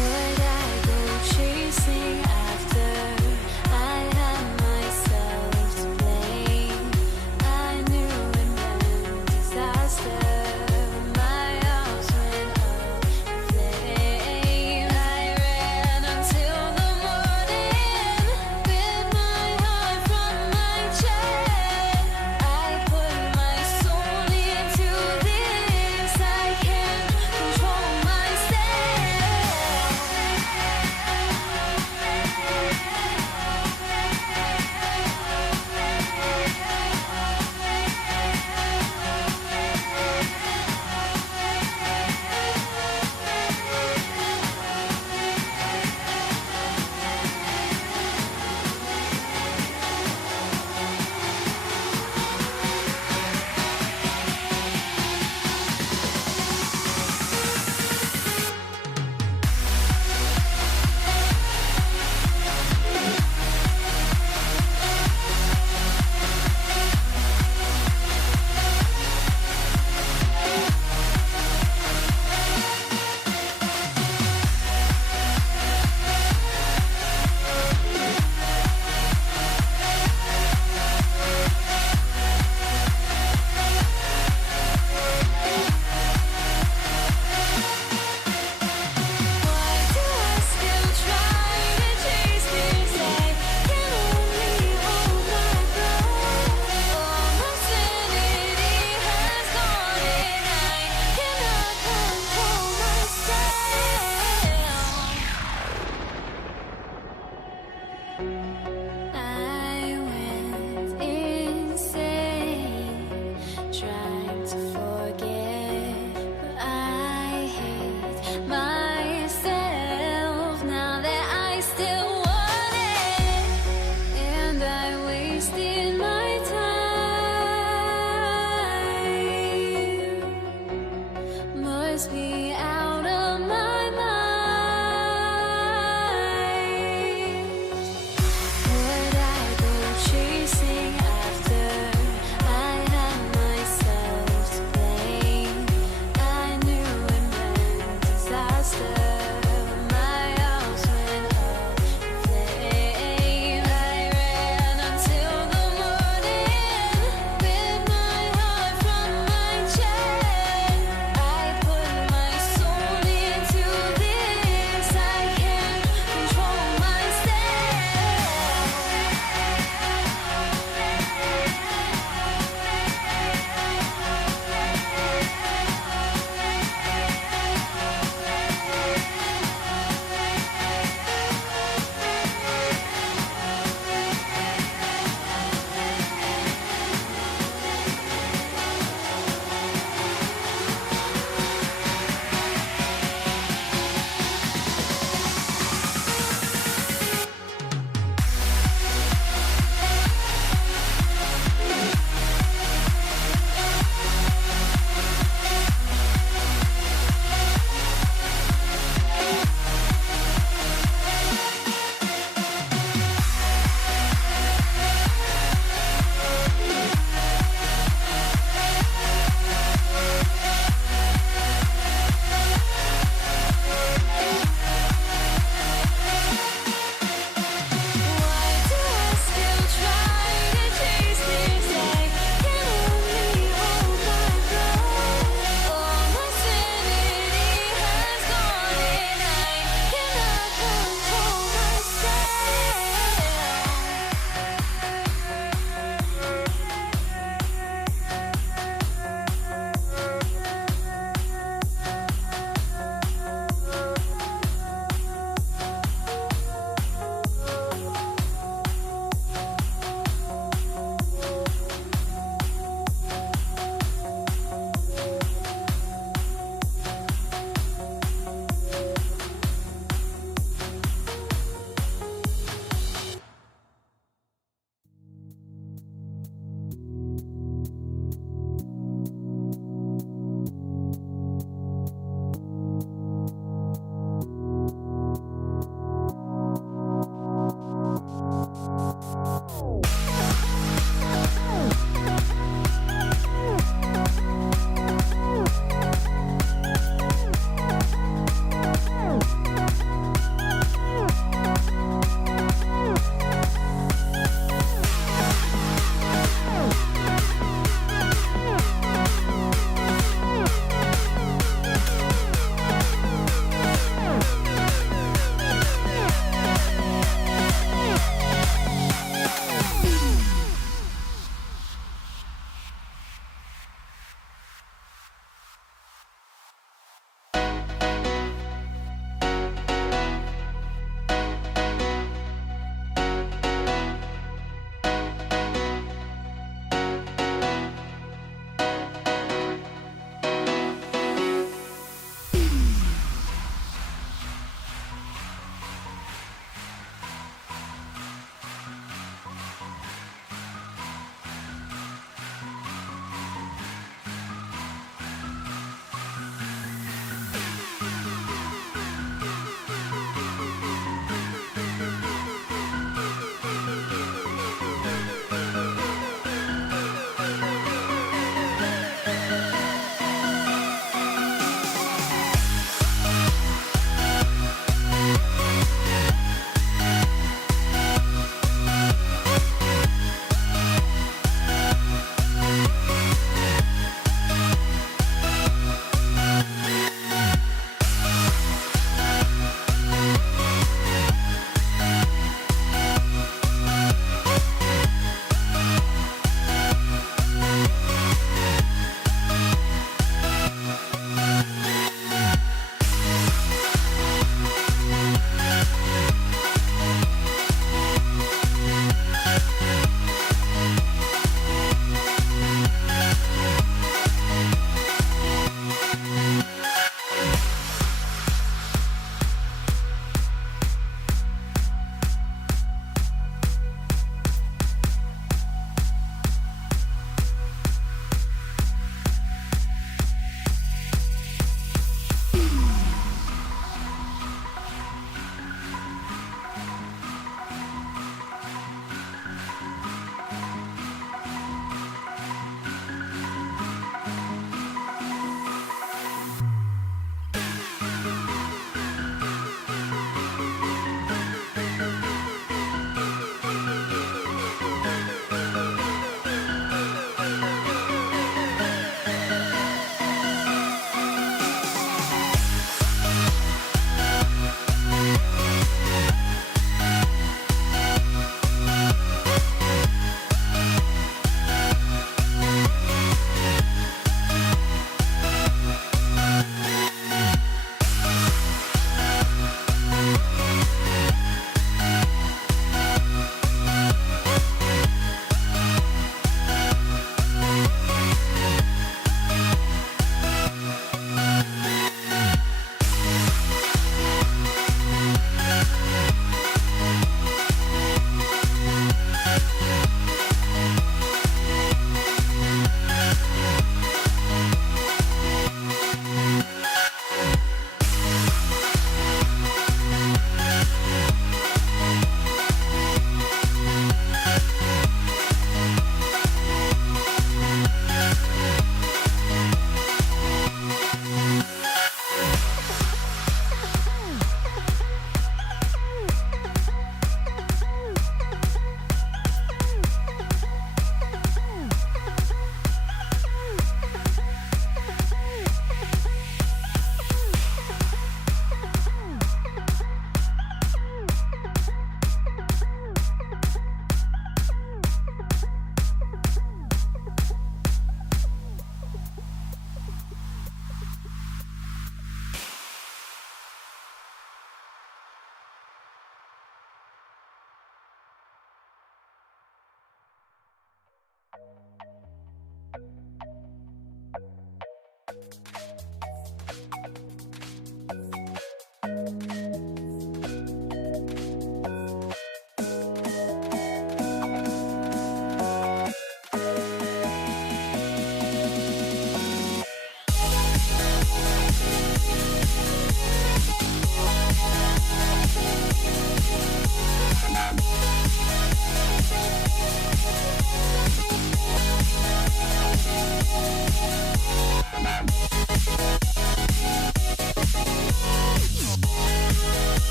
Would I go chasing after I had my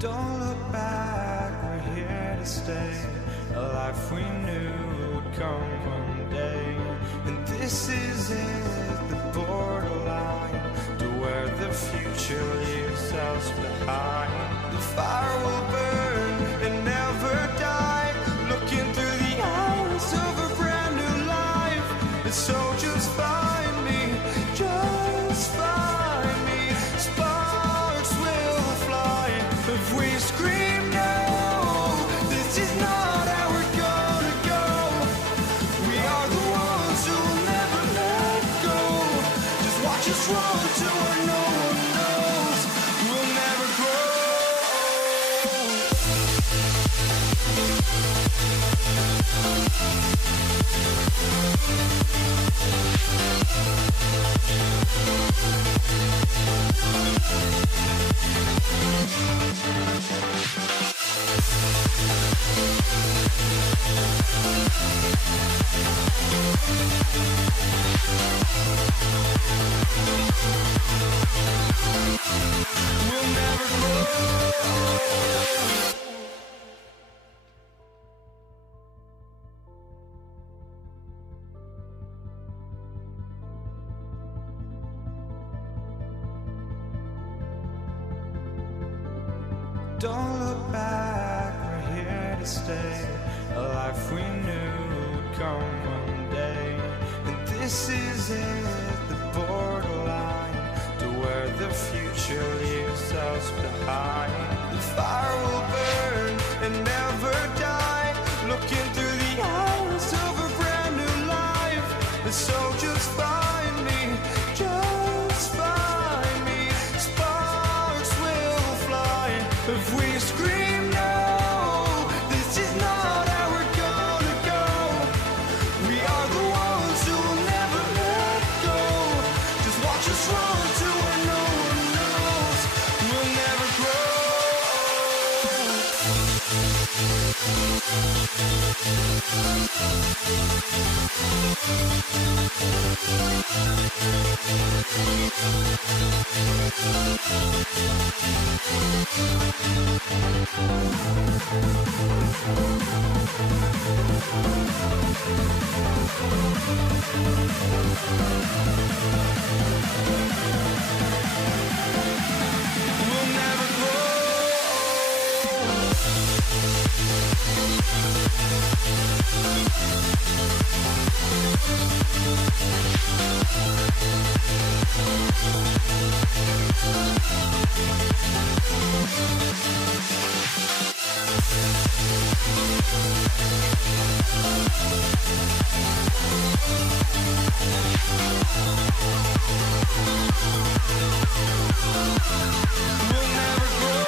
Don't look back, we're here to stay. A life we knew would come one day. And this is it, the borderline to where the future leaves us behind. The fire will burn and never die, looking through the eyes of a brand new life. And so just find me, just find me. Sparks will fly if we scream no. This is not how we're gonna go. We are the ones who will never let go. Just watch us run to where no one knows. We'll never grow. We'll never grow. Don't look back, we're here to stay. A life we knew would come one day. And this is it, the borderline to where the future leaves us behind. The fire will burn and never die, looking through the eyes of a brand new life. And so just find me, just find me. Sparks will fly if we scream no. This is not how we're gonna go. We are the ones who will never let go. Just watch us run to where no one knows. We'll never grow. We'll never grow. We'll never grow.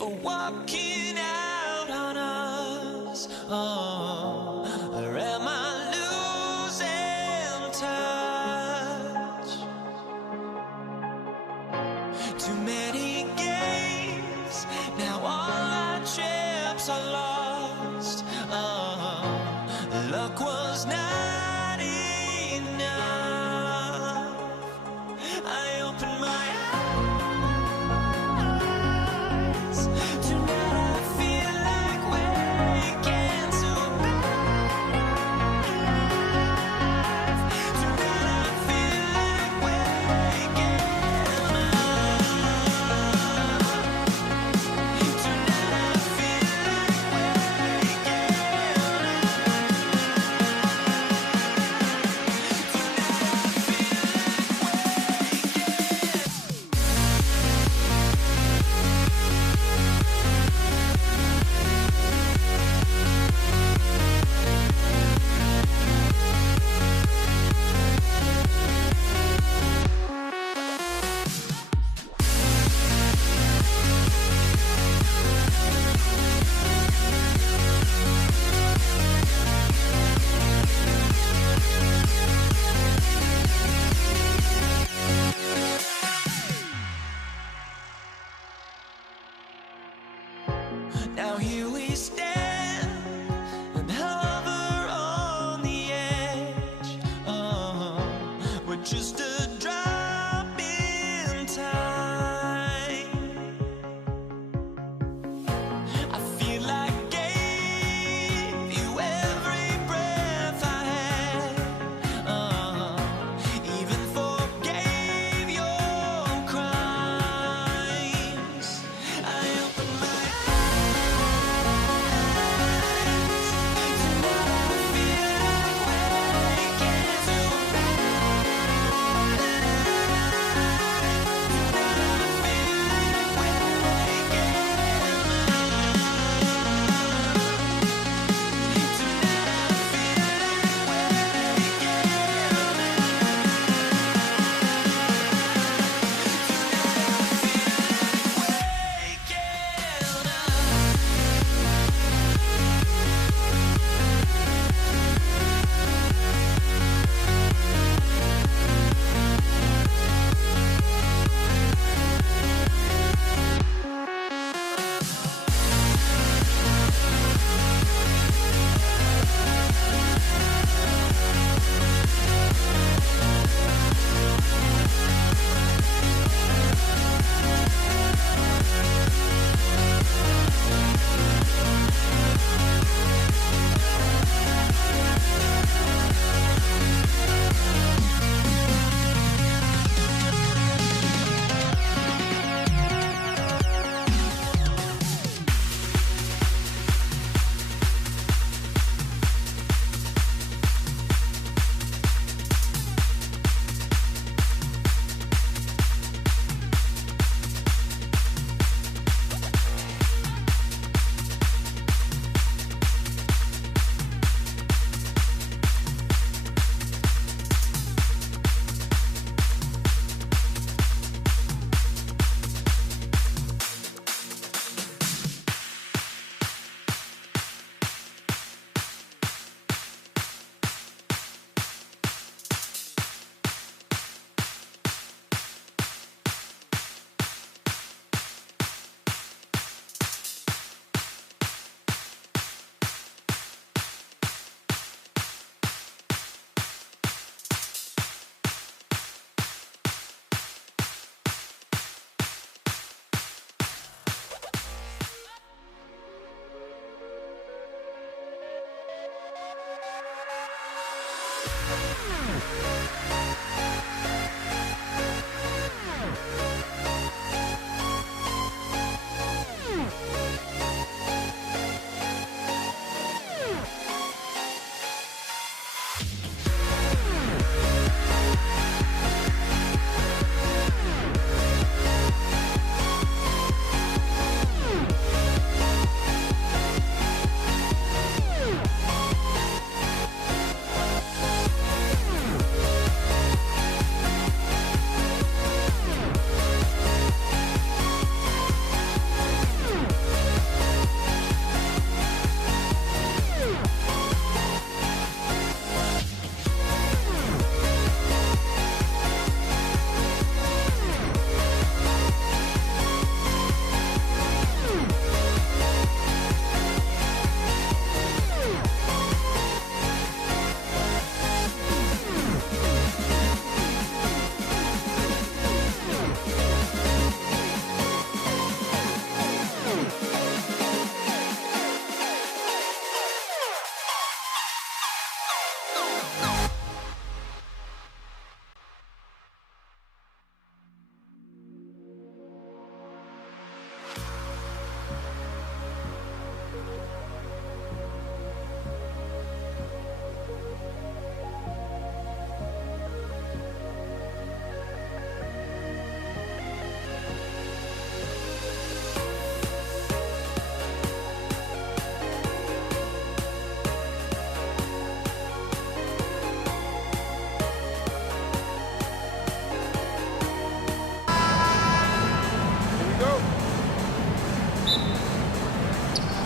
for walking out on us. Oh, or am I losing touch? Too many games, now all our chips are lost. Oh, luck was not enough. I opened my eyes. Tonight I feel like waking to life. Tonight I feel like waking up. Tonight I feel like waking now here we stand and hover on the edge. Oh, we're just a drop in time. I feel like I gave you every breath I had. Even forgave your crimes. I opened my eyes.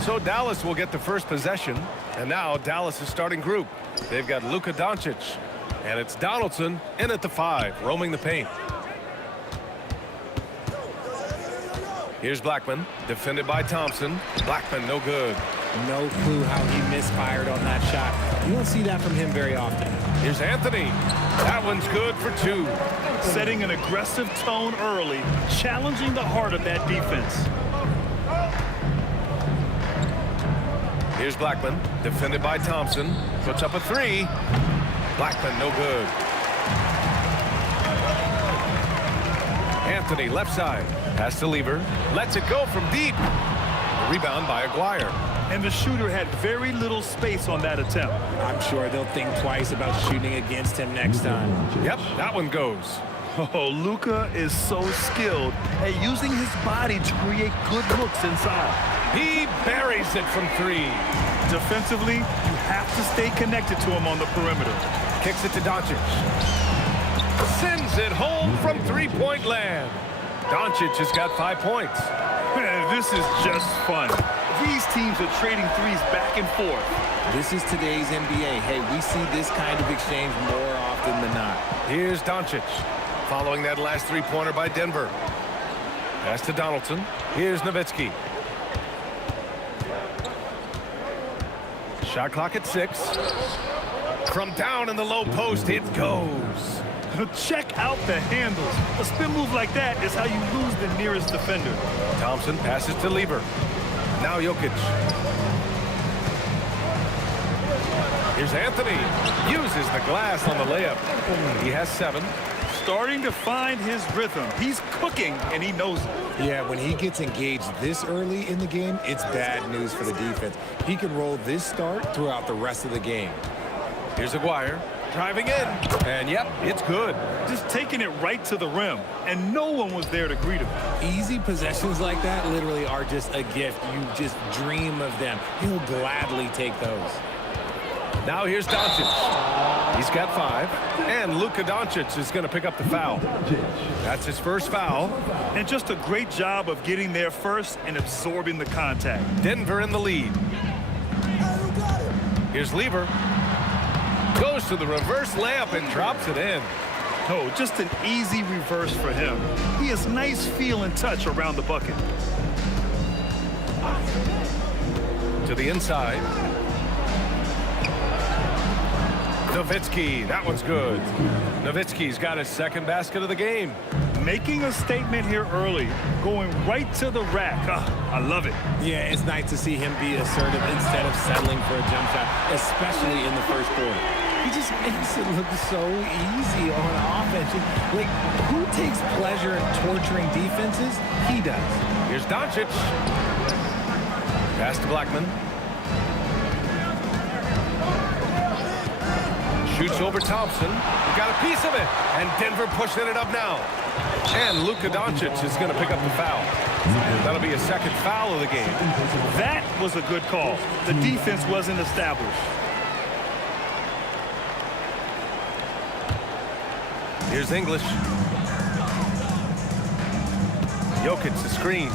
So Dallas will get the first possession. And now Dallas is starting group. They've got Luka Doncic. And it's Donaldson in at the 5, roaming the paint. Here's Blackman, defended by Thompson. Blackman, no good. No clue how he misfired on that shot. You don't see that from him very often. Here's Anthony. That one's good for 2. Setting an aggressive tone early, challenging the heart of that defense. Here's Blackman, defended by Thompson. Puts up a 3. Blackman, no good. Anthony, left side. Pass to Lever. Lets it go from deep. The rebound by Aguirre. And the shooter had very little space on that attempt. I'm sure they'll think twice about shooting against him next time. Yep, that one goes. Oh, Luka is so skilled at using his body to create good looks inside. He buries it from 3. Defensively, you have to stay connected to him on the perimeter. Kicks it to Doncic. Sends it home from 3-point land. Doncic has got 5 points. Man, this is just fun. These teams are trading threes back and forth. This is today's NBA. Hey, we see this kind of exchange more often than not. Here's Doncic, following that last 3-pointer by Denver. Pass to Donaldson. Here's Nowitzki. Shot clock at 6. From down in the low post, it goes. Check out the handles. A spin move like that is how you lose the nearest defender. Thompson passes to Lever. Now Jokic. Here's Anthony. Uses the glass on the layup. He has 7. Starting to find his rhythm. He's cooking, and he knows it. Yeah, when he gets engaged this early in the game, it's bad news for the defense. He can roll this start throughout the rest of the game. Here's Aguirre. Driving in. And, yep, it's good. Just taking it right to the rim, and no one was there to greet him. Easy possessions like that literally are just a gift. You just dream of them. He'll gladly take those. Now here's Doncic. He's got 5. And Luka Doncic is going to pick up the foul. That's his first foul. And just a great job of getting there first and absorbing the contact. Denver in the lead. Here's Lever. Goes to the reverse layup and drops it in. Oh, just an easy reverse for him. He has nice feel and touch around the bucket. To the inside. Nowitzki, that one's good. Nowitzki's got his second basket of the game. Making a statement here early, going right to the rack. I love it. Yeah, it's nice to see him be assertive instead of settling for a jump shot, especially in the first quarter. He just makes it look so easy on offense. Like, who takes pleasure in torturing defenses? He does. Here's Doncic. Pass to Blackman. Shoots over Thompson. Got a piece of it. And Denver pushing it up now. And Luka Doncic is going to pick up the foul. That'll be a second foul of the game. That was a good call. The defense wasn't established. Here's English. Jokic the screen.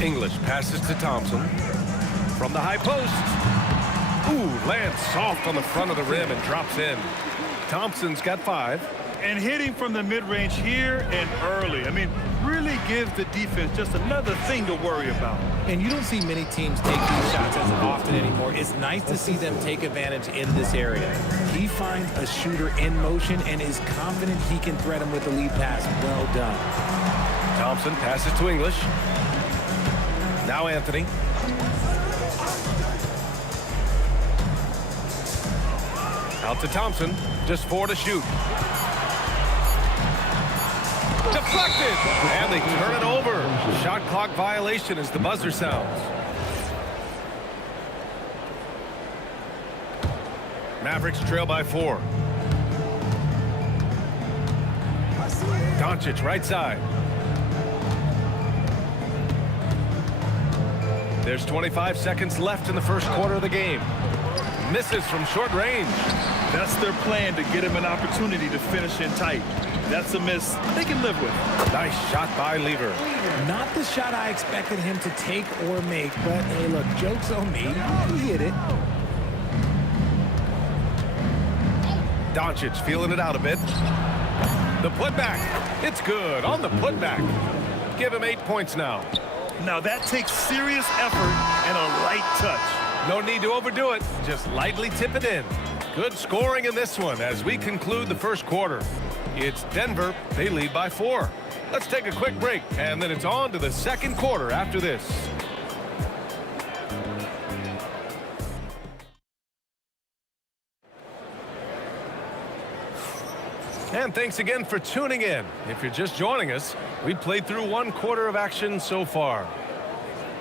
English passes to Thompson. From the high post. Ooh, lands soft on the front of the rim and drops in. Thompson's got 5. And hitting from the mid-range here and early. I mean, really gives the defense just another thing to worry about. And you don't see many teams take these shots as often anymore. It's nice to see them take advantage in this area. He finds a shooter in motion and is confident he can threat him with the lead pass. Well done. Thompson passes to English. Now Anthony. Out to Thompson. Just 4 to shoot. Deflected! And they turn it over. Shot clock violation as the buzzer sounds. Mavericks trail by 4. Doncic right side. There's 25 seconds left in the first quarter of the game. Misses from short range. That's their plan to get him an opportunity to finish in tight. That's a miss they can live with. Nice shot by Lever. Not the shot I expected him to take or make, but hey, look, joke's on me. He hit it. Doncic feeling it out a bit. The putback. It's good on the putback. Give him 8 points now. Now that takes serious effort and a light touch. No need to overdo it. Just lightly tip it in. Good scoring in this one as we conclude the first quarter. It's Denver. They lead by 4. Let's take a quick break, and then it's on to the second quarter after this. And thanks again for tuning in. If you're just joining us, we played through 1 quarter of action so far.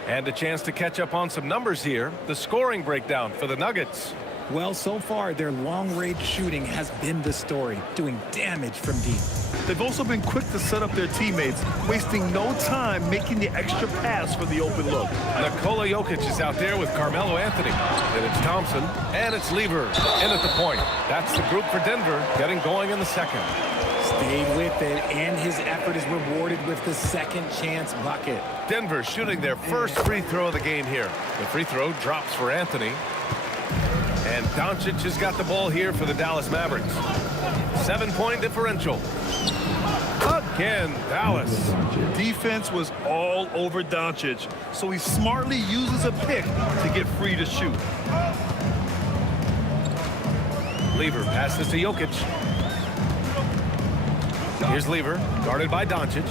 And a chance to catch up on some numbers here. The scoring breakdown for the Nuggets. Well, so far, their long-range shooting has been the story, doing damage from deep. They've also been quick to set up their teammates, wasting no time making the extra pass for the open look. Nikola Jokic is out there with Carmelo Anthony. Then it's Thompson, and it's Lever in at the point. That's the group for Denver getting going in the second. Stayed with it, and his effort is rewarded with the second chance bucket. Denver shooting their first free throw of the game here. The free throw drops for Anthony. And Doncic has got the ball here for the Dallas Mavericks. 7-point differential. Again, Dallas. Defense was all over Doncic, so he smartly uses a pick to get free to shoot. Lever passes to Jokic. Here's Lever, guarded by Doncic.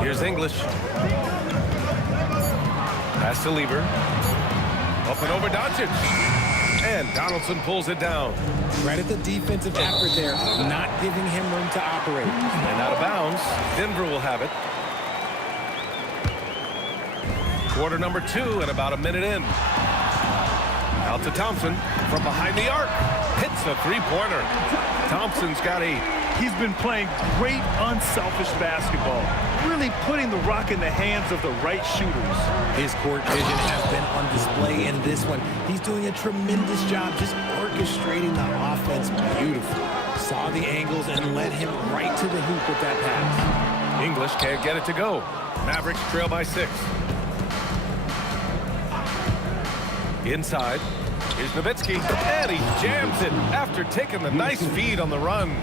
Here's English. Pass to Lever. Up and over Doncic. And Donaldson pulls it down. Credit the defensive effort there, not giving him room to operate. And out of bounds. Denver will have it. Quarter number 2 and about a minute in. Out to Thompson from behind the arc. Hits a three-pointer. Thompson's got 8. He's been playing great, unselfish basketball, really putting the rock in the hands of the right shooters. His court vision has been on display in this one. He's doing a tremendous job just orchestrating the offense beautifully. Saw the angles and led him right to the hoop with that pass. English can't get it to go. Mavericks trail by 6. Inside. Here's Nowitzki, and he jams it after taking the nice feed on the run.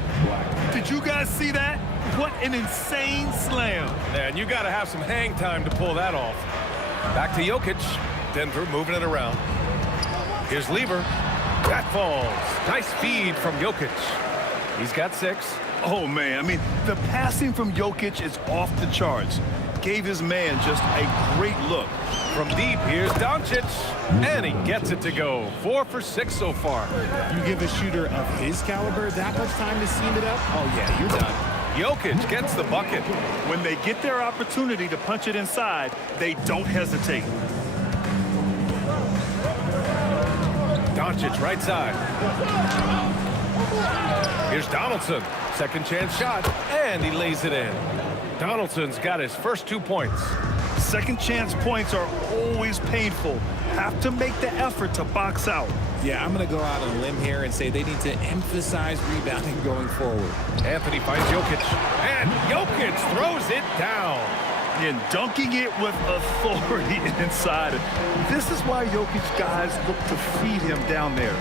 Did you guys see that? What an insane slam. And you got to have some hang time to pull that off. Back to Jokic. Denver moving it around. Here's Lever. That falls. Nice feed from Jokic. He's got 6. Oh, man. I mean, the passing from Jokic is off the charts. Gave his man just a great look. From deep, here's Doncic, and he gets it to go. 4 for 6 so far. You give a shooter of his caliber that much time to seam it up? Oh, yeah, you're done. Jokic gets the bucket. When they get their opportunity to punch it inside, they don't hesitate. Doncic right side. Here's Donaldson. Second chance shot, and he lays it in. Donaldson's got his first 2 points. Second chance points are always painful. Have to make the effort to box out. Yeah, I'm going to go out on a limb here and say they need to emphasize rebounding going forward. Anthony finds Jokic, and Jokic throws it down. And dunking it with authority inside. This is why Jokic guys look to feed him down there.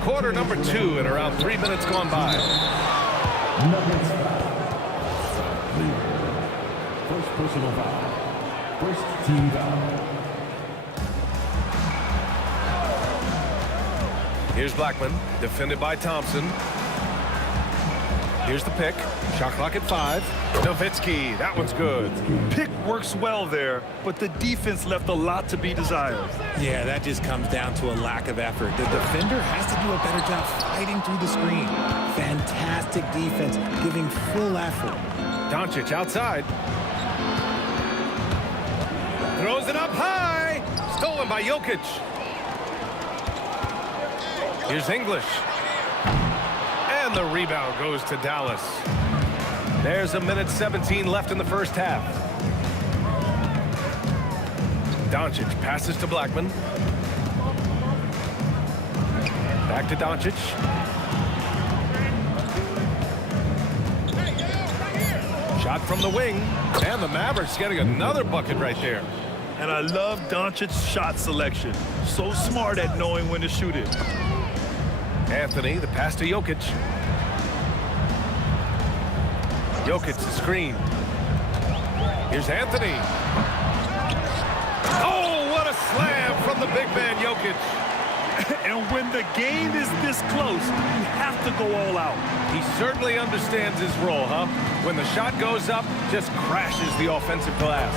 Quarter number 2 and around 3 minutes gone by. First personal foul. First team foul. Here's Blackman, defended by Thompson. Here's the pick. Shot clock at 5. Nowitzki, that one's good. Pick works well there, but the defense left a lot to be desired. Yeah, that just comes down to a lack of effort. The defender has to do a better job fighting through the screen. Fantastic defense, giving full effort. Doncic outside. Throws it up high. Stolen by Jokic. Here's English. And the rebound goes to Dallas. There's a minute 17 left in the first half. Doncic passes to Blackman. Back to Doncic. Shot from the wing. And the Mavericks getting another bucket right there. And I love Doncic's shot selection. So smart at knowing when to shoot it. Anthony, the pass to Jokic. Jokic, the screen. Here's Anthony. Oh, what a slam from the big man, Jokic. And when the game is this close, you have to go all out. He certainly understands his role, huh? When the shot goes up, just crashes the offensive glass.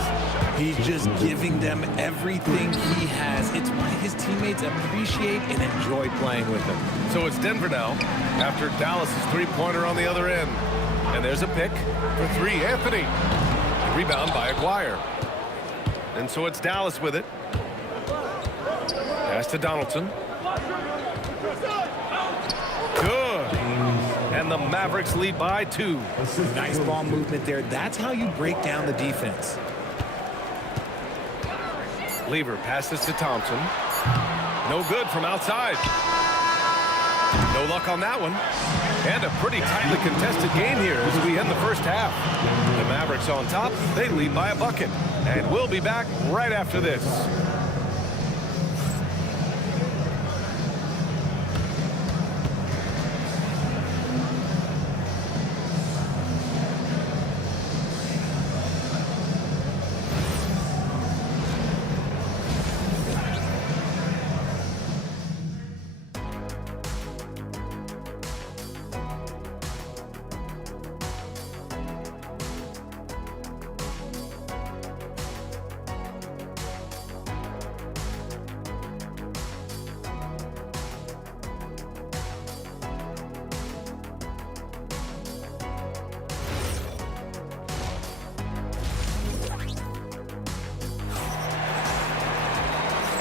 He's just giving them everything he has. It's why his teammates appreciate and enjoy playing with him. So it's Denver now, after Dallas' three-pointer on the other end. And there's a pick for three, Anthony. Rebound by Aguirre. And so it's Dallas with it. Pass to Donaldson. Good. And the Mavericks lead by 2. Nice ball movement there. That's how you break down the defense. Lever passes to Thompson. No good from outside. No luck on that one. And a pretty tightly contested game here as we end the first half. The Mavericks on top. They lead by a bucket. And we'll be back right after this.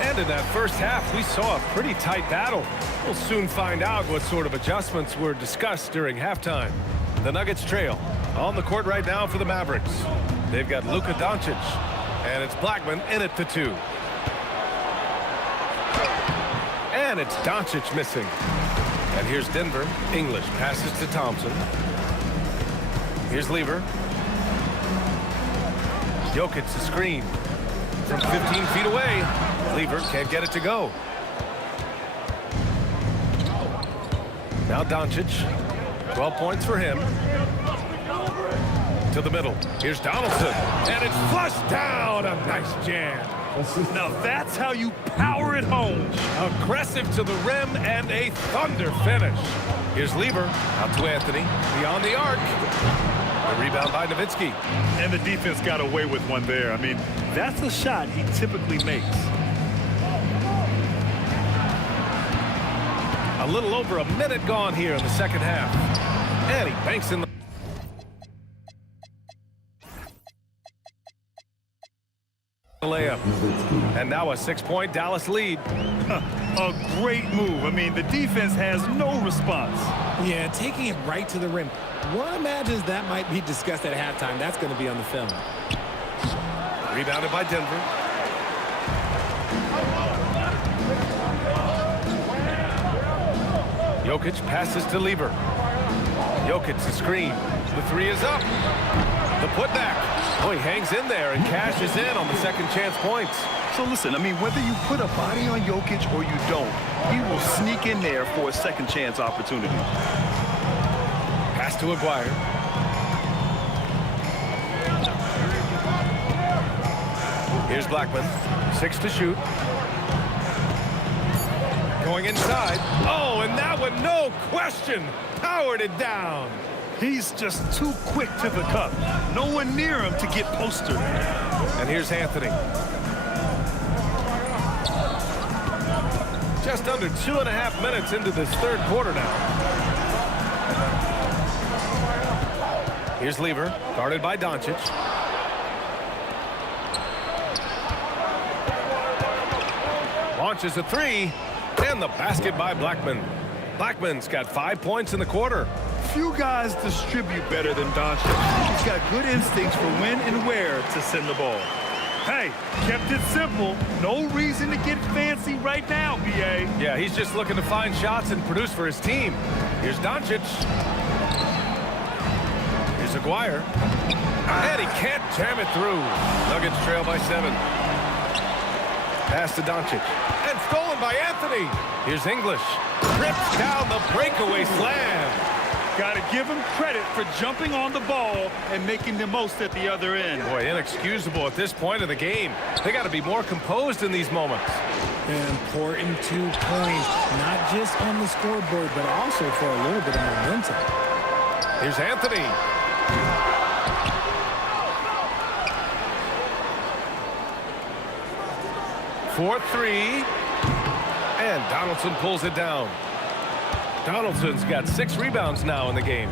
And in that first half, we saw a pretty tight battle. We'll soon find out what sort of adjustments were discussed during halftime. The Nuggets trail on the court right now for the Mavericks. They've got Luka Doncic, and it's Blackman in at the 2. And it's Doncic missing. And here's Denver. English passes to Thompson. Here's Lever. Jokic the screen from 15 feet away. Lever can't get it to go. Now Doncic. 12 points for him. To the middle. Here's Donaldson. And it's flushed down. A nice jam. Now that's how you power it home. Aggressive to the rim and a thunder finish. Here's Lever. Out to Anthony. Beyond the arc. The rebound by Nowitzki. And the defense got away with one there. I mean, that's a shot he typically makes. A little over a minute gone here in the second half. And he banks in the layup. And now a 6-point Dallas lead. A great move. I mean, the defense has no response. Yeah, taking it right to the rim. One imagines that might be discussed at halftime. That's going to be on the film. Rebounded by Denver. Jokic passes to Lever. Jokic the screen. The 3 is up. The putback. Oh, he hangs in there and cashes in on the second chance points. So listen, I mean, whether you put a body on Jokic or you don't, he will sneak in there for a second chance opportunity. Pass to Aguirre. Here's Blackman. 6 to shoot. Going inside. Oh, and that one, no question, powered it down. He's just too quick to the cup. No one near him to get postered. And here's Anthony. Just under 2.5 minutes into this third quarter now. Here's Lever, guarded by Doncic. Launches a 3. And the basket by Blackman. Blackman's got 5 points in the quarter. Few guys distribute better than Doncic. He's got good instincts for when and where to send the ball. Hey, kept it simple. No reason to get fancy right now, B.A. Yeah, he's just looking to find shots and produce for his team. Here's Doncic. Here's Aguirre. And he can't jam it through. Nuggets trail by 7. Pass to Doncic. And stolen by Anthony. Here's English. Rips down the breakaway slam. Got to give him credit for jumping on the ball and making the most at the other end. Boy, inexcusable at this point of the game. They got to be more composed in these moments. An important 2 points, not just on the scoreboard, but also for a little bit of momentum. Here's Anthony. For 3. And Donaldson pulls it down. Donaldson's got 6 rebounds now in the game.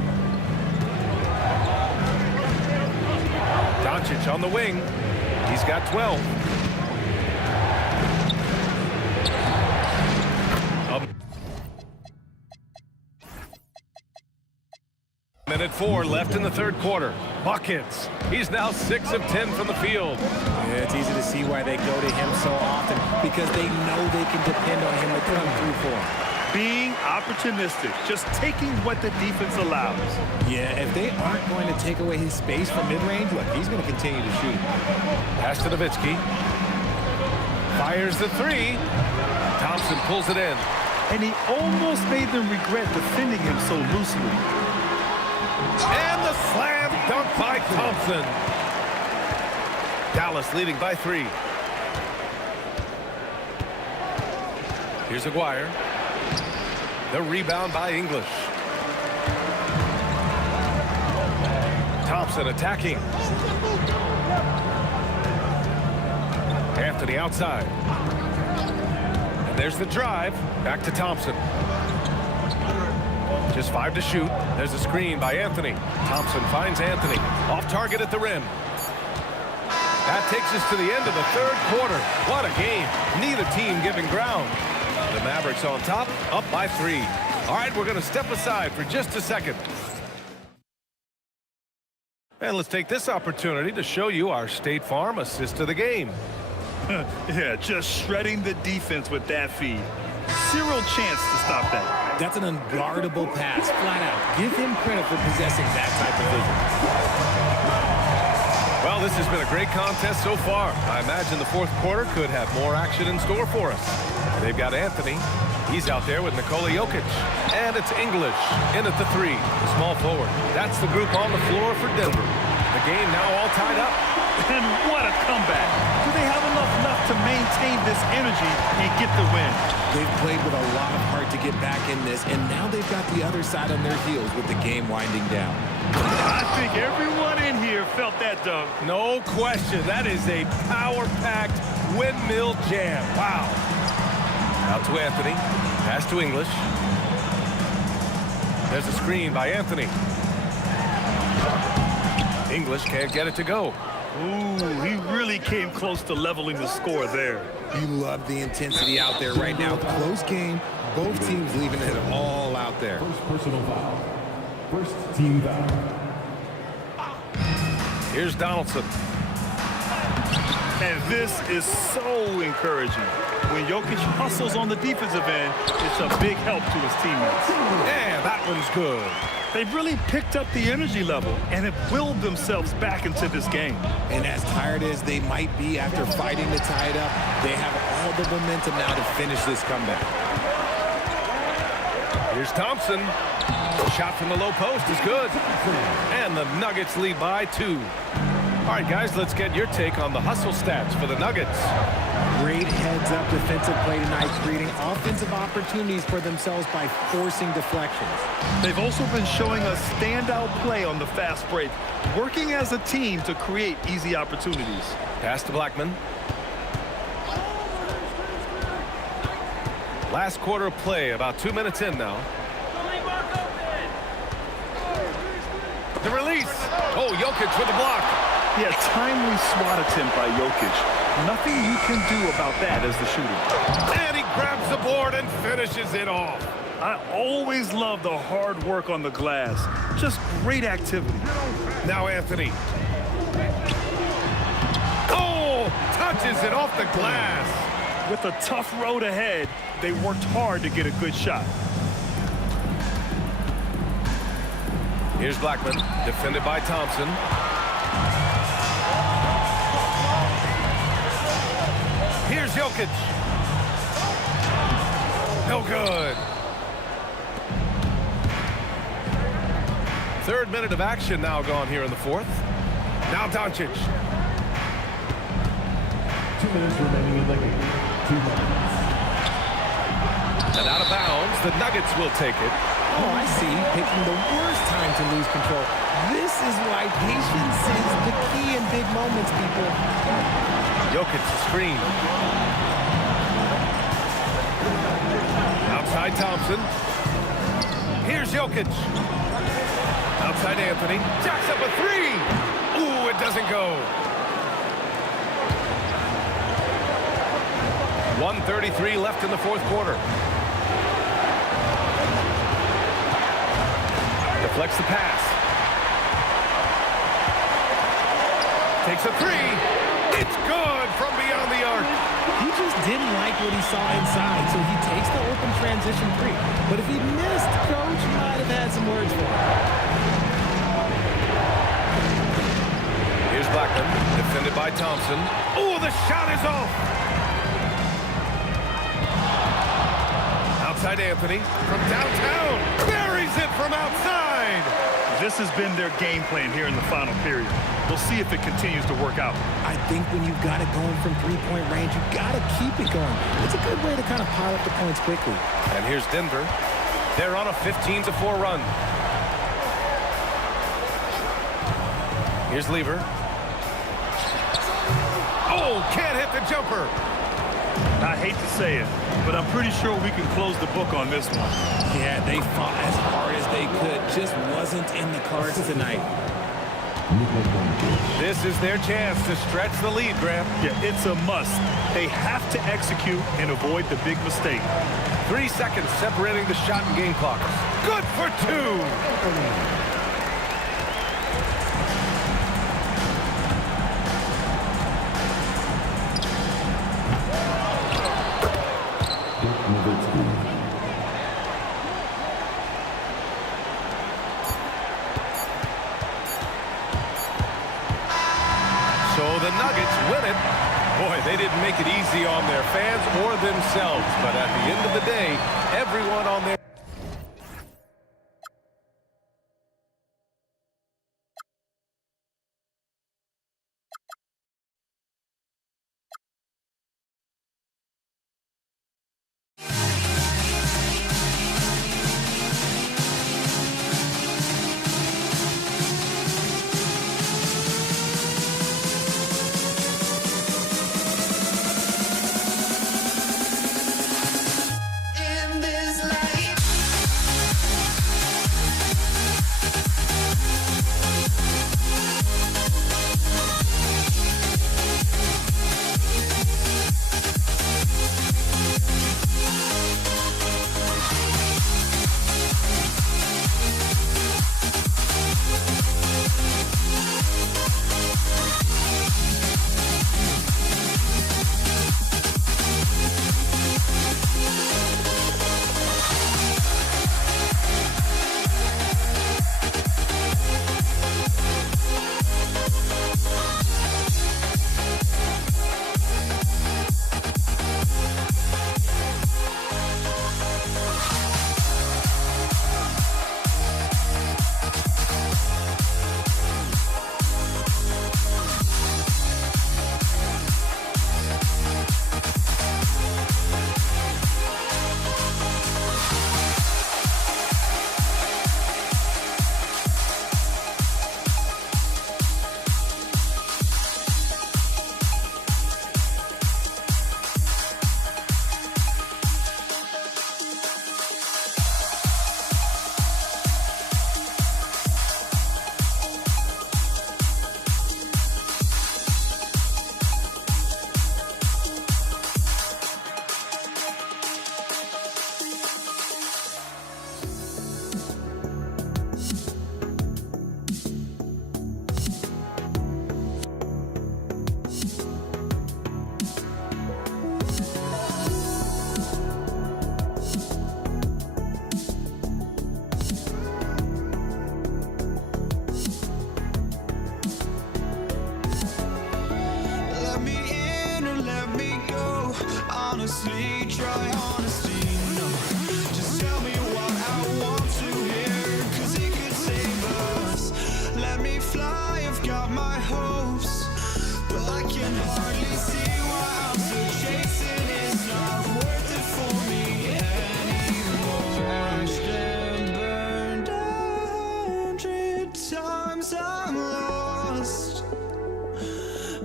Doncic on the wing. He's got 12. Minute 4 left in the third quarter. Buckets. He's now 6 of 10 from the field. Yeah, it's easy to see why they go to him so often, because they know they can depend on him to come through for them. Being opportunistic, just taking what the defense allows. Yeah, if they aren't going to take away his space from mid-range, look, he's going to continue to shoot. Pass to Nowitzki. Fires the 3. Thompson pulls it in. And he almost made them regret defending him so loosely. And the slam dunk by Thompson. Dallas leading by 3. Here's Aguirre. The rebound by English. Thompson attacking. Anthony outside. And there's the drive. Back to Thompson. Just 5 to shoot. There's a screen by Anthony. Thompson finds Anthony. Off target at the rim. That takes us to the end of the third quarter. What a game. Neither team giving ground. The Mavericks on top, up by 3. All right, we're going to step aside for just a second. And let's take this opportunity to show you our State Farm assist of the game. Yeah, just shredding the defense with that feed. Zero chance to stop that. That's an unguardable pass, flat out. Give him credit for possessing that type of vision. Well, this has been a great contest so far. I imagine the fourth quarter could have more action in store for us. They've got Anthony. He's out there with Nikola Jokic. And it's English in at the 3, the small forward. That's the group on the floor for Denver. The game now all tied up. And what a comeback. Do they have enough left to maintain this energy and get the win? They've played with a lot of heart to get back in this, and now they've got the other side on their heels with the game winding down. I think everyone in here felt that dunk. No question. That is a power-packed windmill jam. Wow. Out to Anthony. Pass to English. There's a screen by Anthony. English can't get it to go. Ooh, he really came close to leveling the score there. You love the intensity out there right now. Close game. Both teams leaving it all out there. First personal foul. First team foul. Here's Donaldson. And this is so encouraging. When Jokic hustles on the defensive end, it's a big help to his teammates. Yeah, that one's good. They've really picked up the energy level and have willed themselves back into this game. And as tired as they might be after fighting to tie it up, they have all the momentum now to finish this comeback. Here's Thompson. Shot from the low post is good. And the Nuggets lead by 2. All right, guys, let's get your take on the hustle stats for the Nuggets. Great heads-up defensive play tonight, creating offensive opportunities for themselves by forcing deflections. They've also been showing a standout play on the fast break, working as a team to create easy opportunities. Pass to Blackman. Last quarter of play, about 2 minutes in now. The release. Oh, Jokic with the block. Yeah, timely swat attempt by Jokic. Nothing you can do about that as the shooter. And he grabs the board and finishes it off. I always love the hard work on the glass. Just great activity. Now Anthony. Oh, touches it off the glass. With a tough road ahead, they worked hard to get a good shot. Here's Blackman, defended by Thompson. Here's Jokic. No good. Third minute of action now gone here in the fourth. Now Doncic. 2 minutes remaining in the game. 2 minutes. And out of bounds, the Nuggets will take it. Oh, I see. Picking the worst time to lose control. This is why patience is the key in big moments, people. Jokic the screen. Outside Thompson. Here's Jokic. Outside Anthony. Jacks up a three. Ooh, it doesn't go. 1:33 left in the fourth quarter. Deflects the pass. Takes a three. It's good from beyond the arc. He just didn't like what he saw inside, so he takes the open transition three. But if he missed, Coach might have had some words for him. Here's Blackman, defended by Thompson. Oh, the shot is off. Outside Anthony from downtown. Buries it from outside. This has been their game plan here in the final period. We'll see if it continues to work out. I think when you've got it going from three-point range, you've got to keep it going. It's a good way to kind of pile up the points quickly. And here's Denver. They're on a 15-4 run. Here's Lever. Oh, can't hit the jumper. I hate to say it, but I'm pretty sure we can close the book on this one. Yeah, they fought as hard as they could. Just wasn't in the cards tonight. This is their chance to stretch the lead, Graham. Yeah, it's a must. They have to execute and avoid the big mistake. 3 seconds separating the shot and game clock. Good for two. So the Nuggets win it. Boy, they didn't make it easy on their fans or themselves. But at the end of the day, everyone on their In this life. honestly, try honesty. No, just tell me what I want to hear, 'cause it could save us. Let me fly, I've got my hopes, but I can hardly see why I'm still chasing. It's not worth it for me anymore. Crashed and burned 100 times, I'm lost.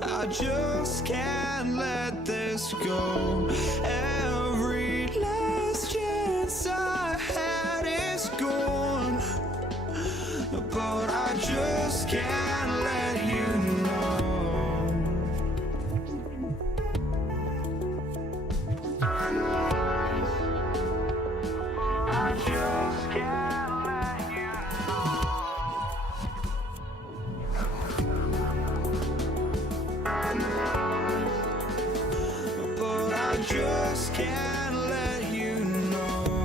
I just can't let this go. Every last chance I had is gone, but I just can't let you know. I just can't let you know. But I just can't let you know.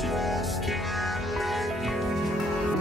just can't let you know.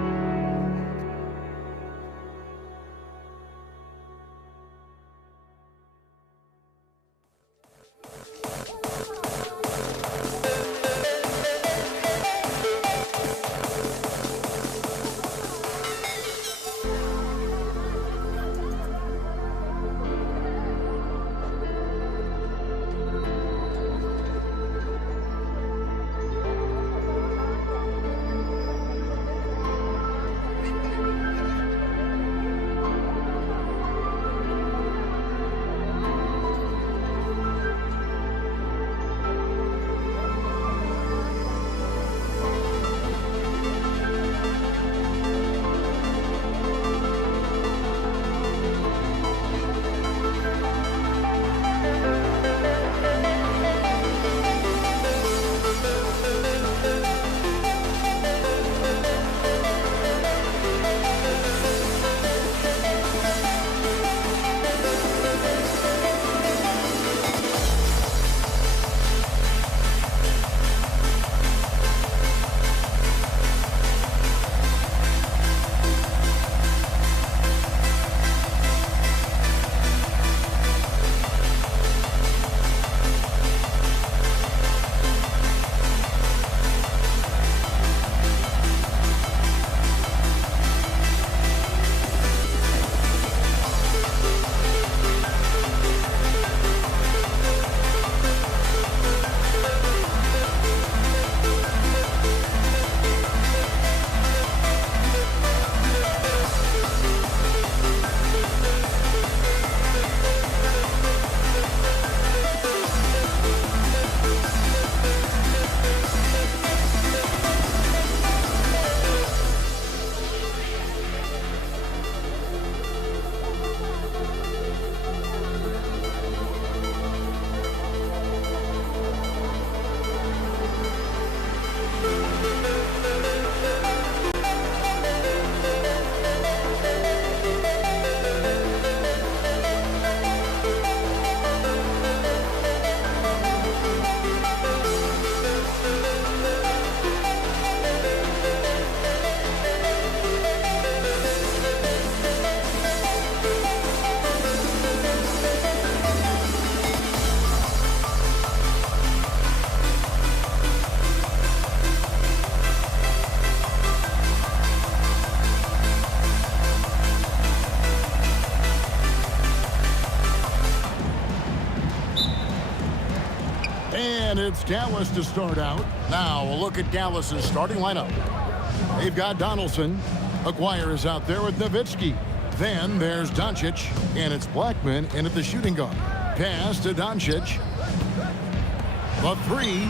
And it's Dallas to start out. Now a look at Dallas's starting lineup. They've got Donaldson. Aguirre is out there with Nowitzki. Then there's Doncic, and it's Blackman in at the shooting guard. Pass to Doncic. The three,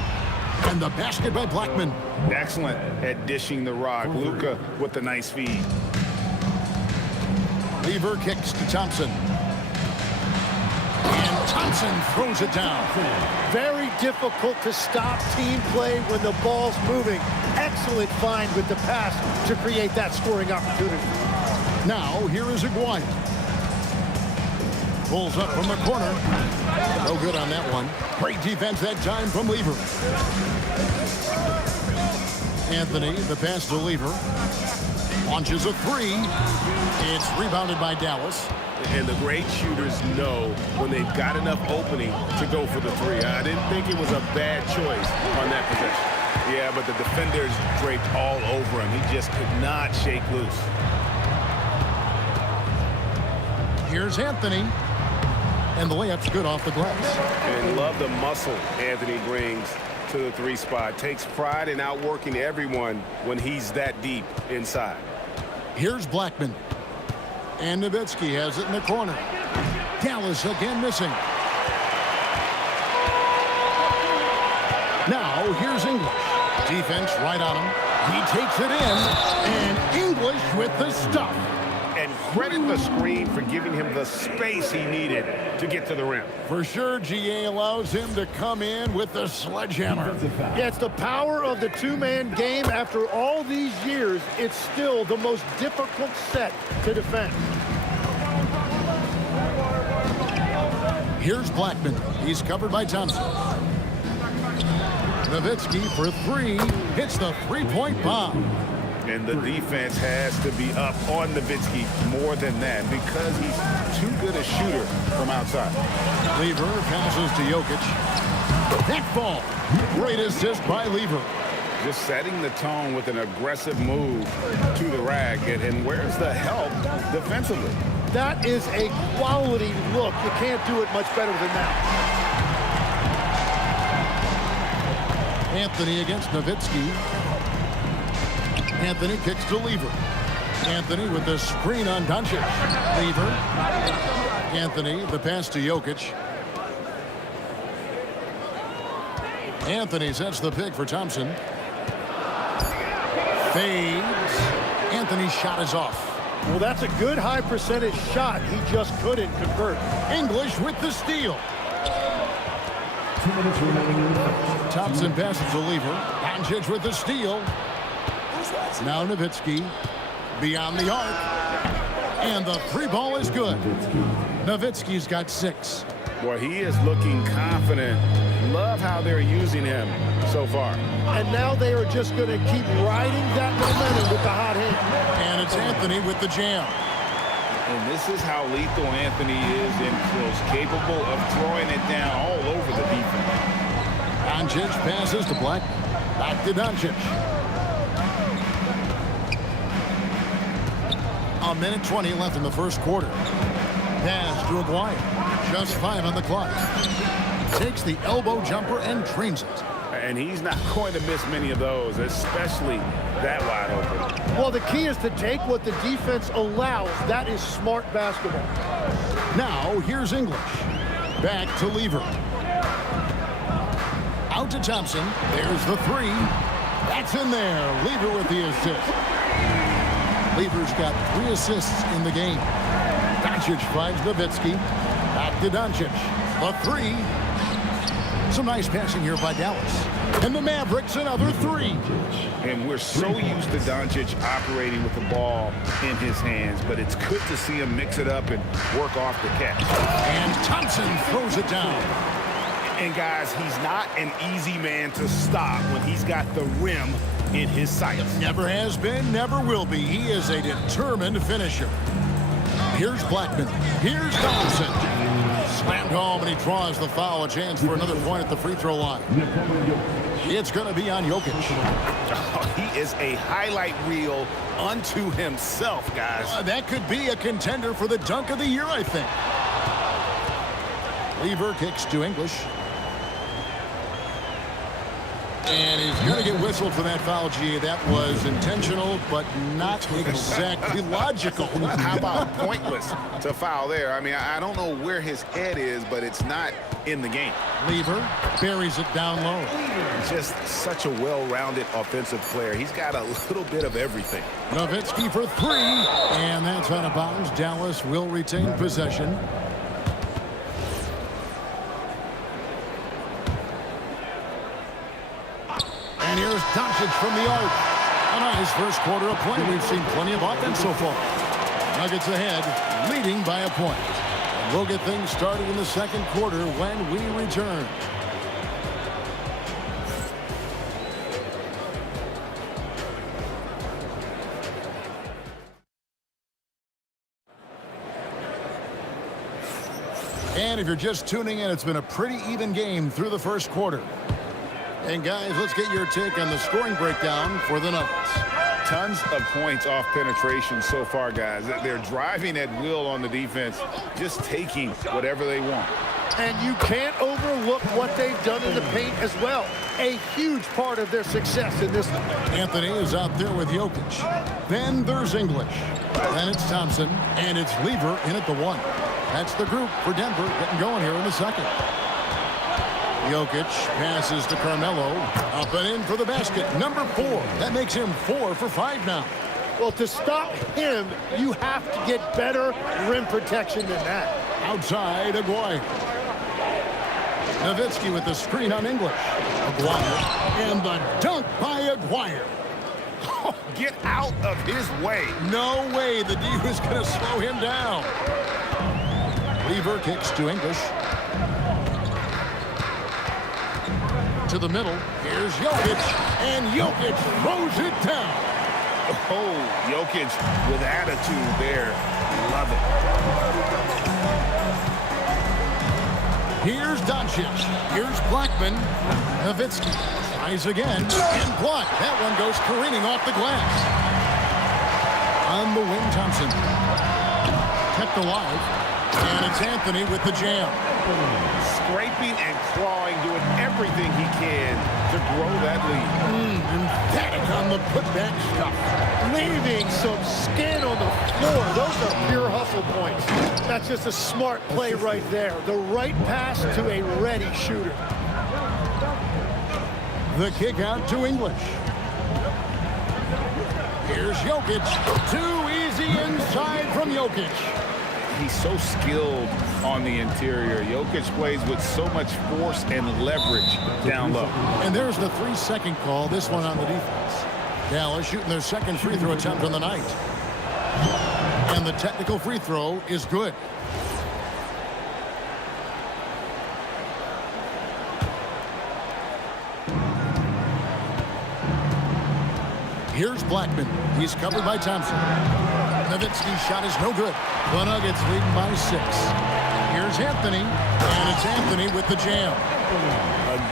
and the basket by Blackman. Excellent at dishing the rock. Luka with the nice feed. Lever kicks to Thompson. And Thompson throws it down. Very difficult to stop team play when the ball's moving. Excellent find with the pass to create that scoring opportunity. Now, here is Aguirre. Pulls up from the corner. No good on that one. Great defense that time from Lever. Anthony, the pass to Lever. Launches a three. It's rebounded by Dallas. And the great shooters know when they've got enough opening to go for the three. I didn't think it was a bad choice on that possession. Yeah, but the defenders draped all over him. He just could not shake loose. Here's Anthony. And the layup's good off the glass. And love the muscle Anthony brings to the three spot. Takes pride in outworking everyone when he's that deep inside. Here's Blackman. And Nowitzki has it in the corner. Dallas again missing. Now here's English. Defense right on him. He takes it in. And English with the stuff. And credit the screen for giving him the space he needed to get to the rim. For sure, GA allows him to come in with the sledgehammer. Yeah, it's the power of the two-man game. After all these years, it's still the most difficult set to defend. Here's Blackman. He's covered by Thompson. Nowitzki for three. Hits the three-point bomb. And the defense has to be up on Nowitzki more than that because he's too good a shooter from outside. Lever passes to Jokic. That ball. Great assist by Lever. Just setting the tone with an aggressive move to the rack. And where's the help defensively? That is a quality look. You can't do it much better than that. Anthony against Nowitzki. Anthony kicks to Lever. Anthony with the screen on Doncic. Lever. Anthony, the pass to Jokic. Anthony sets the pick for Thompson. Fades. Anthony's shot is off. Well, that's a good high percentage shot. He just couldn't convert. English with the steal. 2 minutes remaining. Thompson passes to Lever. Doncic with the steal. Now Nowitzki beyond the arc. And the three ball is good. Nowitzki's got 6. Boy, he is looking confident. Love how they're using him so far. And now they are just going to keep riding that momentum with the hot hand. And it's Anthony with the jam. And this is how lethal Anthony is in close, capable of throwing it down all over the defense. Doncic passes to Black. Back to Doncic. A minute 20 left in the first quarter. Pass to Aguirre. Just 5 on the clock. Takes the elbow jumper and drains it. And he's not going to miss many of those, especially that wide open. Well, the key is to take what the defense allows. That is smart basketball. Now, here's English. Back to Lever. Out to Thompson. There's the three. That's in there. Lever with the assist. Lever's got 3 assists in the game. Doncic finds Nowitzki. Back to Doncic. The three. Some nice passing here by Dallas. And the Mavericks another 3. And we're so used to Doncic operating with the ball in his hands, but it's good to see him mix it up and work off the catch. And Thompson throws it down. And guys, he's not an easy man to stop when he's got the rim in his sights. Never has been, never will be. He is a determined finisher. Here's Blackman. Here's Donaldson. Slammed home, and he draws the foul. A chance for another point at the free throw line. It's going to be on Jokic. Oh, he is a highlight reel unto himself, guys. That could be a contender for the dunk of the year, I think. Lever kicks to English. And he's going to get whistled for that foul, G. That was intentional, but not exactly logical. How about pointless to foul there? I mean, I don't know where his head is, but it's not in the game. Lever buries it down low. Just such a well-rounded offensive player. He's got a little bit of everything. Nowitzki for three, and that's out of bounds. Dallas will retain possession. And here's Doncic from the arc. A nice first quarter of play. We've seen plenty of offense so far. Nuggets ahead, leading by a point. And we'll get things started in the second quarter when we return. And if you're just tuning in, it's been a pretty even game through the first quarter. And guys, let's get your take on the scoring breakdown for the Nuggets. Tons of points off penetration so far, guys. They're driving at will on the defense, just taking whatever they want. And you can't overlook what they've done in the paint as well. A huge part of their success in this one. Anthony is out there with Jokic. Then there's English. Then it's Thompson, and it's Lever in at the one. That's the group for Denver getting going here in the second. Jokic passes to Carmelo. Up and in for the basket. Number 4. That makes him 4 for 5 now. Well, to stop him, you have to get better rim protection than that. Outside, Aguirre. Nowitzki with the screen on English. Aguirre. And the dunk by Aguirre. Oh, get out of his way. No way the D was going to slow him down. Lever kicks to English. To the middle. Here's Jokic. And Jokic throws it down. Oh, Jokic with attitude there. Love it. Here's Doncic. Here's Blackman. Nowitzki tries again. And blocked. That one goes careening off the glass. On the wing, Thompson. Kept alive. And it's Anthony with the jam. Scraping and clawing, doing everything he can to grow that lead. Emphatic on the putback stuff. Leaving some skin on the floor. Those are pure hustle points. That's just a smart play right there. The right pass to a ready shooter. The kick out to English. Here's Jokic. Too easy inside from Jokic. He's so skilled on the interior. Jokic plays with so much force and leverage down low. And there's the 3-second call, this one on the defense. Dallas shooting their second free throw attempt on the night. And the technical free throw is good. Here's Blackman. He's covered by Thompson. Nowitzki's shot is no good. The Nuggets leading by 6. Here's Anthony, and it's Anthony with the jam.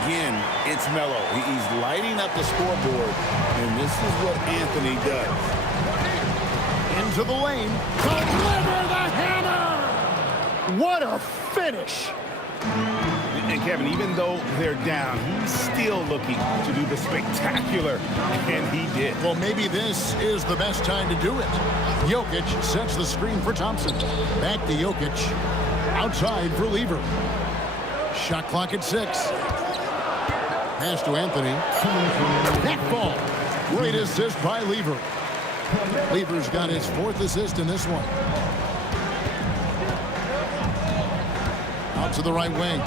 Again, it's Melo. He's lighting up the scoreboard, and this is what Anthony does. Into the lane. Deliver the hammer! What a finish! And Kevin, even though they're down, he's still looking to do the spectacular, and he did. Well, maybe this is the best time to do it. Jokic sets the screen for Thompson. Back to Jokic. Outside for Lever. Shot clock at 6. Pass to Anthony. That ball. Great assist by Lever. Lever's got his 4th assist in this one. Out to the right wing.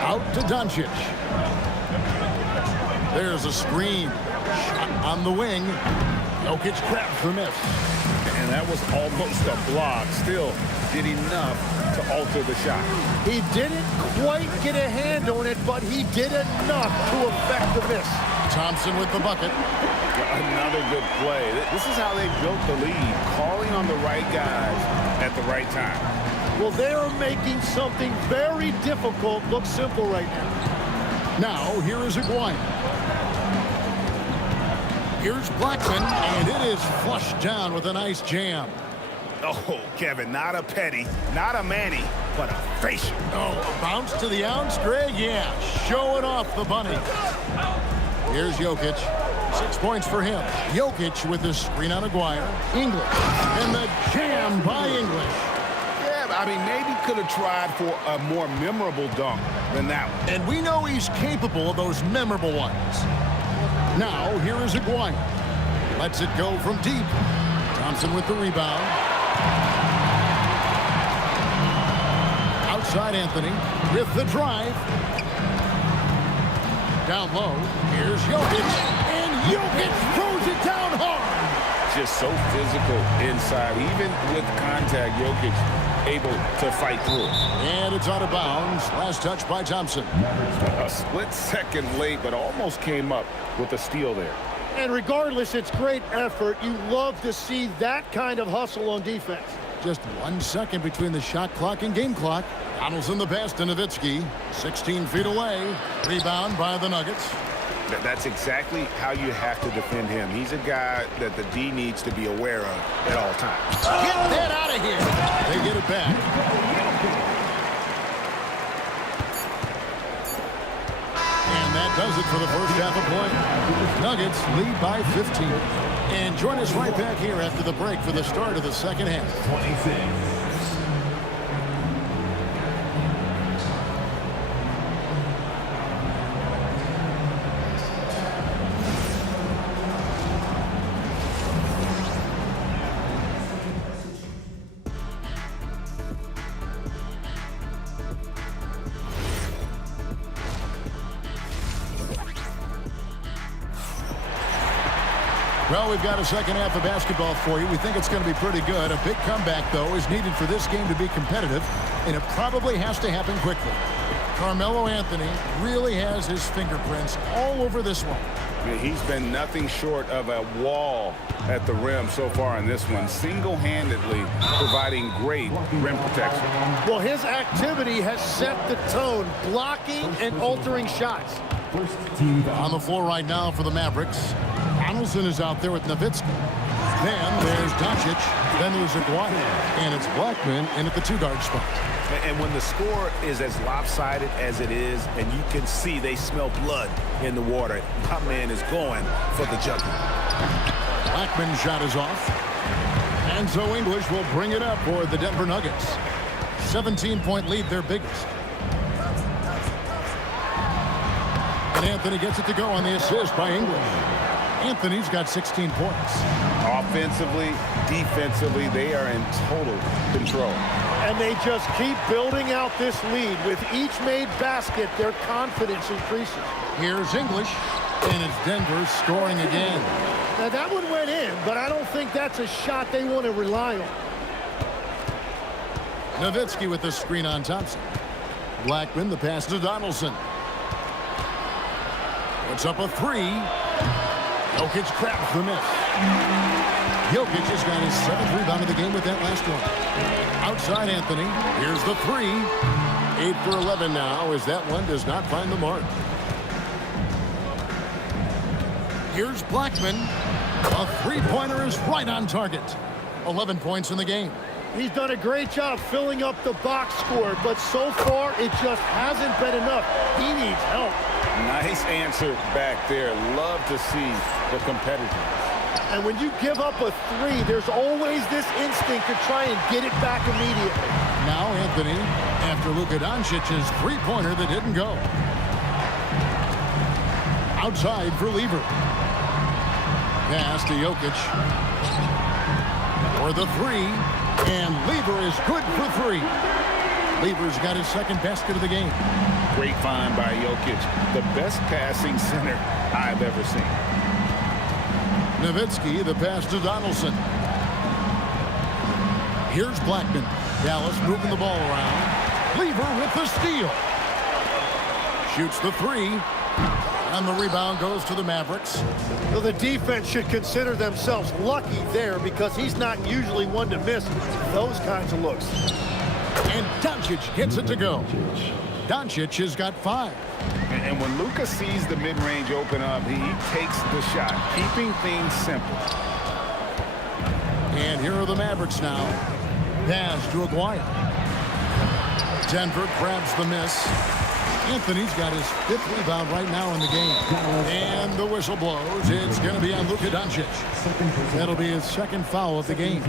Out to Doncic. There's a screen. Shot on the wing. Jokic grabs the miss. And that was almost a block. Still did enough to alter the shot. He didn't quite get a hand on it, but he did enough to affect the miss. Thompson with the bucket. Another good play. This is how they built the lead, calling on the right guys at the right time. Well, they are making something very difficult look simple right now. Now, here is Aguirre. Here's Blackman, and it is flushed down with a nice jam. Oh, Kevin, not a Petty, not a Manny, but a facial. Oh, a bounce to the ounce, Greg? Yeah, showing off the bunny. Here's Jokic. 6 points for him. Jokic with the screen on Aguirre. English. And the jam by English. Yeah, I mean, maybe could have tried for a more memorable dunk than that one. And we know he's capable of those memorable ones. Now, here is Aguirre. Lets it go from deep. Thompson with the rebound. Outside Anthony with the drive. Down low. Here's Jokic. And Jokic throws it down hard. Just so physical inside. Even with contact, Jokic able to fight through it. And it's out of bounds. Last touch by Thompson. A split second late, but almost came up with a steal there. And regardless, it's great effort. You love to see that kind of hustle on defense. Just 1 second between the shot clock and game clock. Donaldson the pass to Nowitzki. 16 feet away. Rebound by the Nuggets. That's exactly how you have to defend him. He's a guy that the D needs to be aware of at all times. Get that out of here. They get it back. And that does it for the first half of play. Nuggets lead by 15. And join us right back here after the break for the start of the second half. 26. Well, we've got a second half of basketball for you. We think it's going to be pretty good. A big comeback, though, is needed for this game to be competitive, and it probably has to happen quickly. Carmelo Anthony really has his fingerprints all over this one. He's been nothing short of a wall at the rim so far in this one, single-handedly providing great rim protection. Well, his activity has set the tone, blocking and altering shots. On the floor right now for the Mavericks. Donaldson is out there with Nowitzki. Then there's Doncic. Then there's Aguirre. And it's Blackman in at the two-guard spot. And when the score is as lopsided as it is, and you can see they smell blood in the water, my man is going for the jugular. Blackman's shot is off. And so English will bring it up for the Denver Nuggets. 17-point lead, their biggest. And Anthony gets it to go on the assist by English. Anthony's got 16 points. Offensively, defensively, they are in total control. And they just keep building out this lead. With each made basket, their confidence increases. Here's English, and it's Denver scoring again. Now, that one went in, but I don't think that's a shot they want to rely on. Nowitzki with the screen on Thompson. Blackman, the pass to Donaldson. Puts up a three. Jokic cracks the miss. Jokic has got his 7th rebound of the game with that last one. Outside Anthony. Here's the three. 8 for 11 now as that one does not find the mark. Here's Blackman. A three-pointer is right on target. 11 points in the game. He's done a great job filling up the box score, but so far it just hasn't been enough. He needs help. Nice answer back there. Love to see the competitiveness. And when you give up a three, there's always this instinct to try and get it back immediately. Now Anthony, after Luka Doncic's three-pointer that didn't go. Outside for Lever. Pass to Jokic. For the three. And Lever is good for three. Lever's got his 2nd basket of the game. Great find by Jokic. The best passing center I've ever seen. Nowitzki, the pass to Donaldson. Here's Blackman. Dallas moving the ball around. Lever with the steal. Shoots the three. And the rebound goes to the Mavericks. So the defense should consider themselves lucky there because he's not usually one to miss those kinds of looks. And Doncic gets it to go. Doncic has got 5. And when Luka sees the mid-range open up, he takes the shot, keeping things simple. And here are the Mavericks now. Pass to Aguirre. Denver grabs the miss. Anthony's got his 5th rebound right now in the game. And the whistle blows. It's going to be on Luka Doncic. That'll be his 2nd foul of the game.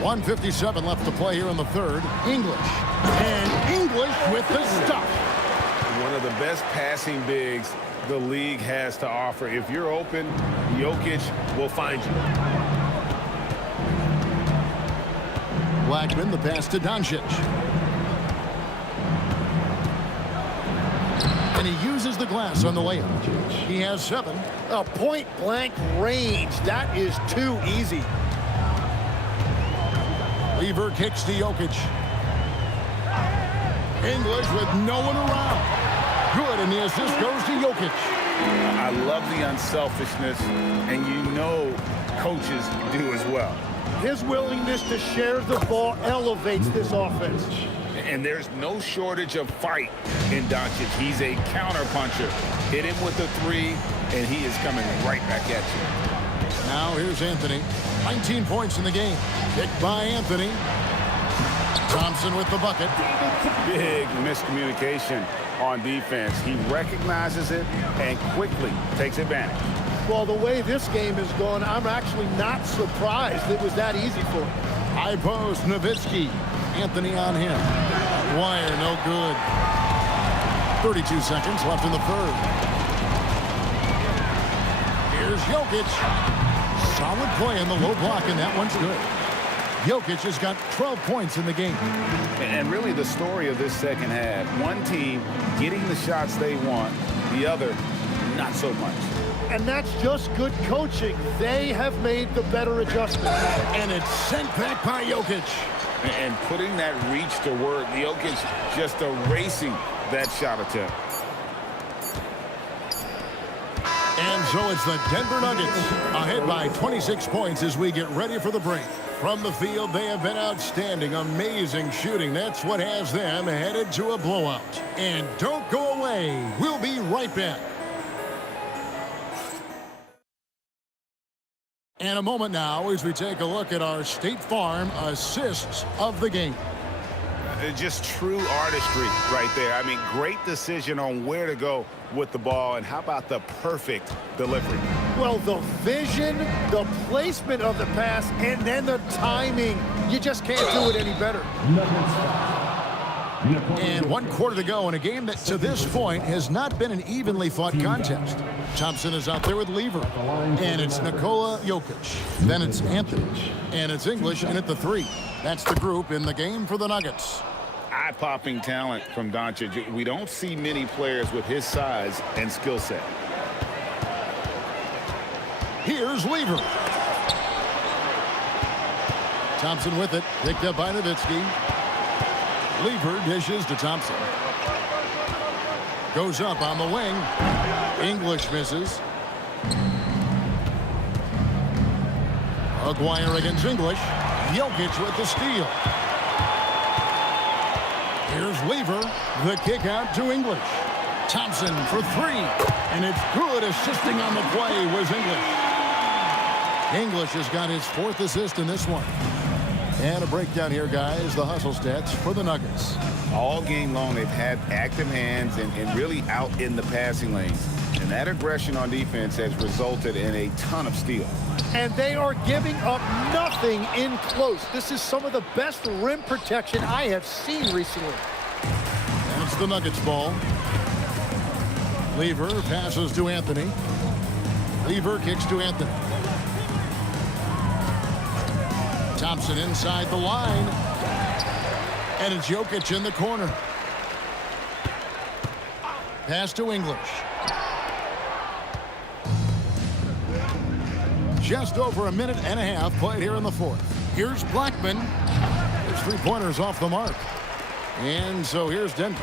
1:57 left to play here in the 3rd. English. And English with the stuff. One of the best passing bigs the league has to offer. If you're open, Jokic will find you. Blackman, the pass to Doncic. And he uses the glass on the layup. He has 7. A point-blank range. That is too easy. Lever kicks to Jokic. English with no one around. Good, and the assist goes to Jokic. I love the unselfishness, and you know coaches do as well. His willingness to share the ball elevates this offense. And there's no shortage of fight in Doncic. He's a counterpuncher. Hit him with a 3, and he is coming right back at you. Now here's Anthony. 19 points in the game. Kicked by Anthony. Thompson with the bucket. Big miscommunication on defense. He recognizes it and quickly takes advantage. Well, the way this game has gone, I'm actually not surprised it was that easy for him. High post, Nowitzki. Anthony on him. Wire, no good. 32 seconds left in the 3rd. Here's Jokic. Solid play in the low block, and that one's good. Jokic has got 12 points in the game. And really the story of this second half, one team getting the shots they want, the other not so much. And that's just good coaching. They have made the better adjustment. And it's sent back by Jokic. And putting that reach to work, Jokic just erasing that shot attempt. And so it's the Denver Nuggets ahead by 26 points as we get ready for the break. From the field, they have been outstanding, amazing shooting. That's what has them headed to a blowout. And don't go away. We'll be right back. And a moment now as we take a look at our State Farm assists of the game. Just true artistry right there. I mean, great decision on where to go with the ball, and how about the perfect delivery? Well, the vision, the placement of the pass, and then the timing. You just can't do it any better. And 1 quarter to go in a game that to this point has not been an evenly fought contest. Thompson is out there with Lever. And it's Nikola Jokic. Then it's Anthony. And it's English in at the 3. That's the group in the game for the Nuggets. Eye-popping talent from Doncic. We don't see many players with his size and skill set. Here's Lever. Thompson with it. Picked up by Nowitzki. Lever dishes to Thompson. Goes up on the wing. English misses. Aguirre against English. Jokic with the steal. Here's Lever. The kick out to English. Thompson for 3. And it's good. Assisting on the play was English. English has got his 4th assist in this one. And a breakdown here, guys. The hustle stats for the Nuggets. All game long, they've had active hands and really out in the passing lanes. And that aggression on defense has resulted in a ton of steals. And they are giving up nothing in close. This is some of the best rim protection I have seen recently. And it's the Nuggets ball. Lever passes to Anthony. Lever kicks to Anthony. Thompson inside the line. And it's Jokic in the corner. Pass to English. Just over a minute and a half played here in the 4th. Here's Blackman. His 3-pointers off the mark. And so here's Denver.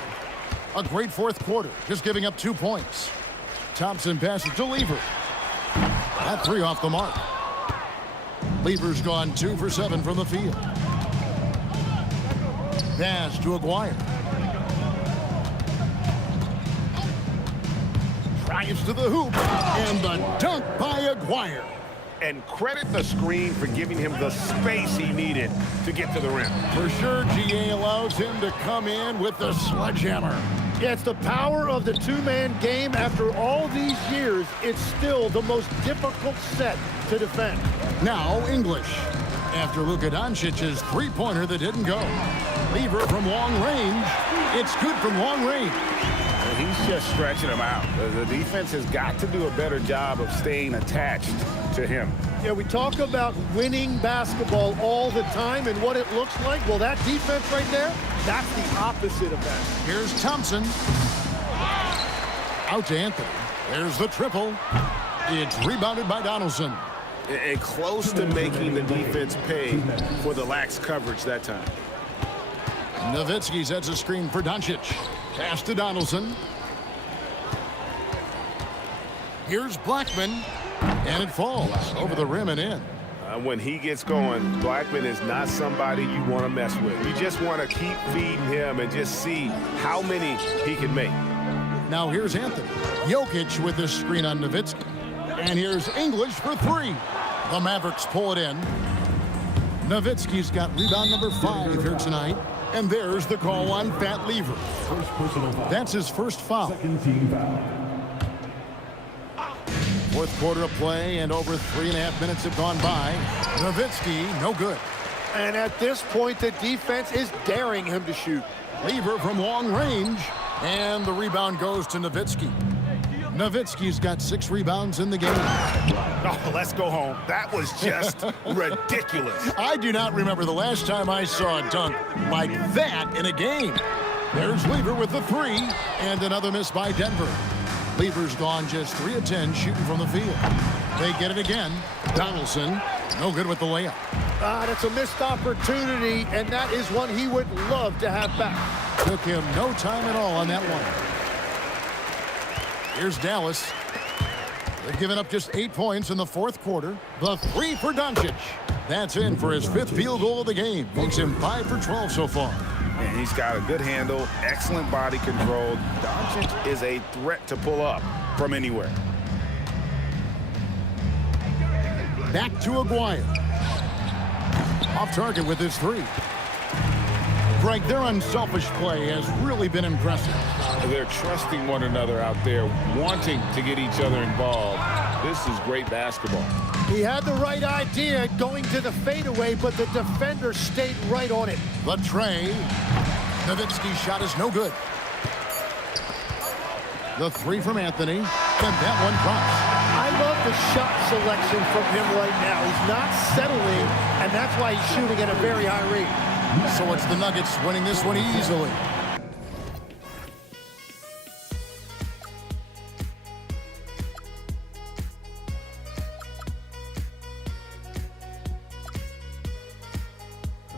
A great 4th quarter, just giving up 2 points. Thompson passes to Lever. That 3 off the mark. Lever's gone 2 for 7 from the field. Pass to Aguirre. Drives to the hoop. And the dunk by Aguirre. And credit the screen for giving him the space he needed to get to the rim. For sure, GA allows him to come in with the sledgehammer. Yeah, it's the power of the two-man game. After all these years, it's still the most difficult set to defend. Now, English. After Luka Doncic's three-pointer that didn't go. Lever from long range. It's good from long range. He's just stretching him out. The defense has got to do a better job of staying attached to him. Yeah, we talk about winning basketball all the time and what it looks like. Well, that defense right there, that's the opposite of that. Here's Thompson. Out to Anthony. There's the triple. It's rebounded by Donaldson. And close to making the defense pay for the lax coverage that time. Nowitzki sets a screen for Doncic. Pass to Donaldson. Here's Blackman. And it falls over the rim and in. When he gets going, Blackman is not somebody you want to mess with. You just want to keep feeding him and just see how many he can make. Now here's Anthony. Jokic with this screen on Nowitzki. And here's English for three. The Mavericks pull it in. Nowitzki's got rebound number 5 here tonight. And there's the call on Fat Lever. First personal foul. That's his first foul. Second team foul. Fourth quarter of play, and over 3.5 minutes have gone by. Nowitzki, no good. And at this point, the defense is daring him to shoot. Lever from long range. And the rebound goes to Nowitzki. Nowitzki's got 6 rebounds in the game. Oh, let's go home. That was just ridiculous. I do not remember the last time I saw a dunk like that in a game. There's Lever with the 3, and another miss by Denver. Lever's gone just 3 of 10 shooting from the field. They get it again. Donaldson, no good with the layup. That's a missed opportunity, and that is one he would love to have back. Took him no time at all on that one. Here's Dallas. They've given up just 8 points in the fourth quarter. The 3 for Doncic. That's in for his 5th field goal of the game. Makes him 5 for 12 so far. And he's got a good handle, excellent body control. Doncic is a threat to pull up from anywhere. Back to Aguirre. Off target with his 3. Greg, their unselfish play has really been impressive. They're trusting one another out there, wanting to get each other involved. This is great basketball. He had the right idea going to the fadeaway, but the defender stayed right on it. The tray. Nowitzki's shot is no good. The 3 from Anthony, and that one drops. I love the shot selection from him right now. He's not settling, and that's why he's shooting at a very high rate. So it's the Nuggets winning this one easily.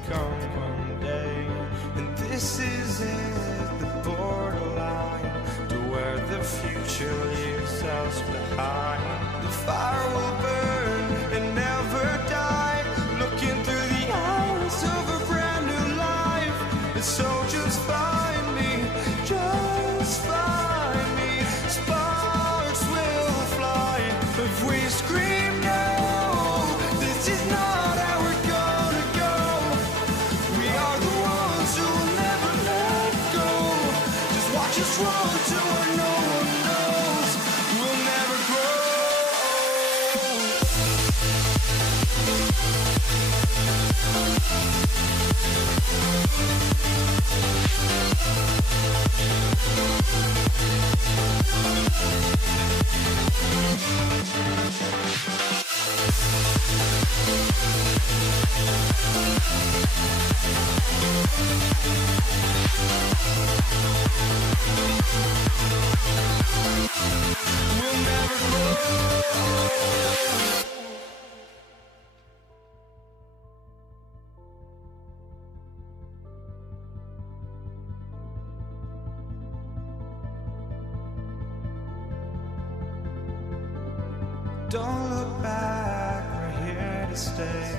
Come one day, and this is it, the borderline to where the future leaves us behind. The fire will burn and never die, looking through the eyes of a brand new life. And so just find me, just find me. Sparks will fly if we scream no. This is not how we're gonna go. We are the ones who will never let go. Just watch us run to where no one knows. We'll never grow. We'll never grow. Don't look back, we're here to stay.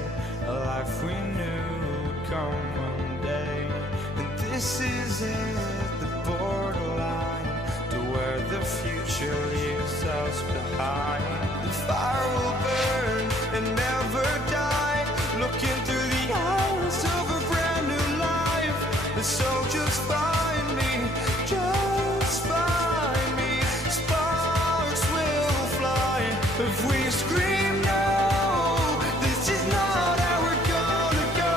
A life we knew would come one day. And this is it, the borderline to where the future leaves us behind. The fire will burn and never die. Looking through the eyes of a brand new life. And so just find me, just find me. Sparks will fly if we scream no. This is not how we're gonna go.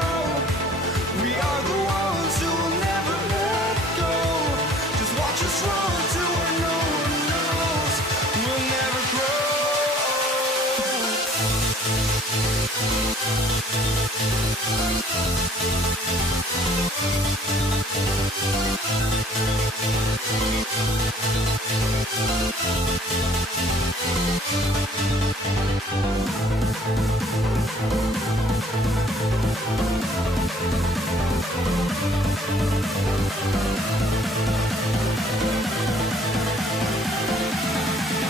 We are the ones who will never let go. Just watch us run to where no one knows. We'll never grow.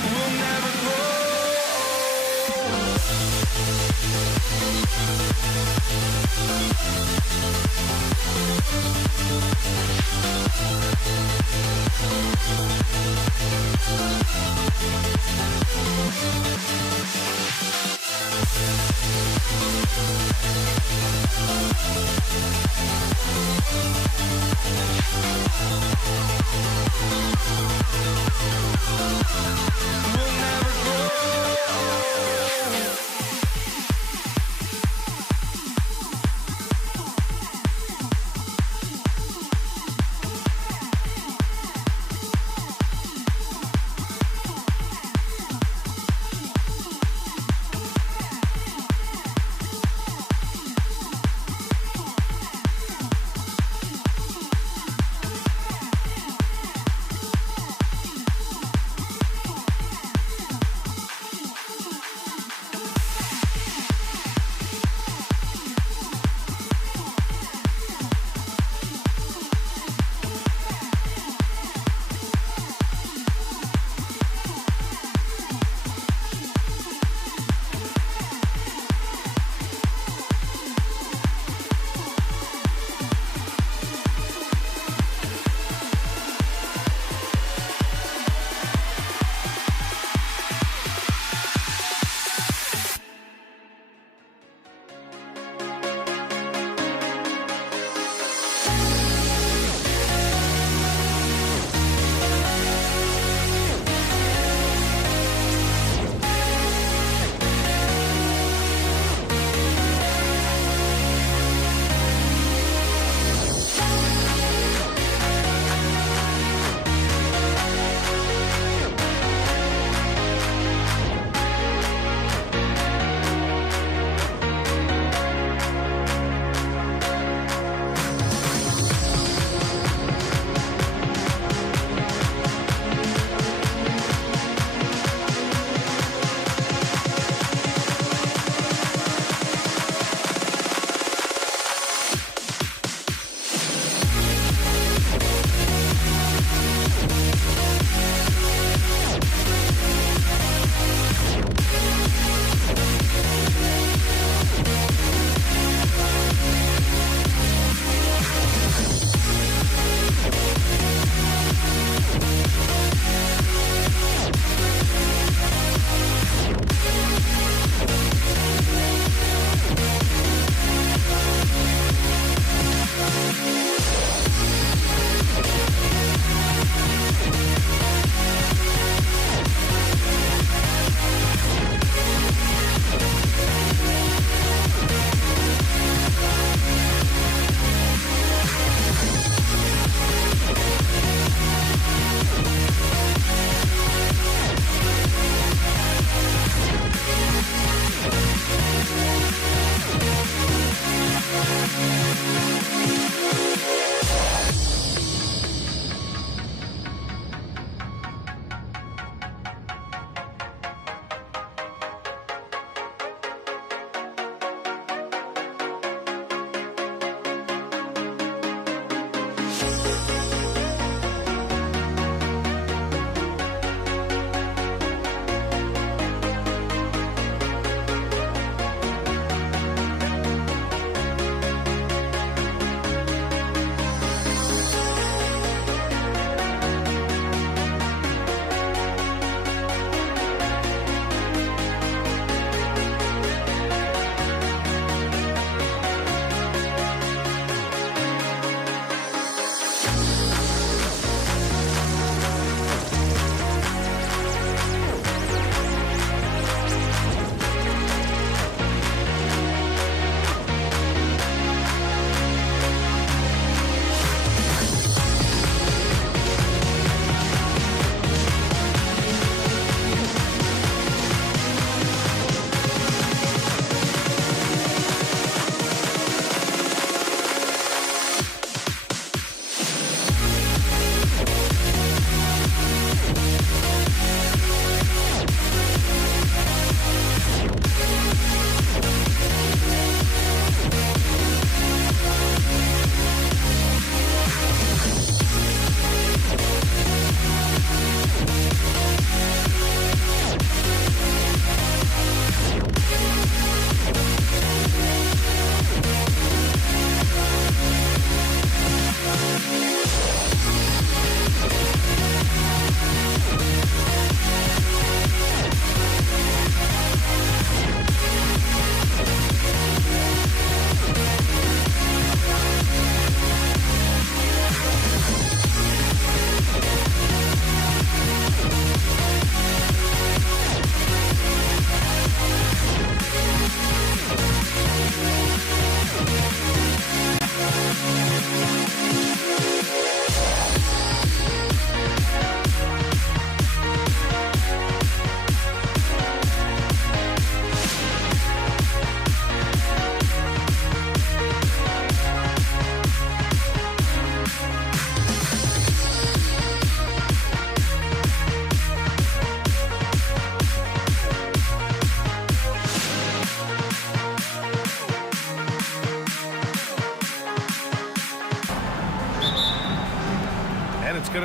We'll never grow. We'll never grow.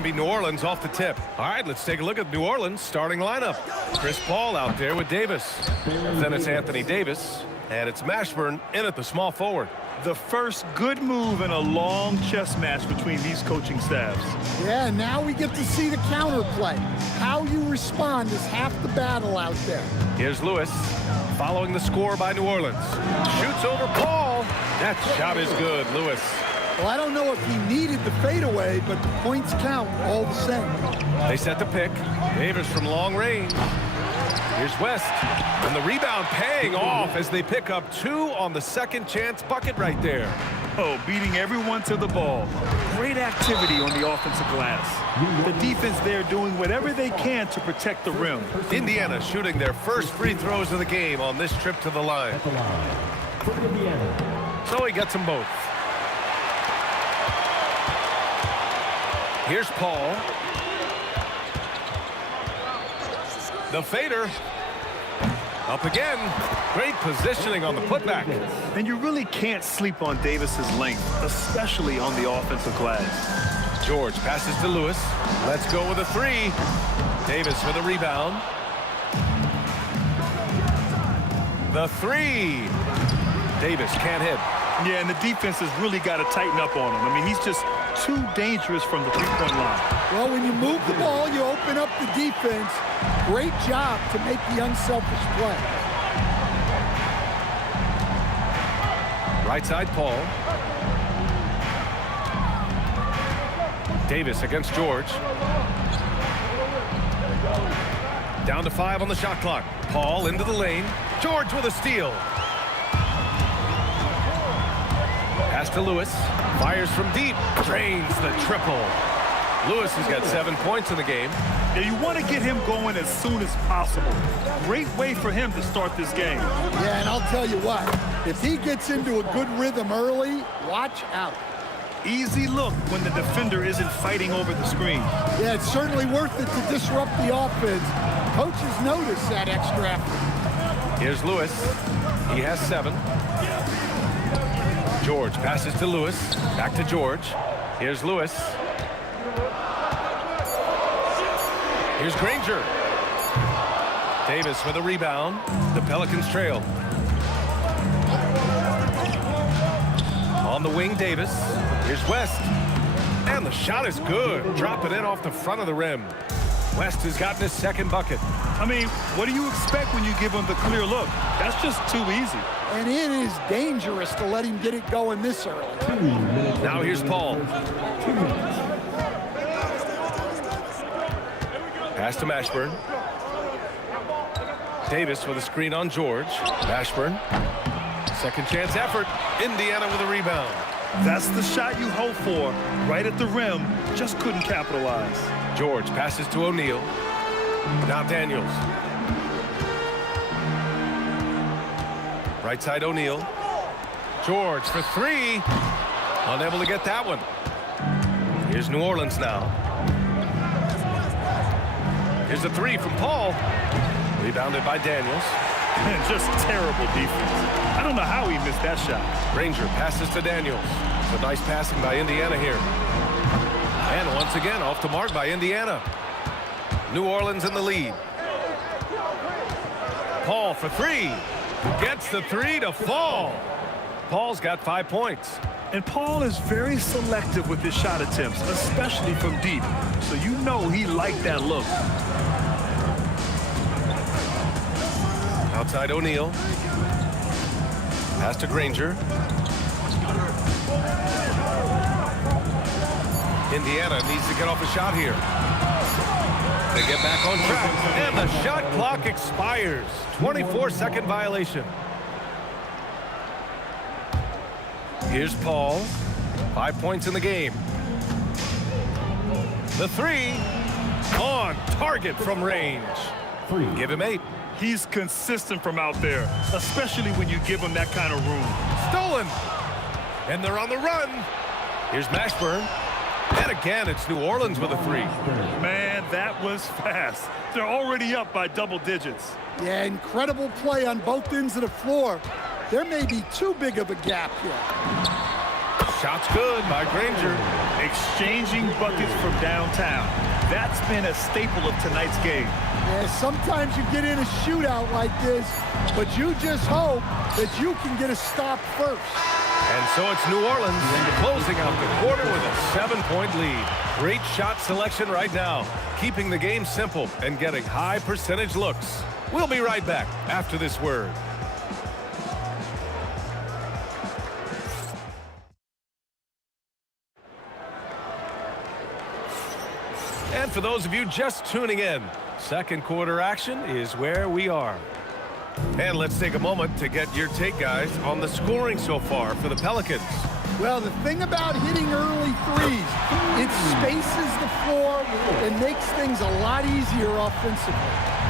going to be New Orleans off the tip. All right, let's take a look at New Orleans starting lineup. Chris Paul out there with Davis. Then it's Anthony Davis, and it's Mashburn in at the small forward. The first good move in a long chess match between these coaching staffs. Yeah, now we get to see the counterplay. How you respond is half the battle out there. Here's Lewis following the score by New Orleans. Shoots over Paul. That shot is good, Lewis. Well, I don't know if he needed the fadeaway, but the points count all the same. They set the pick. Davis from long range. Here's West. And the rebound paying off as they pick up 2 on the second chance bucket right there. Oh, beating everyone to the ball. Great activity on the offensive glass. The defense there doing whatever they can to protect the rim. Indiana shooting their first free throws of the game on this trip to the line. So he gets them both. Here's Paul. The fader. Up again. Great positioning on the putback. And you really can't sleep on Davis's length, especially on the offensive glass. George passes to Lewis. Let's go with a 3. Davis for the rebound. The 3. Davis can't hit. Yeah, and the defense has really got to tighten up on him. I mean, he's just too dangerous from the three-point line. Well, when you move the ball, you open up the defense. Great job to make the unselfish play. Right side, Paul. Davis against George. Down to 5 on the shot clock. Paul into the lane. George with a steal. Pass to Lewis. Fires from deep. Drains the triple. Lewis has got 7 points in the game. Yeah, you want to get him going as soon as possible. Great way for him to start this game. Yeah, and I'll tell you what. If he gets into a good rhythm early, watch out. Easy look when the defender isn't fighting over the screen. Yeah, it's certainly worth it to disrupt the offense. Coaches notice that extra effort. Here's Lewis. He has 7. George passes to Lewis. Back to George. Here's Lewis. Here's Granger. Davis for the rebound. The Pelicans trail. On the wing, Davis. Here's West. And the shot is good. Drop it in off the front of the rim. West has gotten his second bucket. I mean, what do you expect when you give him the clear look? That's just too easy. And it is dangerous to let him get it going this early. Now here's Paul. Pass to Mashburn. Davis with a screen on George. Mashburn. Second chance effort. Indiana with a rebound. That's the shot you hope for. Right at the rim. Just couldn't capitalize. George passes to O'Neal. Now Daniels. Right side O'Neal. George for 3. Unable to get that one. Here's New Orleans now. Here's a 3 from Paul. Rebounded by Daniels. And just terrible defense. I don't know how he missed that shot. Ranger passes to Daniels. So nice passing by Indiana here. And once again, off the mark by Indiana. New Orleans in the lead. Paul for 3. Gets the 3 to fall. Paul's got 5 points. And Paul is very selective with his shot attempts, especially from deep. So you know he liked that look. Outside O'Neal. Pass to Granger. Indiana needs to get off a shot here. They get back on track, and the shot clock expires. 24-second violation. Here's Paul. 5 points in the game. The 3 on target from range. Give him 8. He's consistent from out there, especially when you give him that kind of room. Stolen. And they're on the run. Here's Mashburn. And again, it's New Orleans with a 3. Man, that was fast. They're already up by double digits. Yeah, incredible play on both ends of the floor. There may be too big of a gap here. Shot's good by Granger. Exchanging buckets from downtown. That's been a staple of tonight's game. Yeah, sometimes you get in a shootout like this, but you just hope that you can get a stop first. And so it's New Orleans closing out the quarter with a 7-point lead. Great shot selection right now, keeping the game simple and getting high percentage looks. We'll be right back after this word. And for those of you just tuning in, second quarter action is where we are. And let's take a moment to get your take, guys, on the scoring so far for the Pelicans. Well, the thing about hitting early threes, it spaces the floor and makes things a lot easier offensively.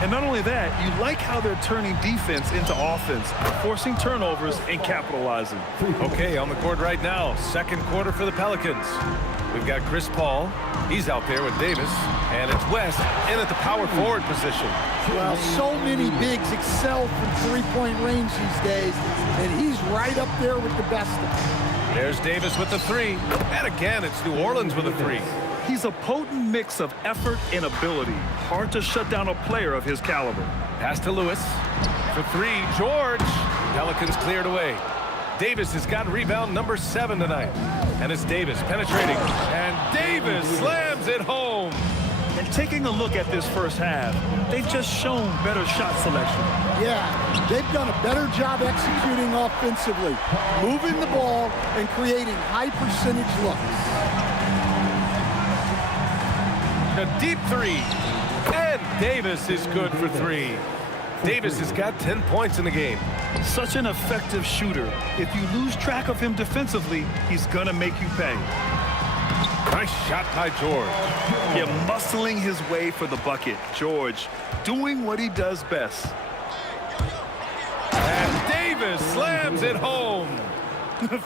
And not only that, you like how they're turning defense into offense, forcing turnovers and capitalizing. Okay, on the court right now, second quarter for the Pelicans. We've got Chris Paul. He's out there with Davis. And it's West in at the power forward position. Well, so many bigs excel from three-point range these days, and he's right up there with the best of them. There's Davis with the three. And again, it's New Orleans with a three. He's a potent mix of effort and ability. Hard to shut down a player of his caliber. Pass to Lewis. For three, George. Pelicans cleared away. Davis has got rebound number 7 tonight. And it's Davis penetrating. And Davis slams it home. And taking a look at this first half, they've just shown better shot selection. Yeah, they've done a better job executing offensively, moving the ball and creating high percentage looks. A deep three. And Davis is good for 3. Davis has got 10 points in the game. Such an effective shooter. If you lose track of him defensively, he's gonna make you pay. Nice shot by George. Yeah, muscling his way for the bucket. George doing what he does best. And Davis slams it home.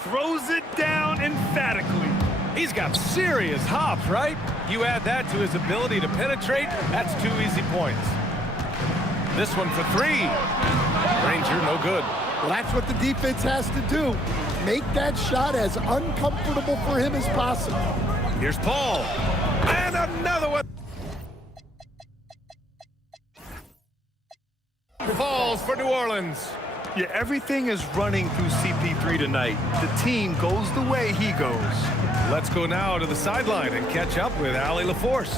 Throws it down emphatically. He's got serious hops, right? You add that to his ability to penetrate, that's 2 easy points. This one for 3. Granger, no good. Well, that's what the defense has to do. Make that shot as uncomfortable for him as possible. Here's Paul. And another one. Falls for New Orleans. Yeah, everything is running through CP3 tonight. The team goes the way he goes. Let's go now to the sideline and catch up with Allie LaForce.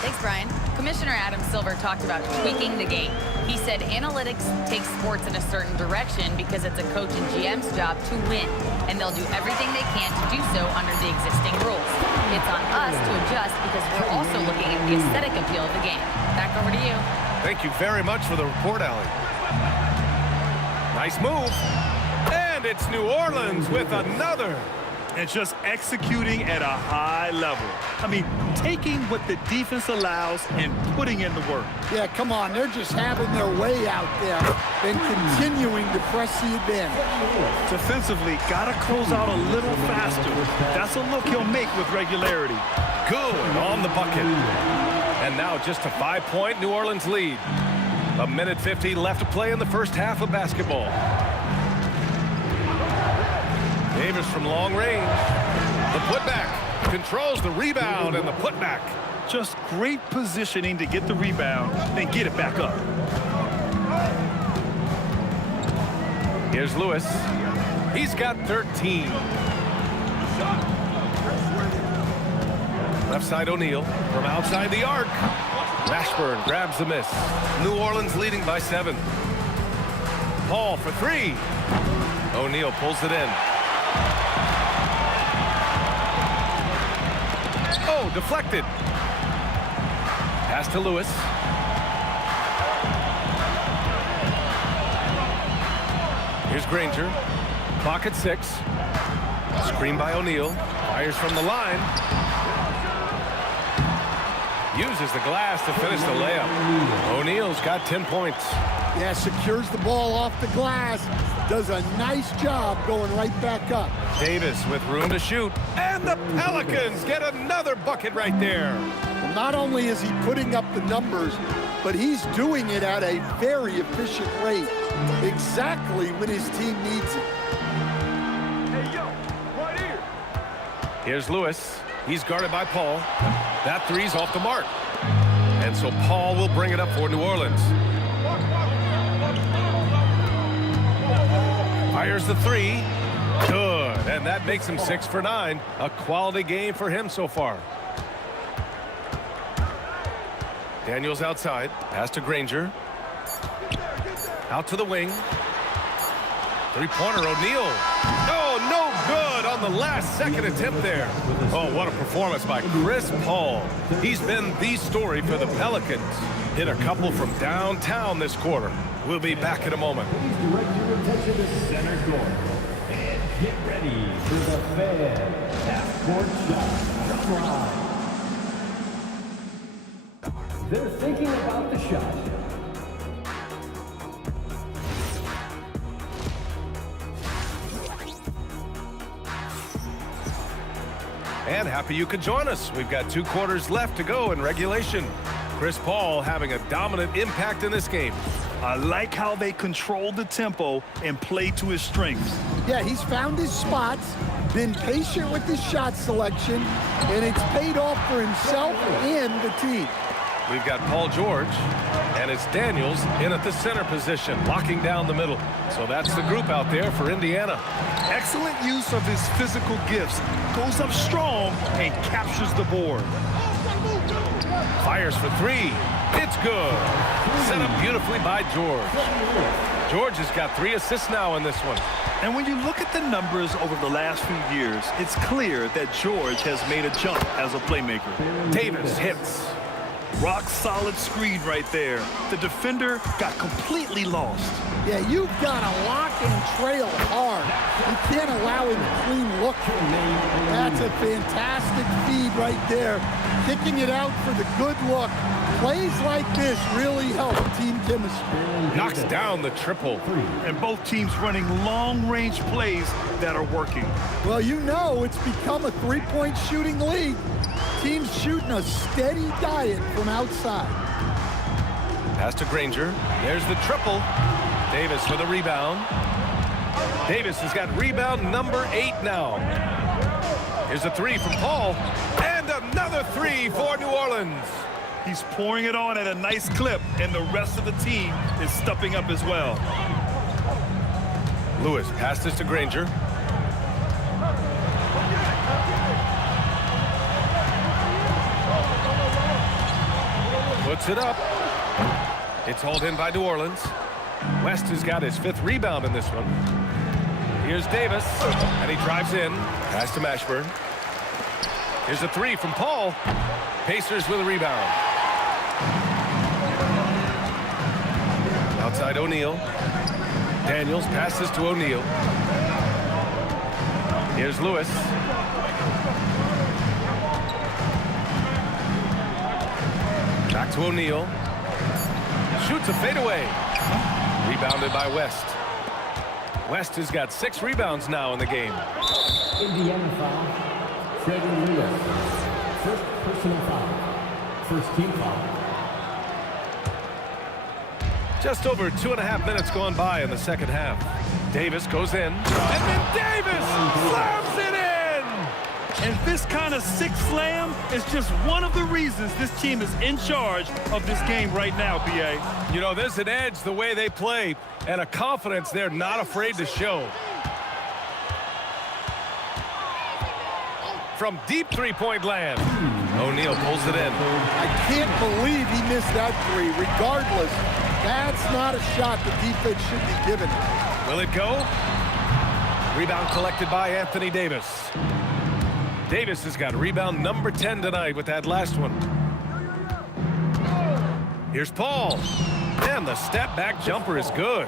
Thanks, Brian. Commissioner Adam Silver talked about tweaking the game. He said analytics takes sports in a certain direction because it's a coach and GM's job to win, and they'll do everything they can to do so under the existing rules. It's on us to adjust because we're also looking at the aesthetic appeal of the game. Back over to you. Thank you very much for the report, Allie. Nice move. And it's New Orleans with another. And just executing at a high level. I mean, taking what the defense allows and putting in the work. Yeah, come on. They're just having their way out there and continuing to press the advantage. Defensively, got to close out a little faster. That's a look he'll make with regularity. Good on the bucket. And now just a 5-point New Orleans lead. 1:50 left to play in the first half of basketball. Davis from long range. The putback. Controls the rebound and the putback. Just great positioning to get the rebound, then get it back up. Here's Lewis. He's got 13. Left side O'Neal from outside the arc. Mashburn grabs the miss. New Orleans leading by 7. Paul for 3. O'Neal pulls it in. Oh, deflected. Pass to Lewis. Here's Granger. Clock at 6. Screen by O'Neal. Fires from the line. Uses the glass to finish the layup. O'Neal's got 10 points. Yeah, secures the ball off the glass. Does a nice job going right back up. Davis with room to shoot. And the Pelicans get another bucket right there. Well, not only is he putting up the numbers, but he's doing it at a very efficient rate. Exactly when his team needs it. Hey, yo, right here. Here's Lewis. He's guarded by Paul. That three's off the mark. And so Paul will bring it up for New Orleans. Fires the three. Good. And that makes him 6 for 9. A quality game for him so far. Daniels outside. Pass to Granger. Out to the wing. Three-pointer, O'Neal. Oh, no good on the last second attempt there. Oh, what a performance by Chris Paul. He's been the story for the Pelicans. Hit a couple from downtown this quarter. We'll be back in a moment. Please direct your attention to center court. And get ready for the Fed half-court shot. Come on. They're thinking about the shot. And happy you could join us. We've got 2 quarters left to go in regulation. Chris Paul having a dominant impact in this game. I like how they control the tempo and play to his strengths. Yeah, he's found his spots, been patient with his shot selection, and it's paid off for himself and the team. We've got Paul George, and it's Daniels in at the center position, locking down the middle. So that's the group out there for Indiana. Excellent use of his physical gifts. Goes up strong and captures the board. Fires for 3. It's good. Set up beautifully by George. George has got 3 assists now in this one. And when you look at the numbers over the last few years, it's clear that George has made a jump as a playmaker. Davis hits. Rock solid screen right there. The defender got completely lost. Yeah, you've got to lock and trail hard. You can't allow him a clean look. That's a fantastic feed right there. Kicking it out for the good look. Plays like this really help team chemistry. Knocks down the triple. And both teams running long-range plays that are working. Well, you know it's become a three-point shooting league. Teams shooting a steady diet from outside. Pass to Granger. There's the triple. Davis for the rebound. Davis has got rebound number 8 now. Here's a 3 from Paul. And another 3 for New Orleans. He's pouring it on at a nice clip, and the rest of the team is stepping up as well. Lewis passes to Granger. Puts it up. It's hauled in by New Orleans. West has got his 5th rebound in this one. Here's Davis, and he drives in. Pass to Mashburn. Here's a 3 from Paul. Pacers with a rebound. Outside O'Neal. Daniels passes to O'Neal. Here's Lewis. Back to O'Neal. Shoots a fadeaway. Rebounded by West. West has got 6 rebounds now in the game. Indiana foul. Trevor Lewis. First personal foul. First team foul. Just over 2.5 minutes gone by in the second half. Davis goes in. And then Davis slams it in! And this kind of sick slam is just one of the reasons this team is in charge of this game right now, B.A. You know, there's an edge the way they play and a confidence they're not afraid to show. From deep three-point land, O'Neal pulls it in. I can't believe he missed that 3. Regardless, that's not a shot the defense should be given. Will it go? Rebound collected by Anthony Davis. Davis has got rebound number 10 tonight with that last one. Here's Paul. And the step-back jumper is good.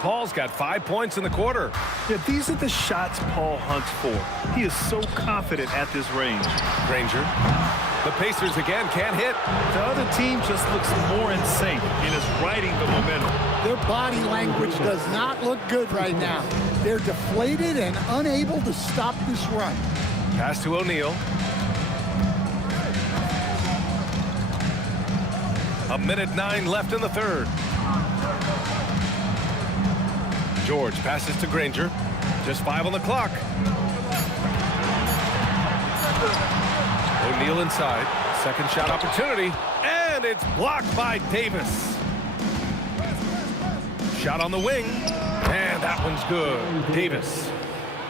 Paul's got 5 points in the quarter. Yeah, these are the shots Paul hunts for. He is so confident at this range. Granger. The Pacers again can't hit. The other team just looks more in sync and is riding the momentum. Their body language does not look good right now. They're deflated and unable to stop this run. Pass to O'Neal. A minute 9 left in the third. George passes to Granger. Just 5 on the clock. O'Neal inside. Second shot opportunity. And it's blocked by Davis. Shot on the wing. And that one's good. Davis.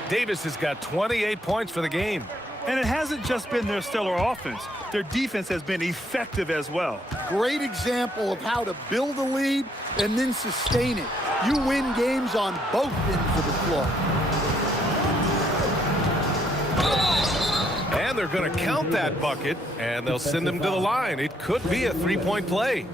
Davis has got 28 points for the game. And it hasn't just been their stellar offense. Their defense has been effective as well. Great example of how to build a lead and then sustain it. You win games on both ends of the floor. And they're going to count that bucket, and they'll send him to the line. It could be a three-point play.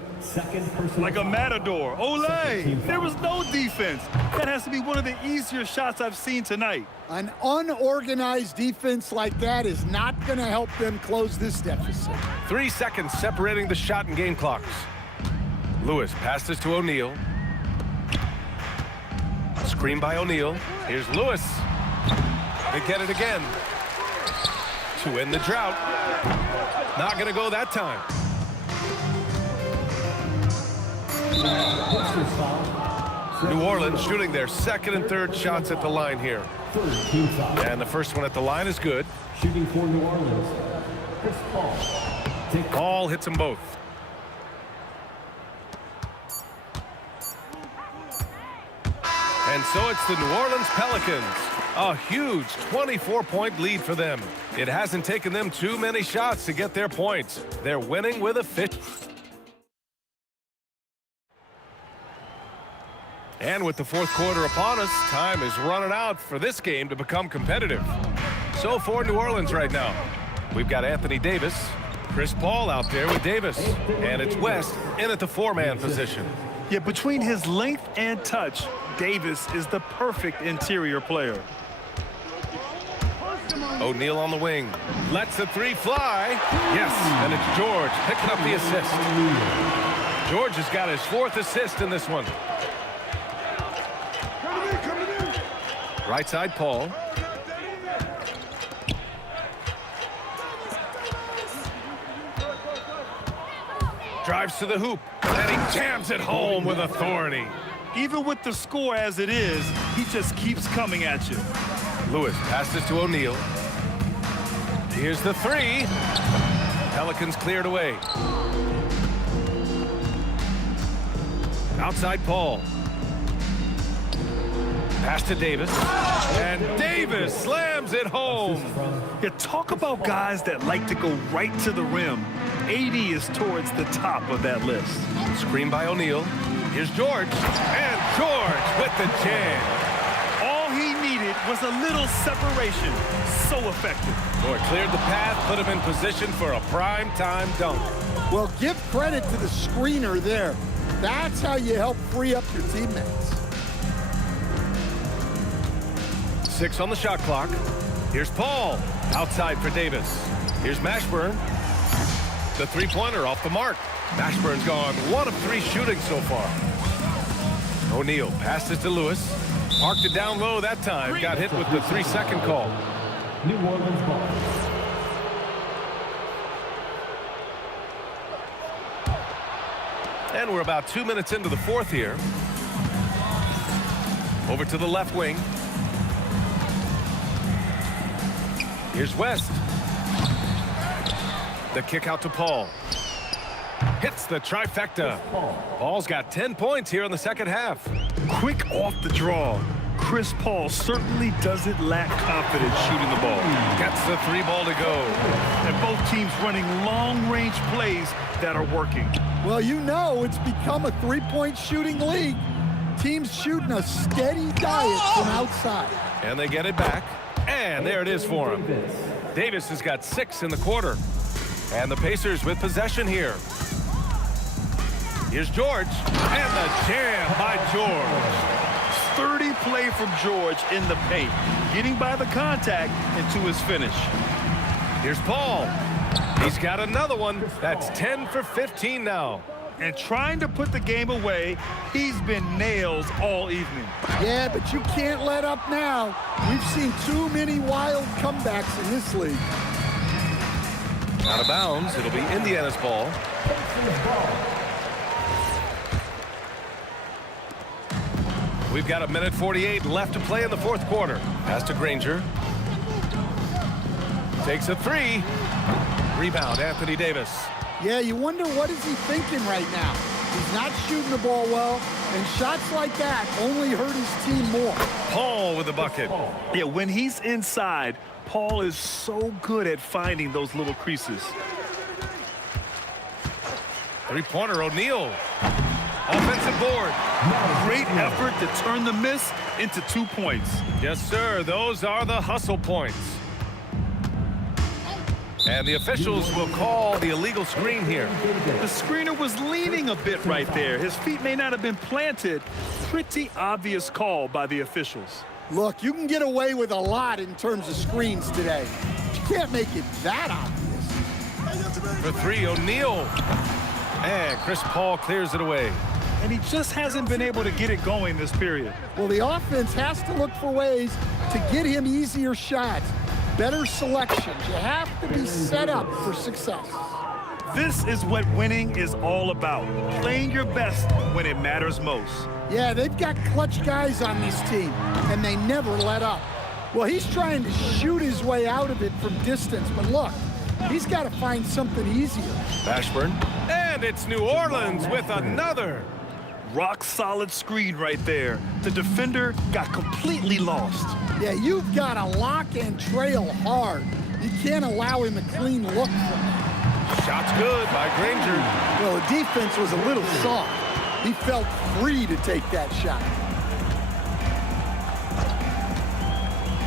Like a matador. Olé! There was no defense. That has to be one of the easier shots I've seen tonight. An unorganized defense like that is not going to help them close this deficit. 3 seconds separating the shot and game clocks. Lewis passes to O'Neal. Screen by O'Neal. Here's Lewis. They get it again. To end the drought. Not going to go that time. New Orleans shooting their second and third shots at the line here. And the first one at the line is good. Shooting for New Orleans, Chris Paul. Paul hits them both. And so it's the New Orleans Pelicans. A huge 24-point lead for them. It hasn't taken them too many shots to get their points. They're winning with a fit. And with the fourth quarter upon us, time is running out for this game to become competitive. So for New Orleans right now, we've got Anthony Davis, Chris Paul out there with Davis, and it's West in at the four-man position. Yeah, between his length and touch, Davis is the perfect interior player. O'Neal on the wing. Lets the three fly. Yes, and it's George picking up the assist. George has got his fourth assist in this one. Right side, Paul. Drives to the hoop, and he jams it home with authority. Even with the score as it is, he just keeps coming at you. Lewis passes to O'Neal. Here's the three. Pelicans cleared away. Outside Paul. Pass to Davis. And Davis slams it home. Yeah, talk about guys that like to go right to the rim. AD is towards the top of that list. Screen by O'Neal. Here's George. And George with the jam. All he needed was a little separation. So effective. George cleared the path, put him in position for a prime-time dunk. Well, give credit to the screener there. That's how you help free up your teammates. 6 on the shot clock. Here's Paul. Outside for Davis. Here's Mashburn. The three-pointer off the mark. Mashburn's gone 1 of 3 shooting so far. O'Neal passes to Lewis. Marked it down low that time. Got hit with the 3-second call. New Orleans ball. And we're about 2 minutes into the fourth here. Over to the left wing. Here's West. The kick out to Paul. Hits the trifecta. Paul's got 10 points here in the second half. Quick off the draw. Chris Paul certainly doesn't lack confidence shooting the ball. Gets the 3 ball to go. And both teams running long-range plays that are working. Well, you know it's become a three-point shooting league. Teams shooting a steady diet from outside. And they get it back. And there it is for him. Davis has got 6 in the quarter. And the Pacers with possession here. Here's George. And the jam by George. Sturdy play from George in the paint. Getting by the contact and to his finish. Here's Paul. He's got another one. That's 10 for 15 now. And trying to put the game away, he's been nails all evening. Yeah, but you can't let up now. We've seen too many wild comebacks in this league. Out of bounds. It'll be Indiana's ball. We've got 1:48 left to play in the fourth quarter. Pass to Granger. Takes a three. Rebound, Anthony Davis. Yeah, you wonder what is he thinking right now. He's not shooting the ball well, and shots like that only hurt his team more. Paul with the bucket. Yeah, when he's inside, Paul is so good at finding those little creases. Three-pointer, O'Neal. Offensive board. Great effort to turn the miss into 2 points. Yes, sir. Those are the hustle points. And the officials will call the illegal screen here. The screener was leaning a bit right there. His feet may not have been planted. Pretty obvious call by the officials. Look, you can get away with a lot in terms of screens today. You can't make it that obvious. For three, O'Neal. And Chris Paul clears it away. And he just hasn't been able to get it going this period. Well, the offense has to look for ways to get him easier shots, better selections. You have to be set up for success. This is what winning is all about, playing your best when it matters most. Yeah, they've got clutch guys on this team, and they never let up. Well, he's trying to shoot his way out of it from distance, but look, he's got to find something easier. Ashburn. And it's New Orleans with another. Rock solid screen right there. The defender got completely lost. Yeah, you've got to lock and trail hard. You can't allow him a clean look from that. Shot's good by Granger. Well, the defense was a little soft. He felt free to take that shot.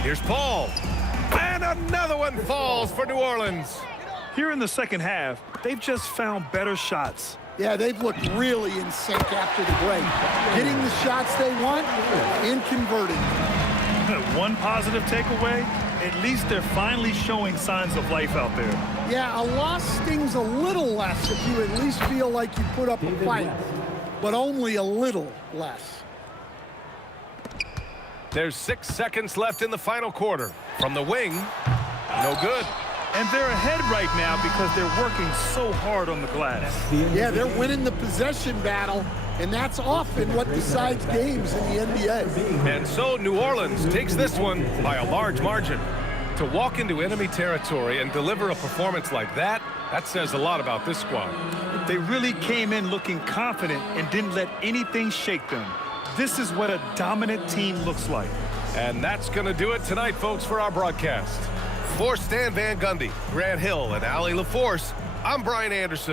Here's Paul. And another one falls for New Orleans. Here in the second half, they've just found better shots. Yeah, they've looked really in sync after the break. Getting the shots they want and converting. One positive takeaway, at least they're finally showing signs of life out there. Yeah, a loss stings a little less if you at least feel like you put up a fight, but only a little less. There's 6 seconds left in the final quarter. From the wing, no good. And they're ahead right now because they're working so hard on the glass. Yeah, they're winning the possession battle, and that's often what decides games in the NBA. And so New Orleans takes this one by a large margin. To walk into enemy territory and deliver a performance like that, that says a lot about this squad. They really came in looking confident and didn't let anything shake them. This is what a dominant team looks like. And that's going to do it tonight, folks, for our broadcast. For Stan Van Gundy, Grant Hill, and Allie LaForce, I'm Brian Anderson.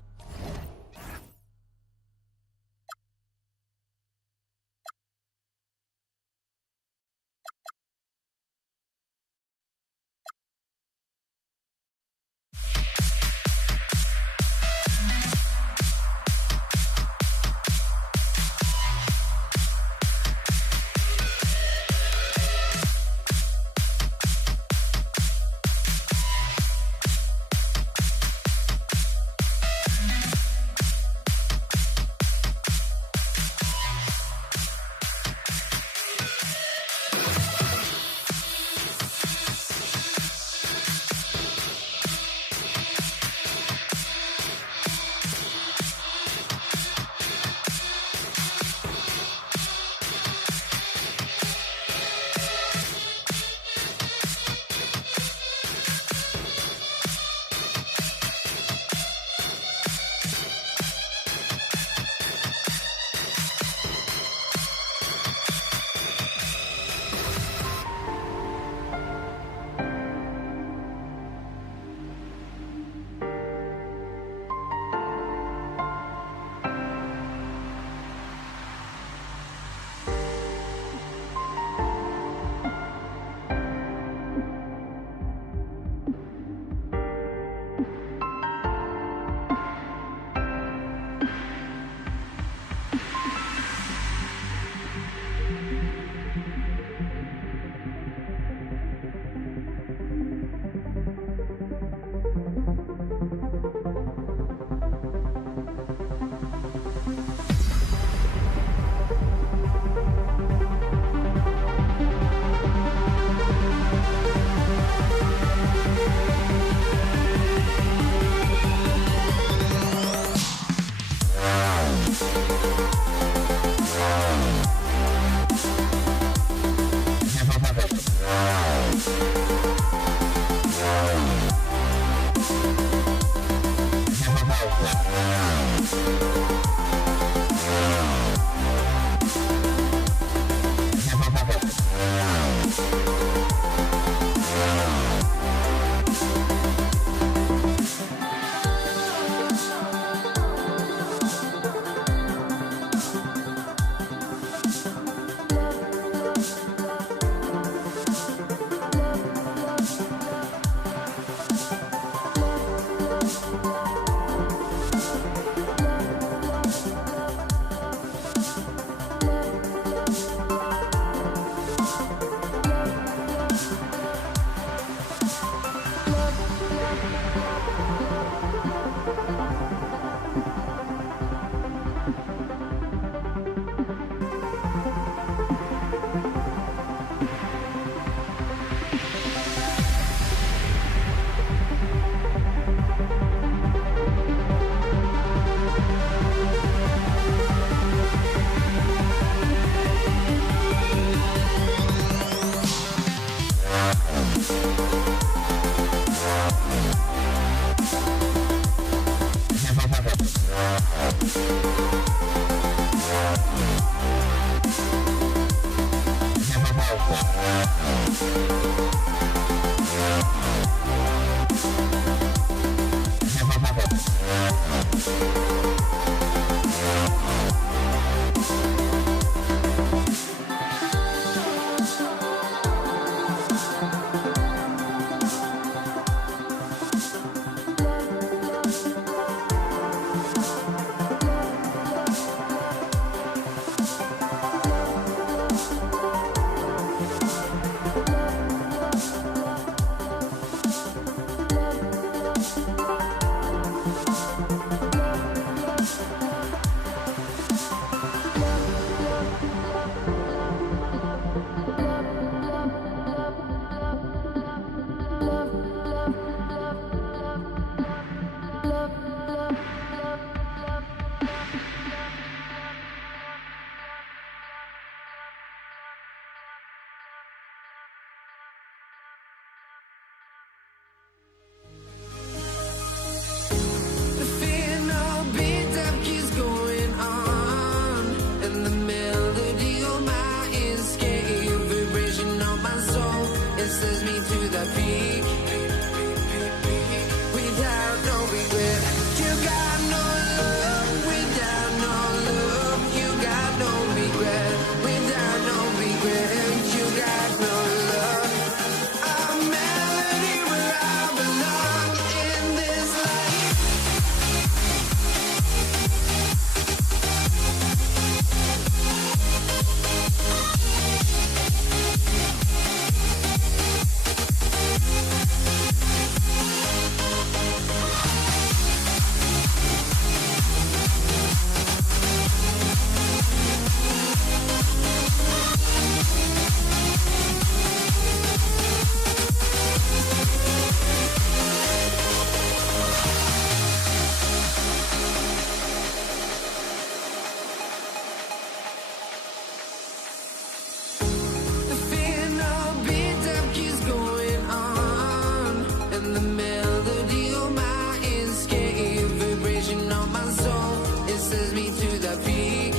chases me to the peak.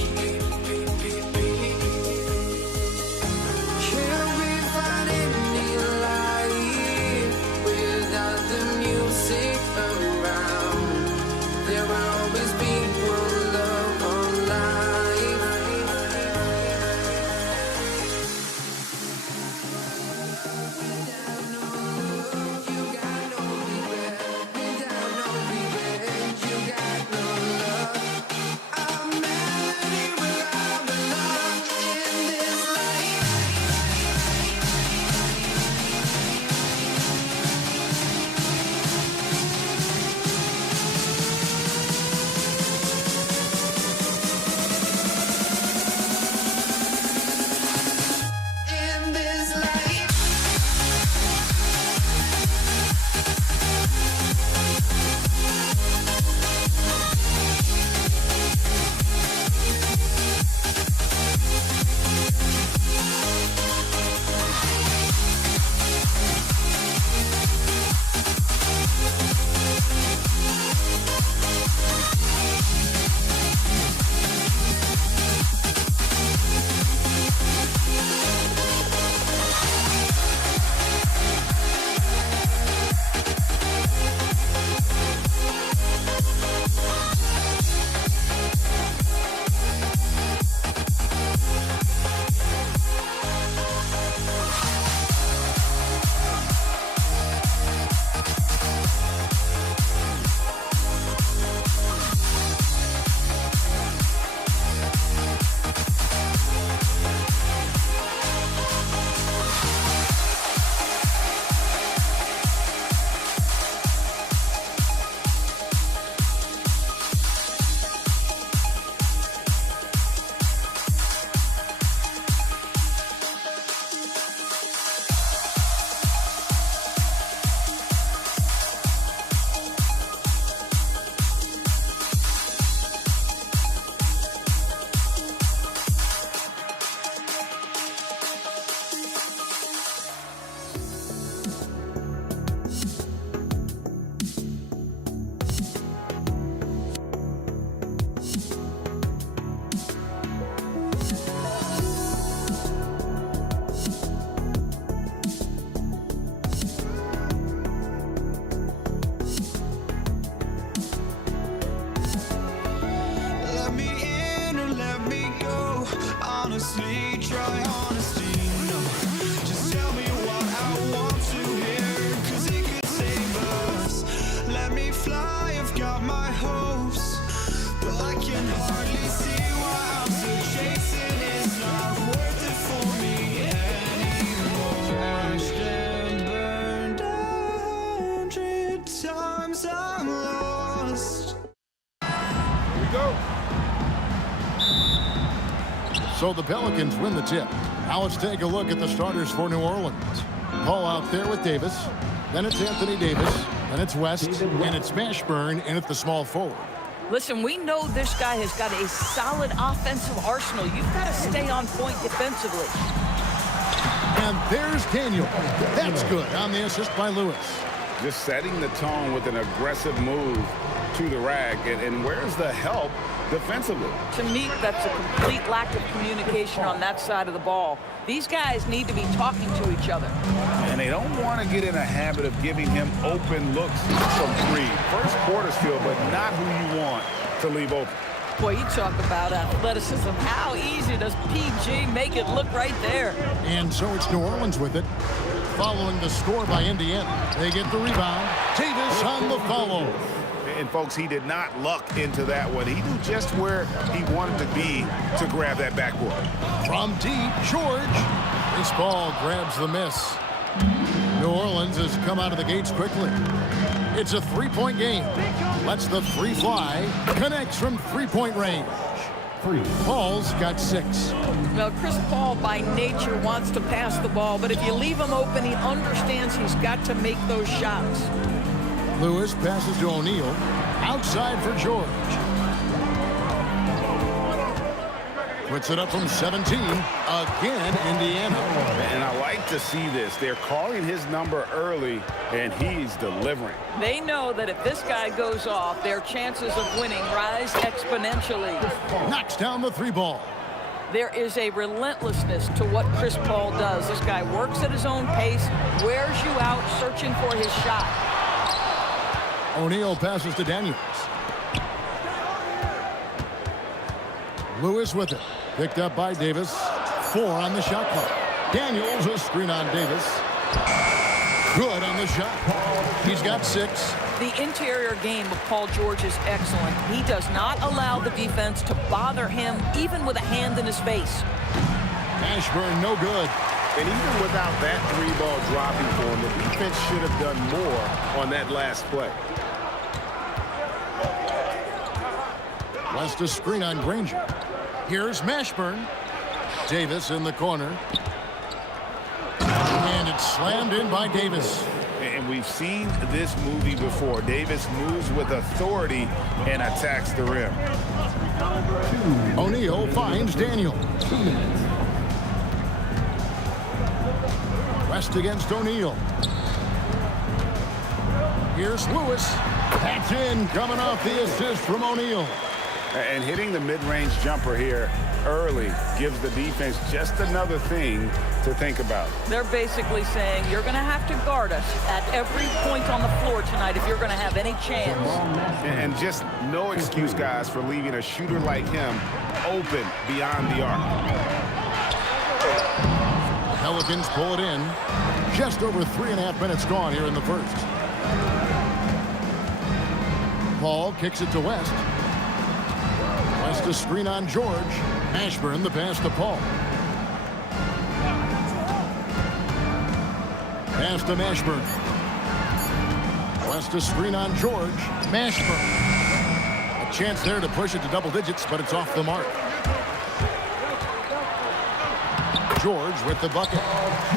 Can we find any light without the music around? There will always be one love on life. Without no love, you got no regret. Without no regret, you got no love. I'm melody where I belong in this life. In this life. Let me in or let me go. Honestly, try honesty. No, just tell me what I want to hear, 'cause it could save us. Let me fly, I've got my hopes, but I can hardly see why I'm still chasing. It's not worth it for me anymore. Crashed and burned 100 times, I'm lost. So the Pelicans win the tip. Now let's take a look at the starters for New Orleans. Paul out there with Davis. Then it's Anthony Davis. Then it's West. And it's Mashburn in at the small forward. Listen, we know this guy has got a solid offensive arsenal. You've got to stay on point defensively. And there's Daniel. That's good on the assist by Lewis. Just setting the tone with an aggressive move to the rack. And where's the help defensively? To me, that's a complete lack of communication on that side of the ball. These guys need to be talking to each other. And they don't want to get in a habit of giving him open looks from three. First quarter still, but not who you want to leave open. Boy, you talk about athleticism. How easy does PG make it look right there? And so it's New Orleans with it. Following the score by Indiana. They get the rebound. Davis on the follow. And, folks, he did not luck into that one. He knew just where he wanted to be to grab that backboard. From deep, George. This ball grabs the miss. New Orleans has come out of the gates quickly. It's a three-point game. Lets the free fly. Connects from three-point range. Paul's got 6. Well, Chris Paul by nature wants to pass the ball, but if you leave him open, he understands he's got to make those shots. Lewis passes to O'Neal. Outside for George. puts it up from 17. Again, Indiana. And I like to see this. They're calling his number early, and he's delivering. They know that if this guy goes off, their chances of winning rise exponentially. Knocks down the 3-ball. There is a relentlessness to what Chris Paul does. This guy works at his own pace, wears you out, searching for his shot. O'Neal passes to Daniels. Lewis with it. Picked up by Davis. 4 on the shot clock. Daniels, a screen on Davis. Good on the shot. He's got 6. The interior game of Paul George is excellent. He does not allow the defense to bother him, even with a hand in his face. Ashburn, no good. And even without that 3-ball dropping for him, the defense should have done more on that last play. Wants to screen on Granger. Here's Mashburn. Davis in the corner. And it's slammed in by Davis. And we've seen this movie before. Davis moves with authority and attacks the rim. O'Neal finds Daniel. 2 minutes. West against O'Neal. Here's Lewis. That's in, coming off the assist from O'Neal. And hitting the mid-range jumper here early gives the defense just another thing to think about. They're basically saying you're going to have to guard us at every point on the floor tonight if you're going to have any chance. And just no excuse, guys, for leaving a shooter like him open beyond the arc. Pelicans pull it in. Just over 3.5 minutes gone here in the first. Paul kicks it to West. West a screen on George. Ashburn the pass to Paul. Pass to Mashburn. West a screen on George. Mashburn. A chance there to push it to double digits, but it's off the mark. George with the bucket.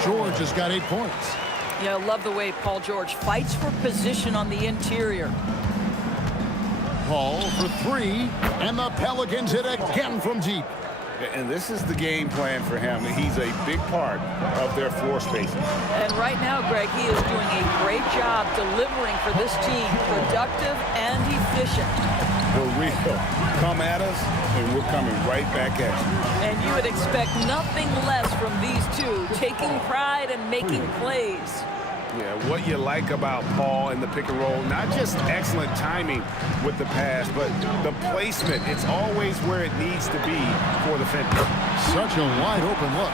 George has got 8 points. Yeah, I love the way Paul George fights for position on the interior. Paul for 3, and the Pelicans hit again from deep. And this is the game plan for him. He's a big part of their floor spacing. And right now, Greg, he is doing a great job delivering for this team, productive and efficient. For real. Come at us, and we're coming right back at you. And you would expect nothing less from these two, taking pride and making plays. Yeah, what you like about Paul in the pick and roll, not just excellent timing with the pass, but the placement. It's always where it needs to be for the finish. Such a wide open look.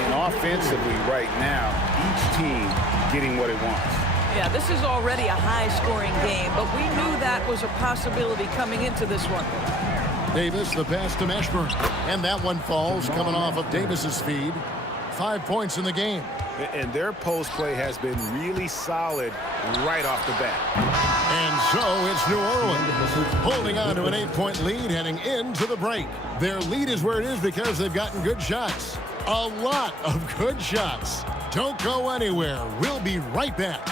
And offensively right now, each team getting what it wants. Yeah, this is already a high-scoring game, but we knew that was a possibility coming into this one. Davis, the pass to Mashburn. And that one falls, coming off of Davis's feed. 5 points in the game. And their post play has been really solid right off the bat. And so it's New Orleans holding on to an 8-point lead heading into the break. Their lead is where it is because they've gotten good shots. A lot of good shots. Don't go anywhere. We'll be right back.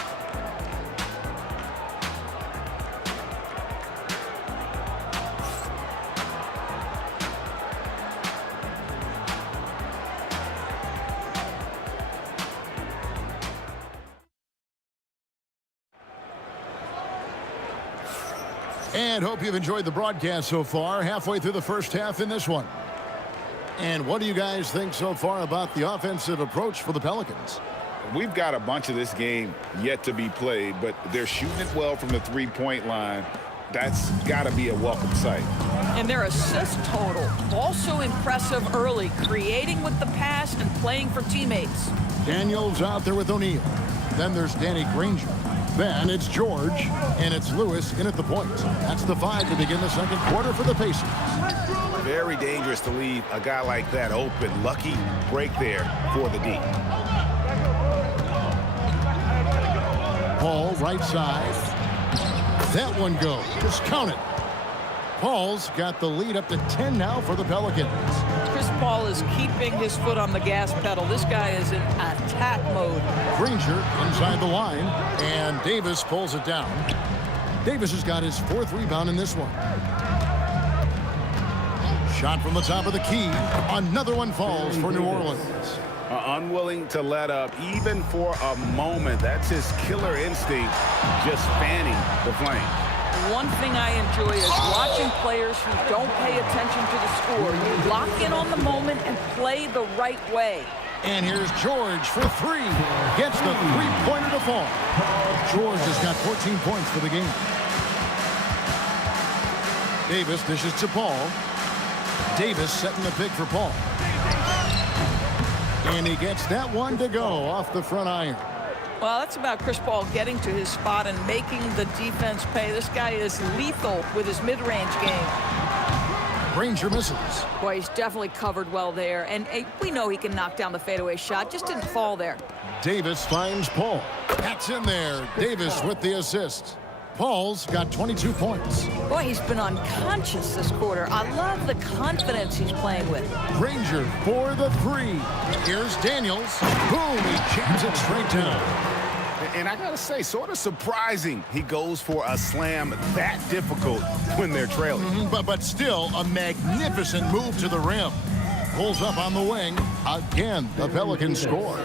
And hope you've enjoyed the broadcast so far. Halfway through the first half in this one. And what do you guys think so far about the offensive approach for the Pelicans? We've got a bunch of this game yet to be played, but they're shooting it well from the three-point line. That's got to be a welcome sight. And their assist total, also impressive early, creating with the pass and playing for teammates. Daniels out there with O'Neal. Then there's Danny Granger. Then it's George, and it's Lewis in at the point. That's the 5 to begin the second quarter for the Pacers. Very dangerous to leave a guy like that open. Lucky break there for the D. Paul, right side. That one goes. Just count it. Paul's got the lead up to 10 now for the Pelicans. Chris Paul is keeping his foot on the gas pedal. This guy is in attack mode. Granger inside the line, and Davis pulls it down. Davis has got his 4th rebound in this one. Shot from the top of the key. Another one falls for New Orleans. Unwilling to let up even for a moment. That's his killer instinct, just fanning the flame. One thing I enjoy is watching players who don't pay attention to the score. You lock in on the moment and play the right way. And here's George for three. Gets the three-pointer to fall. George has got 14 points for the game. Davis dishes to Paul. Davis setting the pick for Paul. And he gets that one to go off the front iron. Well, that's about Chris Paul getting to his spot and making the defense pay. This guy is lethal with his mid-range game. Granger misses. Boy, he's definitely covered well there. And we know he can knock down the fadeaway shot. Just didn't fall there. Davis finds Paul. That's in there. Davis with the assist. Paul's got 22 points. Boy, he's been unconscious this quarter. I love the confidence he's playing with. Granger for the three. Here's Daniels. Boom, he jams it straight down. And I gotta say, sort of surprising he goes for a slam that difficult when they're trailing. But still a magnificent move to the rim. Pulls up on the wing. Again, the Pelicans score.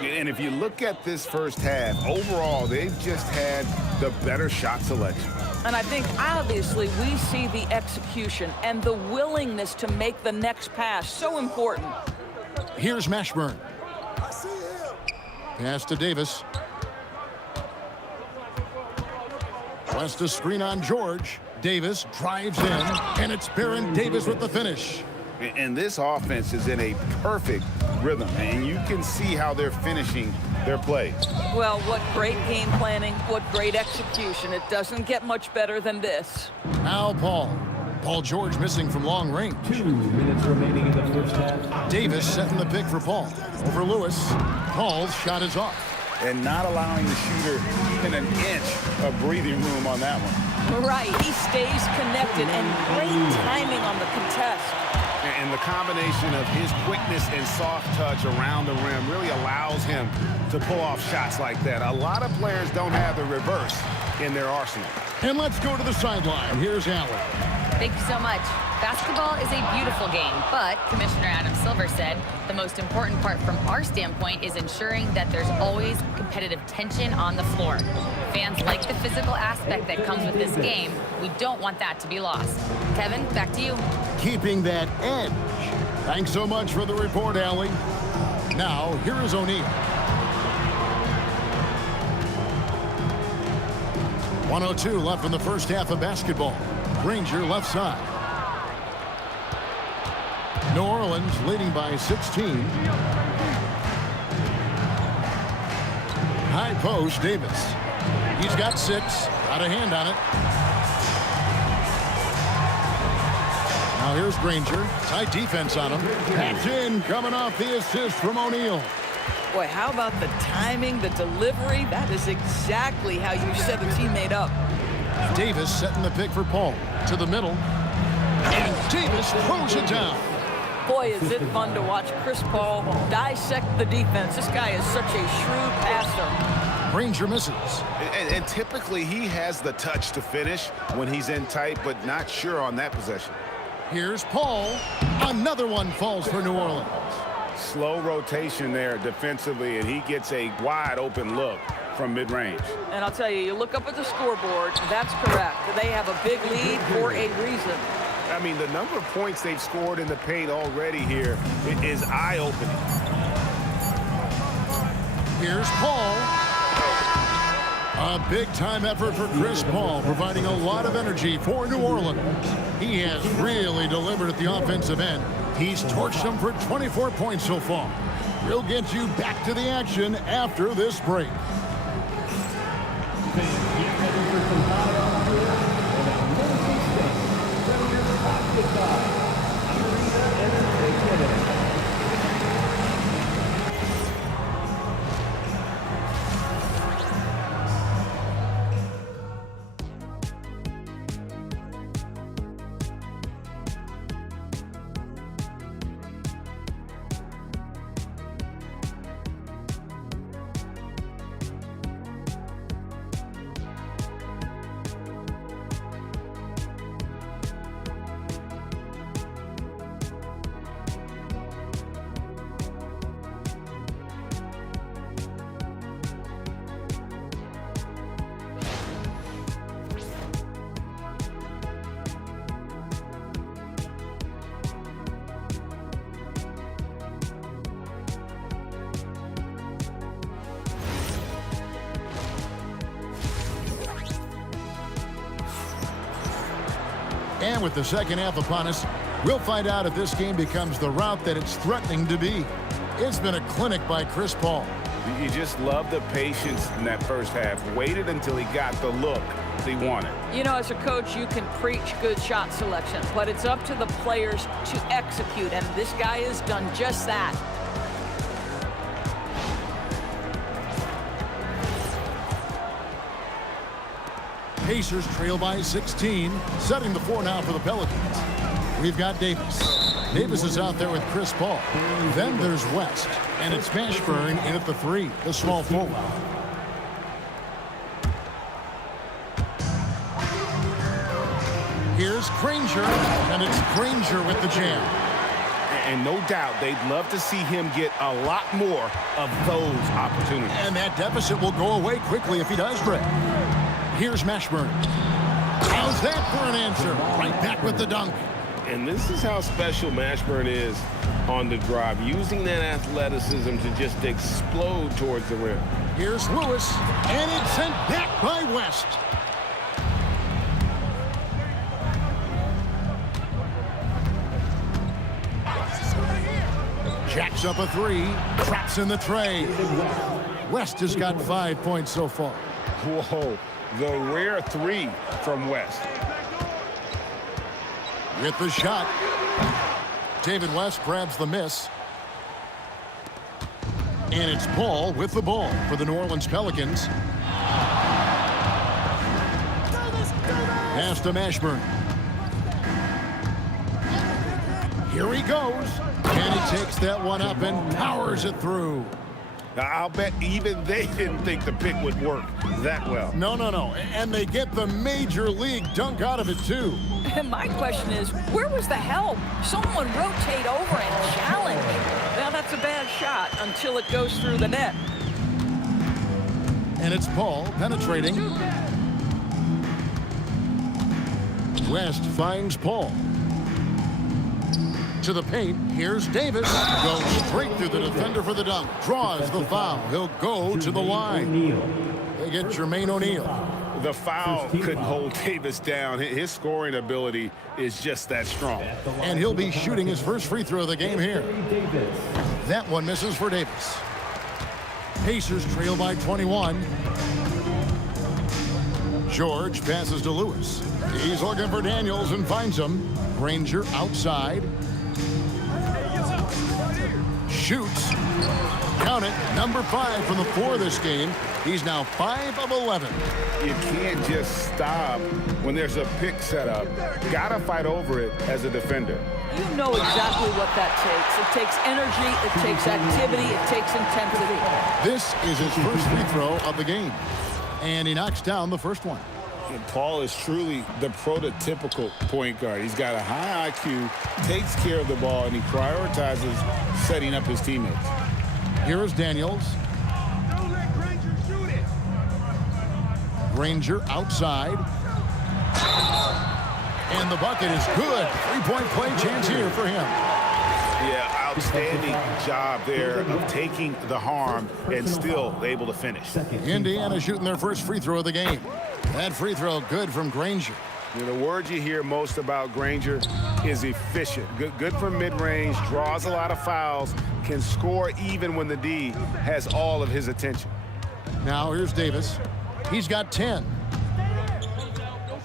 And if you look at this first half, overall, they've just had the better shot selection. And I think, obviously, we see the execution and the willingness to make the next pass so important. Here's Mashburn. Pass to Davis. West to screen on George. Davis drives in, and it's Baron Davis with the finish. And this offense is in a perfect rhythm, and you can see how they're finishing their plays. Well, what great game planning, what great execution. It doesn't get much better than this. Now Paul. Paul George missing from long range. 2 minutes remaining in the first half. Davis setting the pick for Paul. Over Lewis. Paul's shot is off. And not allowing the shooter even an inch of breathing room on that one. Right, he stays connected and great timing on the contest. And the combination of his quickness and soft touch around the rim really allows him to pull off shots like that. A lot of players don't have the reverse in their arsenal. And let's go to the sideline. Here's Allen. Thank you so much. Basketball is a beautiful game, but Commissioner Adam Silver said the most important part from our standpoint is ensuring that there's always competitive tension on the floor. Fans like the physical aspect that comes with this game. We don't want that to be lost. Kevin, back to you. Keeping that edge. Thanks so much for the report, Allie. Now, here is O'Neal. 1:02 left in the first half of basketball. Granger left side. New Orleans leading by 16. High post, Davis. He's got 6. Got a hand on it. Now here's Granger. Tight defense on him. That's in, coming off the assist from O'Neal. Boy, how about the timing, the delivery? That is exactly how you set a teammate up. Davis setting the pick for Paul. To the middle. And Davis throws it down. Boy, is it fun to watch Chris Paul dissect the defense. This guy is such a shrewd passer. Granger misses. And typically he has the touch to finish when he's in tight, but not sure on that possession. Here's Paul. Another one falls for New Orleans. Slow rotation there defensively, and he gets a wide open look from mid-range. And I'll tell you, you look up at the scoreboard, that's correct. They have a big lead for a reason. I mean, the number of points they've scored in the paint already here is eye-opening. Here's Paul. A big-time effort for Chris Paul, providing a lot of energy for New Orleans. He has really delivered at the offensive end. He's torched them for 24 points so far. We'll get you back to the action after this break. Get ready for some high on here. And Memphis State, Senator Occupied. Arena Entertainment. And with the second half upon us, we'll find out if this game becomes the route that it's threatening to be. It's been a clinic by Chris Paul. You just love the patience in that first half. Waited until he got the look he wanted. You know, as a coach, you can preach good shot selection, but it's up to the players to execute, and this guy has done just that. Pacers trail by 16, setting the floor now for the Pelicans. We've got Davis. Davis is out there with Chris Paul. Then there's West, and it's Mashburn in at the 3, the small forward. Here's Granger, and it's Granger with the jam. And no doubt they'd love to see him get a lot more of those opportunities. And that deficit will go away quickly if he does, Greg. Here's Mashburn. How's that for an answer? Right back with the dunk. And this is how special Mashburn is on the drive, using that athleticism to just explode towards the rim. Here's Lewis, and it's sent back by West. Jacks up a 3, traps in the tray. West has got 5 points so far. Whoa, the rare 3 from West. With the shot. David West grabs the miss. And it's Paul with the ball for the New Orleans Pelicans. Pass to Mashburn. Here he goes. And he takes that one up and powers it through. Now, I'll bet even they didn't think the pick would work that well. No. And they get the major league dunk out of it, too. And my question is, where was the help? Someone rotate over and challenge. Now, that's a bad shot until it goes through the net. And it's Paul penetrating. West finds Paul. To the paint, here's Davis. Goes straight through the defender for the dunk. Draws the foul. He'll go to the line. They get Jermaine O'Neal. The foul couldn't hold Davis down. His scoring ability is just that strong. And he'll be shooting his first free throw of the game here. That one misses for Davis. Pacers trail by 21. George passes to Lewis. He's looking for Daniels and finds him. Granger outside. Shoots. Count it. Number 5 from the floor this game. He's now 5 of 11. You can't just stop when there's a pick set up. Gotta fight over it as a defender. You know exactly what that takes. It takes energy, it takes activity, it takes intensity. This is his first free throw of the game. And he knocks down the first one. And Paul is truly the prototypical point guard. He's got a high IQ, takes care of the ball, and he prioritizes setting up his teammates. Here is Daniels. Granger outside. And the bucket is good. 3-point play chance here for him. Yeah, outstanding job there of taking the harm and still able to finish. Indiana shooting their first free throw of the game. That free throw good from Granger. The word you hear most about Granger is efficient. Good from mid-range, draws a lot of fouls, can score even when the D has all of his attention. Now here's Davis. He's got 10.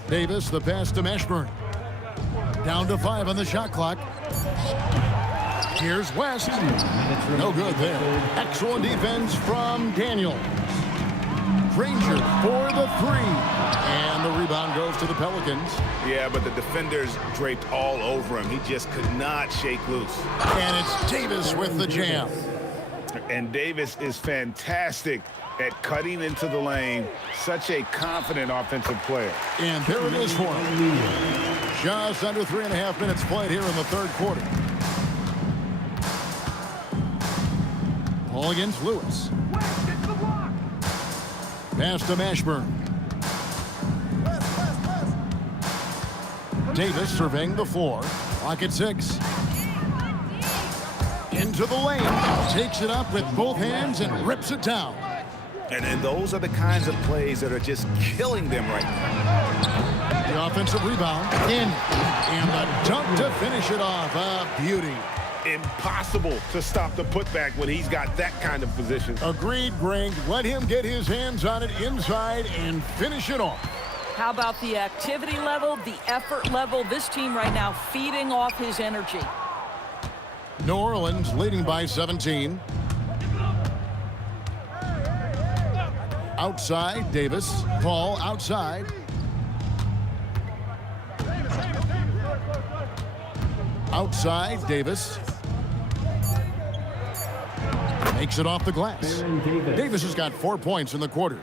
Davis, the pass to Mashburn. Down to 5 on the shot clock. Here's West. No good there. Excellent defense from Daniel. Granger for the 3. And the rebound goes to the Pelicans. Yeah, but the defenders draped all over him. He just could not shake loose. And it's Davis with the jam. And Davis is fantastic at cutting into the lane. Such a confident offensive player. And there it is for him. Just under 3.5 minutes played here in the third quarter. Paul against Lewis. Pass to Mashburn. Davis surveying the floor. Clock at 6. Into the lane. Takes it up with both hands and rips it down. And those are the kinds of plays that are just killing them right now. The offensive rebound in. And the dunk to finish it off. A beauty. Impossible to stop the putback when he's got that kind of position. Agreed, Greg. Let him get his hands on it inside and finish it off. How about the activity level, the effort level? This team right now feeding off his energy. New Orleans leading by 17. Outside, Davis. Paul outside. Outside, Davis. Makes it off the glass. Davis has got 4 points in the quarter.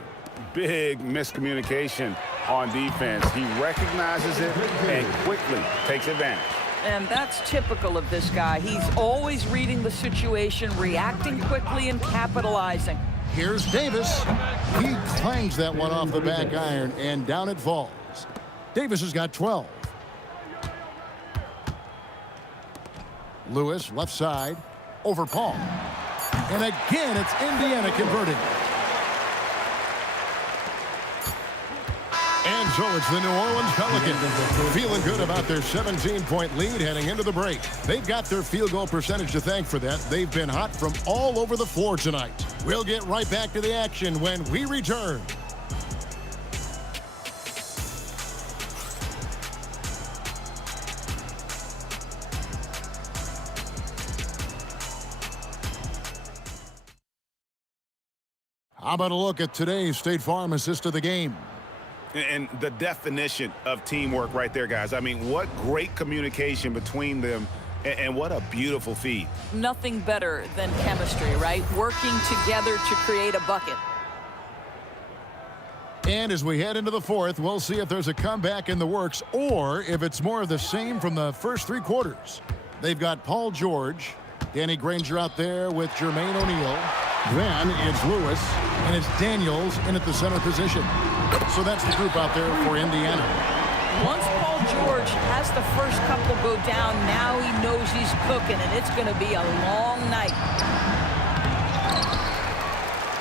Big miscommunication on defense. He recognizes it and quickly takes advantage. And that's typical of this guy. He's always reading the situation, reacting quickly, and capitalizing. Here's Davis. He clangs that one off the back iron, and down it falls. Davis has got 12. Lewis, left side, over Paul. And again, it's Indiana converting. And so it's the New Orleans Pelicans feeling good about their 17-point lead heading into the break. They've got their field goal percentage to thank for that. They've been hot from all over the floor tonight. We'll get right back to the action when we return. How about a look at today's State Farm assist of the game? And the definition of teamwork right there, guys. I mean, what great communication between them, and what a beautiful feed. Nothing better than chemistry, right? Working together to create a bucket. And as we head into the fourth, we'll see if there's a comeback in the works or if it's more of the same from the first 3 quarters. They've got Paul George, Danny Granger out there with Jermaine O'Neal. Then it's Lewis, and it's Daniels in at the center position. So that's the group out there for Indiana. Once Paul George has the first couple go down, now he knows he's cooking, and it's going to be a long night.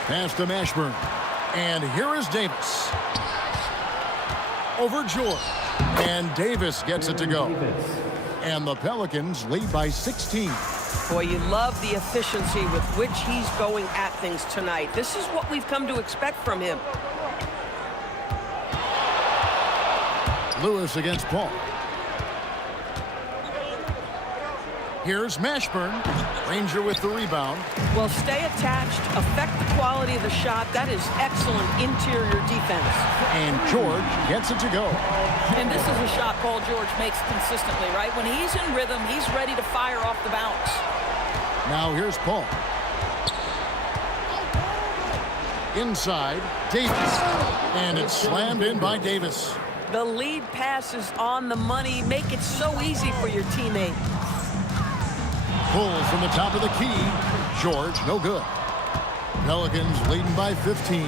Pass to Mashburn. And here is Davis. Over George. And Davis gets it to go. And the Pelicans lead by 16. Boy, you love the efficiency with which he's going at things tonight. This is what we've come to expect from him. Lewis against Paul. Here's Mashburn. Ranger with the rebound. Well, stay attached, affect the quality of the shot. That is excellent interior defense. And George gets it to go. And this is a shot Paul George makes consistently, right? When he's in rhythm, he's ready to fire off the bounce. Now here's Paul. Inside, Davis. And it's slammed in by Davis. The lead pass is on the money. Make it so easy for your teammate. Pull from the top of the key. George, no good. Pelicans leading by 15.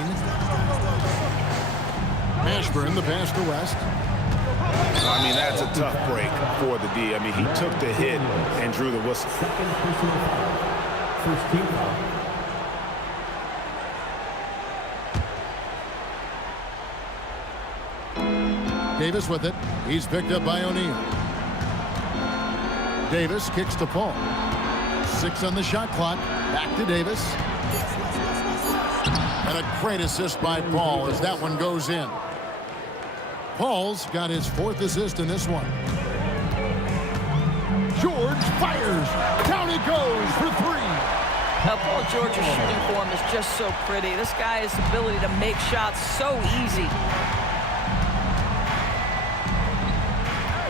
Mashburn, the pass to West. I mean, that's a tough break for the D. I mean, he took the hit and drew the whistle. First team foul. Davis with it. He's picked up by O'Neal. Davis kicks to Paul. 6 on the shot clock. Back to Davis. And a great assist by Paul as that one goes in. Paul's got his 4th assist in this one. George fires. Down he goes for 3. Now, Paul George's shooting form is just so pretty. This guy has the ability to make shots so easy.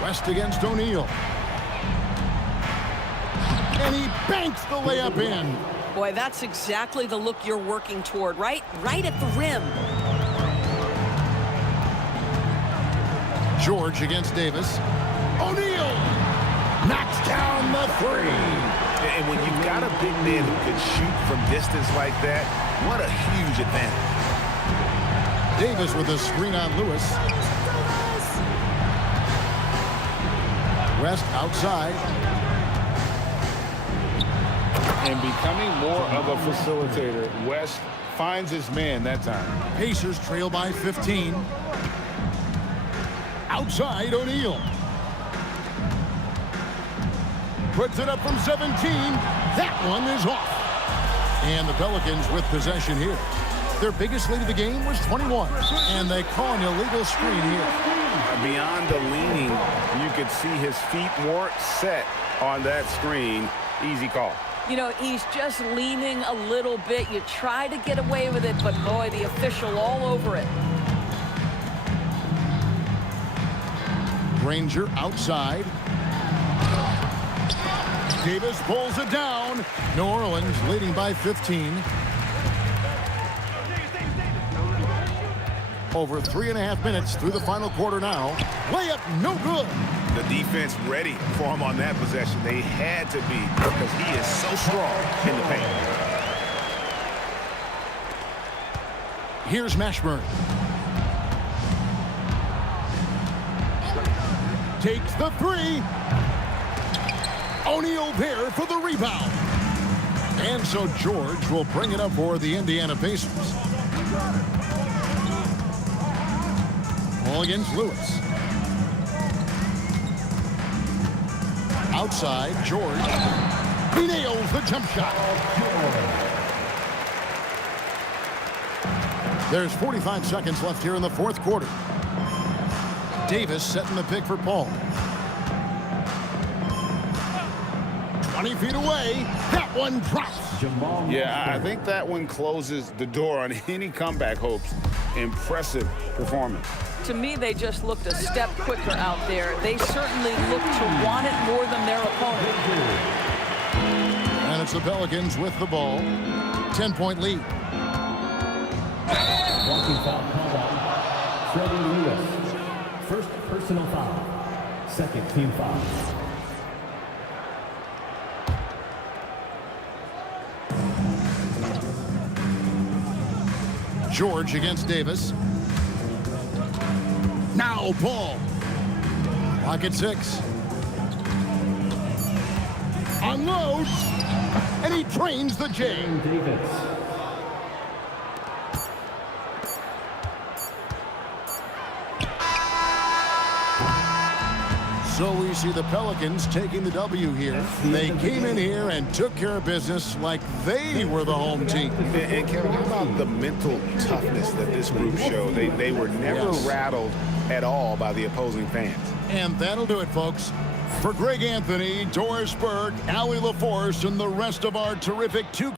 West against O'Neal. And he banks the layup in. Boy, that's exactly the look you're working toward, right? Right at the rim. George against Davis. O'Neal knocks down the 3. And when you've got a big man who can shoot from distance like that, what a huge advantage. Davis with a screen on Lewis. West outside. And becoming more of a facilitator, West finds his man that time. Pacers trail by 15. Outside, O'Neal. Puts it up from 17. That one is off. And the Pelicans with possession here. Their biggest lead of the game was 21. And they call an illegal screen here. Beyond the leaning, you could see his feet weren't set on that screen. Easy call. You know, he's just leaning a little bit. You try to get away with it, but boy, the official all over it. Granger outside. Davis pulls it down. New Orleans leading by 15. Over 3.5 minutes through the final quarter now. Layup no good. The defense ready for him on that possession. They had to be because he is so strong in the paint. Here's Mashburn. Takes the three. O'Neal there for the rebound. And so George will bring it up for the Indiana Pacers. Ball against Lewis. Outside, George. He nails the jump shot. There's 45 seconds left here in the fourth quarter. Davis setting the pick for Paul. 20 feet away. That one drops. Yeah, I think that one closes the door on any comeback hopes. Impressive performance. To me, they just looked a step quicker out there. They certainly looked to want it more than their opponent. And it's the Pelicans with the ball. 10-point lead. Walking foul called on Freddie Lewis. First personal foul. Second team foul. George against Davis. Now Paul. Clock at 6. Unloads. And he trains the J. Davis. So we see the Pelicans taking the W here. They came in here and took care of business like they were the home team. And Kevin, how about the mental toughness that this group showed? They were never rattled at all by the opposing fans. And that'll do it, folks. For Greg Anthony, Doris Burke, Allie LaForce, and the rest of our terrific two.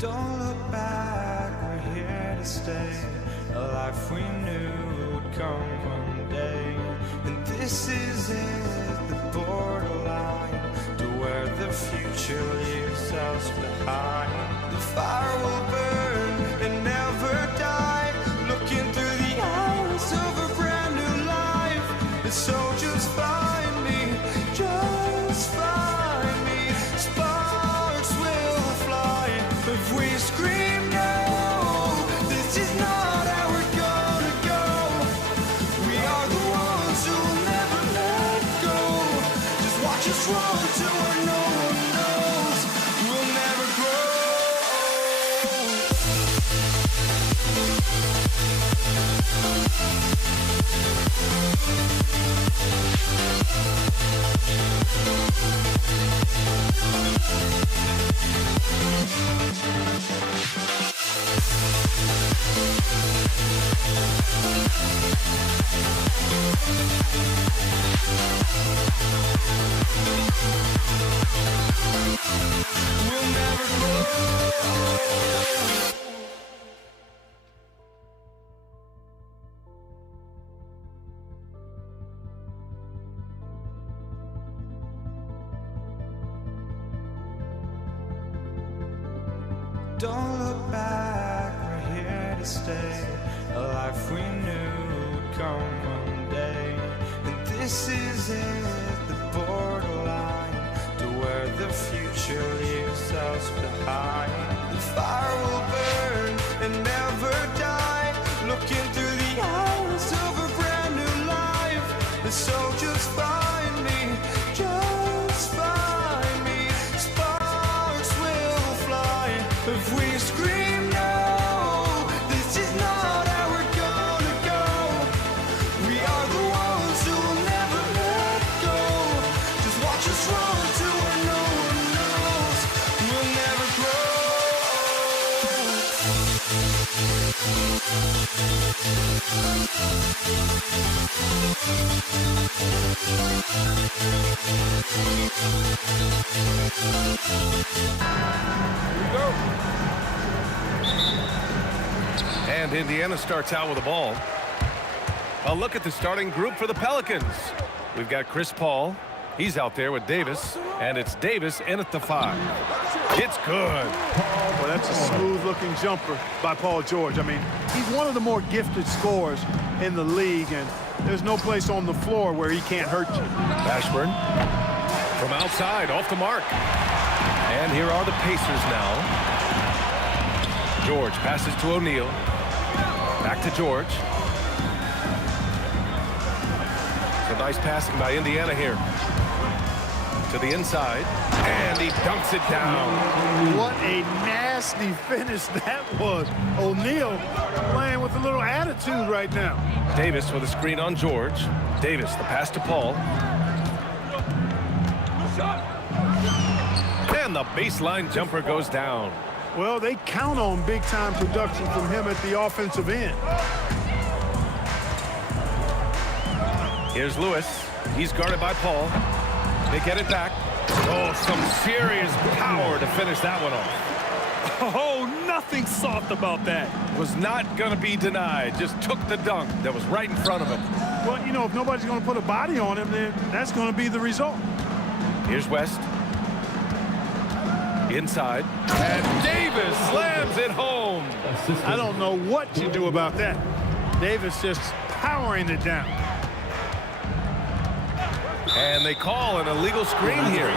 Don't look back, we're here to stay. A life we knew would come one day. And this is it, the borderline to where the future leaves us behind. The fire will burn and never die, looking through the eyes of a brand new life. And so just find me, just find me. Sparks will fly if we scream no. This is not how we're gonna go. We are the ones who will never let go. Just watch us run to where no one knows. We'll never grow. We'll never grow. Don't look back, we're here to stay. A life we knew would come one day. And this is it, the borderline to where the future leaves us behind. The fire will burn and never die, looking through the eyes of a brand new life. And so just find me, just find me. Sparks will fly if we scream no. This is not how we're gonna go. We are the ones who will never let go. Just watch us run to where no one knows. We'll never grow. And Indiana starts out with the ball. A look at the starting group for the Pelicans. We've got Chris Paul. He's out there with Davis. And it's Davis in at the 5. It's good. Well, that's a smooth-looking jumper by Paul George. I mean, he's one of the more gifted scorers in the league, and there's no place on the floor where he can't hurt you. Ashburn from outside, off the mark. And here are the Pacers now. George passes to O'Neal. Back to George. So nice passing by Indiana here. To the inside. And he dunks it down. What a nasty finish that was. O'Neal playing with a little attitude right now. Davis with a screen on George. Davis, the pass to Paul. And the baseline jumper goes down. Well, they count on big-time production from him at the offensive end. Here's Lewis. He's guarded by Paul. They get it back. Oh, some serious power to finish that one off. Oh, nothing soft about that. Was not going to be denied. Just took the dunk that was right in front of him. Well, you know, if nobody's going to put a body on him, then that's going to be the result. Here's West. Inside. And Davis slams it home. I don't know what you do about that. Davis just powering it down. And they call an illegal screen here.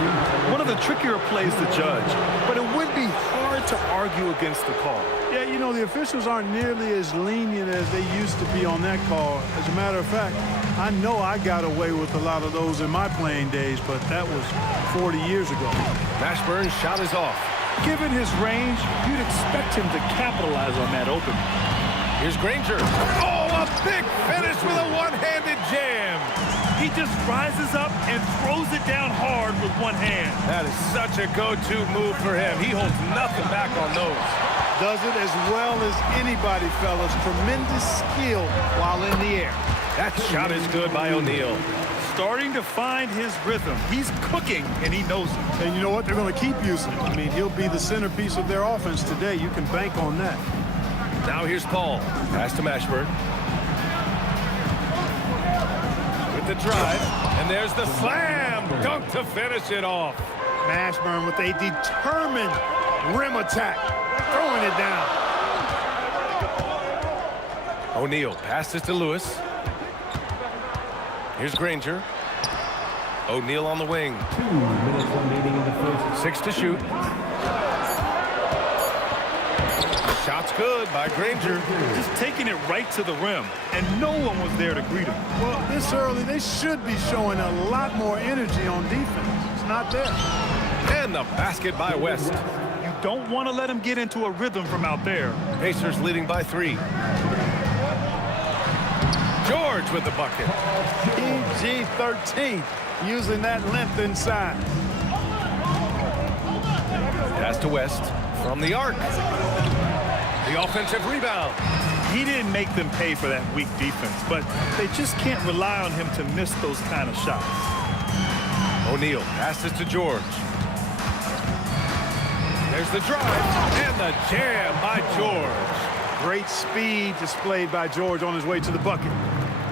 One of the trickier plays to judge, but it would be hard to argue against the call. Yeah, you know, the officials aren't nearly as lenient as they used to be on that call. As a matter of fact, I know I got away with a lot of those in my playing days, but that was 40 years ago. Mashburn's shot is off. Given his range, you'd expect him to capitalize on that opening. Here's Granger. Oh, a big finish with a one-handed jam. He just rises up and throws it down hard with one hand. That is such a go-to move for him. He holds nothing back on those. Does it as well as anybody, fellas. Tremendous skill while in the air. That shot is good by O'Neal. starting to find his rhythm. He's cooking, and he knows it. And you know what? They're going to keep using him. I mean, he'll be the centerpiece of their offense today. You can bank on that. Now here's Paul. Pass to Mashburn. With the drive. And there's the slam. Dunk to finish it off. Mashburn with a determined rim attack. Throwing it down. O'Neal passes to Lewis. Here's Granger. O'Neal on the wing. 2 minutes remaining in the first. 6 to shoot. Shot's good by Granger. Just taking it right to the rim, and no one was there to greet him. Well, this early, they should be showing a lot more energy on defense. It's not there. And the basket by West. You don't want to let him get into a rhythm from out there. Pacers leading by 3. George with the bucket. PG-13, using that length inside. Pass to West from the arc. The offensive rebound. He didn't make them pay for that weak defense, but they just can't rely on him to miss those kind of shots. O'Neal passes to George. There's the drive and the jam by George. Great speed displayed by George on his way to the bucket.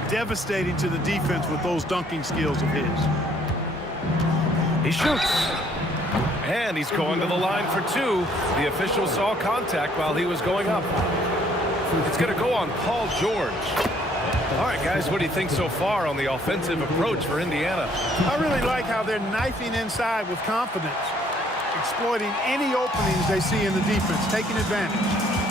Devastating to the defense with those dunking skills of his. He shoots. And he's going to the line for 2. The official saw contact while he was going up. It's going to go on Paul George. All right, guys, what do you think so far on the offensive approach for Indiana? I really like how they're knifing inside with confidence, exploiting any openings they see in the defense, taking advantage.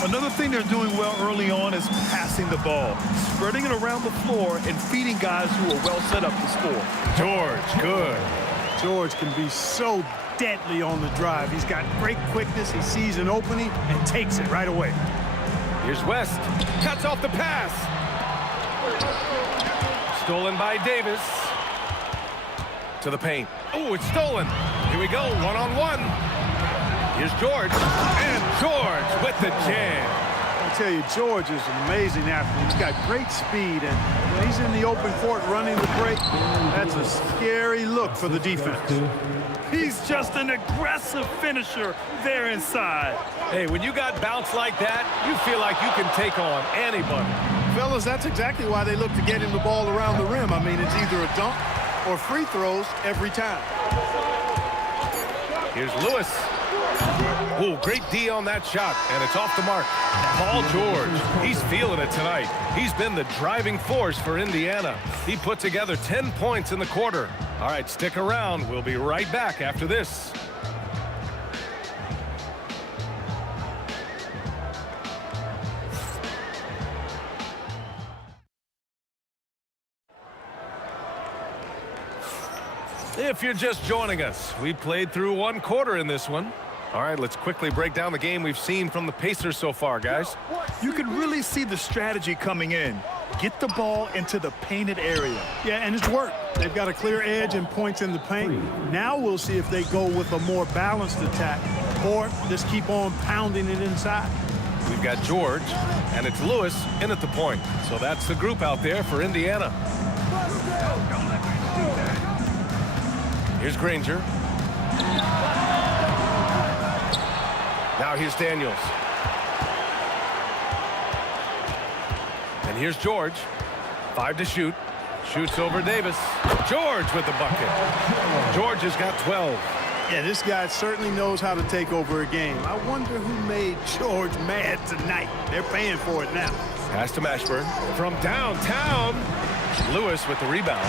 Another thing they're doing well early on is passing the ball, spreading it around the floor and feeding guys who are well set up to score. George, good. George can be so deadly on the drive. He's got great quickness. He sees an opening and takes it right away. Here's West. Cuts off the pass. Stolen by Davis. To the paint. Oh, it's stolen. Here we go, one-on-one. Here's George. And George with the jam. I tell you, George is an amazing athlete. He's got great speed, and when he's in the open court running the break, that's a scary look for the defense. He's just an aggressive finisher there inside. Hey, when you got bounce like that, you feel like you can take on anybody. Fellas, that's exactly why they look to get him the ball around the rim. I mean, it's either a dunk or free throws every time. Here's Lewis. Oh, great D on that shot, and it's off the mark. Paul George, he's feeling it tonight. He's been the driving force for Indiana. He put together 10 points in the quarter. All right, stick around. We'll be right back after this. If you're just joining us, we played through 1 quarter in this one. All right, let's quickly break down the game we've seen from the Pacers so far, guys. You can really see the strategy coming in. Get the ball into the painted area. Yeah, and it's worked. They've got a clear edge and points in the paint. Now we'll see if they go with a more balanced attack or just keep on pounding it inside. We've got George, and it's Lewis in at the point. So that's the group out there for Indiana. Here's Granger. Now here's Daniels. And here's George. 5 to shoot. Shoots over Davis. George with the bucket. George has got 12. Yeah, this guy certainly knows how to take over a game. I wonder who made George mad tonight. They're paying for it now. Pass to Mashburn. From downtown. Lewis with the rebound.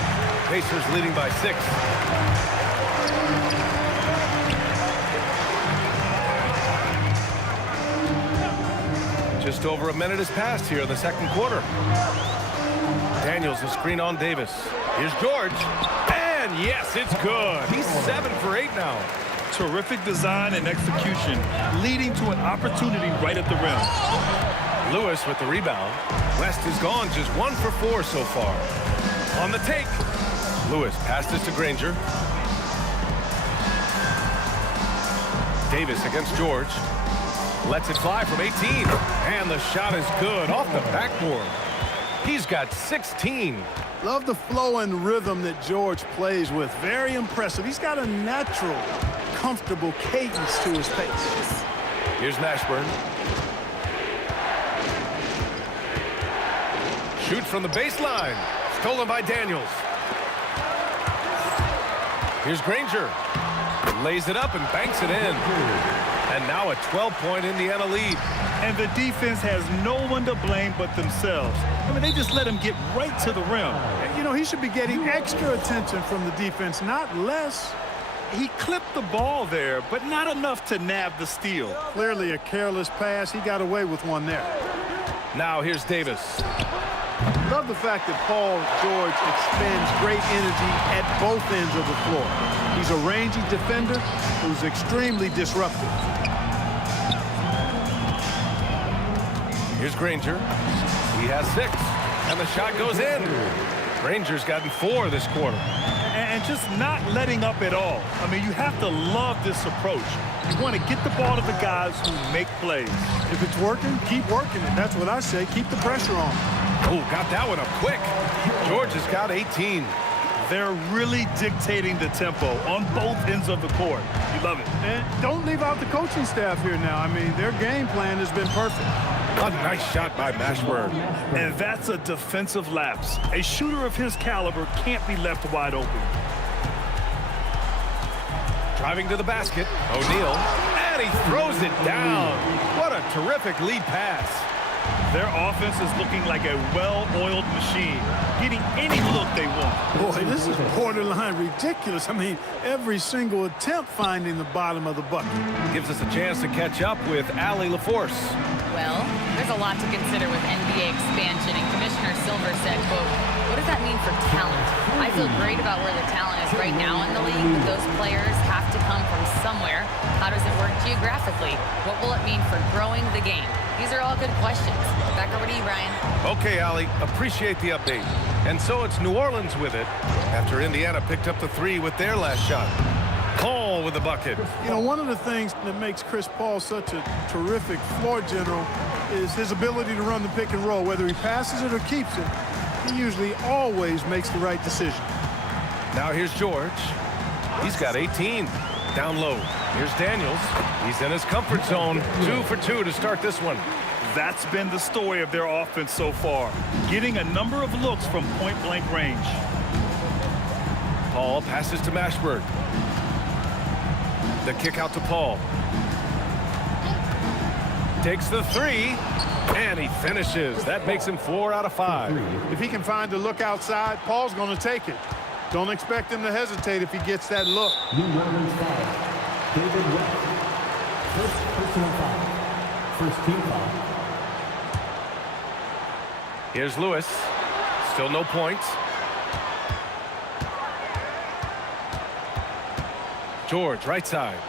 Pacers leading by 6. Just over a minute has passed here in the second quarter. Daniels a screen on Davis. Here's George. And yes, it's good. He's 7 for 8 now. Terrific design and execution, leading to an opportunity right at the rim. Lewis with the rebound. West is gone, just 1 for 4 so far. On the take. Lewis passes to Granger. Davis against George. Lets it fly from 18. And the shot is good off the backboard. He's got 16. Love the flow and rhythm that George plays with. Very impressive. He's got a natural, comfortable cadence to his pace. Here's Mashburn. Shoots from the baseline. Stolen by Daniels. Here's Granger. Lays it up and banks it in. And now a 12-point Indiana lead. And the defense has no one to blame but themselves. I mean, they just let him get right to the rim. You know, he should be getting extra attention from the defense, not less. He clipped the ball there, but not enough to nab the steal. Clearly a careless pass. He got away with one there. Now here's Davis. Love the fact that Paul George expends great energy at both ends of the floor. He's a rangy defender who's extremely disruptive. Here's Granger. He has 6, and the shot goes in. Granger's gotten 4 this quarter. And just not letting up at all. I mean, you have to love this approach. You want to get the ball to the guys who make plays. If it's working, keep working it. That's what I say. Keep the pressure on. Oh, got that one up quick. George has got 18. They're really dictating the tempo on both ends of the court. You love it. And don't leave out the coaching staff here now. I mean, their game plan has been perfect. A nice shot by Mashburn. And that's a defensive lapse. A shooter of his caliber can't be left wide open. Driving to the basket, O'Neal, and he throws it down. What a terrific lead pass. Their offense is looking like a well-oiled machine, getting any look they want. Boy, this is borderline ridiculous. I mean, every single attempt finding the bottom of the bucket. Gives us a chance to catch up with Allie LaForce. Well, there's a lot to consider with NBA expansion, and Commissioner Silver said, quote, what does that mean for talent? I feel great about where the talent is right now in the league, but those players have to come from somewhere. How does it work geographically? What will it mean for growing the game? These are all good questions. Back over to you, Brian. Okay, Allie, appreciate the update. And so it's New Orleans with it after Indiana picked up the 3 with their last shot. Paul with the bucket. You know, one of the things that makes Chris Paul such a terrific floor general is his ability to run the pick and roll. Whether he passes it or keeps it, he usually always makes the right decision. Now here's George. He's got 18. Down low. Here's Daniels. He's in his comfort zone. 2 for 2 to start this one. That's been the story of their offense so far, getting a number of looks from point-blank range. Paul passes to Mashburn. The kick out to Paul. Takes the 3, and he finishes. That makes him 4 out of 5. If he can find the look outside, Paul's going to take it. Don't expect him to hesitate if he gets that look. New Orleans foul. David West. First personal foul. First team foul. Here's Lewis. Still no points. George, right side.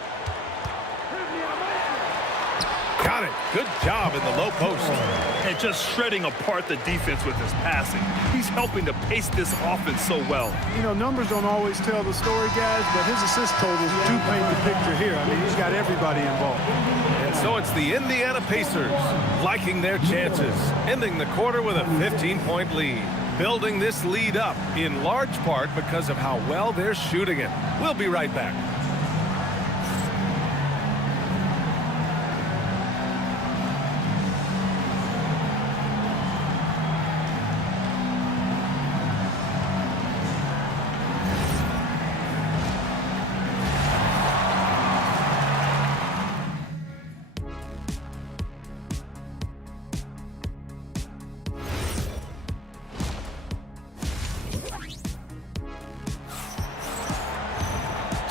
Got it. Good job in the low post. And just shredding apart the defense with his passing. He's helping to pace this offense so well. You know, numbers don't always tell the story, guys, but his assist totals do paint the picture here. I mean, he's got everybody involved. And so it's the Indiana Pacers liking their chances, ending the quarter with a 15-point lead. Building this lead up in large part because of how well they're shooting it. We'll be right back.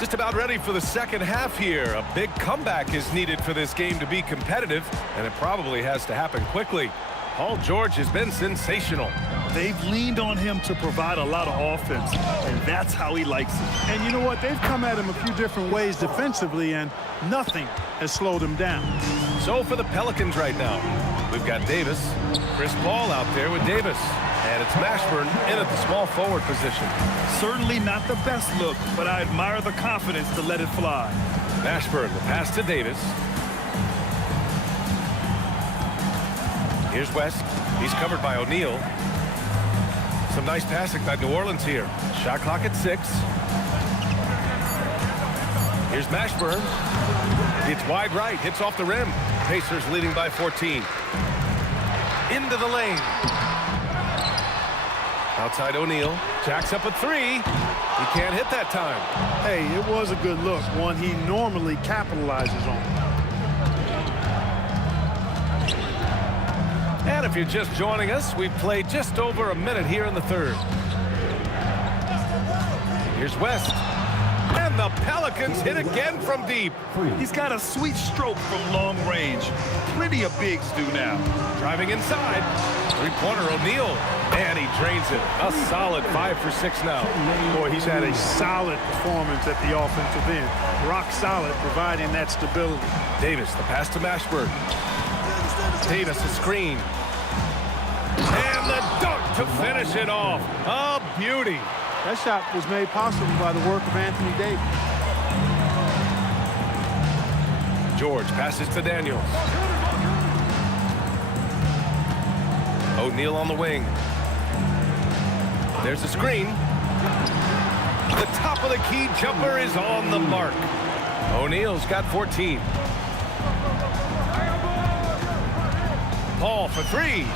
Just about ready for the second half here. A big comeback is needed for this game to be competitive, and it probably has to happen quickly. Paul George has been sensational. They've leaned on him to provide a lot of offense, and that's how he likes it. And you know what? They've come at him a few different ways defensively, and nothing has slowed him down. So for the Pelicans right now, we've got Davis, Chris Paul out there with Davis, and it's Mashburn in at the small forward position. Certainly not the best look, but I admire the confidence to let it fly. Mashburn, the pass to Davis. Here's West. He's covered by O'Neal. Some nice passing by New Orleans here. Shot clock at 6. Here's Mashburn. It's wide right, hits off the rim. Pacers leading by 14. Into the lane. Outside O'Neal. Jacks up a 3. He can't hit that time. Hey, it was a good look, one he normally capitalizes on. And if you're just joining us, we've played just over a minute here in the third. Here's West. And the Pelicans hit again from deep. He's got a sweet stroke from long range. Plenty of bigs do now. Driving inside. Three-pointer O'Neal. And he drains it. A solid 5 for 6 now. Boy, he's had a solid performance at the offensive end. Rock solid, providing that stability. Davis, the pass to Mashburn. Davis, a screen. And the dunk to finish it off. A beauty. That shot was made possible by the work of Anthony Davis. George passes to Daniels. O'Neal on the wing. There's a screen. The top of the key jumper is on the mark. O'Neal's got 14. Paul for 3.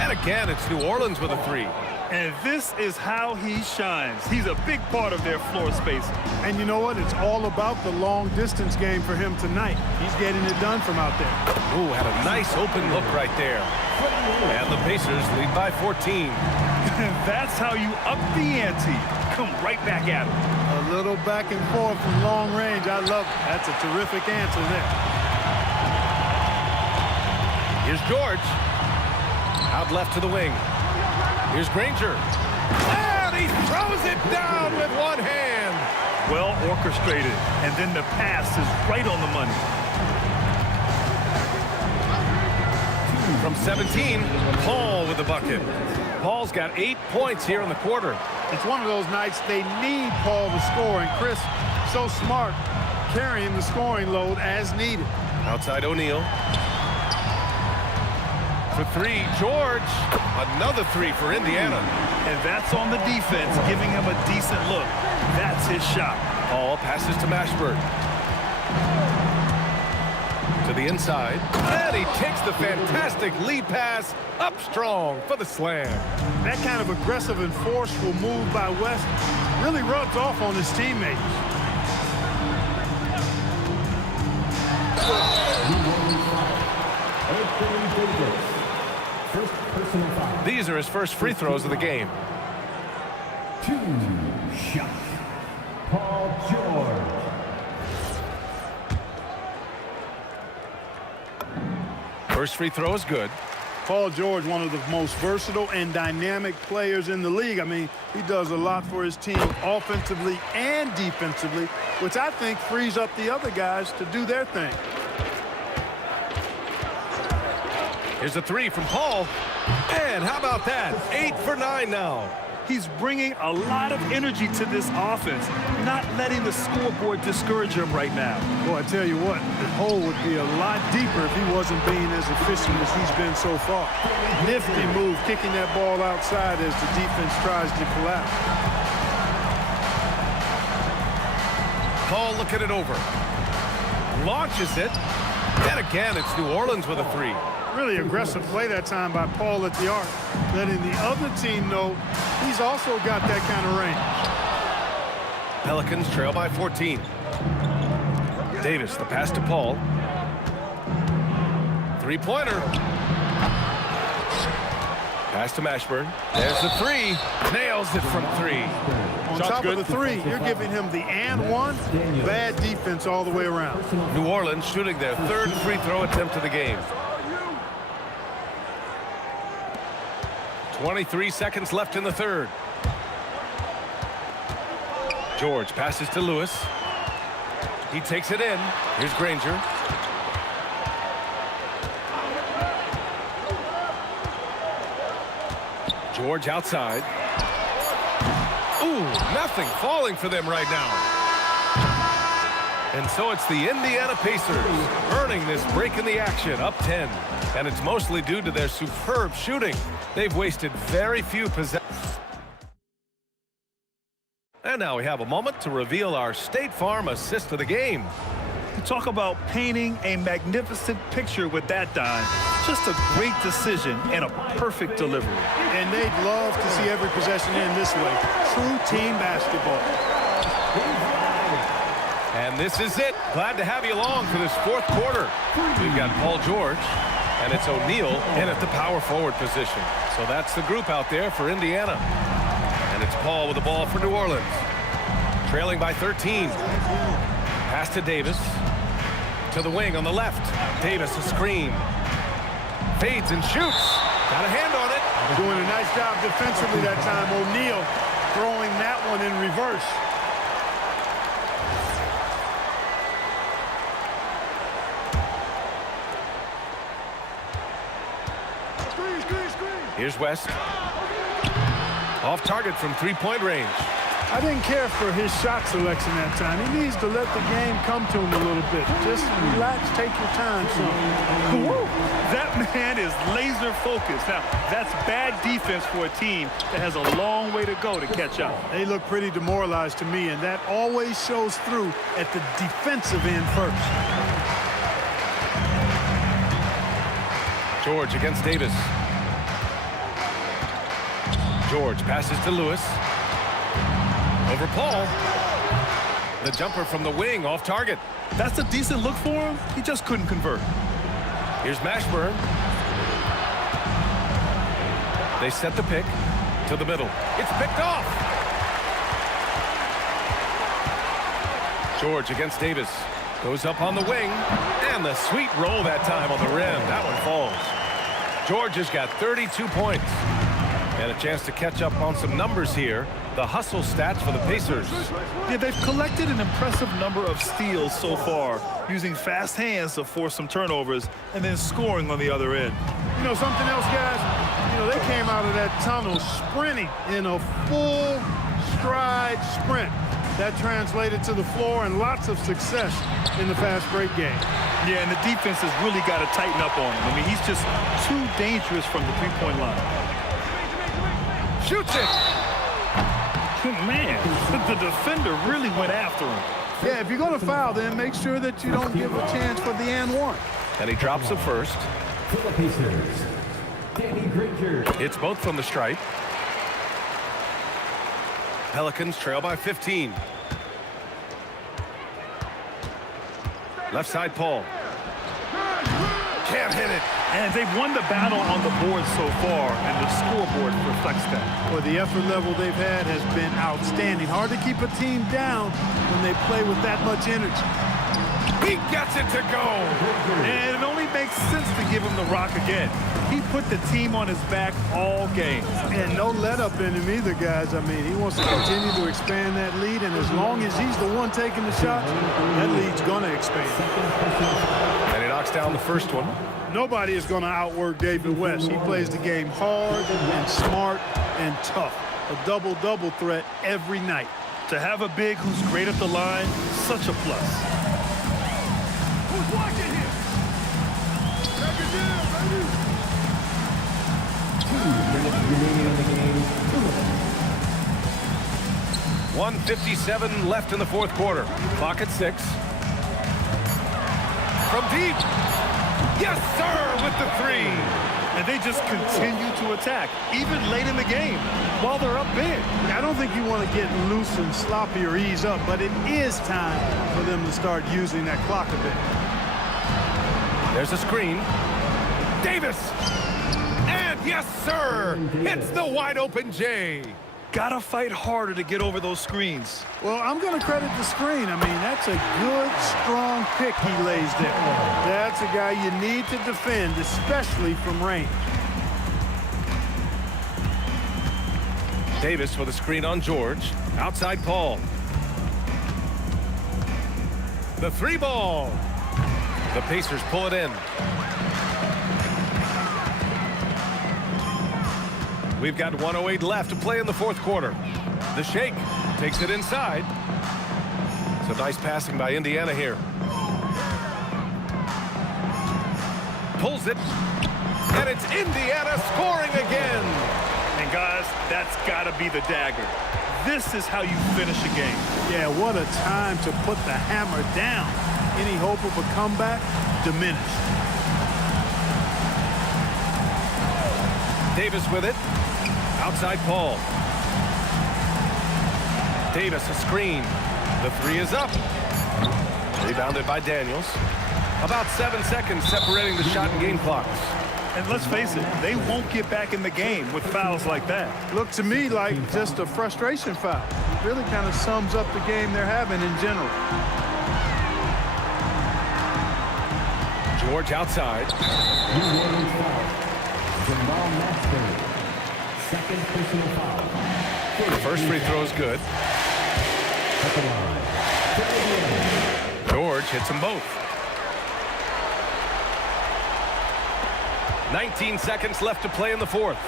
And again, it's New Orleans with a 3. And this is how he shines. He's a big part of their floor spacing. And you know what? It's all about the long distance game for him tonight. He's getting it done from out there. Ooh, had a nice open look right there. And the Pacers lead by 14. That's how you up the ante. Come right back at him. A little back and forth from long range. I love it. That's a terrific answer there. Here's George. Out left to the wing. Here's Granger. And he throws it down with one hand. Well orchestrated. And then the pass is right on the money. From 17, Paul with the bucket. Paul's got 8 points here in the quarter. It's one of those nights they need Paul to score. And Chris, so smart, carrying the scoring load as needed. Outside O'Neal. For 3, George. Another 3 for Indiana. And that's on the defense, giving him a decent look. That's his shot. Paul passes to Mashburn. To the inside. And he takes the fantastic lead pass up strong for the slam. That kind of aggressive and forceful move by West really rubs off on his teammates. These are his first free throws of the game. 2 shots. Paul George. First free throw is good. Paul George, one of the most versatile and dynamic players in the league. I mean, he does a lot for his team offensively and defensively, which I think frees up the other guys to do their thing. Here's a 3 from Paul. And how about that? 8 for 9 now. He's bringing a lot of energy to this offense, not letting the scoreboard discourage him right now. Well, I tell you what, the hole would be a lot deeper if he wasn't being as efficient as he's been so far. Nifty move, kicking that ball outside as the defense tries to collapse. Paul looking it over. Launches it. And again, it's New Orleans with a 3. Really aggressive play that time by Paul at the arc, letting the other team know he's also got that kind of range. Pelicans trail by 14. Davis, the pass to Paul. Three-pointer. Pass to Mashburn. There's the 3. Nails it from 3. On top of the 3, you're giving him the and 1. Bad defense all the way around. New Orleans shooting their 3rd free throw attempt of the game. 23 seconds left in the 3rd. George passes to Lewis. He takes it in. Here's Granger. George outside. Ooh, nothing falling for them right now. And so it's the Indiana Pacers earning this break in the action, up 10. And it's mostly due to their superb shooting. They've wasted very few possessions. And now we have a moment to reveal our State Farm assist of the game. You talk about painting a magnificent picture with that dime. Just a great decision and a perfect delivery. And they'd love to see every possession end this way. True team basketball. And this is it. Glad to have you along for this fourth quarter. We've got Paul George, and it's O'Neal in at the power forward position. So that's the group out there for Indiana. And it's Paul with the ball for New Orleans. Trailing by 13. Pass to Davis. To the wing on the left. Davis a screen. Fades and shoots. Got a hand on it. Doing a nice job defensively that time. O'Neal throwing that one in reverse. Here's West. Off target from three-point range. I didn't care for his shot selection that time. He needs to let the game come to him a little bit. Just relax, take your time. Woo! That man is laser focused. Now, that's bad defense for a team that has a long way to go to catch up. They look pretty demoralized to me, and that always shows through at the defensive end first. George against Davis. George passes to Lewis. Over Paul. The jumper from the wing off target. That's a decent look for him. He just couldn't convert. Here's Mashburn. They set the pick to the middle. It's picked off. George against Davis. Goes up on the wing. And the sweet roll that time on the rim. That one falls. George has got 32 points. And a chance to catch up on some numbers here. The hustle stats for the Pacers. Yeah, they've collected an impressive number of steals so far, using fast hands to force some turnovers and then scoring on the other end. You know, something else, guys? You know, they came out of that tunnel sprinting in a full stride sprint. That translated to the floor and lots of success in the fast break game. Yeah, and the defense has really got to tighten up on him. I mean, he's just too dangerous from the three-point line. Shoots it. Man, the defender really went after him. Yeah, if you're going to foul, then make sure that you don't give a chance for the and one. And he drops the first. It's both from the stripe. Pelicans trail by 15. Left side, Paul. Can't hit it. And they've won the battle on the board so far, and the scoreboard reflects that. Well, the effort level they've had has been outstanding. Hard to keep a team down when they play with that much energy. He gets it to go. And it only makes sense to give him the rock again. He put the team on his back all game. And no let up in him either, guys. I mean, he wants to continue to expand that lead, and as long as he's the one taking the shots, that lead's going to expand. And he knocks down the first one. Nobody is going to outwork David West. He plays the game hard and smart and tough. A double-double threat every night. To have a big who's great at the line, such a plus. Who's watching here? Check it down, baby. 2 minutes remaining on the game. 1:57 left in the fourth quarter. Clock at 6. From deep. Yes, sir, with the three. And they just continue to attack, even late in the game, while they're up big. I don't think you want to get loose and sloppy or ease up, but it is time for them to start using that clock a bit. There's a screen. Davis. And yes, sir, it's the wide open J. Gotta fight harder to get over those screens. Well, I'm going to credit the screen. I mean, that's a good, strong pick he lays there. That's a guy you need to defend, especially from range. Davis with a screen on George. Outside Paul. The three ball. The Pacers pull it in. We've got 1:08 left to play in the fourth quarter. The shake takes it inside. So nice passing by Indiana here. Pulls it. And it's Indiana scoring again. And guys, that's got to be the dagger. This is how you finish a game. Yeah, what a time to put the hammer down. Any hope of a comeback diminished. Davis with it. Outside Paul. Davis a screen. The three is up. Rebounded by Daniels. About 7 seconds separating the shot and game clocks. And let's face it, they won't get back in the game with fouls like that. Looked to me like just a frustration foul. Really kind of sums up the game they're having in general. George outside. Second personal foul. The first free throw is good. George hits them both. 19 seconds left to play in the fourth.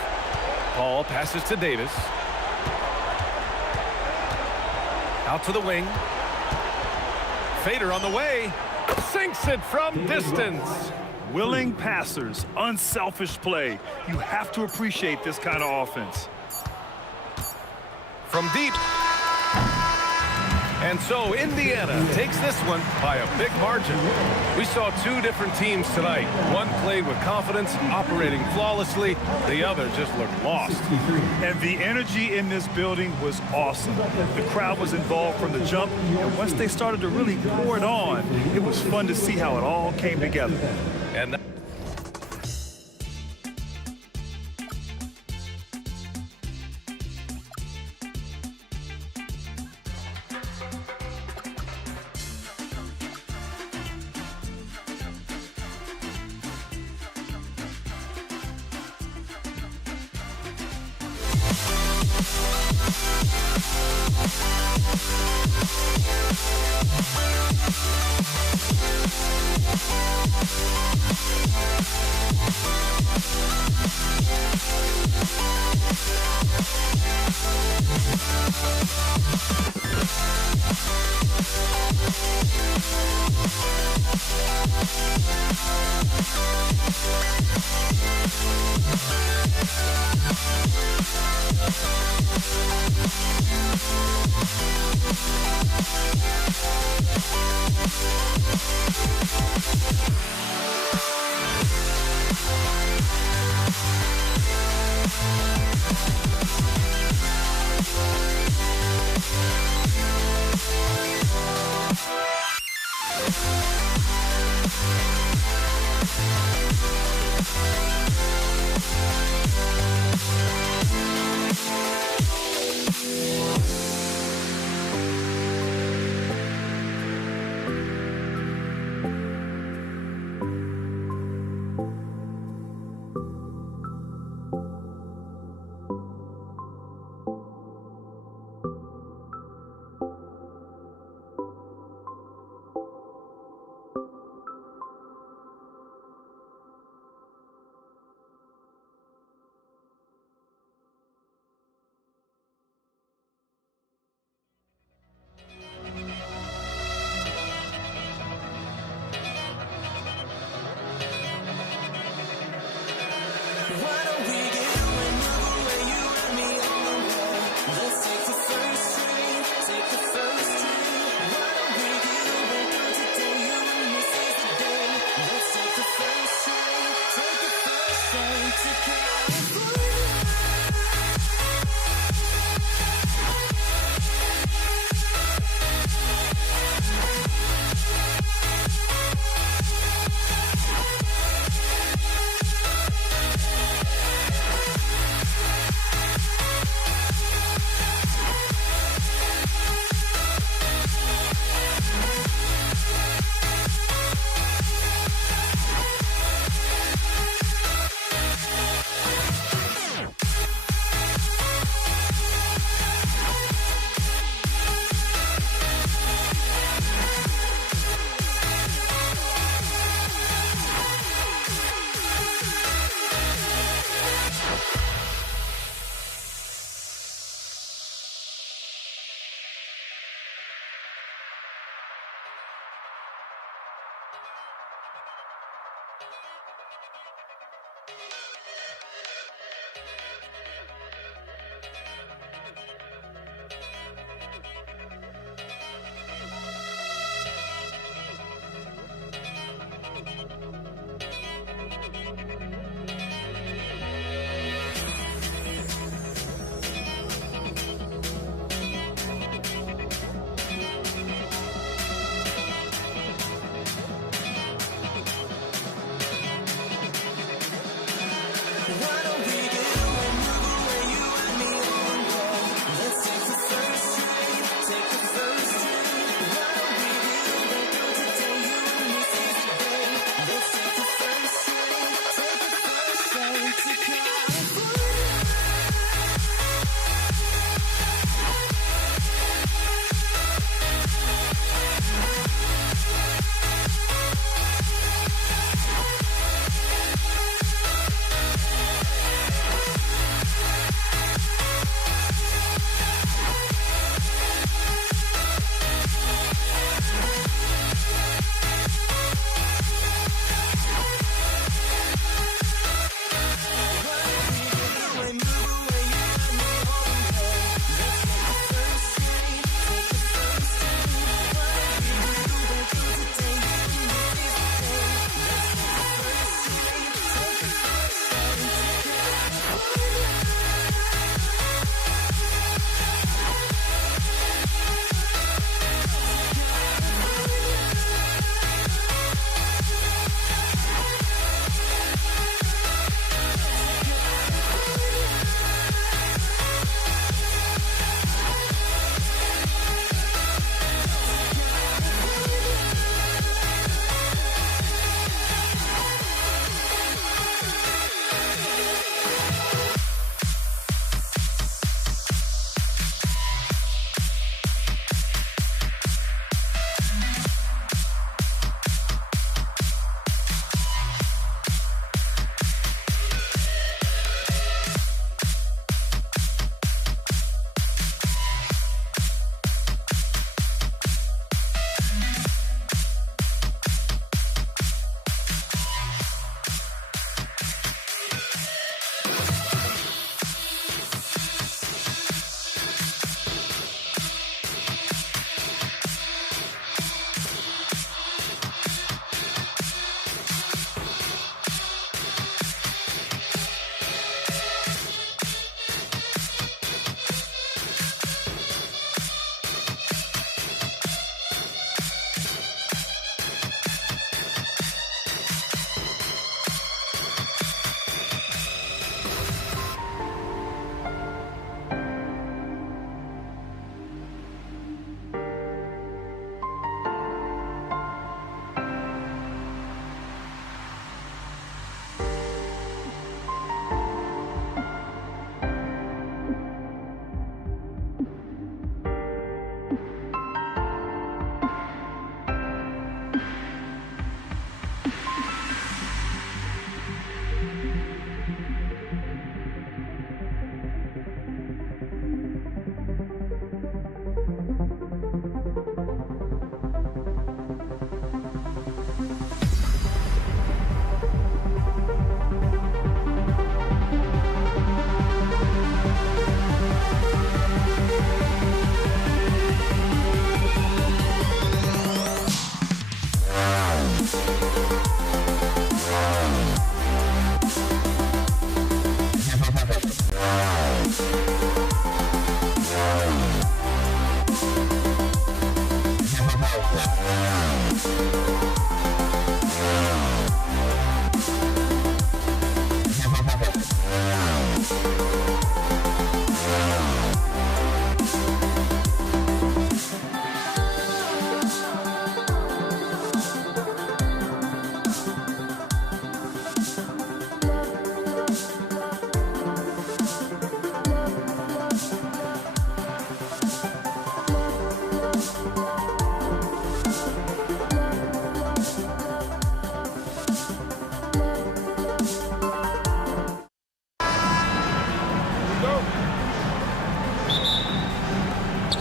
Paul passes to Davis. Out to the wing. Fader on the way. Sinks it from distance. Willing passers, unselfish play. You have to appreciate this kind of offense. From deep. And so Indiana takes this one by a big margin. We saw two different teams tonight. One played with confidence, operating flawlessly. The other just looked lost. And the energy in this building was awesome. The crowd was involved from the jump, and once they started to really pour it on, it was fun to see how it all came together. And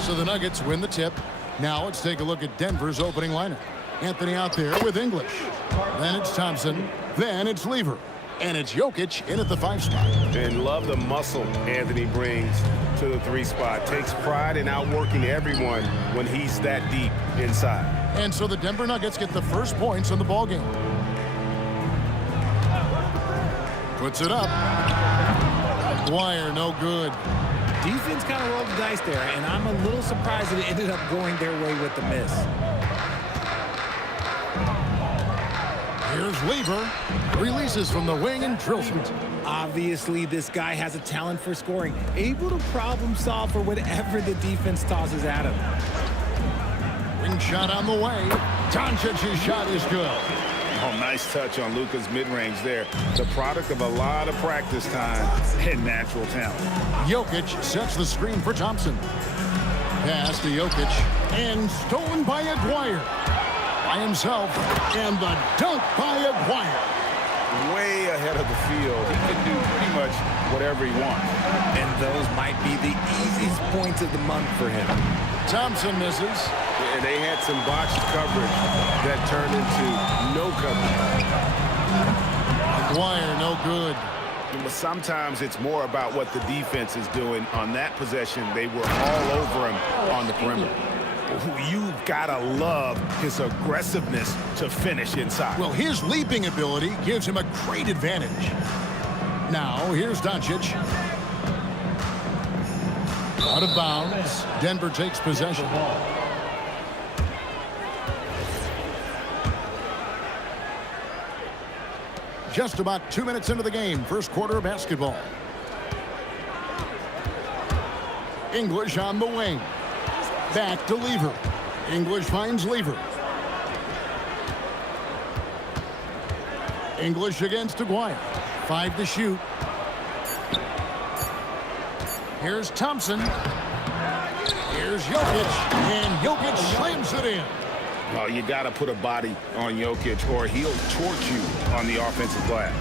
So the Nuggets win the tip. Now let's take a look at Denver's opening lineup. Anthony out there with English. Then it's Thompson. Then it's Lever. And it's Jokic in at the 5 spot. And love the muscle Anthony brings to the 3 spot. Takes pride in outworking everyone when he's that deep inside. And so the Denver Nuggets get the first points in the ballgame. Puts it up. Dwyer, no good. Defense kind of rolled the dice there, and I'm a little surprised that it ended up going their way with the miss. Here's Lever. Releases from the wing and drills it. Obviously, this guy has a talent for scoring, able to problem solve for whatever the defense tosses at him. Ring shot on the way. Doncic's shot is good. Oh, nice touch on Luka's mid-range there. The product of a lot of practice time and natural talent. Jokic sets the screen for Thompson. Pass to Jokic and stolen by Aguirre. By himself, and the dunk by Aguirre. Way ahead of the field. He can do pretty much whatever he wants. And those might be the easiest points of the month for him. Thompson misses. And they had some botched coverage that turned into no coverage. Aguirre, no good. But sometimes it's more about what the defense is doing. On that possession, they were all over him on the perimeter. You've got to love his aggressiveness to finish inside. Well, his leaping ability gives him a great advantage. Now, here's Doncic. Out of bounds. Denver takes possession. Just about 2 minutes into the game, first quarter of basketball. English on the wing. Back to Lever. English finds Lever. English against Aguirre. 5 to shoot. Here's Thompson. Here's Jokic. And Jokic slams it in. Well, you got to put a body on Jokic or he'll torch you on the offensive glass.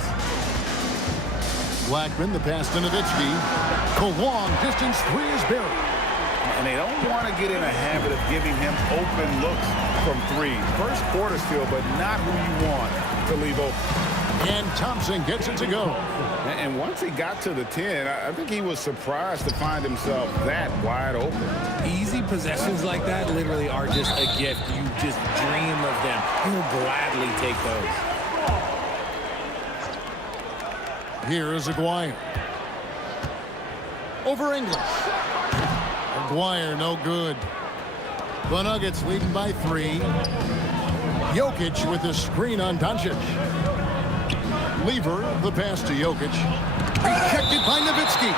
Blackman, the pass to Nowitzki. The long distance three is buried. And they don't want to get in a habit of giving him open looks from three. First quarter still, but not who you want to leave open. And Thompson gets it to go. And once he got to the 10, I think he was surprised to find himself that wide open. Easy possessions like that literally are just a gift. You just dream of them. You'll gladly take those. Here is Aguirre. Over English. Aguirre, no good. The Nuggets leading by 3. Jokic with the screen on Doncic. Lever, the pass to Jokic. Rejected by Nowitzki.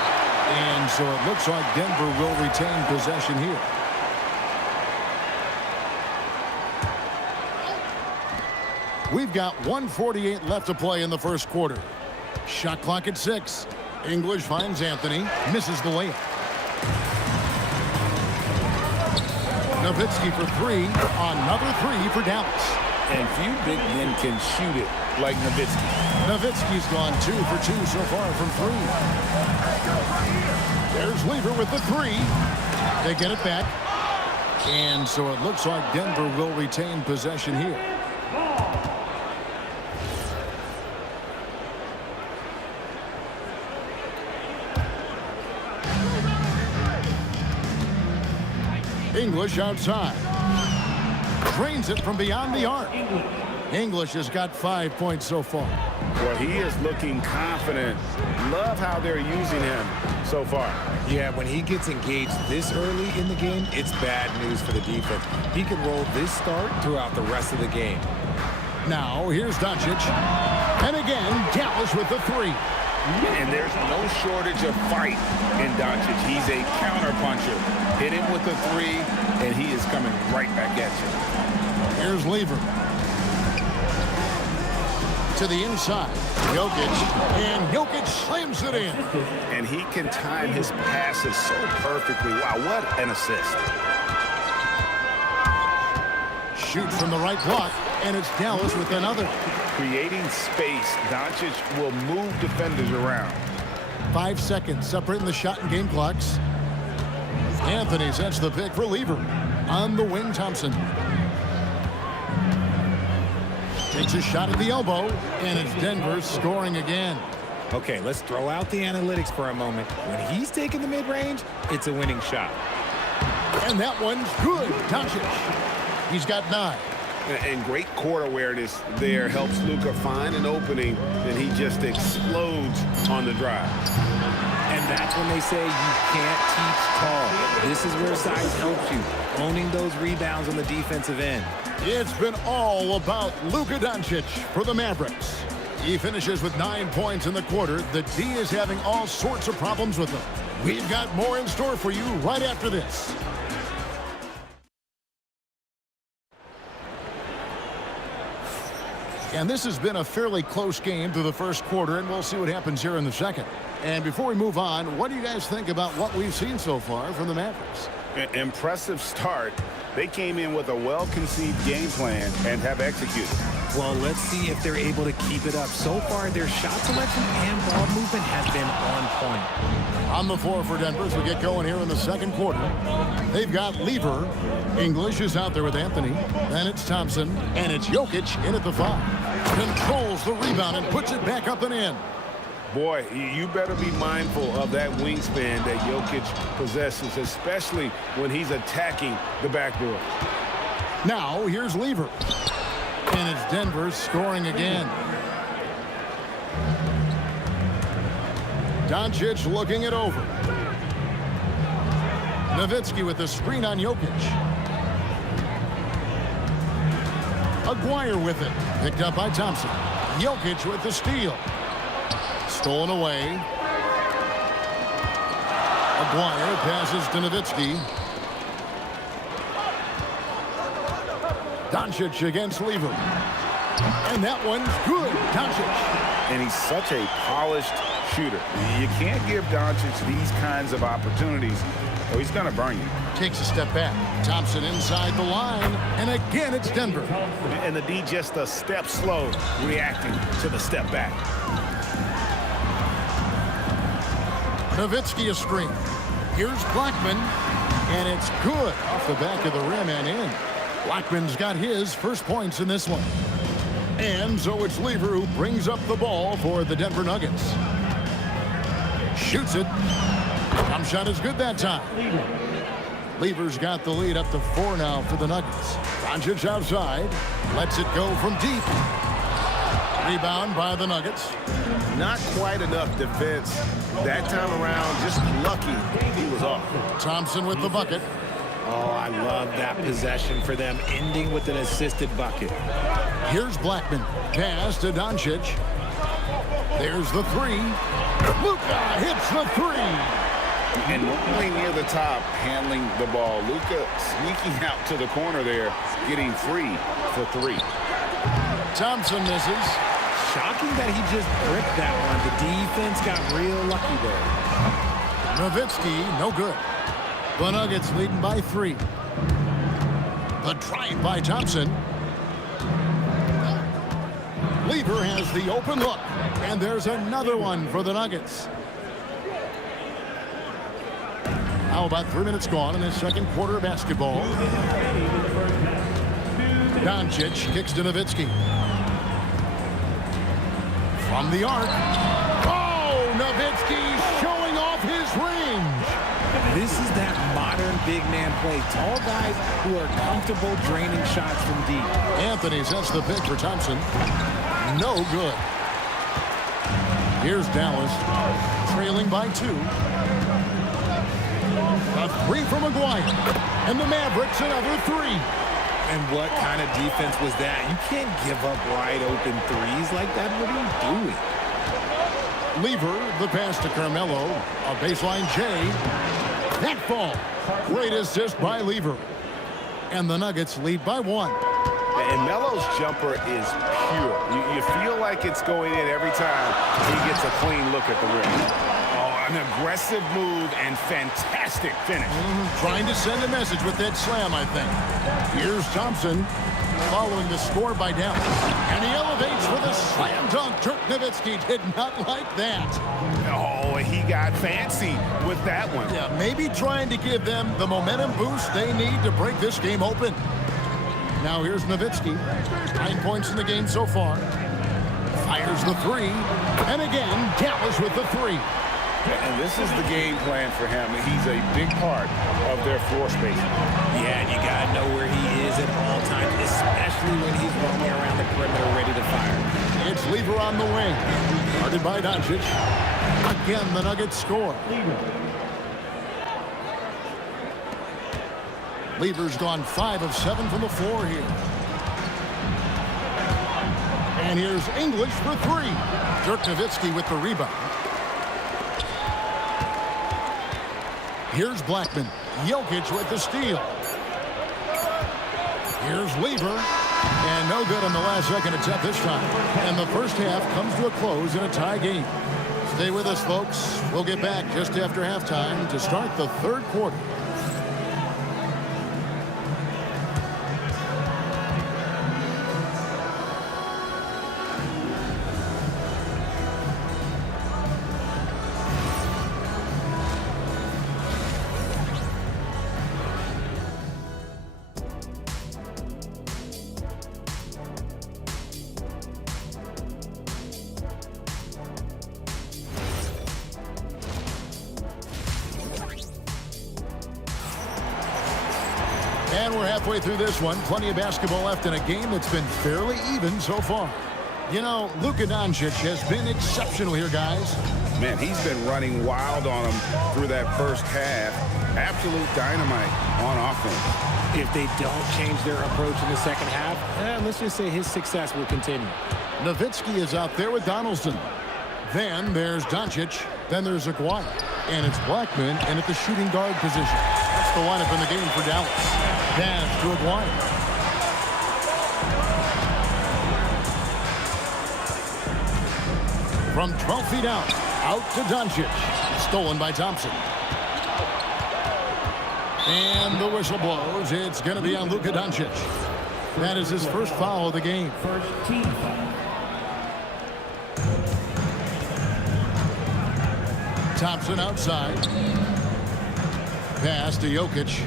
And so it looks like Denver will retain possession here. We've got 1:48 left to play in the first quarter. Shot clock at 6. English finds Anthony. Misses the layup. Nowitzki for 3. Another 3 for Dallas. And few big men can shoot it like Nowitzki. Nowitzki's gone 2 for 2 so far from 3. There's Lever with the 3. They get it back. And so it looks like Denver will retain possession here. English outside. Drains it from beyond the arc. English has got 5 points so far. Well, he is looking confident. Love how they're using him so far. Yeah, when he gets engaged this early in the game, it's bad news for the defense. He can roll this start throughout the rest of the game. Now, here's Doncic. And again, Dallas with the 3. And there's no shortage of fight in Doncic. He's a counterpuncher. Hit him with the 3, and he is coming right back at you. Here's Lever. To the inside. Jokic. And Jokic slams it in. And he can time his passes so perfectly. Wow, what an assist. Shoots from the right block, and it's Dallas with another. Creating space, Doncic will move defenders around. 5 seconds separating the shot and game clocks. Anthony sets the pick for Lever. On the wing, Thompson. Takes a shot at the elbow, and it's Denver scoring again. Okay, let's throw out the analytics for a moment. When he's taking the mid-range, it's a winning shot. And that one's good. Doncic. He's got 9. And great court awareness there helps Luka find an opening, and he just explodes on the drive. And that's when they say you can't teach tall. This is where size helps you, owning those rebounds on the defensive end. It's been all about Luka Doncic for the Mavericks. He finishes with 9 points in the quarter. The D is having all sorts of problems with him. We've got more in store for you right after this. And this has been a fairly close game through the first quarter, and we'll see what happens here in the second. And before we move on, what do you guys think about what we've seen so far from the Mavericks? Impressive start. They came in with a well-conceived game plan and have executed. Well, let's see if they're able to keep it up. So far, their shot selection and ball movement has been on point. On the floor for Denver as we get going here in the second quarter. They've got Lever. English is out there with Anthony. Then it's Thompson. And it's Jokic in at the 5. Controls the rebound and puts it back up and in. Boy, you better be mindful of that wingspan that Jokic possesses, especially when he's attacking the backboard. Now, here's Lever. And it's Denver scoring again. Doncic looking it over. Nowitzki with the screen on Jokic. Aguirre with it. Picked up by Thompson. Jokic with the steal. Stolen away. Aguirre passes to Nowitzki. Doncic against Lever. And that one's good. Doncic. And he's such a polished shooter. You can't give Doncic these kinds of opportunities or he's going to burn you. Takes a step back. Thompson inside the line. And again, it's Denver. And the D just a step slow, reacting to the step back. Nowitzki a screen. Here's Blackman. And it's good off the back of the rim and in. Blackman's got his first points in this one. And so it's Lever who brings up the ball for the Denver Nuggets. Shoots it. Jump shot is good that time. Lever's got the lead up to 4 now for the Nuggets. Doncic outside. Lets it go from deep. Rebound by the Nuggets. Not quite enough defense that time around. Just lucky he was off. Thompson with the bucket. Oh, I love that possession for them, ending with an assisted bucket. Here's Blackman. Pass to Doncic. There's the 3. Luka hits the 3. And normally near the top, handling the ball. Luka sneaking out to the corner there, getting free for 3. Thompson misses. Shocking that he just bricked that one. The defense got real lucky there. Nowitzki, no good. The Nuggets leading by 3. The drive by Thompson. Lever has the open look. And there's another one for the Nuggets. How about 3 minutes gone in this second quarter of basketball? Doncic kicks to Nowitzki. From the arc. Oh, Nowitzki showing off his range. This is that modern big man play. Tall guys who are comfortable draining shots from deep. Anthony sets the pick for Thompson. No good. Here's Dallas, trailing by 2. A 3 from Aguirre. And the Mavericks another 3. And what kind of defense was that? You can't give up wide open threes like that. What are you doing? Lever, the pass to Carmelo. A baseline J. That ball. Great assist by Lever. And the Nuggets lead by 1. And Melo's jumper is pure. You feel like it's going in every time he gets a clean look at the rim. Oh, an aggressive move and fantastic finish. Trying to send a message with that slam, I think. Here's Thompson following the score by Dallas. And he elevates with a slam dunk. Dirk Nowitzki did not like that. Oh, he got fancy with that one. Yeah, maybe trying to give them the momentum boost they need to break this game open. Now here's Nowitzki. 9 points in the game so far. Fires the 3. And again, Dallas with the 3. And this is the game plan for him. He's a big part of their floor space. Yeah, and you got to know where he is at all times, especially when he's roaming around the perimeter ready to fire. It's Lever on the wing. Guarded by Doncic. Again, the Nuggets score. Lever's gone 5 of 7 from the floor here. And here's English for 3. Dirk Nowitzki with the rebound. Here's Blackman. Jokic with the steal. Here's Lever. And no good on the last second attempt this time. And the first half comes to a close in a tie game. Stay with us, folks. We'll get back just after halftime to start the third quarter. And we're halfway through this one. Plenty of basketball left in a game that's been fairly even so far. You know, Luka Doncic has been exceptional here, guys. Man, he's been running wild on them through that first half. Absolute dynamite on offense. If they don't change their approach in the second half, let's just say his success will continue. Nowitzki is out there with Donaldson. Then there's Doncic. Then there's Aguirre. And it's Blackman in at the shooting guard position. That's the lineup in the game for Dallas. Pass to Aguirre. From 12 feet out to Doncic. Stolen by Thompson. And the whistle blows. It's going to be on Luka Doncic. That is his first foul of the game. First team foul. Thompson outside. Pass to Jokic.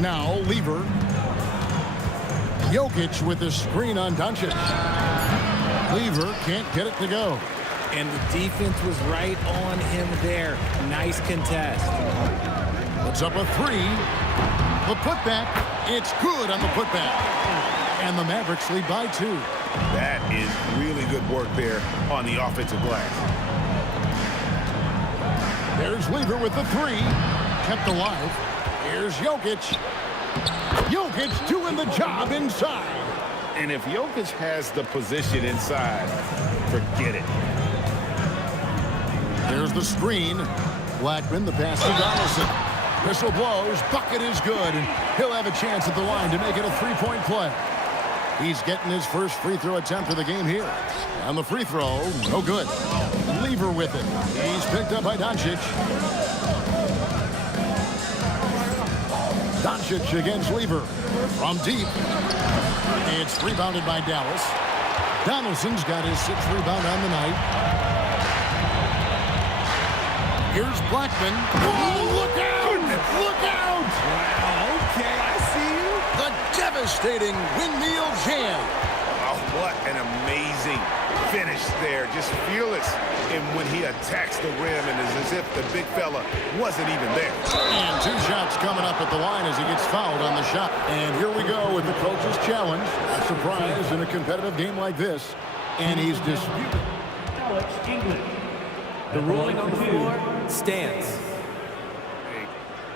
Now Lever. Jokic with the screen on Doncic. Lever can't get it to go. And the defense was right on him there. Nice contest. Puts up a 3. The putback. It's good on the putback. And the Mavericks lead by 2. That is really good work there on the offensive glass. There's Lever with the 3. Kept alive. Here's Jokic. Jokic doing the job inside. And if Jokic has the position inside, forget it. There's the screen. Blackman, the pass to Donaldson. Whistle blows. Bucket is good. And he'll have a chance at the line to make it a 3-point play. He's getting his first free throw attempt of the game here. On the free throw, no good. Lever with it. He's picked up by Doncic. Doncic against Lever. From deep. It's rebounded by Dallas. Donaldson's got his 6th rebound on the night. Here's Blackman. Oh, look out! Look out! Wow, okay, I see you. The devastating windmill jam. Oh, what an amazing finish there. Just fearless. And when he attacks the rim, and it's as if the big fella wasn't even there. And 2 shots coming up at the line as he gets fouled on the shot. And here we go with the coach's challenge. A surprise in a competitive game like this. And he's disputed. Alex English. The ruling on the floor stands.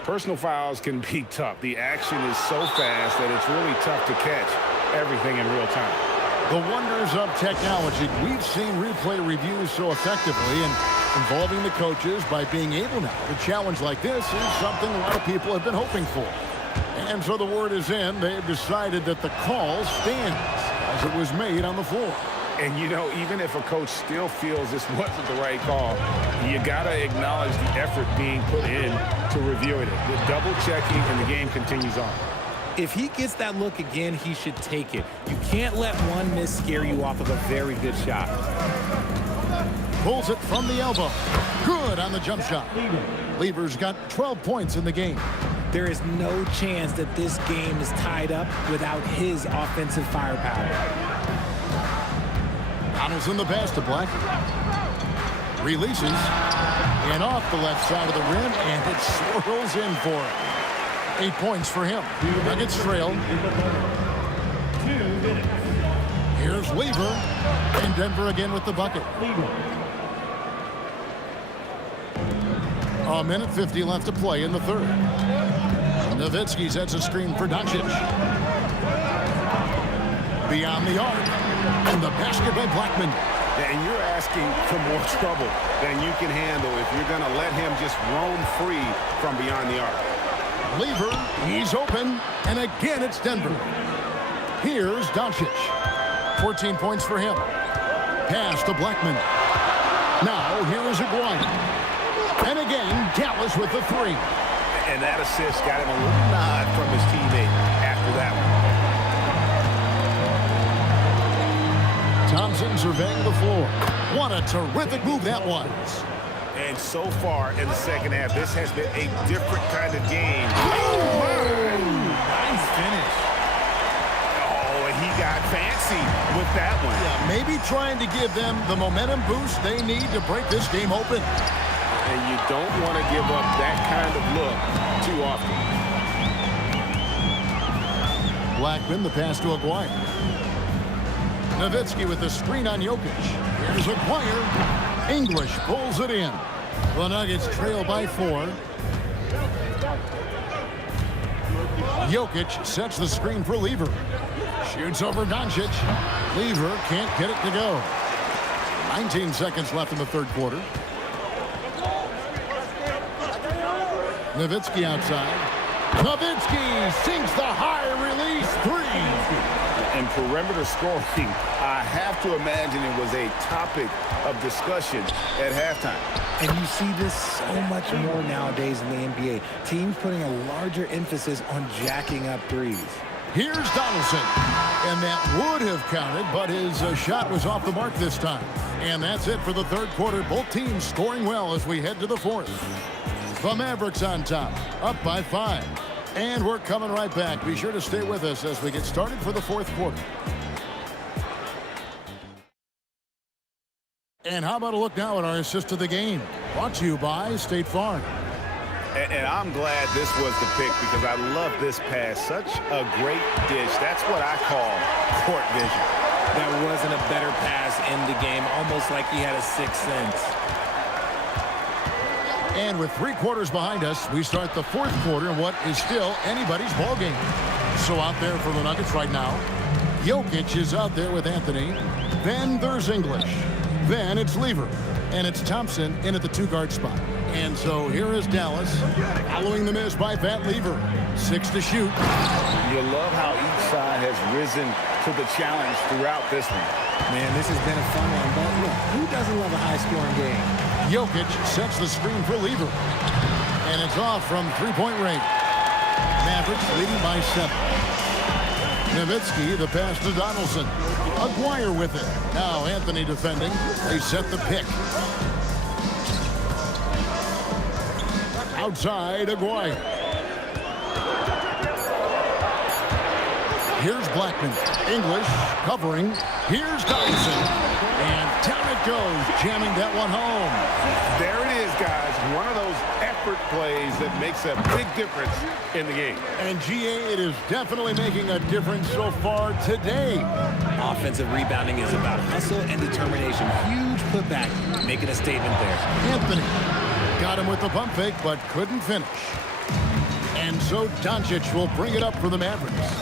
Personal fouls can be tough. The action is so fast that it's really tough to catch everything in real time. The wonders of technology. We've seen replay reviews so effectively, and involving the coaches by being able now to challenge like this is something a lot of people have been hoping for. And so the word is in. They've decided that the call stands as it was made on the floor. And, you know, even if a coach still feels this wasn't the right call, you got to acknowledge the effort being put in to reviewing it. The double-checking, and the game continues on. If he gets that look again, he should take it. You can't let one miss scare you off of a very good shot. Pulls it from the elbow. Good on the jump shot. Lever's got 12 points in the game. There is no chance that this game is tied up without his offensive firepower. Donaldson the pass to Black. Releases. And off the left side of the rim, and it swirls in for him. 8 points for him. Nuggets trail. 2 minutes. Here's Lever. And Denver again with the bucket. A minute 50 left to play in the third. Nowitzki sets a screen for Doncic. Beyond the arc. And the basket by Blackman. And you're asking for more trouble than you can handle if you're going to let him just roam free from beyond the arc. Lever, he's open, and again it's Denver. Here's Doncic. 14 points for him. Pass to Blackman. Now here is Aguirre. And again, Dallas with the three. And that assist got him a little nod from his teammate after that one. Thompson surveying the floor. What a terrific move that was. And so far in the second half, this has been a different kind of game. Nice finish. Oh, and he got fancy with that one. Yeah, maybe trying to give them the momentum boost they need to break this game open. And you don't want to give up that kind of look too often. Blackman, the pass to Aguirre. Nowitzki with the screen on Jokic. Here's Aguirre. English pulls it in. The Nuggets trail by 4. Jokic sets the screen for Lever. Shoots over Doncic. Lever can't get it to go. 19 seconds left in the third quarter. Nowitzki outside. Nowitzki sinks the high release three. And perimeter scoring, I have to imagine it was a topic of discussion at halftime. And you see this so much more nowadays in the NBA. Teams putting a larger emphasis on jacking up threes. Here's Donaldson. And that would have counted, but his shot was off the mark this time. And that's it for the third quarter. Both teams scoring well as we head to the fourth. The Mavericks on top, up by 5. And we're coming right back. Be sure to stay with us as we get started for the fourth quarter. And how about a look now at our assist of the game? Brought to you by State Farm. And I'm glad this was the pick because I love this pass. Such a great dish. That's what I call court vision. That wasn't a better pass in the game, almost like he had a sixth sense. And with 3 quarters behind us, we start the fourth quarter in what is still anybody's ball game. So out there for the Nuggets right now, Jokic is out there with Anthony. Then there's English. Then it's Lever. And it's Thompson in at the 2-guard spot. And so here is Dallas, following the miss by Pat Lever. 6 to shoot. You love how each side has risen to the challenge throughout this one. Man, this has been a fun one, but look, who doesn't love a high-scoring game? Jokic sets the screen for Lever. And it's off from three-point range. Mavericks leading by 7. Nowitzki, the pass to Donaldson. Aguirre with it. Now Anthony defending. They set the pick. Outside, Aguirre. Here's Blackman. English covering. Here's Donaldson. And down it goes, jamming that one home. There it is, guys. One of those effort plays that makes a big difference in the game. And GA, it is definitely making a difference so far today. Offensive rebounding is about hustle and determination. Huge putback, making a statement there. Anthony got him with the pump fake, but couldn't finish. And so Doncic will bring it up for the Mavericks.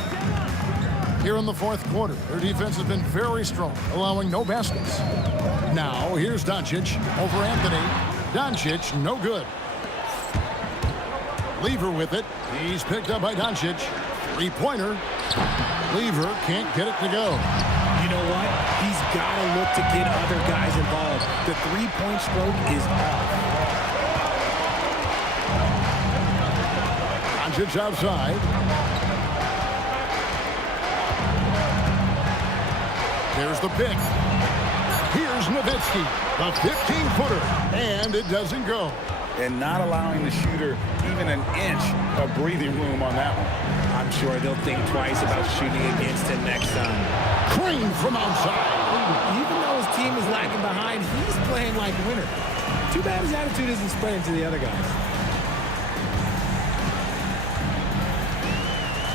Here in the fourth quarter, their defense has been very strong, allowing no baskets. Now, here's Doncic over Anthony. Doncic, no good. Lever with it. He's picked up by Doncic. Three-pointer. Lever can't get it to go. You know what? He's got to look to get other guys involved. The three-point stroke is off. Doncic outside. There's the pick. Here's Nowitzki, the 15-footer, and it doesn't go. And not allowing the shooter even an inch of breathing room on that one. I'm sure they'll think twice about shooting against him next time. Green from outside. Even though his team is lagging behind, he's playing like a winner. Too bad his attitude isn't spreading to the other guys.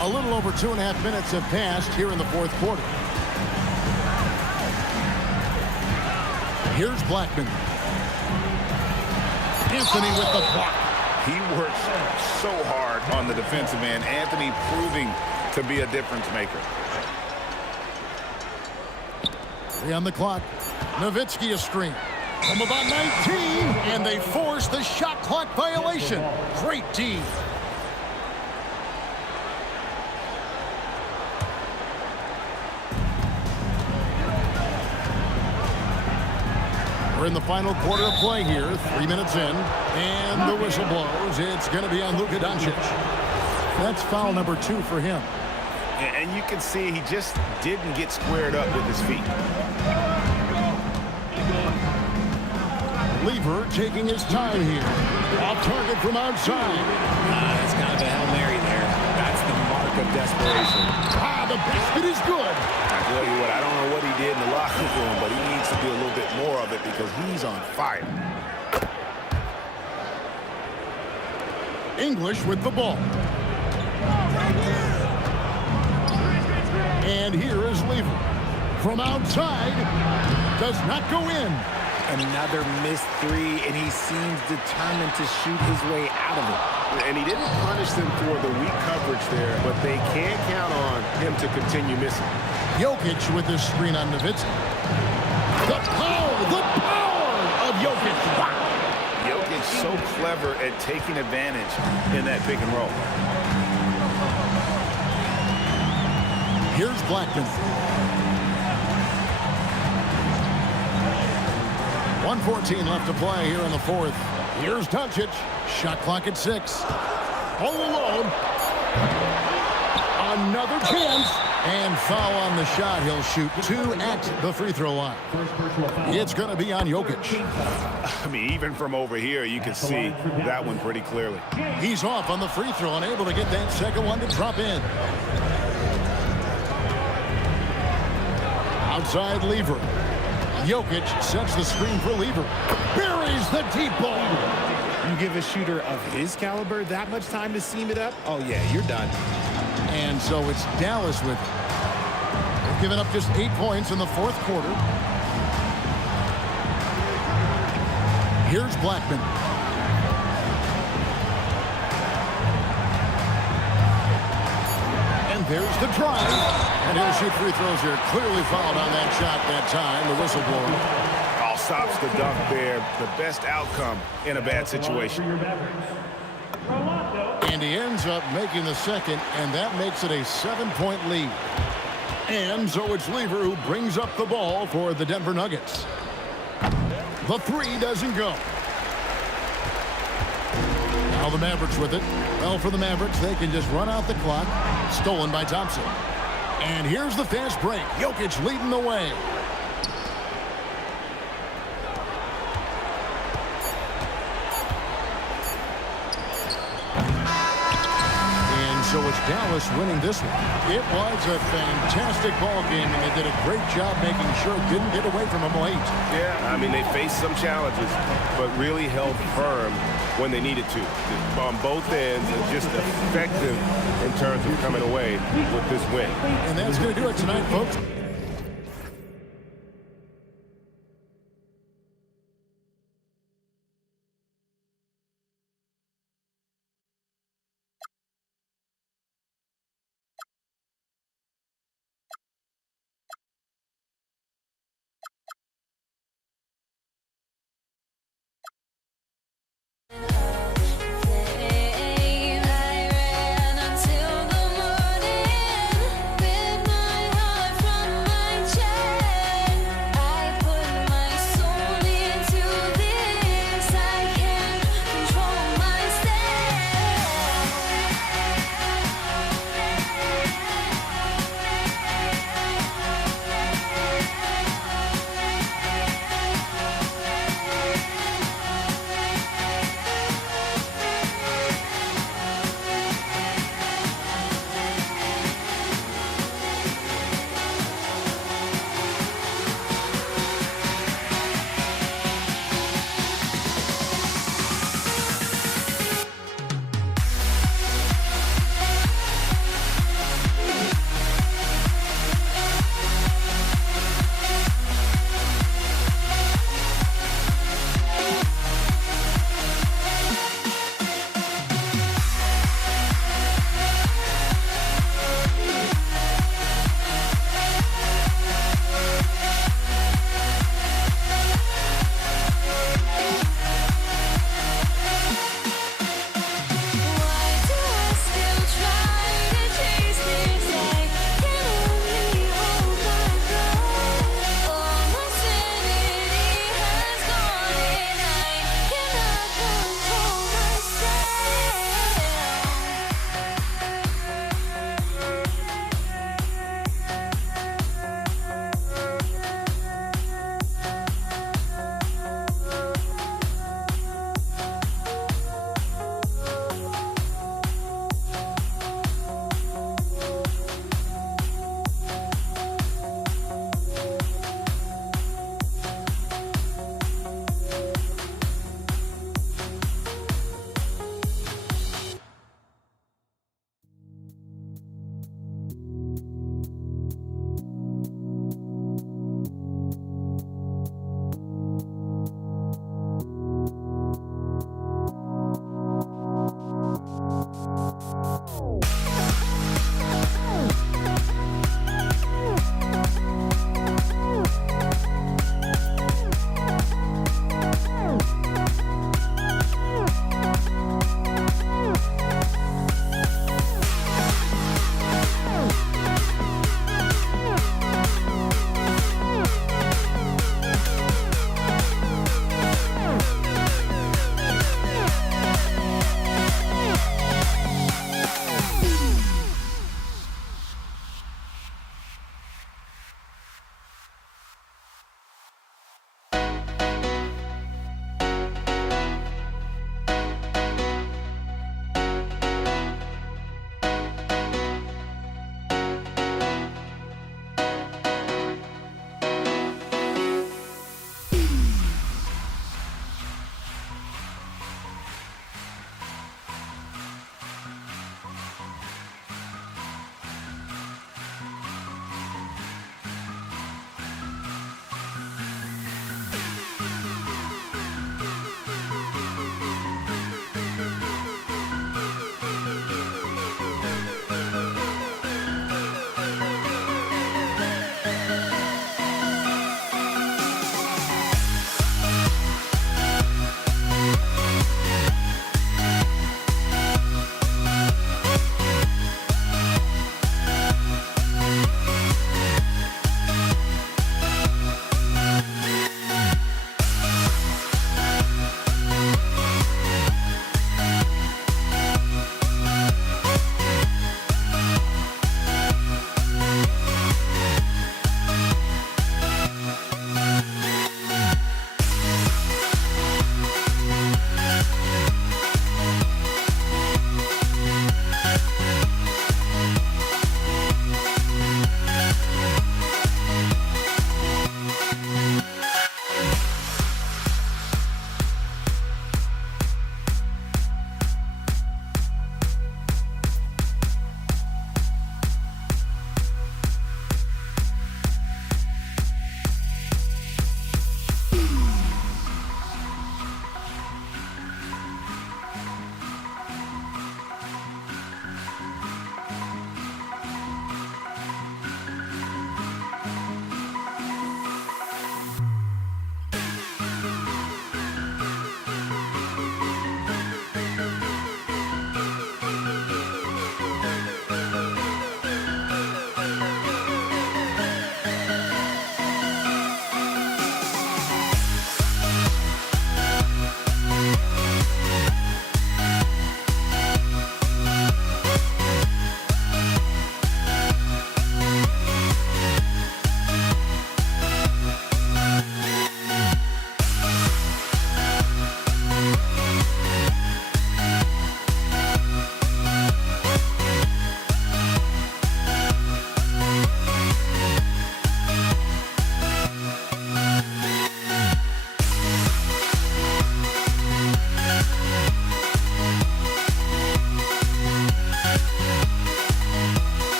A little over 2.5 minutes have passed here in the fourth quarter. Here's Blackman. Anthony with the block. He works so hard on the defensive end. Anthony proving to be a difference maker. 3 on the clock. Nowitzki a screen. From about 19, and they force the shot clock violation. Great D. We're in the final quarter of play here, 3 minutes in, and the whistle blows. It's going to be on Luka Doncic. That's foul number 2 for him. And you can see he just didn't get squared up with his feet. Lever taking his time here. Off target from outside. It's kind of a Hail Mary there. That's the mark of desperation. The basket is good. I tell you what, I don't know what he did in the locker room, but he needs to do a little bit more of it because he's on fire. English with the ball. And here is Lever. From outside. Does not go in. Another missed 3, and he seems determined to shoot his way out of it. And he didn't punish them for the weak coverage there, but they can't count on him to continue missing. Jokic with this screen on Nowitzki. The power of Jokic. Jokic so clever at taking advantage in that pick and roll. Here's Blackman. 1:14 left to play here in the fourth. Here's Doncic. Shot clock at 6. All alone. Another chance. And foul on the shot. He'll shoot 2 at the free throw line. It's going to be on Jokic. I mean, even from over here, you can see that one pretty clearly. He's off on the free throw, unable to get that second one to drop in. Outside Lever. Jokic sets the screen for Lever. Buries the deep ball. You give a shooter of his caliber that much time to seam it up? Oh, yeah, you're done. And so it's Dallas with it. They've given up just 8 points in the fourth quarter. Here's Blackman. And there's the drive. And he'll shoot free throws here. Clearly fouled on that shot that time. The whistleblower. All stops the dunk there. The best outcome in a bad situation. And he ends up making the second, and that makes it a 7-point lead. And so it's Lever who brings up the ball for the Denver Nuggets. The 3 doesn't go. Now the Mavericks with it. Well, for the Mavericks, they can just run out the clock. Stolen by Thompson. And here's the fast break. Jokic leading the way. So it's Dallas winning this one. It was a fantastic ball game, and they did a great job making sure it didn't get away from them late. Yeah, I mean, they faced some challenges, but really held firm when they needed to. On both ends, and just effective in terms of coming away with this win. And that's going to do it tonight, folks.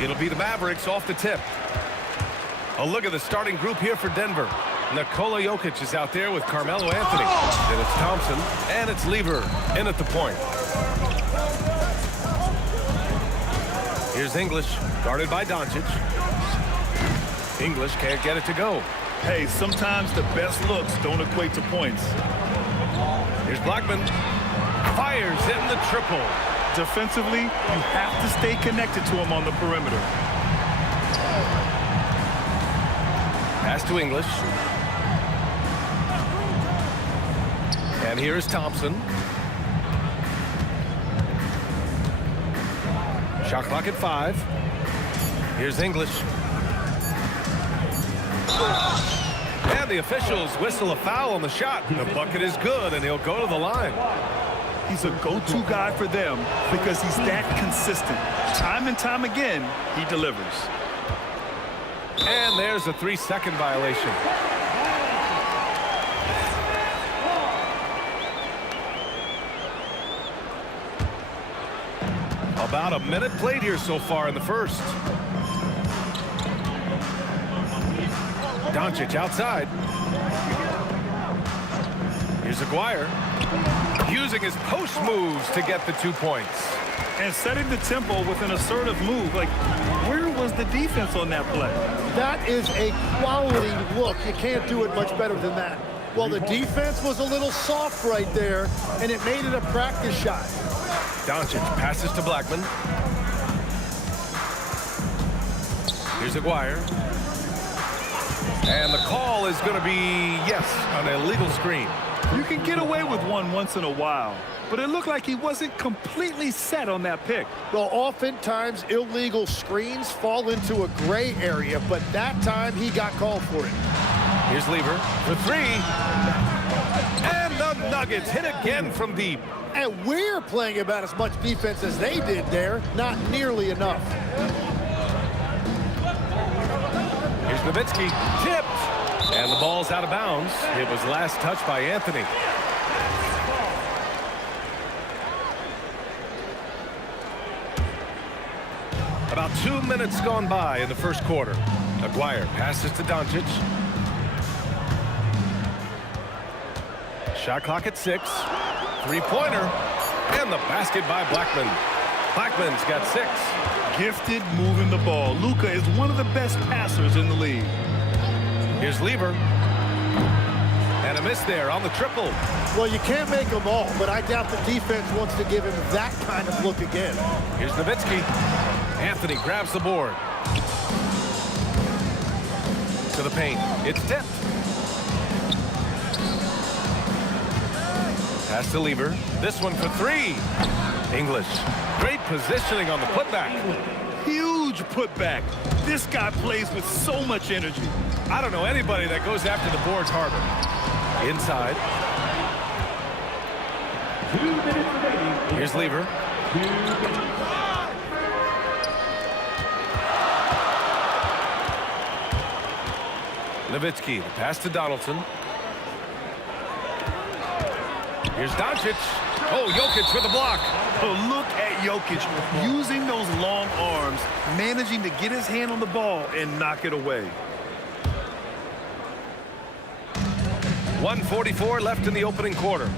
It'll be the Mavericks off the tip. A look at the starting group here for Denver. Nikola Jokic is out there with Carmelo Anthony. Then it's Thompson, and it's Lever in at the point. Here's English, guarded by Doncic. English can't get it to go. Hey, sometimes the best looks don't equate to points. Here's Blackman. Fires in the triple. Defensively, you have to stay connected to him on the perimeter. Pass to English. And here is Thompson. Shot clock at 5. Here's English. And the officials whistle a foul on the shot. The bucket is good, and he'll go to the line. He's a go-to guy for them because he's that consistent. Time and time again, he delivers. And there's a 3-second violation. About a minute played here so far in the first. Doncic outside. Here's Aguirre. Using his post moves to get the 2 points. And setting the tempo with an assertive move. Like, where was the defense on that play? That is a quality look. You can't do it much better than that. Well, the defense was a little soft right there, and it made it a practice shot. Doncic passes to Blackman. Here's Aguirre. And the call is going to be, yes, an illegal screen. You can get away with one once in a while, but it looked like he wasn't completely set on that pick. Well, oftentimes illegal screens fall into a gray area, but that time he got called for it. Here's Lever for 3. And the Nuggets hit again from deep. And we're playing about as much defense as they did there. Not nearly enough. Here's Nowitzki, tipped. And the ball's out of bounds. It was last touched by Anthony. About 2 minutes gone by in the first quarter. Aguirre passes to Doncic. Shot clock at 6. Three-pointer. And the basket by Blackman. Blackman's got 6. Gifted moving the ball. Luka is one of the best passers in the league. Here's Lever. And a miss there on the triple. Well, you can't make them all, but I doubt the defense wants to give him that kind of look again. Here's Nowitzki. Anthony grabs the board. To the paint. It's tipped. Pass to Lever. This one for 3. English. Great positioning on the putback. Huge putback. This guy plays with so much energy. I don't know anybody that goes after the boards harder. Inside. Here's Lever. Nowitzki, the pass to Donaldson. Here's Doncic. Oh, Jokic with the block. Oh, look at Jokic using those long arms, managing to get his hand on the ball and knock it away. 1:44 left in the opening quarter.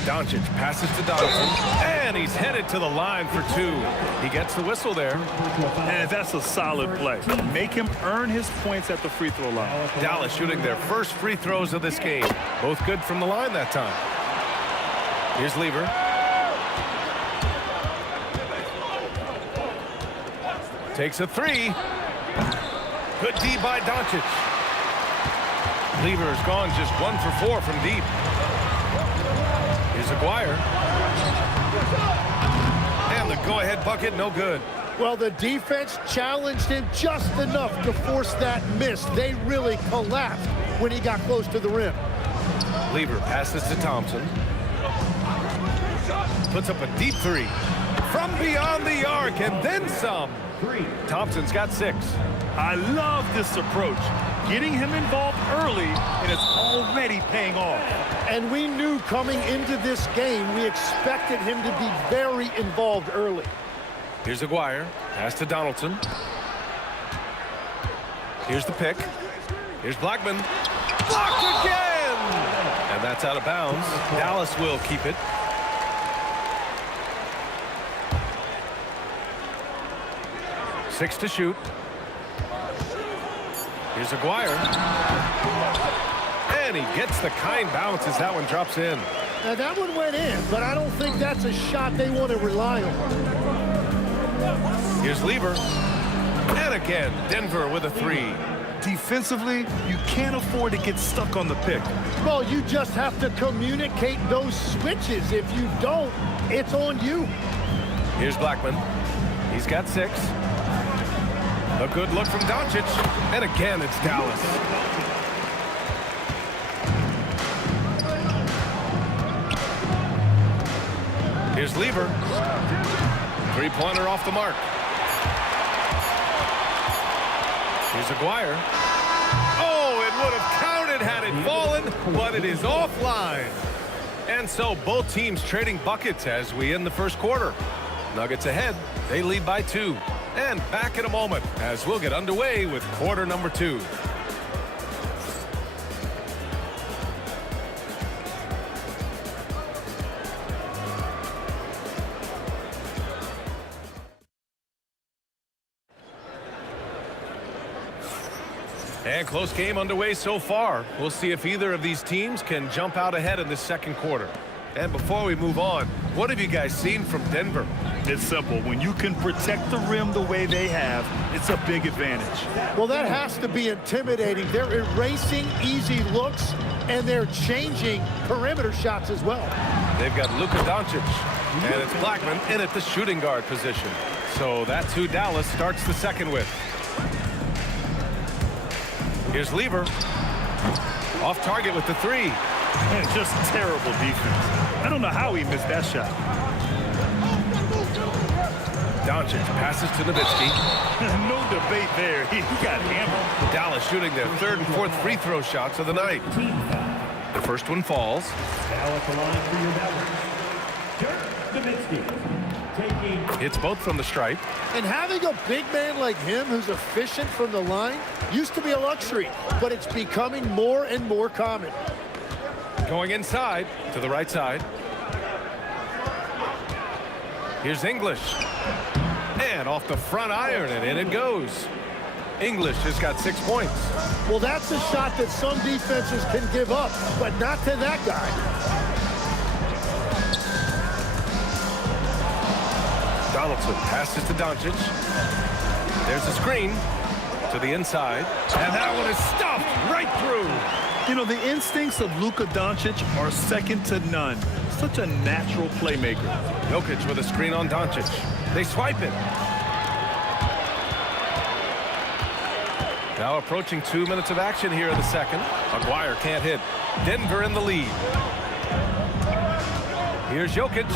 Doncic passes to Donaldson, and he's headed to the line for 2. He gets the whistle there. And that's a solid play. Make him earn his points at the free throw line. Dallas shooting their first free throws of this game. Both good from the line that time. Here's Lever. Takes a 3. Good D by Doncic. Lever's gone just 1 for 4 from deep. Here's Aguirre. And the go-ahead bucket, no good. Well, the defense challenged him just enough to force that miss. They really collapsed when he got close to the rim. Lever passes to Thompson. Puts up a deep three. From beyond the arc, and then some. Thompson's got 6. I love this approach. Getting him involved early, and it's already paying off. And we knew coming into this game, we expected him to be very involved early. Here's Aguirre. Pass to Donaldson. Here's the pick. Here's Blackman. Blocked again! And that's out of bounds. Dallas will keep it. Six to shoot. Here's Aguirre. And he gets the kind bounce as that one drops in. Now that one went in, but I don't think that's a shot they want to rely on. Here's Lever. And again, Denver with a 3. Defensively, you can't afford to get stuck on the pick. Well, you just have to communicate those switches. If you don't, it's on you. Here's Blackman. He's got 6. A good look from Doncic. And again, it's Dallas. Here's Lever. Three-pointer off the mark. Here's Aguirre. Oh, it would have counted had it fallen, but it is offline. And so both teams trading buckets as we end the first quarter. Nuggets ahead. They lead by 2. And back in a moment as we'll get underway with quarter number 2. And close game underway so far. We'll see if either of these teams can jump out ahead in this second quarter. And before we move on, what have you guys seen from Denver? It's simple. When you can protect the rim the way they have, it's a big advantage. Well, that has to be intimidating. They're erasing easy looks, and they're changing perimeter shots as well. They've got Luka Doncic, and it's Blackman in at the shooting guard position. So that's who Dallas starts the second with. Here's Lever. Off target with the 3. Man, just terrible defense. I don't know how he missed that shot. Doncic passes to Nowitzki. No debate there. He got hammered. Dallas shooting their 3rd and 4th free throw shots of the night. The first one falls. Dallas line for your balance. Nowitzki taking. Hits both from the stripe. And having a big man like him who's efficient from the line used to be a luxury, but it's becoming more and more common. Going inside to the right side. Here's English. And off the front iron, and in it goes. English has got 6 points. Well, that's a shot that some defenses can give up, but not to that guy. Donaldson passes to Doncic. There's a screen to the inside. And that one is stuffed right through. You know, the instincts of Luka Doncic are second to none. Such a natural playmaker. Jokic with a screen on Doncic. They swipe it. Now approaching 2 minutes of action here in the second. Aguirre can't hit. Denver in the lead. Here's Jokic.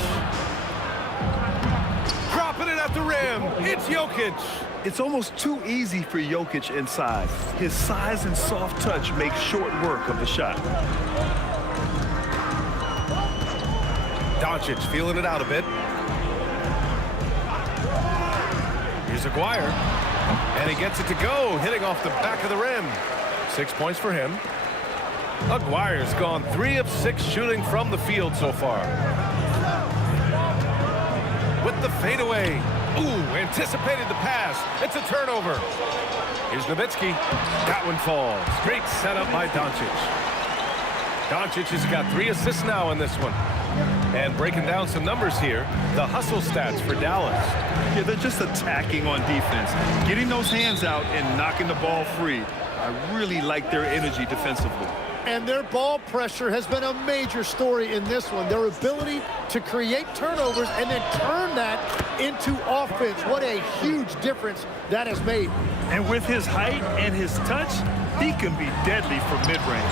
Dropping it at the rim. It's Jokic. It's almost too easy for Jokic inside. His size and soft touch make short work of the shot. Doncic feeling it out a bit. Here's Aguirre. And he gets it to go, hitting off the back of the rim. 6 points for him. Aguirre's gone 3 of 6 shooting from the field so far. With the fadeaway. Ooh, anticipated the pass. It's a turnover. Here's Nowitzki. That one falls. Great setup by Doncic. Doncic has got 3 assists now in this one. And breaking down some numbers here, the hustle stats for Dallas. Yeah, they're just attacking on defense. Getting those hands out and knocking the ball free. I really like their energy defensively. And their ball pressure has been a major story in this one. Their ability to create turnovers and then turn that into offense. What a huge difference that has made. And with his height and his touch, he can be deadly from mid-range.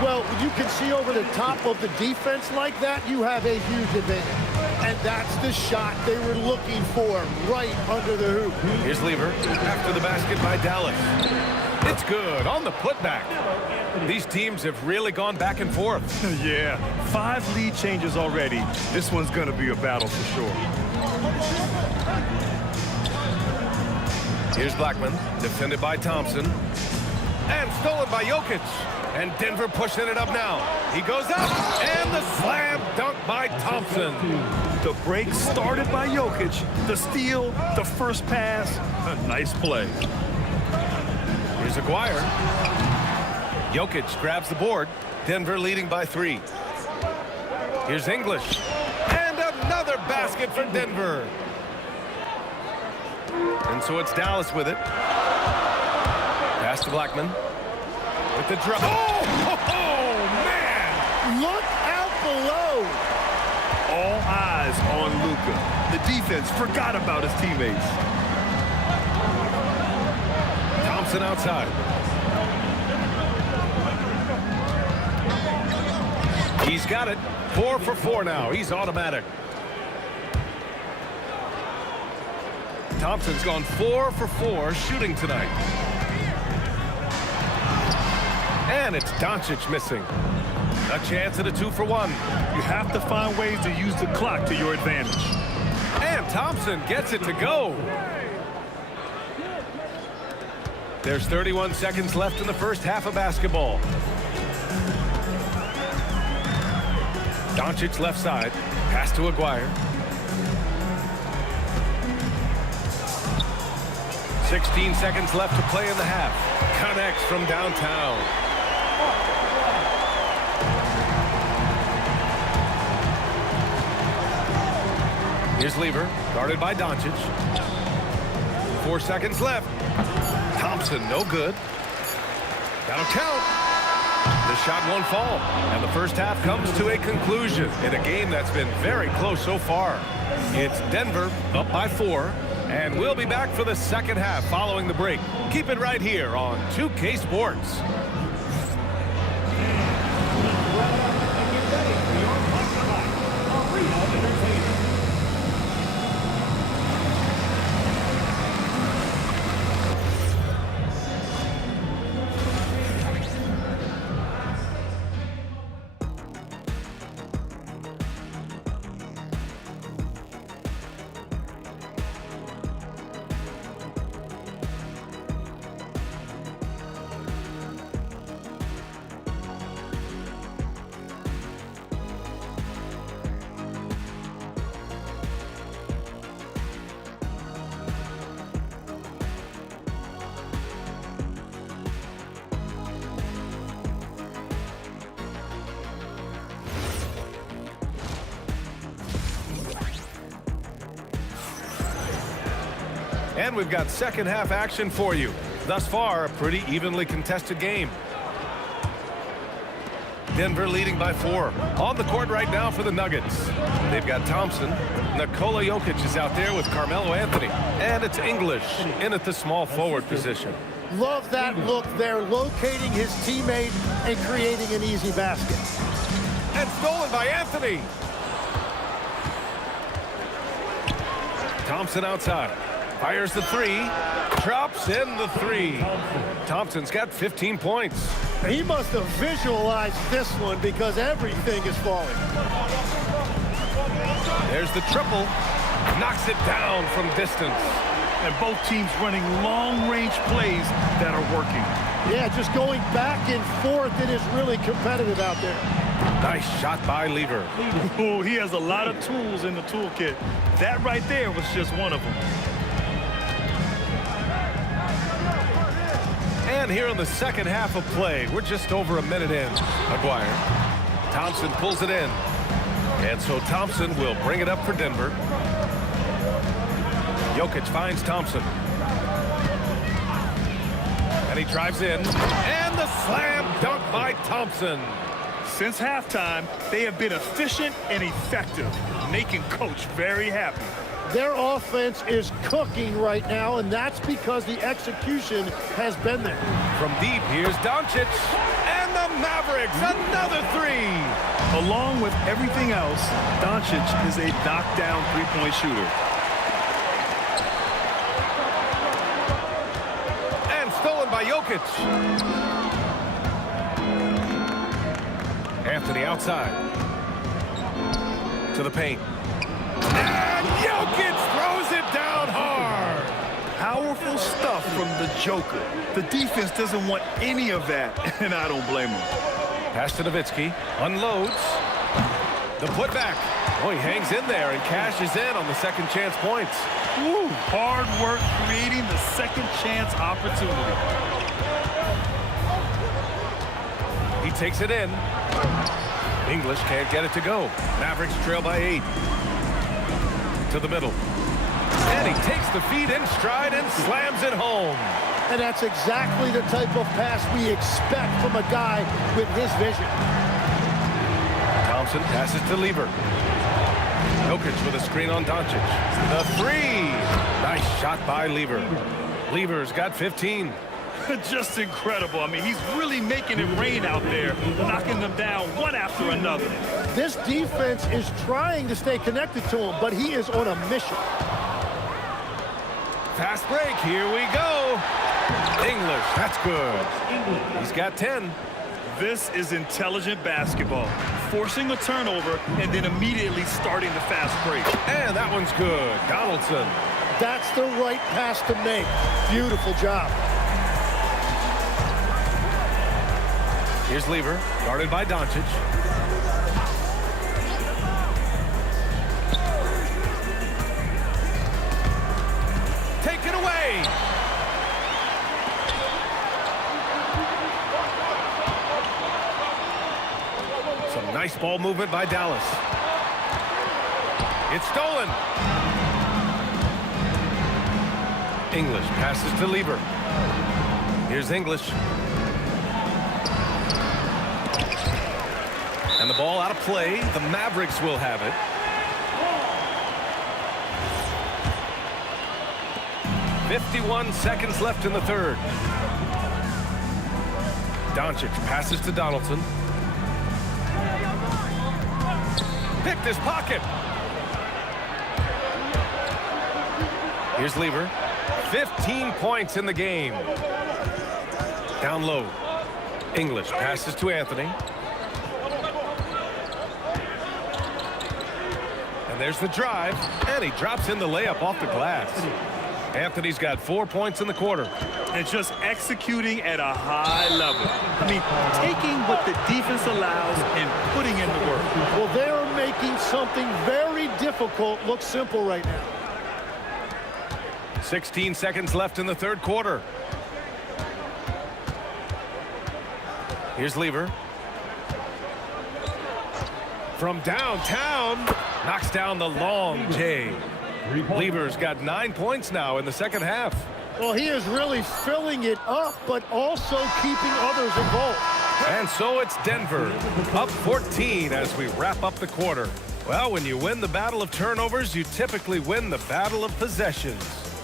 Well, you can see over the top of the defense like that, you have a huge advantage. And that's the shot they were looking for, right under the hoop. Here's Lever after the basket by Dallas. It's good on the putback. These teams have really gone back and forth. Yeah, 5 lead changes already. This one's going to be a battle for sure. Here's Blackman, defended by Thompson. And stolen by Jokic. And Denver pushing it up now. He goes up, and the slam dunk by Thompson. The break started by Jokic. The steal, the first pass, a nice play. Here's Aguirre. Jokic grabs the board. Denver leading by 3. Here's English. And another basket for Denver. And so it's Dallas with it. Pass to Blackman. With the drop. Oh, man! Look out below. All eyes on Luka. The defense forgot about his teammates. Thompson outside. He's got it. 4 for 4 now. He's automatic. Thompson's gone 4 for 4 shooting tonight. And it's Doncic missing. A chance at a 2 for 1. You have to find ways to use the clock to your advantage. And Thompson gets it to go. There's 31 seconds left in the first half of basketball. Doncic left side. Pass to Aguirre. 16 seconds left to play in the half. Connects from downtown. Here's Lever, guarded by Doncic. 4 seconds left. Thompson, no good. That'll count. The shot won't fall. And the first half comes to a conclusion in a game that's been very close so far. It's Denver up by 4. And we'll be back for the second half following the break. Keep it right here on 2K Sports. And we've got second half action for you. Thus far, a pretty evenly contested game. Denver leading by 4. On the court right now for the Nuggets. They've got Thompson. Nikola Jokic is out there with Carmelo Anthony. And it's English in at the small forward position. Love that look there, locating his teammate and creating an easy basket. And stolen by Anthony. Thompson outside. Fires the 3. Drops in the 3. Thompson's got 15 points. He must have visualized this one because everything is falling. There's the triple. Knocks it down from distance. And both teams running long-range plays that are working. Yeah, just going back and forth. It is really competitive out there. Nice shot by Lever. Oh, he has a lot of tools in the toolkit. That right there was just one of them. And here in the second half of play, we're just over a minute in. Aguirre. Thompson pulls it in. And so Thompson will bring it up for Denver. Jokic finds Thompson. And he drives in. And the slam dunk by Thompson. Since halftime, they have been efficient and effective, making Coach very happy. Their offense is cooking right now, and that's because the execution has been there. From deep, here's Doncic. And the Mavericks, another three. Along with everything else, Doncic is a knockdown three-point shooter. And stolen by Jokic. Anthony outside. To the paint. And Jokic throws it down hard. Powerful stuff from the Joker. The defense doesn't want any of that, and I don't blame him. Pass to Nowitzki. Unloads. The putback. Oh, he hangs in there and cashes in on the second chance points. Woo, hard work creating the second chance opportunity. He takes it in. English can't get it to go. Mavericks trail by 8. To the middle. And he takes the feed in stride and slams it home. And that's exactly the type of pass we expect from a guy with his vision. Thompson passes to Lieber. Jokic with a screen on Doncic. The three. Nice shot by Lieber. Lieber's got 15. Just incredible. I mean, he's really making it rain out there, knocking them down one after another. This defense is trying to stay connected to him, but he is on a mission. Fast break. Here we go. English. That's good. He's got 10. This is intelligent basketball. Forcing a turnover and then immediately starting the fast break. And that one's good. Donaldson. That's the right pass to make. Beautiful job. Here's Lieber, guarded by Doncic. Taken away. Some nice ball movement by Dallas. It's stolen. English passes to Lieber. Here's English. And the ball out of play. The Mavericks will have it. .51 seconds left in the third. Doncic passes to Donaldson. Picked his pocket. Here's Lieber. 15 points in the game. Down low. English passes to Anthony. There's the drive, and he drops in the layup off the glass. Anthony's got 4 points in the quarter. And just executing at a high level. I mean, taking what the defense allows and putting in the work. Well, they're making something very difficult look simple right now. 16 seconds left in the third quarter. Here's Lieber. From downtown, knocks down the long J. Lieber's got 9 points now in the second half. Well, he is really filling it up, but also keeping others involved. And so it's Denver, up 14 as we wrap up the quarter. Well, when you win the battle of turnovers, you typically win the battle of possessions.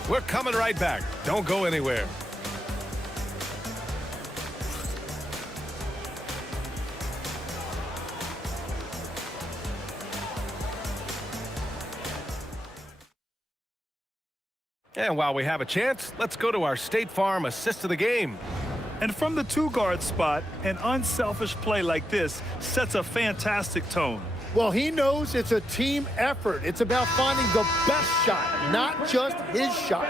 We're coming right back. Don't go anywhere. And while we have a chance, let's go to our State Farm assist of the game. And from the two-guard spot, an unselfish play like this sets a fantastic tone. Well, he knows it's a team effort. It's about finding the best shot, not just his shot.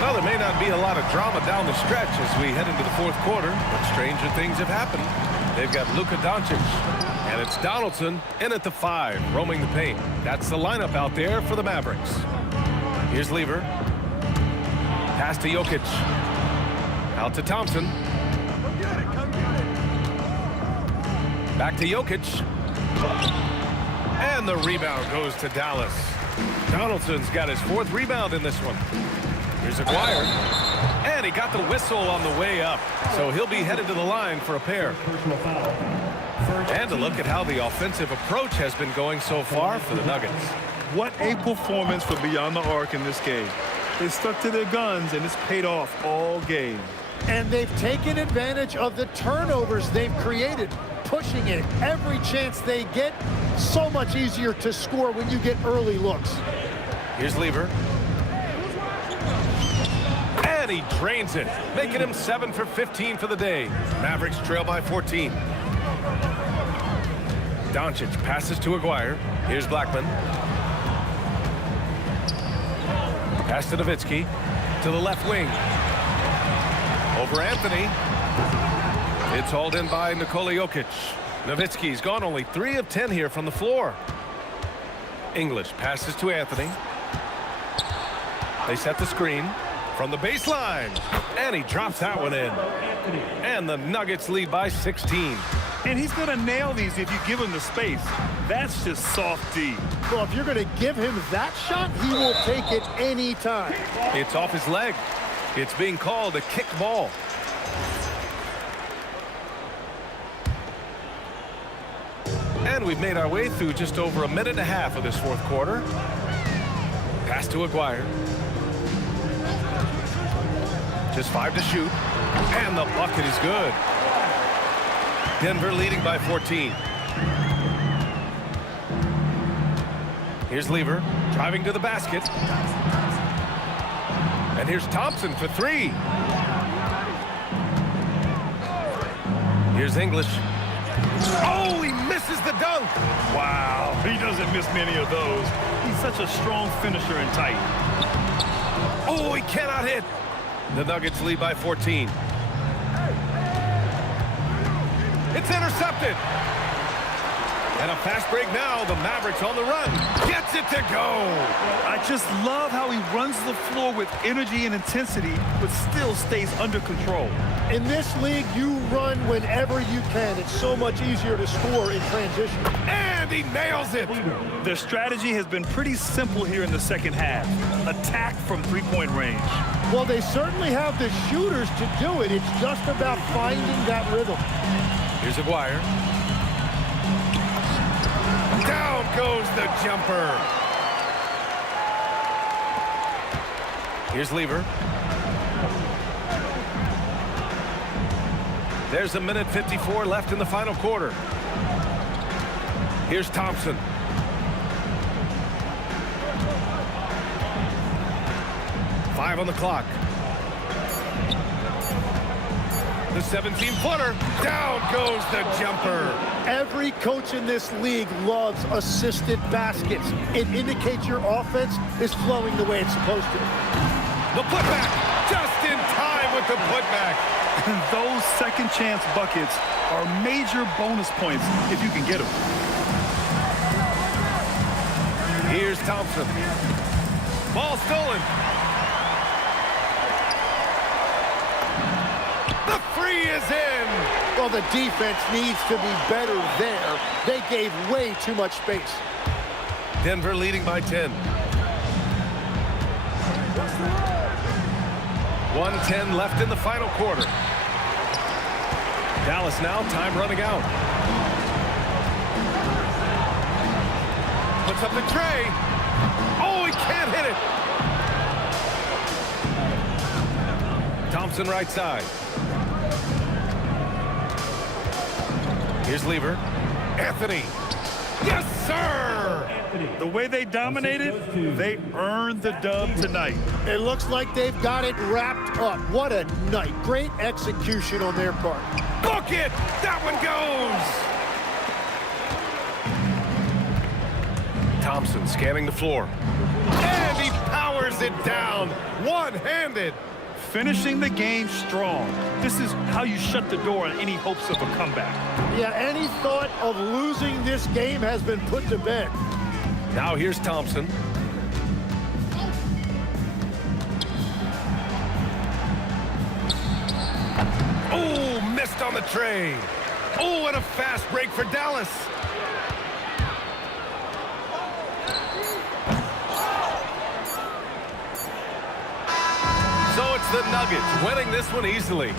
Well, there may not be a lot of drama down the stretch as we head into the fourth quarter, but stranger things have happened. They've got Luka Doncic, and it's Donaldson in at the 5, roaming the paint. That's the lineup out there for the Mavericks. Here's Lieber. Pass to Jokic. Out to Thompson. Back to Jokic. And the rebound goes to Dallas. Donaldson's got his 4th rebound in this one. Here's Aguirre. And he got the whistle on the way up. So he'll be headed to the line for a pair. And a look at how the offensive approach has been going so far for the Nuggets. What a performance for Beyond the Arc in this game. They stuck to their guns, and it's paid off all game. And they've taken advantage of the turnovers they've created, pushing it every chance they get. So much easier to score when you get early looks. Here's Lever. And he drains it, making him 7 for 15 for the day. Mavericks trail by 14. Doncic passes to Aguirre. Here's Blackman. Pass to Nowitzki. To the left wing. Over Anthony. It's hauled in by Nikola Jokic. Nowitzki's gone only 3 of 10 here from the floor. English passes to Anthony. They set the screen from the baseline. And he drops that one in. And the Nuggets lead by 16. And he's going to nail these if you give him the space. That's just soft D. Well, if you're going to give him that shot, he will take it any time. It's off his leg. It's being called a kick ball. And we've made our way through just over a minute and a half of this fourth quarter. Pass to Aguirre. Just 5 to shoot. And the bucket is good. Denver leading by 14. Here's Lever driving to the basket. And here's Thompson for 3. Here's English. Oh, he misses the dunk. Wow, he doesn't miss many of those. He's such a strong finisher and tight. Oh, he cannot hit. The Nuggets lead by 14. It's intercepted. And a fast break now. The Mavericks on the run. Gets it to go. I just love how he runs the floor with energy and intensity, but still stays under control. In this league, you run whenever you can. It's so much easier to score in transition. And he nails it. Their strategy has been pretty simple here in the second half. Attack from three-point range. Well, they certainly have the shooters to do it. It's just about finding that rhythm. Here's Aguirre. Down goes the jumper. Here's Lever. There's a minute 54 left in the final quarter. Here's Thompson. Five on the clock. The 17-footer. Down goes the jumper. Every coach in this league loves assisted baskets. It indicates your offense is flowing the way it's supposed to. The putback. Just in time with the putback. And those second chance buckets are major bonus points if you can get them. Here's Thompson. Ball stolen. The three is in. Well, the defense needs to be better there. They gave way too much space. Denver leading by 10. 1:10 left in the final quarter. Dallas now, time running out. Puts up the tray. Oh, he can't hit it. Thompson right side. Here's Lever. Anthony. Yes, sir! The way they dominated, they earned the dub tonight. It looks like they've got it wrapped up. What a night. Great execution on their part. Book it! That one goes! Thompson scanning the floor. And he powers it down. One-handed. Finishing the game strong. This is how you shut the door on any hopes of a comeback. Yeah, any thought of losing this game has been put to bed. Now here's Thompson. Oh, missed on the tray. Oh, and a fast break for Dallas. the Nuggets, winning this one easily.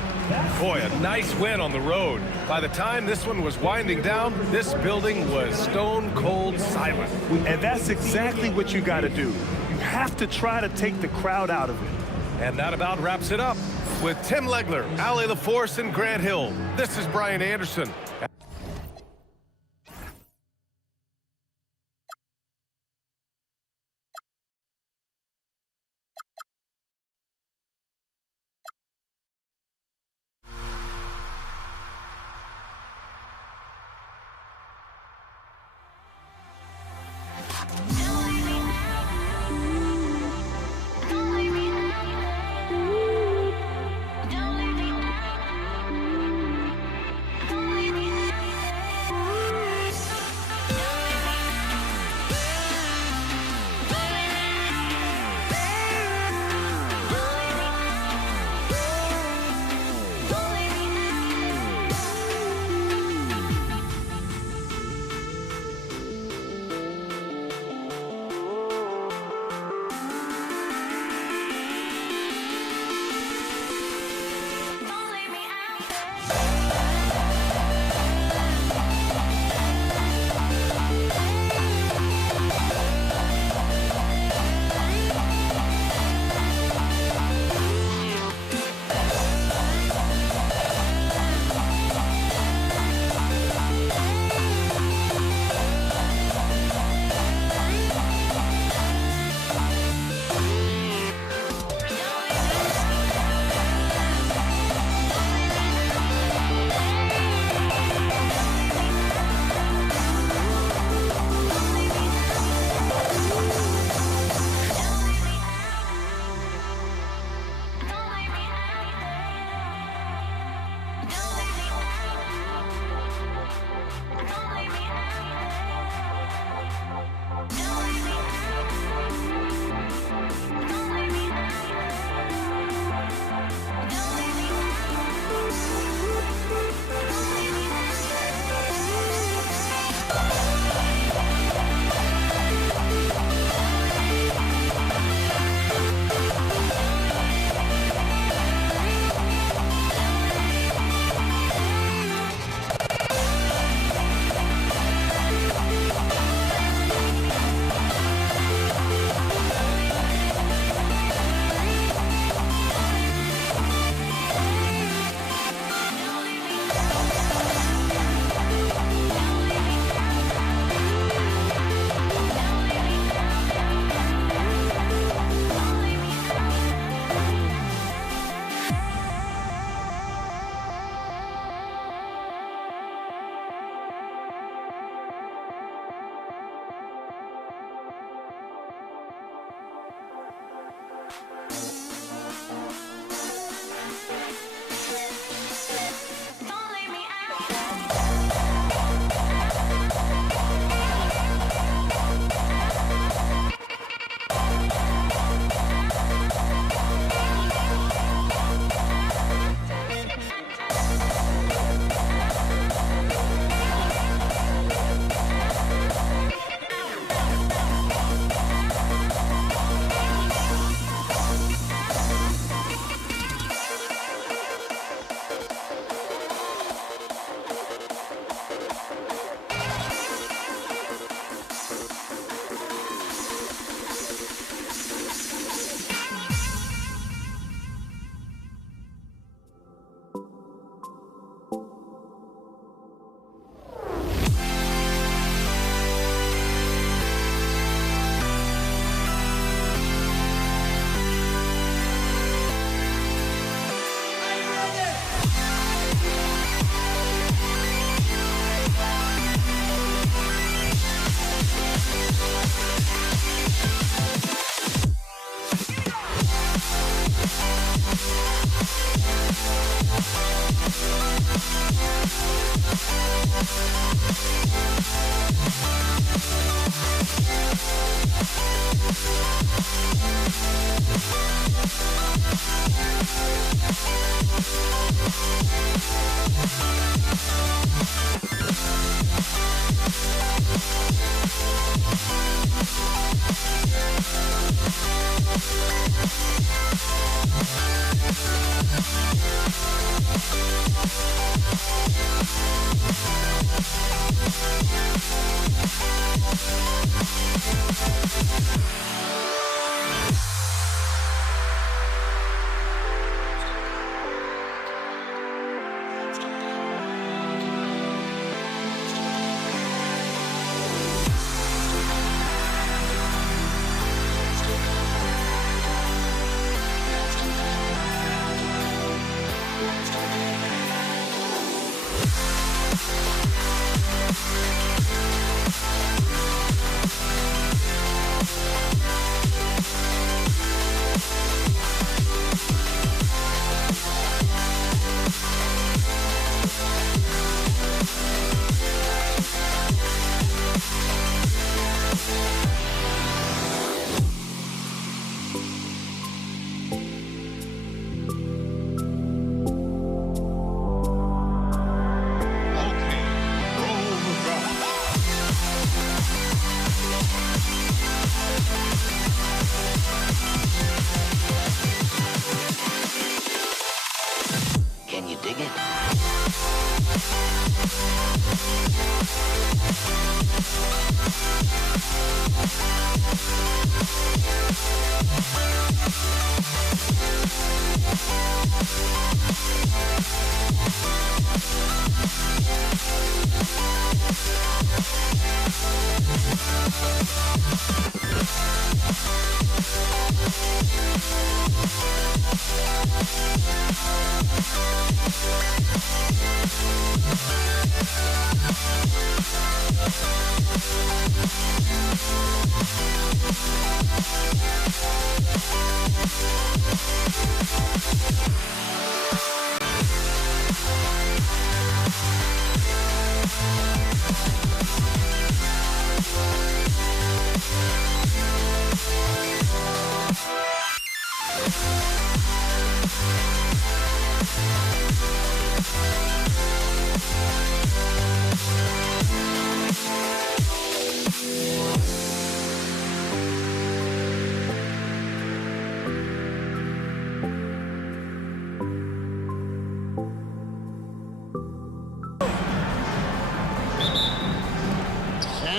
Boy, a nice win on the road. By the time this one was winding down, this building was stone cold silent. And that's exactly what you got to do. You have to try to take the crowd out of it. And that about wraps it up. With Tim Legler, Allie LaForce, and Grant Hill, this is Brian Anderson.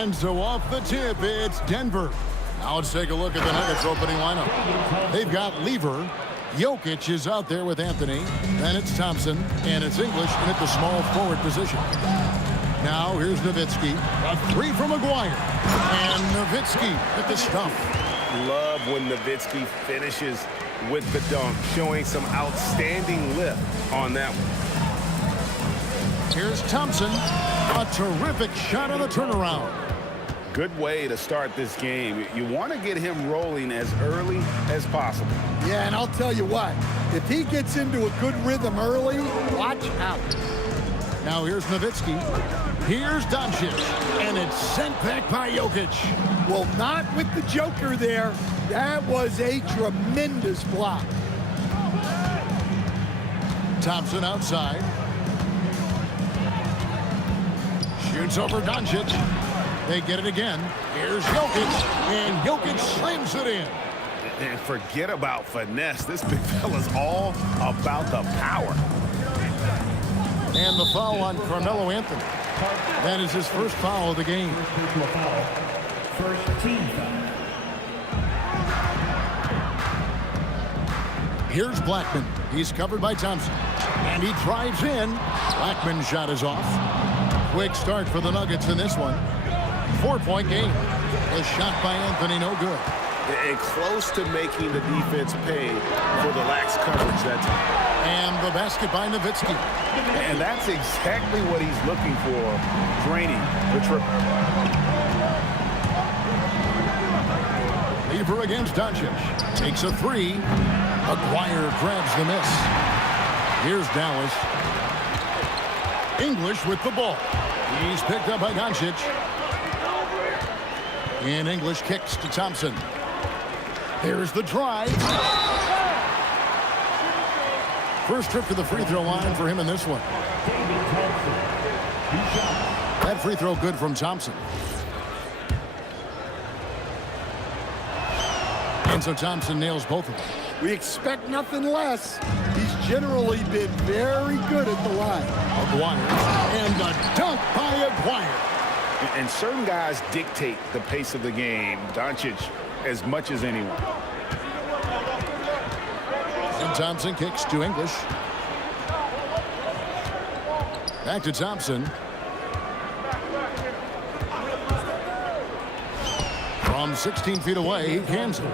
And so off the tip, it's Denver. Now let's take a look at the Nuggets opening lineup. They've got Lever. Jokic is out there with Anthony. Then it's Thompson, and it's English in at the small forward position. Now here's Nowitzki. A three from Maguire. And Nowitzki at the stuff. Love when Nowitzki finishes with the dunk, showing some outstanding lift on that one. Here's Thompson. A terrific shot on the turnaround. Good way to start this game. You want to get him rolling as early as possible. Yeah, and I'll tell you what, if he gets into a good rhythm early, watch out. Now here's Nowitzki. Here's Doncic. And it's sent back by Jokic. Well, not with the Joker there. That was a tremendous block. Thompson outside. Shoots over Doncic. They get it again. Here's Jokic, and Jokic slams it in. And forget about finesse. This big fella's all about the power. And the foul on Carmelo Anthony. That is his first foul of the game. First team foul. Here's Blackman. He's covered by Thompson. And he drives in. Blackman's shot is off. Quick start for the Nuggets in this one. 4-point game. A shot by Anthony, no good. And close to making the defense pay for the lax coverage that time. And the basket by Nowitzki. And that's exactly what he's looking for, draining the triple. Lever against Doncic. Takes a three. Maguire grabs the miss. Here's Dallas. English with the ball. He's picked up by Doncic. And English kicks to Thompson. Here's the drive. First trip to the free throw line for him in this one. That free throw good from Thompson. And so Thompson nails both of them. We expect nothing less. He's generally been very good at the line. Maguire. And a dunk by Maguire. And certain guys dictate the pace of the game. Doncic as much as anyone. And Thompson kicks to English. Back to Thompson. From 16 feet away, he cans it.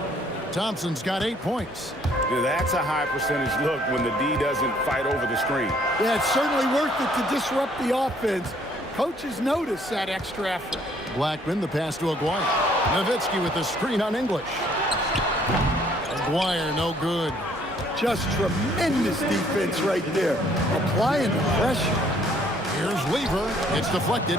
Thompson's got 8 points. That's a high percentage look when the D doesn't fight over the screen. Yeah, it's certainly worth it to disrupt the offense. Coaches notice that extra effort. Blackman, the pass to Aguirre. Nowitzki with the screen on English. Aguirre, no good. Just tremendous defense right there. Applying the pressure. Here's Lever. It's deflected.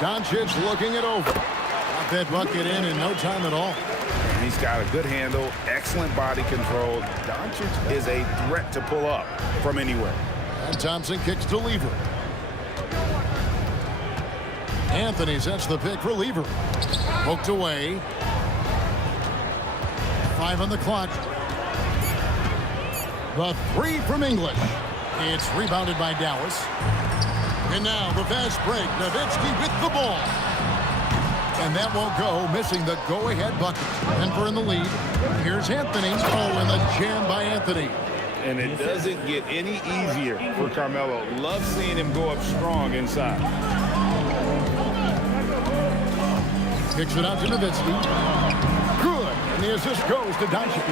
Doncic looking it over. Got that bucket in no time at all. And he's got a good handle, excellent body control. Doncic is a threat to pull up from anywhere. And Thompson kicks to Lever. Anthony sets the pick for Lever. Poked away. 5 on the clock. The three from English. It's rebounded by Dallas. And now the fast break. Nowitzki with the ball. And that won't go, missing the go-ahead bucket. Denver in the lead. Here's Anthony. Oh, and the jam by Anthony. And it doesn't get any easier for Carmelo. Love seeing him go up strong inside. Kicks it out to Nowitzki. Good. And the assist goes to Doncic.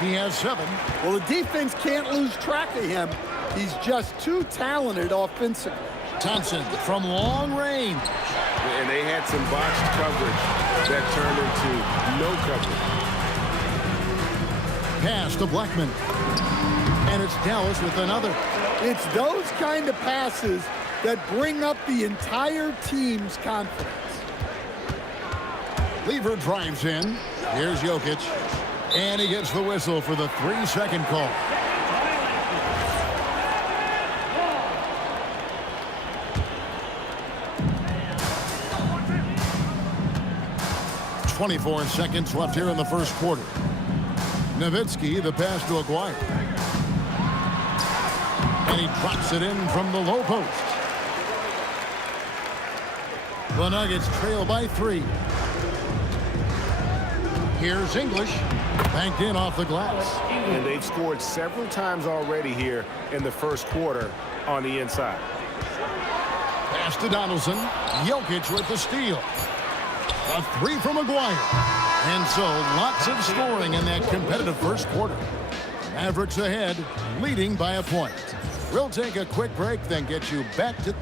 He has 7. Well, the defense can't lose track of him. He's just too talented offensively. Thompson from long range. And they had some botched coverage that turned into no coverage. Pass to Blackman. And it's Dallas with another. It's those kind of passes that bring up the entire team's confidence. Lever drives in. Here's Jokic. And he gets the whistle for the 3-second call. .24 seconds left here in the first quarter. Nowitzki, the pass to Aguirre. And he drops it in from the low post. The Nuggets trail by 3. Here's English. Banked in off the glass. And they've scored several times already here in the first quarter on the inside. Pass to Donaldson. Jokic with the steal. A 3 from Aguirre. And so lots of scoring in that competitive first quarter. Mavericks ahead, leading by a point. We'll take a quick break, then get you back to...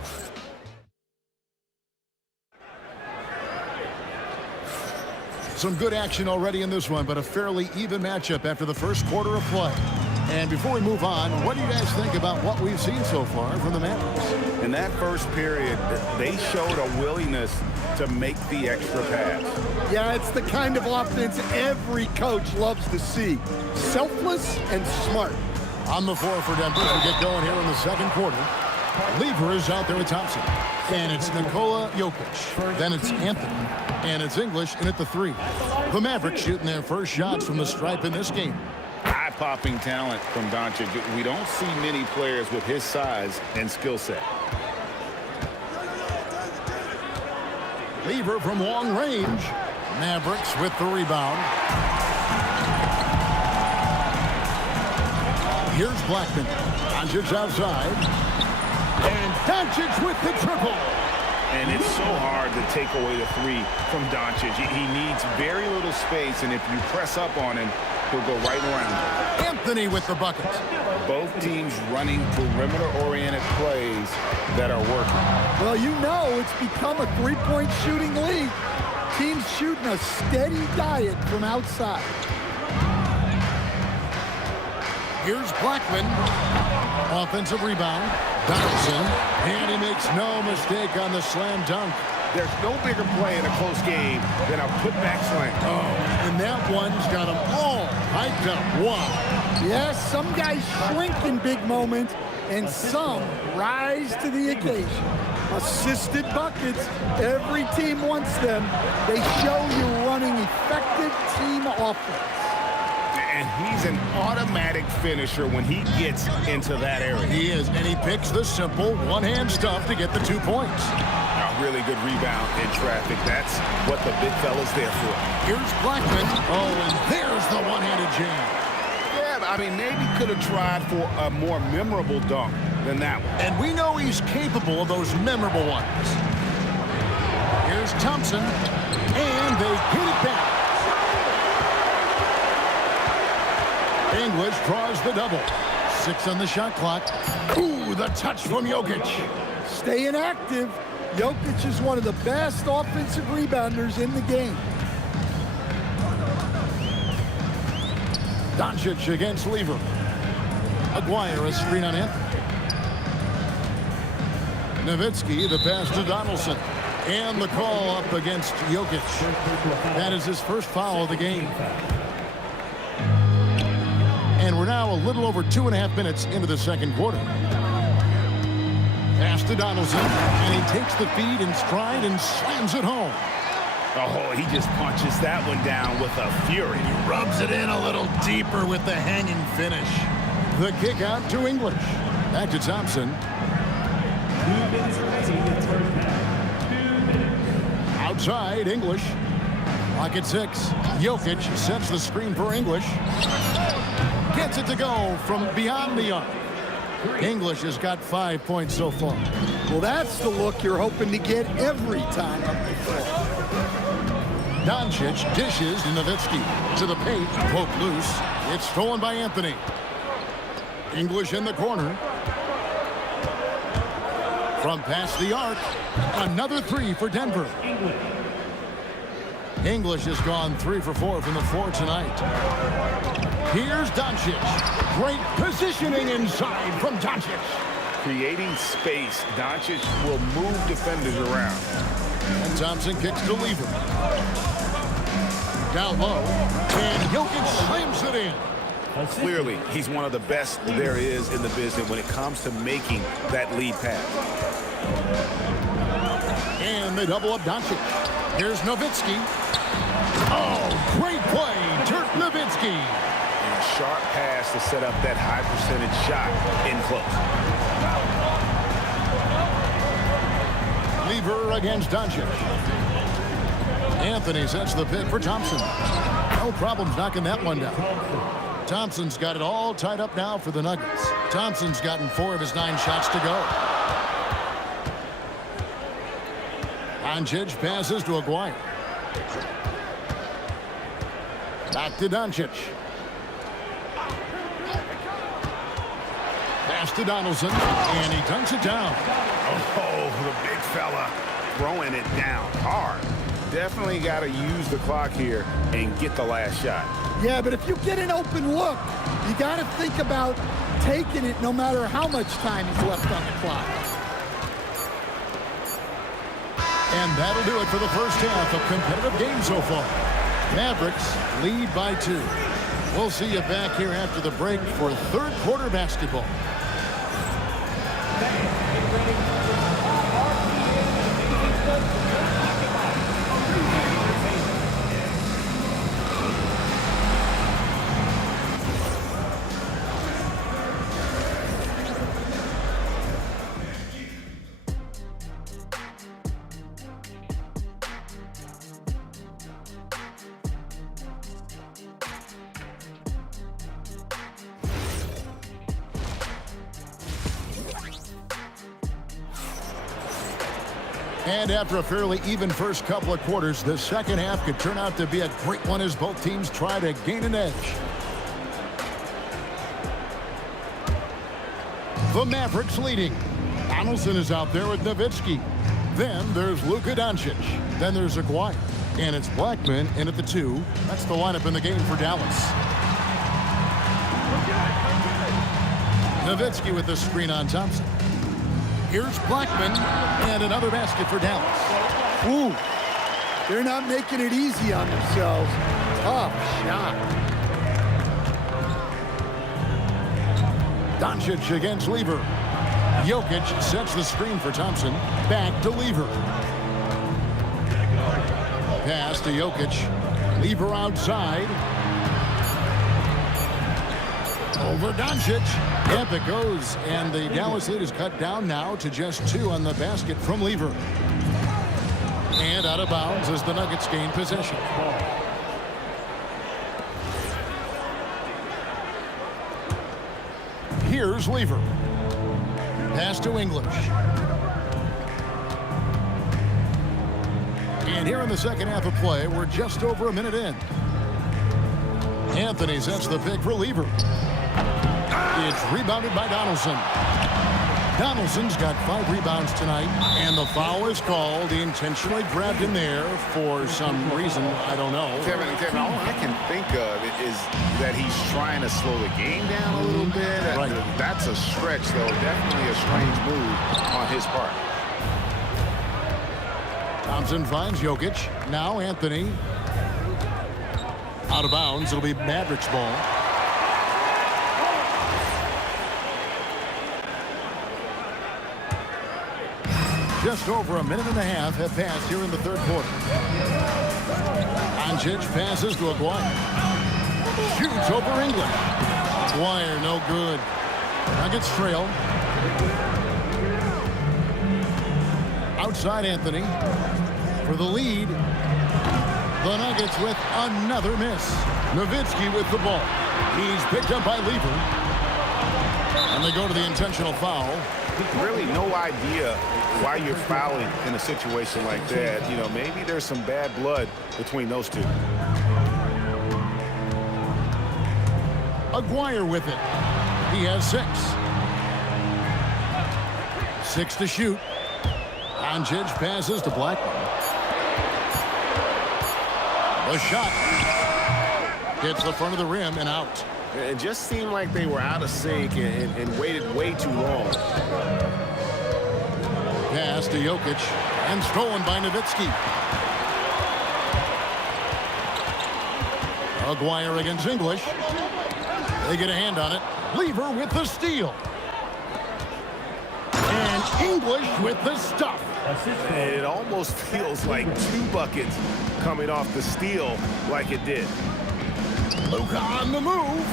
Some good action already in this one, but a fairly even matchup after the first quarter of play. And before we move on, what do you guys think about what we've seen so far from the Mavericks? In that first period, they showed a willingness to make the extra pass. Yeah, it's the kind of offense every coach loves to see. Selfless and smart. On the floor for Denver to get going here in the second quarter. Lever is out there with Thompson. And it's Nikola Jokic. Then it's Anthony. And it's English in at the 3. The Mavericks shooting their first shots from the stripe in this game. Eye-popping talent from Doncic. We don't see many players with his size and skill set. Lever from long range. Mavericks with the rebound. Here's Blackman. Doncic outside. And Doncic with the triple. And it's so hard to take away the 3 from Doncic. He needs very little space, and if you press up on him, he'll go right around. Anthony with the bucket. Both teams running perimeter-oriented plays that are working. Well, you know it's become a three-point shooting league. Teams shooting a steady diet from outside. Here's Blackman. Offensive rebound. Donaldson. And he makes no mistake on the slam dunk. There's no bigger play in a close game than a putback slam. Oh, and that one's got them all hyped up. Wow. Yes, some guys shrink in big moments, and some rise to the occasion. Assisted buckets. Every team wants them. They show you running effective team offense. And he's an automatic finisher when he gets into that area. He is, and he picks the simple one-hand stuff to get the 2 points. A really good rebound in traffic. That's what the big fella's there for. Here's Blackman. Oh, and there's the one-handed jam. Yeah, I mean, maybe could have tried for a more memorable dunk than that one. And we know he's capable of those memorable ones. Here's Thompson, and they hit it back. English draws the double. 6 on the shot clock. Ooh, the touch from Jokic. Staying active. Jokic is one of the best offensive rebounders in the game. Doncic against Lever. Aguirre a screen on Anthony. Nowitzki, the pass to Donaldson. And the call up against Jokic. That is his first foul of the game. And we're now a little over 2.5 minutes into the second quarter. Pass to Donaldson, and he takes the feed in stride and slams it home. Oh, he just punches that one down with a fury. He rubs it in a little deeper with the hanging finish. The kick out to English. Back to Thompson. 2 minutes remaining in the first half. 2 minutes. Outside, English. Clock at 6. Jokic sets the screen for English. Gets it to go from beyond the arc. English has got 5 points so far. Well, that's the look you're hoping to get every time up the floor. Doncic dishes to Nowitzki. To the paint, poked loose. It's stolen by Anthony. English in the corner. From past the arc, another three for Denver. English has gone 3 for 4 from the floor tonight. Here's Doncic. Great positioning inside from Doncic. Creating space, Doncic will move defenders around. And Thompson kicks to Lever. Down low, and Jokic slams it in. Clearly, he's one of the best there is in the business when it comes to making that lead pass. And they double up Doncic. Here's Nowitzki. Oh, great play, Dirk Nowitzki. And a sharp pass to set up that high percentage shot in close. Lever against Doncic. Anthony sets the pick for Thompson. No problems knocking that one down. Thompson's got it all tied up now for the Nuggets. Thompson's gotten 4 of his 9 shots to go. Doncic passes to Aguirre. Back to Doncic. Pass to Donaldson, and he dunks it down. Oh, the big fella throwing it down hard. Definitely got to use the clock here and get the last shot. Yeah, but if you get an open look, you got to think about taking it no matter how much time is left on the clock. And that'll do it for the first half of competitive game so far. Mavericks lead by 2. We'll see you back here after the break for third quarter basketball. And after a fairly even first couple of quarters, the second half could turn out to be a great one as both teams try to gain an edge. The Mavericks leading. Donaldson is out there with Nowitzki. Then there's Luka Doncic. Then there's Aguirre. And it's Blackman in at the 2. That's the lineup in the game for Dallas. Nowitzki with the screen on Thompson. Here's Blackman, and another basket for Dallas. Ooh, they're not making it easy on themselves. Tough shot. Doncic against Lever. Jokic sets the screen for Thompson. Back to Lever. Pass to Jokic. Lever outside. Over Doncic. Up it goes, and the Dallas lead is cut down now to just 2 on the basket from Lever. And out of bounds as the Nuggets gain possession. Here's Lever. Pass to English. And here in the second half of play, we're just over a minute in. Anthony sets the pick for Lever. It's rebounded by Donaldson. Donaldson's got 5 rebounds tonight, and the foul is called. He intentionally grabbed him there for some reason. I don't know. Kevin, all I can think of is that he's trying to slow the game down a little bit. Right. That's a stretch, though. Definitely a strange move on his part. Thompson finds Jokic. Now Anthony. Out of bounds. It'll be Mavericks ball. Just over a minute and a half have passed here in the third quarter. Doncic passes to Aguirre. Shoots over English. Aguirre, no good. Nuggets trail. Outside Anthony. For the lead. The Nuggets with another miss. Nowitzki with the ball. He's picked up by Lever. And they go to the intentional foul. Really no idea why you're fouling in a situation like that. You know, maybe there's some bad blood between those two. Aguirre with it. He has 6. 6 to shoot. Doncic passes to Blackman. The shot hits the front of the rim and out. It just seemed like they were out of sync and waited way too long. Pass to Jokic and stolen by Nowitzki. Aguirre against English. They get a hand on it. Lever with the steal. And English with the stuff. And it almost feels like 2 buckets coming off the steal like it did. Luka on the move.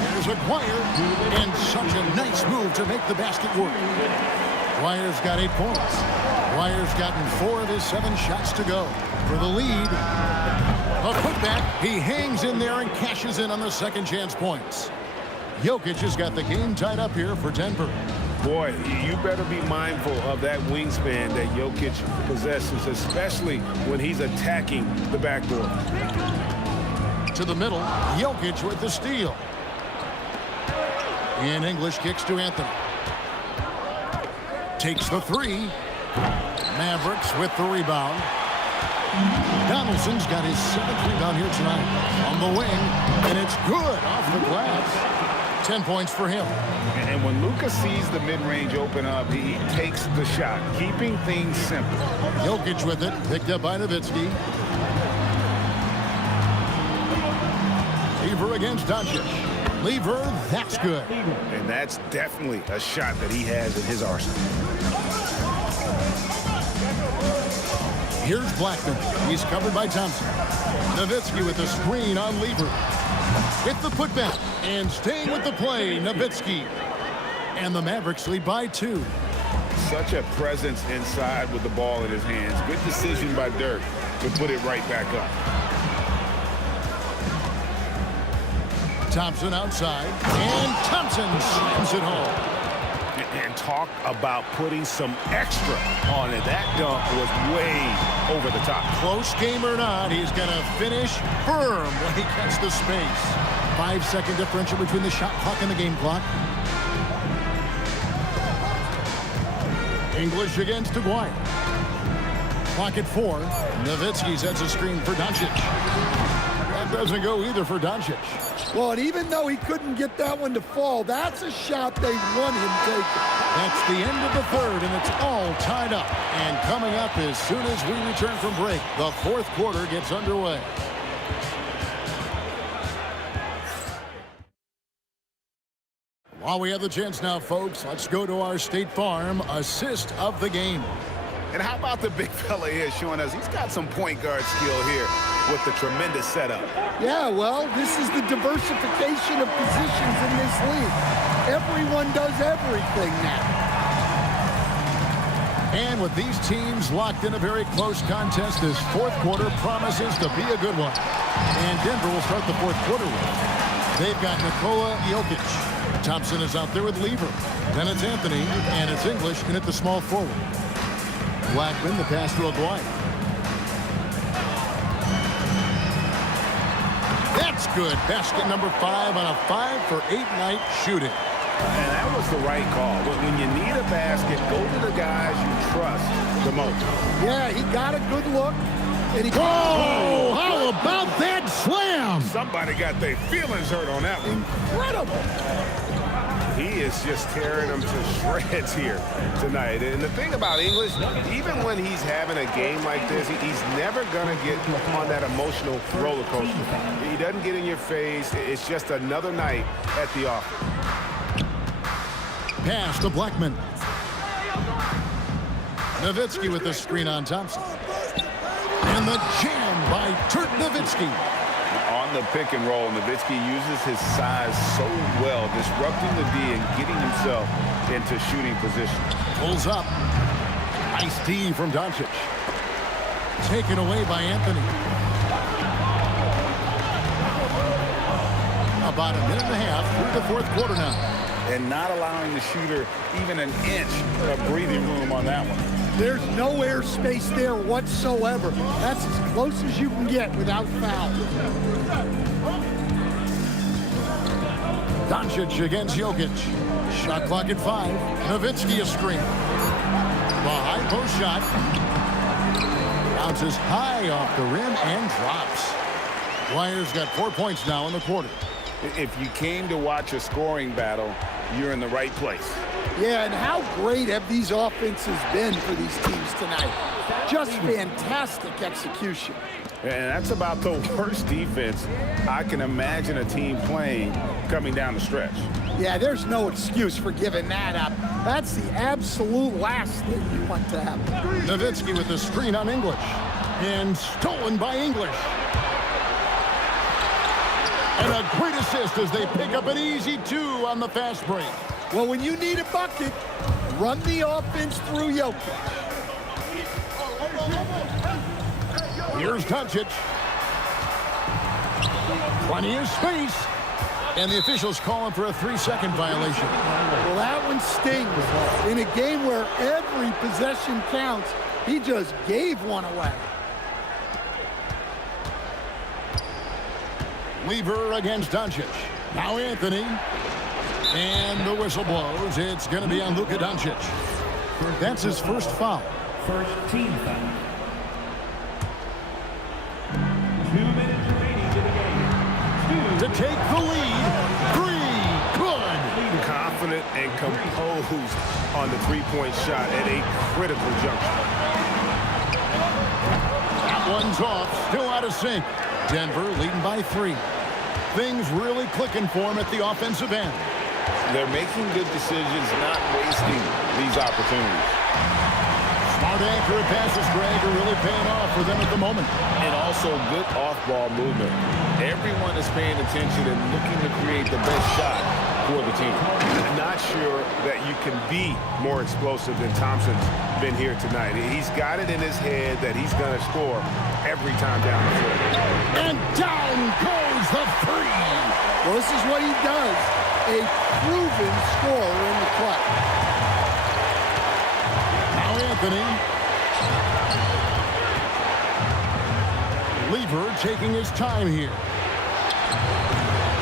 There's Aguirre, and such a nice move to make the basket work. Aguirre's got 8 points. Aguirre's gotten 4 of his 7 shots to go. For the lead, a putback. He hangs in there and cashes in on the second chance points. Jokic has got the game tied up here for Denver. Boy, you better be mindful of that wingspan that Jokic possesses, especially when he's attacking the backboard. To the middle, Jokic with the steal. And English kicks to Anthony. Takes the 3. Mavericks with the rebound. Donaldson's got his 7th rebound here tonight. On the wing, and it's good off the glass. 10 points for him. And when Luka sees the mid-range open up, he takes the shot, keeping things simple. Jokic with it, picked up by Nowitzki. Lever against Doncic. Lever, that's good. And that's definitely a shot that he has in his arsenal. Here's Blackman. He's covered by Thompson. Nowitzki with the screen on Lever. With the putback. And staying with the play, Nowitzki. And the Mavericks lead by 2. Such a presence inside with the ball in his hands. Good decision by Dirk to put it right back up. Thompson outside. And Thompson slams it home. And talk about putting some extra on it. That dunk was way over the top. Close game or not, he's going to finish firm when he cuts the space. 5-second differential between the shot clock and the game clock. English against Aguirre. Clock at 4. Nowitzki sets a screen for Doncic. That doesn't go either for Doncic. Well, and even though he couldn't get that one to fall, that's a shot they want him taking. That's the end of the 3rd, and it's all tied up. And coming up as soon as we return from break, the 4th quarter gets underway. While we have the chance now, folks, let's go to our State Farm assist of the game. And how about the big fella here showing us he's got some point guard skill here with the tremendous setup. Yeah, well, this is the diversification of positions in this league. Everyone does everything now. And with these teams locked in a very close contest, this 4th quarter promises to be a good one. And Denver will start the 4th quarter with. They've got Nikola Jokic. Thompson is out there with Lever. Then it's Anthony, and it's English in at the small forward. Blackman, the pass to Aguirre. That's good. Basket number 5 on a 5-for-8 night shooting. And that was the right call. When you need a basket, go to the guys you trust the most. Yeah, he got a good look. And he Whoa! How about that slam? Somebody got their feelings hurt on that one. Incredible. He is just tearing them to shreds here tonight. And the thing about English, even when he's having a game like this, he's never going to get on that emotional roller coaster. He doesn't get in your face. It's just another night at the office. Pass to Blackman. Nowitzki with the screen on Thompson. And the jam by Dirk Nowitzki. On the pick and roll, Nowitzki uses his size so well, disrupting the D and getting himself into shooting position. Pulls up. Nice D from Doncic. Taken away by Anthony. About a minute and a half through the fourth quarter now. And not allowing the shooter even an inch of breathing room on that one. There's no airspace there whatsoever. That's as close as you can get without foul. Doncic against Jokic. Shot clock at 5. Nowitzki a screen. The high post shot. Bounces high off the rim and drops. Warriors got 4 points now in the quarter. If you came to watch a scoring battle, you're in the right place. Yeah, and how great have these offenses been for these teams tonight? Just fantastic execution. And that's about the worst defense I can imagine a team playing coming down the stretch. Yeah, there's no excuse for giving that up. That's the absolute last thing you want to happen. Nowitzki with the screen on English. And stolen by English. And a great assist as they pick up an easy 2 on the fast break. Well, when you need a bucket, run the offense through Jokic. Here's Doncic. Plenty of space. And the officials calling for a 3-second violation. Well, that one stings. In a game where every possession counts, he just gave one away. Weaver against Doncic. Now Anthony. And the whistle blows. It's going to be on Luka Doncic. That's his first foul. First team foul. 2 minutes remaining to the game. To take the lead. 3. Good. Confident and composed on the three-point shot at a critical juncture. That one's off. Still out of sync. Denver leading by 3. Things really clicking for him at the offensive end. They're making good decisions, not wasting these opportunities. Smart accurate passes, Greg, are really paying off for them at the moment. And also good off-ball movement. Everyone is paying attention and looking to create the best shot for the team. I'm not sure that you can be more explosive than Thompson's been here tonight. He's got it in his head that he's going to score every time down the floor. And down goes the 3. Well, this is what he does. A proven scorer in the clutch. Now Anthony. Lever taking his time here.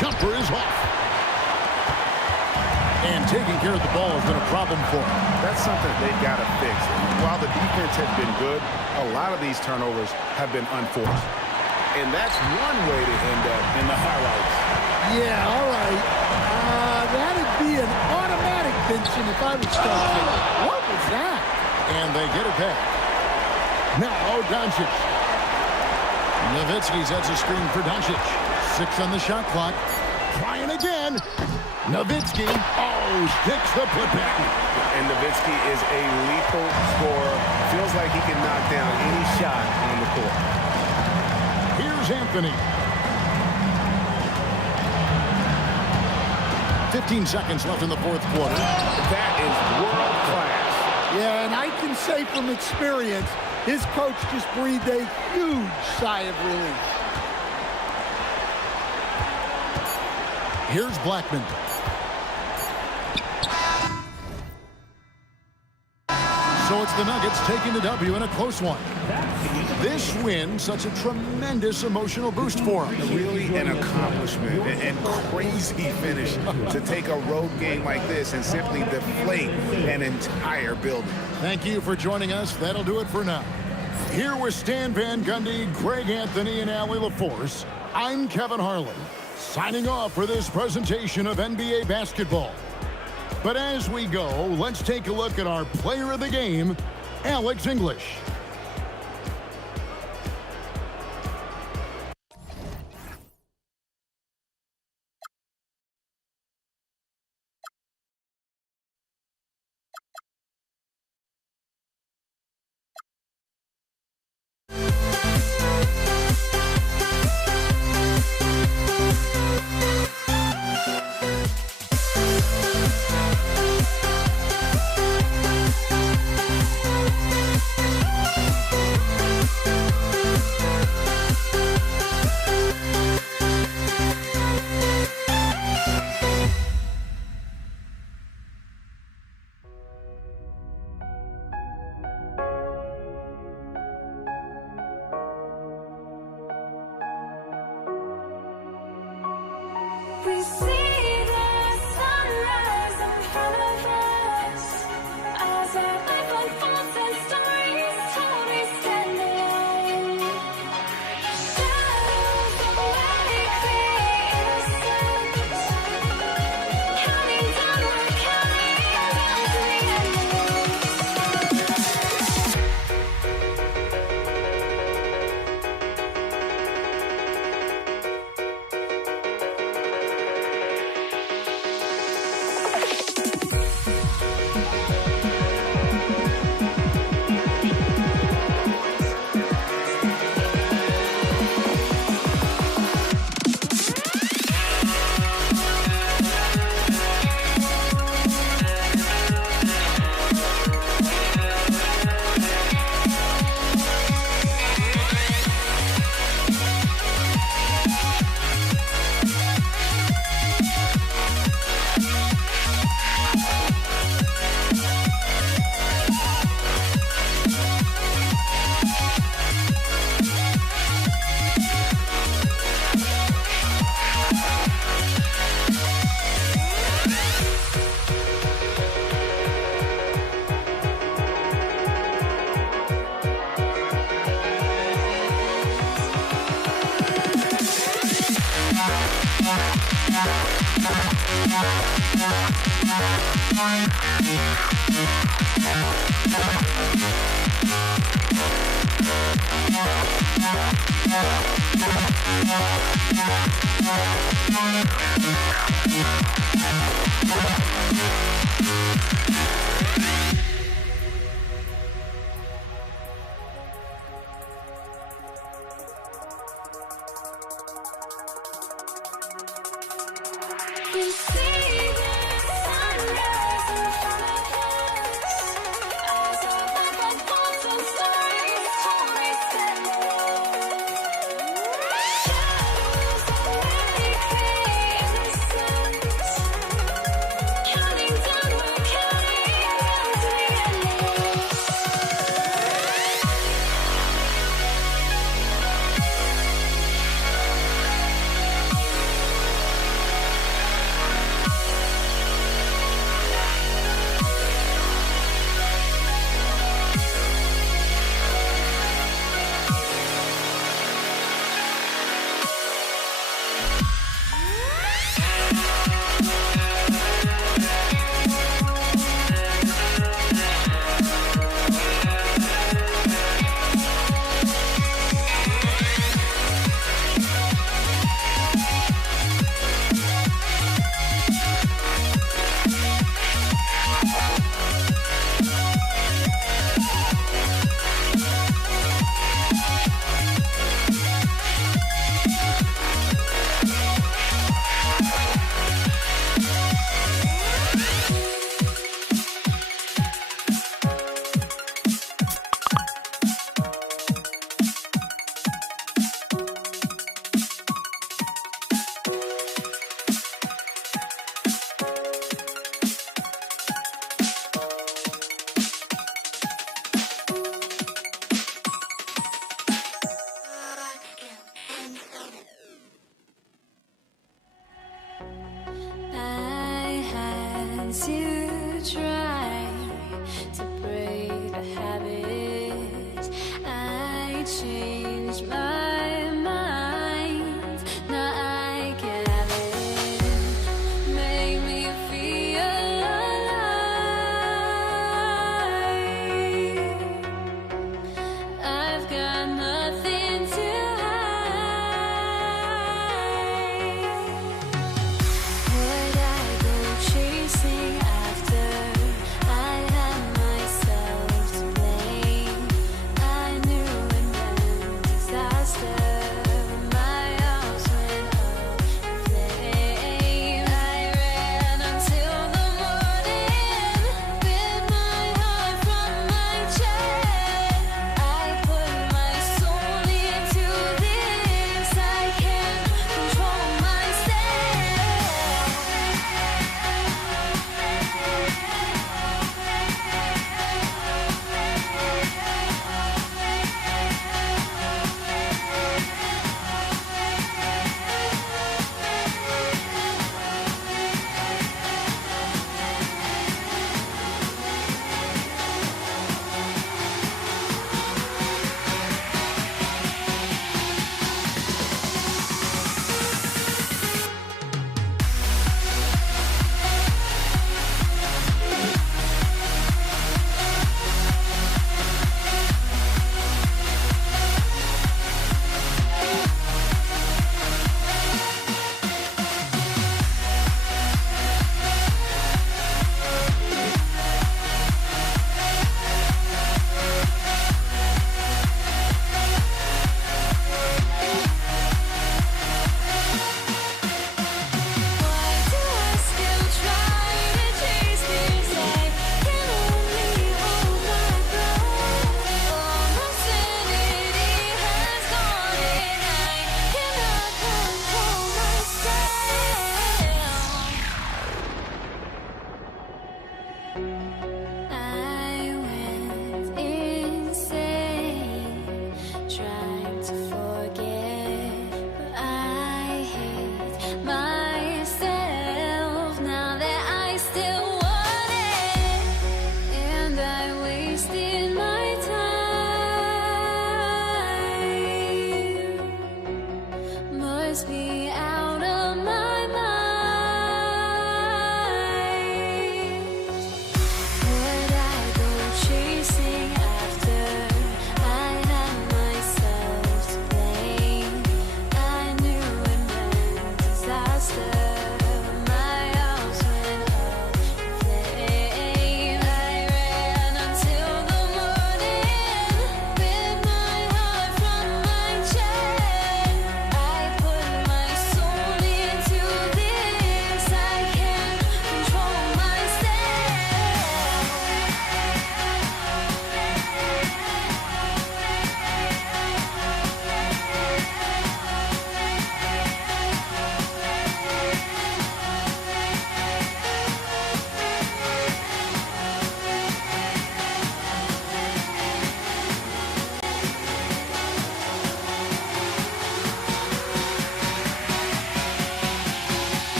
Jumper is off. And taking care of the ball has been a problem for him. That's something they've got to fix. While the defense has been good, a lot of these turnovers have been unforced. And that's one way to end up in the highlights. Yeah, all right. That'd be an automatic benching if I was coaching. What was that? And they get it back. Now Doncic. Nowitzki sets a screen for Doncic. 6 on the shot clock. Trying again. Nowitzki. Oh, sticks the putback. And Nowitzki is a lethal scorer. Feels like he can knock down any shot on the court. Here's Anthony. 15 seconds left in the fourth quarter. That is world class. Yeah, and I can say from experience, his coach just breathed a huge sigh of relief. Here's Blackman. So it's the Nuggets taking the W in a close one. This win, such a tremendous emotional boost for them. Really an accomplishment and crazy finish to take a road game like this and simply deflate an entire building. Thank you for joining us. That'll do it for now. Here with Stan Van Gundy, Greg Anthony, and Allie LaForce, I'm Kevin Harlan, signing off for this presentation of NBA basketball. But as we go, let's take a look at our player of the game, Alex English.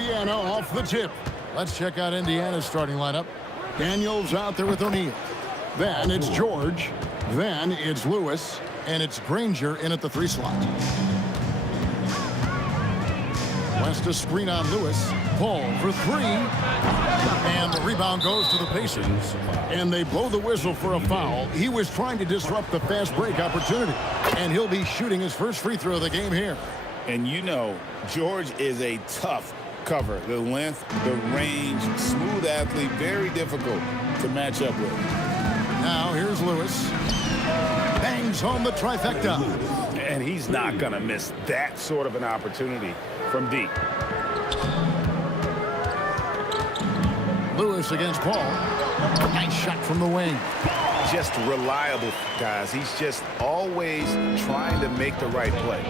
Indiana off the tip. Let's check out Indiana's starting lineup. Daniels out there with O'Neal. Then it's George. Then it's Lewis. And it's Granger in at the 3 slot. West a screen on Lewis. Paul for 3. And the rebound goes to the Pacers. And they blow the whistle for a foul. He was trying to disrupt the fast break opportunity. And he'll be shooting his first free throw of the game here. And you know, George is a tough cover. The length, the range, smooth athlete, very difficult to match up with. Now here's Lewis. Bangs home the trifecta. And he's not going to miss that sort of an opportunity from deep. Lewis against Paul. Nice shot from the wing. Just reliable, guys. He's just always trying to make the right play.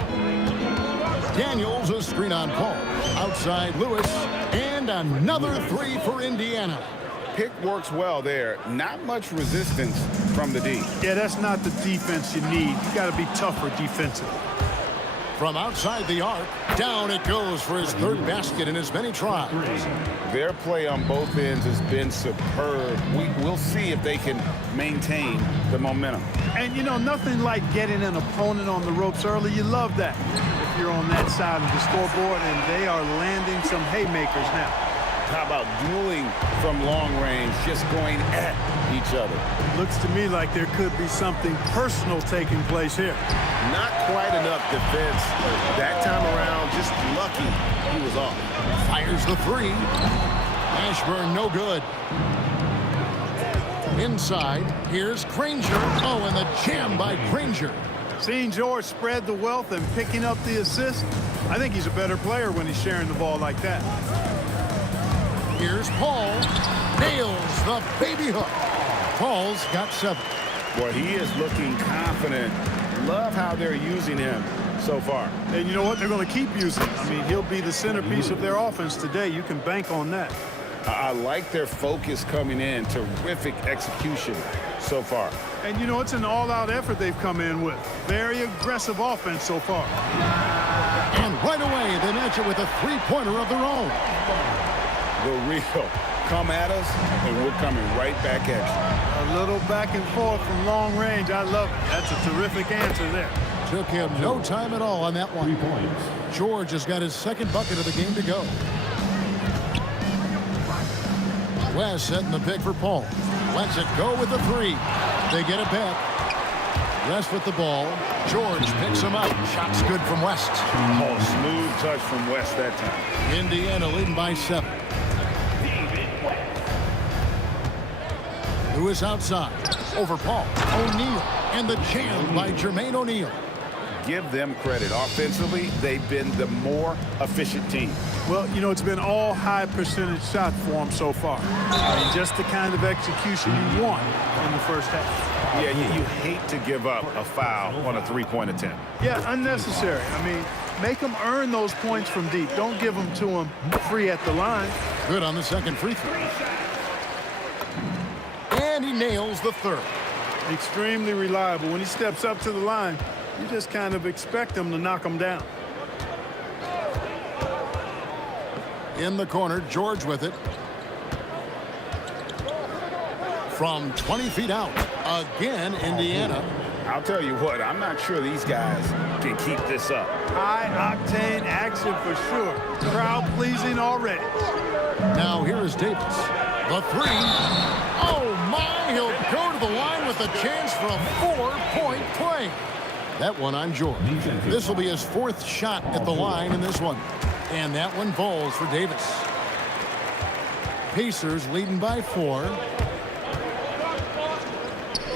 Daniels a screen on Paul. Outside Lewis. And another 3 for Indiana. Pick works well there. Not much resistance from the D. Yeah, that's not the defense you need. You got to be tougher defensively. From outside the arc, down it goes for his 3rd basket in as many tries. Their play on both ends has been superb. We'll see if they can maintain the momentum. And, you know, nothing like getting an opponent on the ropes early. You love that if you're on that side of the scoreboard, and they are landing some haymakers now. How about dueling from long range, just going at each other? Looks to me like there could be something personal taking place here. Not quite enough defense. That time around, just lucky he was off. Fires the 3. Ashburn no good. Inside, here's Granger. Oh, and the jam by Granger. Seeing George spread the wealth and picking up the assist, I think he's a better player when he's sharing the ball like that. Here's Paul. Nails the baby hook. Paul's got 7. Boy, he is looking confident. Love how they're using him so far. And you know what? They're going to keep using him. I mean, he'll be the centerpiece of their offense today. You can bank on that. I like their focus coming in. Terrific execution so far. And, you know, it's an all-out effort they've come in with. Very aggressive offense so far. And right away, they match it with a 3-pointer of their own. The real. Come at us, and we're coming right back at you. A little back and forth from long range. I love it. That's a terrific answer there. Took him no time at all on that one. 3 points. George has got his 2nd bucket of the game to go. West setting the pick for Paul. Lets it go with the 3. They get it back. West with the ball. George picks him up. Shot's good from West. Oh, smooth touch from West that time. Indiana leading by 7. Lewis outside. Over Paul. O'Neal. And the jam by Jermaine O'Neal. Give them credit. Offensively, they've been the more efficient team. Well, you know, it's been all high percentage shots for them so far. I mean, just the kind of execution you want in the first half. Yeah, you hate to give up a foul on a 3-point attempt. Yeah, unnecessary. I mean, make them earn those points from deep. Don't give them to them free at the line. Good on the 2nd free throw. And he nails the 3rd. Extremely reliable. When he steps up to the line, you just kind of expect him to knock him down. In the corner, George with it. From 20 feet out, again, Indiana. I'll tell you what, I'm not sure these guys can keep this up. High-octane action for sure. Crowd-pleasing already. Now here is Davis. The 3. Oh, my! He'll go to the line with a chance for a 4-point play. That one on George. This will be his 4th shot at the line in this one. And that one falls for Davis. Pacers leading by 4.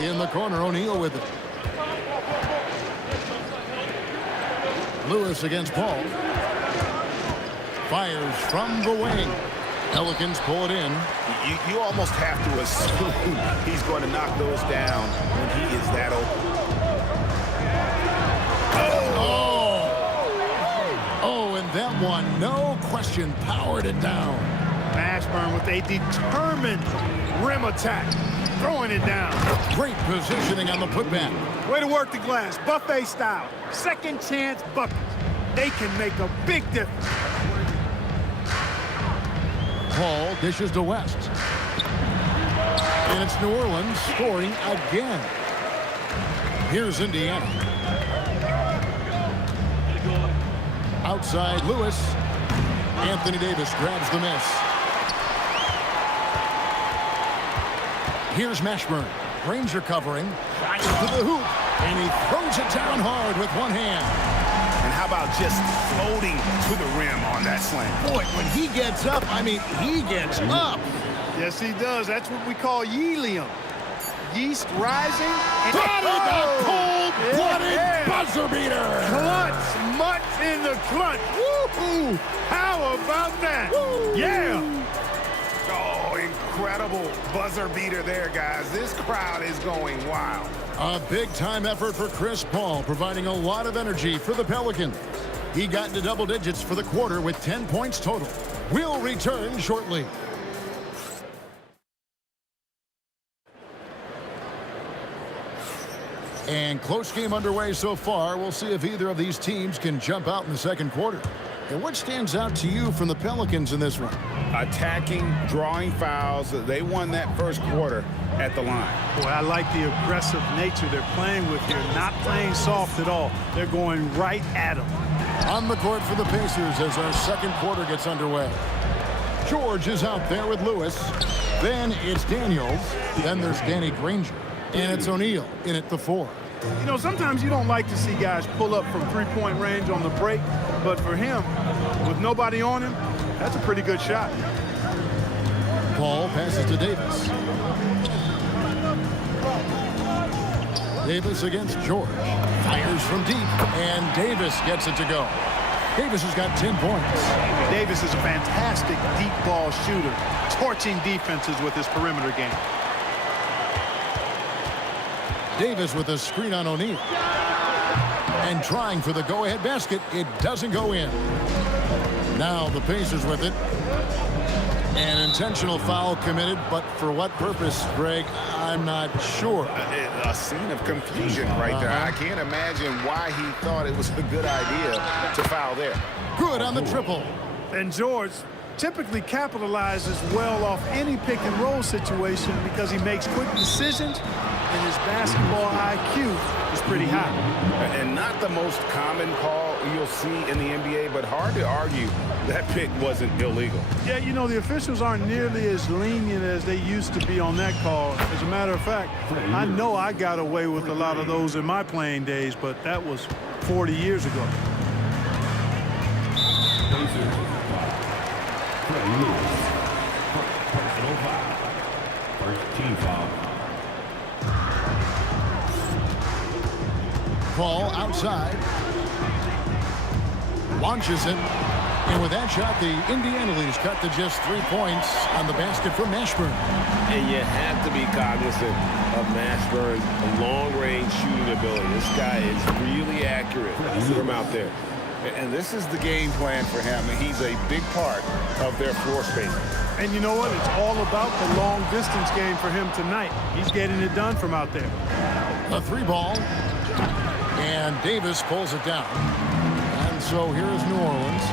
In the corner, O'Neal with it. Lewis against Paul. Fires from the wing. Pelicans pull it in. You almost have to assume he's going to knock those down when he is that open. Oh, and that one, no question, powered it down. Ashburn with a determined rim attack, throwing it down. Great positioning on the putback. Way to work the glass, buffet style. Second chance buckets. They can make a big difference. Paul dishes to West. And it's New Orleans scoring again. Here's Indiana. Outside Lewis. Anthony Davis grabs the miss. Here's Mashburn. Granger covering. Fires to the hoop. And he throws it down hard with one hand. And how about just floating to the rim on that slam? Boy, when he gets up, I mean, he gets up. Yes, he does. That's what we call helium. Yeast rising. And Cold-blooded buzzer beater. Clutch, much in the clutch. Woo-hoo! How about that? Woo. Yeah! Oh, incredible buzzer beater there, guys. This crowd is going wild. A big-time effort for Chris Paul, providing a lot of energy for the Pelicans. He got into double digits for the quarter with 10 points total. We'll return shortly. And close game underway so far. We'll see if either of these teams can jump out in the second quarter. And what stands out to you from the Pelicans in this one? Attacking, drawing fouls. They won that first quarter at the line. Boy, I like the aggressive nature they're playing with here. Not playing soft at all. They're going right at them. On the court for the Pacers as our second quarter gets underway. George is out there with Lewis. Then it's Daniels. Then there's Danny Granger. And it's O'Neal in at the 4. You know, sometimes you don't like to see guys pull up from three-point range on the break, but for him, with nobody on him, that's a pretty good shot. Paul passes to Davis. Davis against George. Fires from deep, and Davis gets it to go. Davis has got 10 points. Davis is a fantastic deep ball shooter, torching defenses with his perimeter game. Davis with a screen on O'Neal. And trying for the go-ahead basket. It doesn't go in. Now the Pacers with it. An intentional foul committed, but for what purpose, Greg? I'm not sure. A scene of confusion right there. I can't imagine why he thought it was a good idea to foul there. Good on the triple. And George typically capitalizes well off any pick-and-roll situation because he makes quick decisions and his basketball IQ is pretty high. And not the most common call you'll see in the NBA, but hard to argue that pick wasn't illegal. Yeah, you know, the officials aren't nearly as lenient as they used to be on that call. As a matter of fact, I know I got away with a lot of those in my playing days, but that was 40 years ago. First team foul. Paul outside. Launches it. And with that shot, the Indiana lead is cut to just 3 points on the basket from Mashburn. And you have to be cognizant of Mashburn's long-range shooting ability. This guy is really accurate from out there. And this is the game plan for him. He's a big part of their floor spacing. And you know what? It's all about the long-distance game for him tonight. He's getting it done from out there. A 3-ball. And Davis pulls it down. And so here's New Orleans.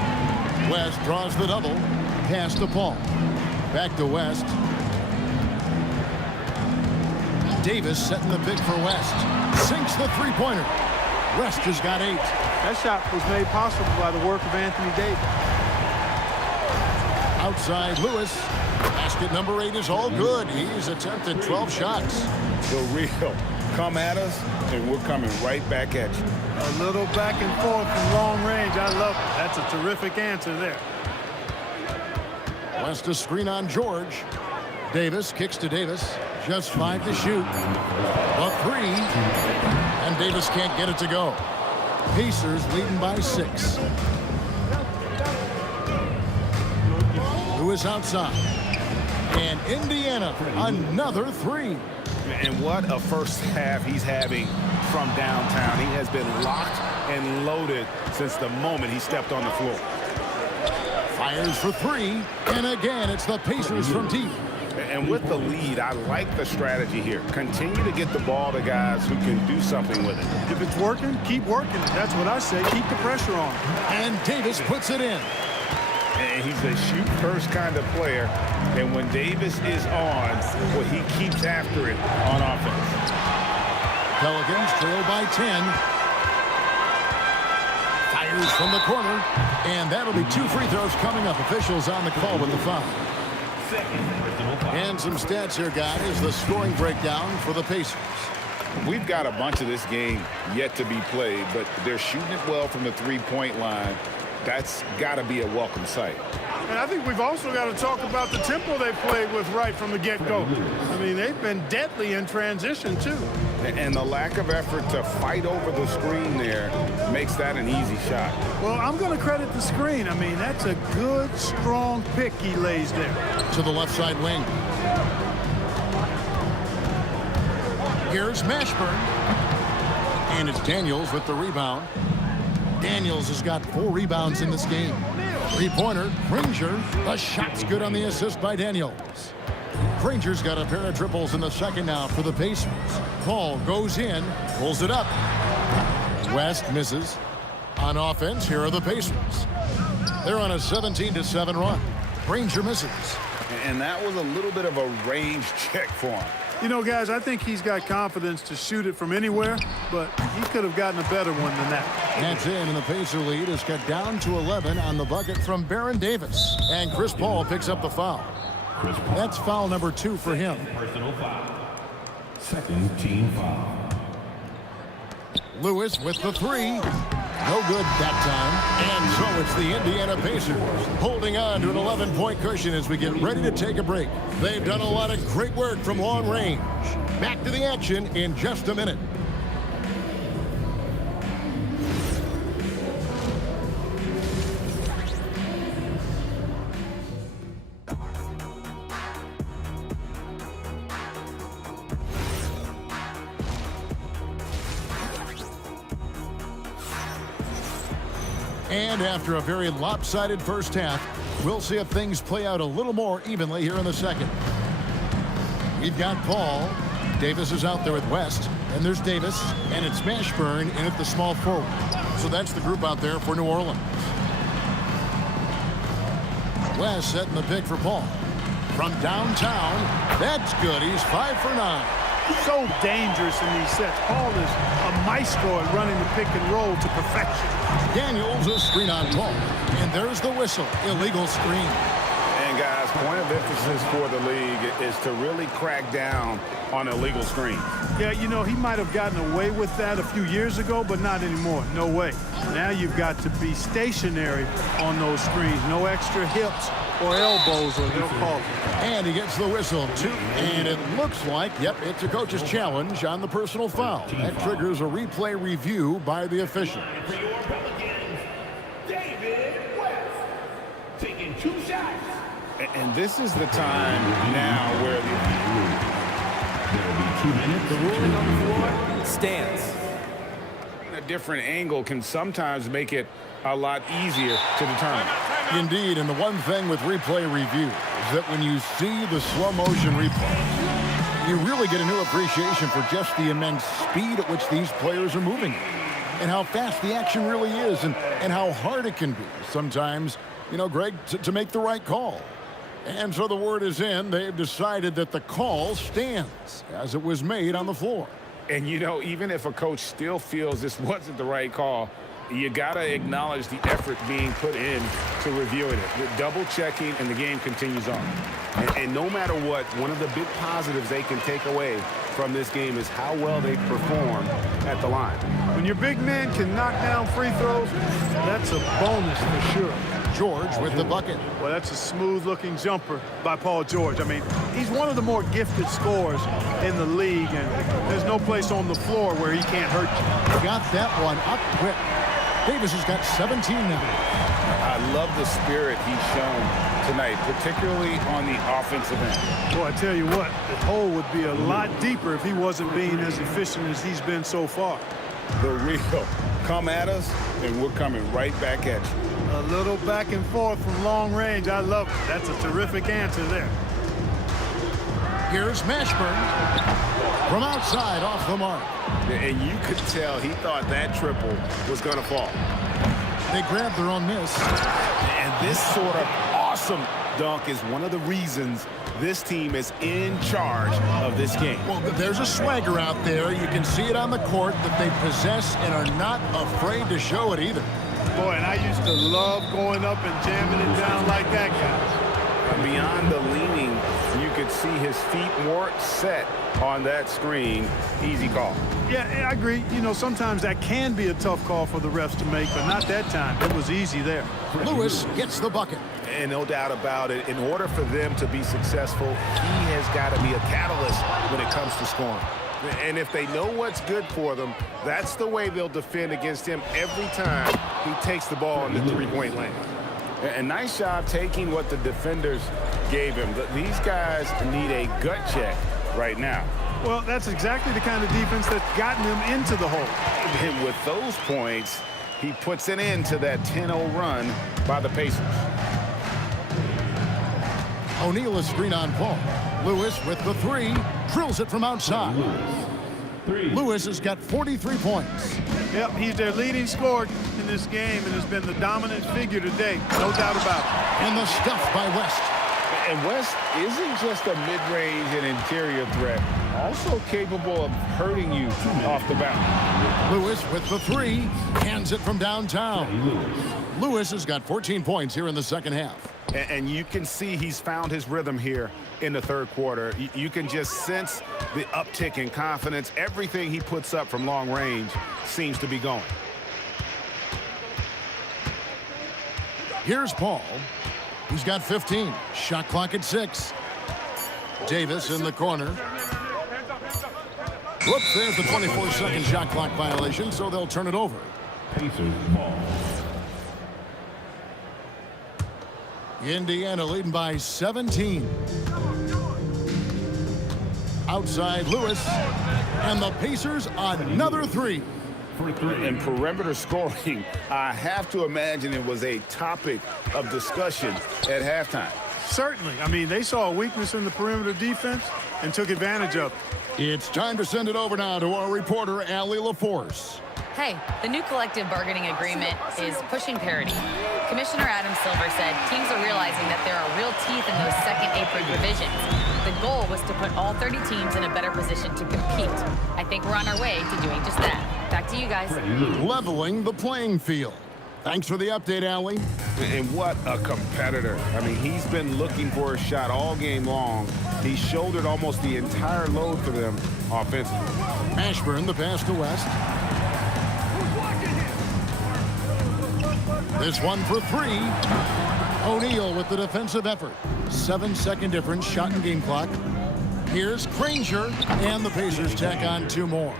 West draws the double. Pass to Paul. Back to West. Davis setting the pick for West. Sinks the three-pointer. West has got 8. That shot was made possible by the work of Anthony Davis. Outside Lewis. Basket number 8 is all good. He's attempted 12 shots. The real. Come at us, and we're coming right back at you. A little back and forth from long range. I love it. That's a terrific answer there. West a screen on George. Davis kicks to Davis. Just 5 to shoot. A 3. And Davis can't get it to go. Pacers leading by 6. Lewis outside. And Indiana, another 3. And what a first half he's having from downtown. He has been locked and loaded since the moment he stepped on the floor. Fires for 3. And again, it's the Pacers from deep. And with the lead, I like the strategy here. Continue to get the ball to guys who can do something with it. If it's working, keep working. That's what I say. Keep the pressure on. And Davis puts it in. And he's a shoot-first kind of player. And when Davis is on, well, he keeps after it on offense. Pelicans trail by 10. Fires from the corner. And that'll be 2 free throws coming up. Officials on the call with the foul. And some stats here, guys. The scoring breakdown for the Pacers. We've got a bunch of this game yet to be played, but they're shooting it well from the three-point line. That's got to be a welcome sight. And I think we've also got to talk about the tempo they played with right from the get-go. I mean, they've been deadly in transition, too. And the lack of effort to fight over the screen there makes that an easy shot. Well, I'm going to credit the screen. I mean, that's a good, strong pick he lays there. To the left side wing. Here's Mashburn. And it's Daniels with the rebound. Daniels has got 4 rebounds in this game. 3-pointer, Granger. The shot's good on the assist by Daniels. Granger's got a pair of triples in the second now for the Pacers. Paul goes in, pulls it up. West misses. On offense, here are the Pacers. They're on a 17-7 run. Granger misses. And that was a little bit of a range check for him. You know, guys, I think he's got confidence to shoot it from anywhere, but he could have gotten a better one than that. That's in, and the Pacer lead is cut down to 11 on the bucket from Baron Davis. And Chris Paul picks up the foul. That's foul number 2 for him. Personal foul. Second team foul. Lewis with the 3. No good that time. And so it's the Indiana Pacers holding on to an 11-point cushion as we get ready to take a break. They've done a lot of great work from long range. Back to the action in just a minute. And after a very lopsided first half, we'll see if things play out a little more evenly here in the second. We've got Paul. Davis is out there with West. And there's Davis. And it's Mashburn in at the small forward. So that's the group out there for New Orleans. West setting the pick for Paul. From downtown, that's good. He's 5 for 9. So dangerous in these sets. Paul is a maestro at running the pick and roll to perfection. Daniels a screen on Paul. And there's the whistle. Illegal screen. And guys, point of emphasis for the league is to really crack down on illegal screens. Yeah, you know, he might have gotten away with that a few years ago, but not anymore. No way. Now you've got to be stationary on those screens. No extra hips or elbows, or they'll call it. And he gets the whistle, too. And it looks like, yep, it's a coach's challenge on the personal foul. That triggers a replay review by the official. For your Pelicans, David West, taking 2 shots. And this is the time now where the ruling on the floor stands. a different angle can sometimes make it a lot easier to determine. Indeed, and the one thing with replay review is that when you see the slow motion replay, you really get a new appreciation for just the immense speed at which these players are moving and how fast the action really is and how hard it can be sometimes, you know, Greg, to make the right call. And so the word is in. They've decided that the call stands as it was made on the floor. And, you know, even if a coach still feels this wasn't the right call, you got to acknowledge the effort being put in to reviewing it. With double checking, and the game continues on. And no matter what, one of the big positives they can take away from this game is how well they perform at the line. When your big man can knock down free throws, that's a bonus for sure. George with the bucket. Well, that's a smooth-looking jumper by Paul George. I mean, he's one of the more gifted scorers in the league, and there's no place on the floor where he can't hurt you. Got that one up quick. Davis has got 17 now. I love the spirit he's shown tonight, particularly on the offensive end. Boy, I tell you what, the hole would be a lot deeper if he wasn't being as efficient as he's been so far. The real come at us, and we're coming right back at you. A little back and forth from long range. I love it. That's a terrific answer there. Here's Mashburn from outside off the mark. And you could tell he thought that triple was going to fall. They grabbed their own miss. And This sort of awesome dunk is one of the reasons this team is in charge of this game. Well, there's a swagger out there. You can see it on the court that they possess and are not afraid to show it either. Boy, and I used to love going up and jamming it down like that, guys. Beyond the leaning, you could see his feet more set on that screen. Easy call. Yeah, I agree. You know, sometimes that can be a tough call for the refs to make, but not that time. It was easy there. Lewis gets the bucket. And no doubt about it, in order for them to be successful, he has got to be a catalyst when it comes to scoring. And if they know what's good for them, that's the way they'll defend against him every time he takes the ball in the three-point lane. And nice job taking what the defenders gave him. These guys need a gut check right now. Well, that's exactly the kind of defense that's gotten them into the hole. And with those points, he puts an end to that 10-0 run by the Pacers. O'Neal is screen on Paul. Lewis with the three, drills it from outside. Lewis has got 43 points. Yep, he's their leading scorer in this game and has been the dominant figure today, no doubt about it. And the stuff by West. And West isn't just a mid-range and interior threat, also capable of hurting you off the bounce. Lewis with the three, hands it from downtown. Lewis has got 14 points here in the second half. And you can see he's found his rhythm here in the third quarter. You can just sense the uptick in confidence. Everything he puts up from long range seems to be going. Here's Paul. He's got 15. Shot clock at 6. Davis in the corner. Whoops, there's the 24-second shot clock violation, so they'll turn it over. Indiana leading by 17. Outside Lewis, and the Pacers another three. And perimeter scoring, I have to imagine it was a topic of discussion at halftime. Certainly. I mean, they saw a weakness in the perimeter defense and took advantage of it. It's time to send it over now to our reporter, Allie LaForce. Hey, the new collective bargaining agreement is pushing parity. Commissioner Adam Silver said teams are realizing that there are real teeth in those second apron provisions. The goal was to put all 30 teams in a better position to compete. I think we're on our way to doing just that. Back to you guys. Leveling the playing field. Thanks for the update, Allie. And what a competitor. I mean, he's been looking for a shot all game long. He shouldered almost the entire load for them offensively. Ashburn, the pass to West. This one for three. O'Neal with the defensive effort. 7-second difference, shot and game clock. Here's Granger, and the Pacers tack on two more.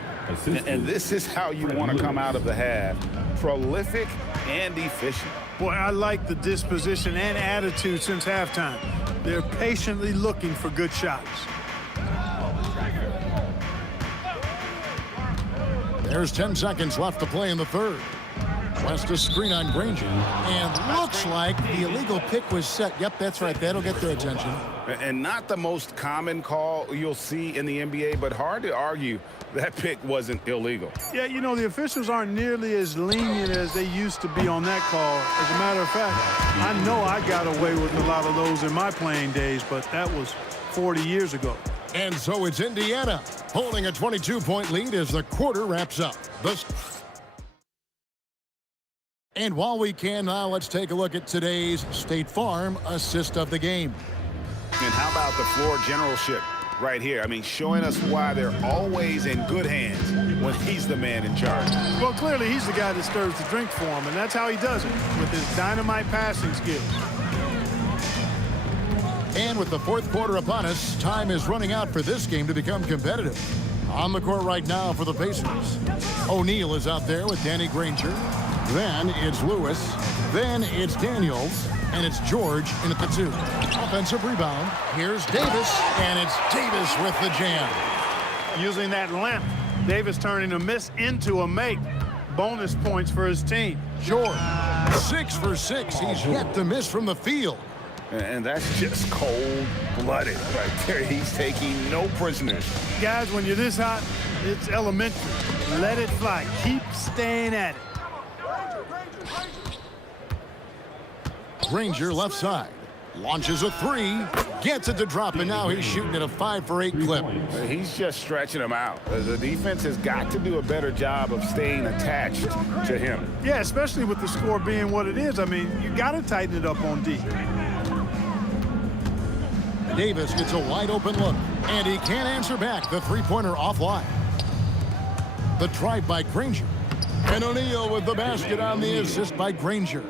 And this is how you want to come out of the half. Prolific and efficient. Boy, I like the disposition and attitude since halftime. They're patiently looking for good shots. There's 10 seconds left to play in the third. West a screen on Granger, and looks like the illegal pick was set. Yep, that's right. That'll get their attention. And not the most common call you'll see in the NBA, but hard to argue that pick wasn't illegal. Yeah, you know, the officials aren't nearly as lenient as they used to be on that call. As a matter of fact, I know I got away with a lot of those in my playing days, but that was 40 years ago. And so it's Indiana holding a 22-point lead as the quarter wraps up. And while we can now, let's take a look at today's State Farm assist of the game. And how about the floor generalship right here? I mean, showing us why they're always in good hands when he's the man in charge. Well, clearly he's the guy that stirs the drink for him, and that's how he does it, with his dynamite passing skills. And with the fourth quarter upon us, time is running out for this game to become competitive. On the court right now for the Pacers, O'Neal is out there with Danny Granger. Then it's Lewis. Then it's Daniels. And it's George in at the 2. Offensive rebound. Here's Davis. And it's Davis with the jam. Using that length, Davis turning a miss into a make. Bonus points for his team. George, 6 for 6. He's yet to miss from the field. And that's just cold-blooded right there. He's taking no prisoners. Guys, when you're this hot, it's elementary. Let it fly. Keep staying at it. Granger left side. Launches a three. Gets it to drop, and now he's shooting at a 5 for 8 clip. He's just stretching him out. The defense has got to do a better job of staying attached to him. Yeah, especially with the score being what it is. I mean, you got to tighten it up on D. Davis gets a wide open look, and he can't answer back. The three-pointer offline. The drive by Granger. And O'Neal with the basket on the assist by Granger.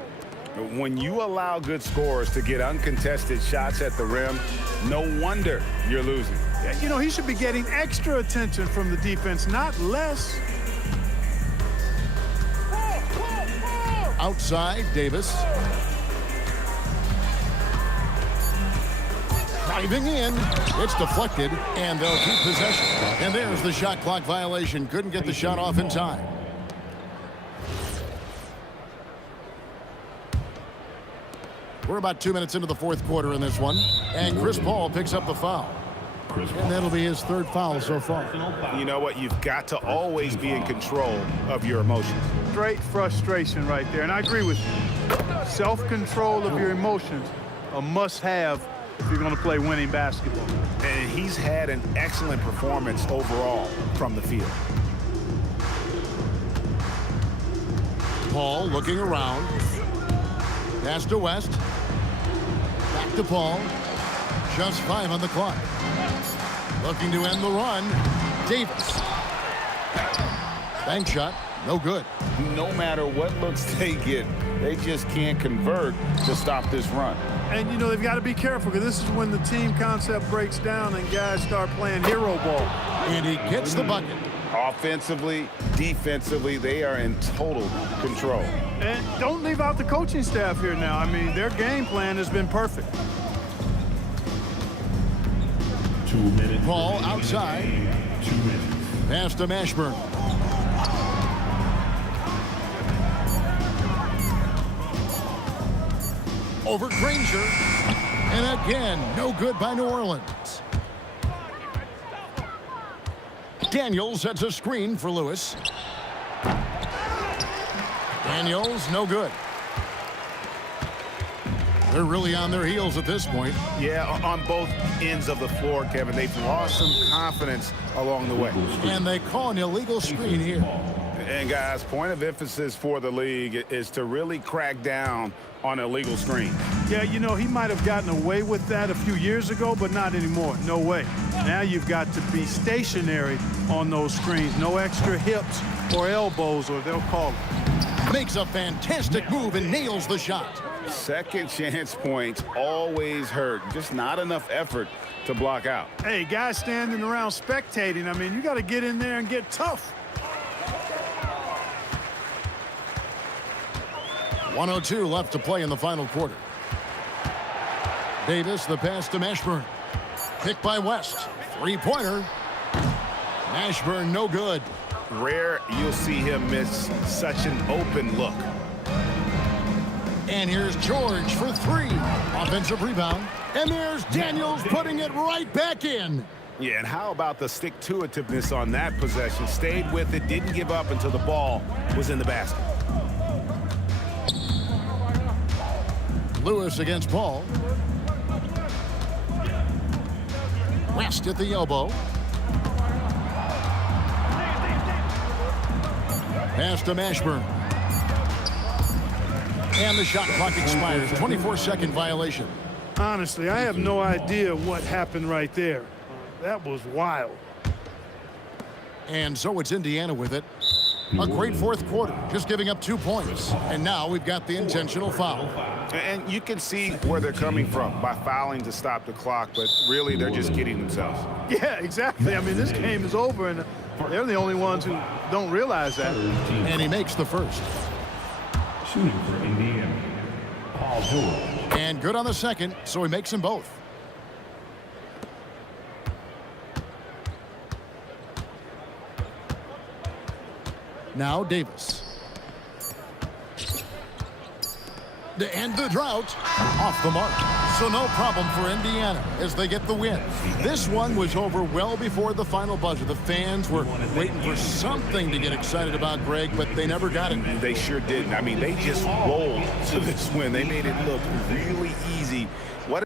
When you allow good scorers to get uncontested shots at the rim, no wonder you're losing. Yeah, you know, he should be getting extra attention from the defense, not less. Outside, Davis. Driving in. It's deflected, and they'll keep possession. And there's the shot clock violation. Couldn't get the shot off in time. We're about 2 minutes into the fourth quarter in this one. And Chris Paul picks up the foul. And that'll be his third foul so far. You know what? You've got to always be in control of your emotions. Straight frustration right there. And I agree with you. Self-control of your emotions, a must-have if you're going to play winning basketball. And he's had an excellent performance overall from the field. Paul looking around. Pass to West. Back to Paul. Just 5 on the clock. Looking to end the run. Davis. Bank shot. No good. No matter what looks they get, they just can't convert to stop this run. And, you know, they've got to be careful because this is when the team concept breaks down and guys start playing hero ball. And he gets the bucket. Offensively, defensively, they are in total control. And don't leave out the coaching staff here now. I mean, their game plan has been perfect. 2 minutes. Paul outside. 2 minutes. Pass to Mashburn. Over Granger. And again, no good by New Orleans. Daniels sets a screen for Lewis. Daniels, no good. They're really on their heels at this point. Yeah, on both ends of the floor, Kevin. They've lost some confidence along the way. And they call an illegal screen here. And, guys, point of emphasis for the league is to really crack down on illegal screens. Yeah, you know, he might have gotten away with that a few years ago, but not anymore. No way. Now you've got to be stationary on those screens. No extra hips or elbows, or they'll call it. Makes a fantastic move and nails the shot. Second chance points always hurt. Just not enough effort to block out. Hey, guys standing around spectating, I mean, you got to get in there and get tough. 1:02 left to play in the final quarter. Davis, the pass to Mashburn. Picked by West. Three-pointer. Mashburn, no good. Rare you'll see him miss such an open look. And here's George for three. Offensive rebound. And there's Daniels putting it right back in. Yeah, and how about the stick-to-itiveness on that possession? Stayed with it, didn't give up until the ball was in the basket. Lewis against Paul. West at the elbow. Pass to Mashburn. And the shot clock expires. 24-second violation. Honestly, I have no idea what happened right there. That was wild. And so it's Indiana with it. A great fourth quarter, just giving up 2 points. And now we've got the intentional foul. And you can see where they're coming from by fouling to stop the clock, but really they're just kidding themselves. Yeah, exactly. I mean, this game is over, and they're the only ones who don't realize that. And he makes the first. Shooting for Indiana, Paul George. And good on the second, so he makes them both. Now Davis. To end the drought. Off the mark. So no problem for Indiana as they get the win. This one was over well before the final buzzer. The fans were waiting for something to get excited about, Greg, but they never got it. They sure didn't. I mean, they just rolled to this win. They made it look really easy. What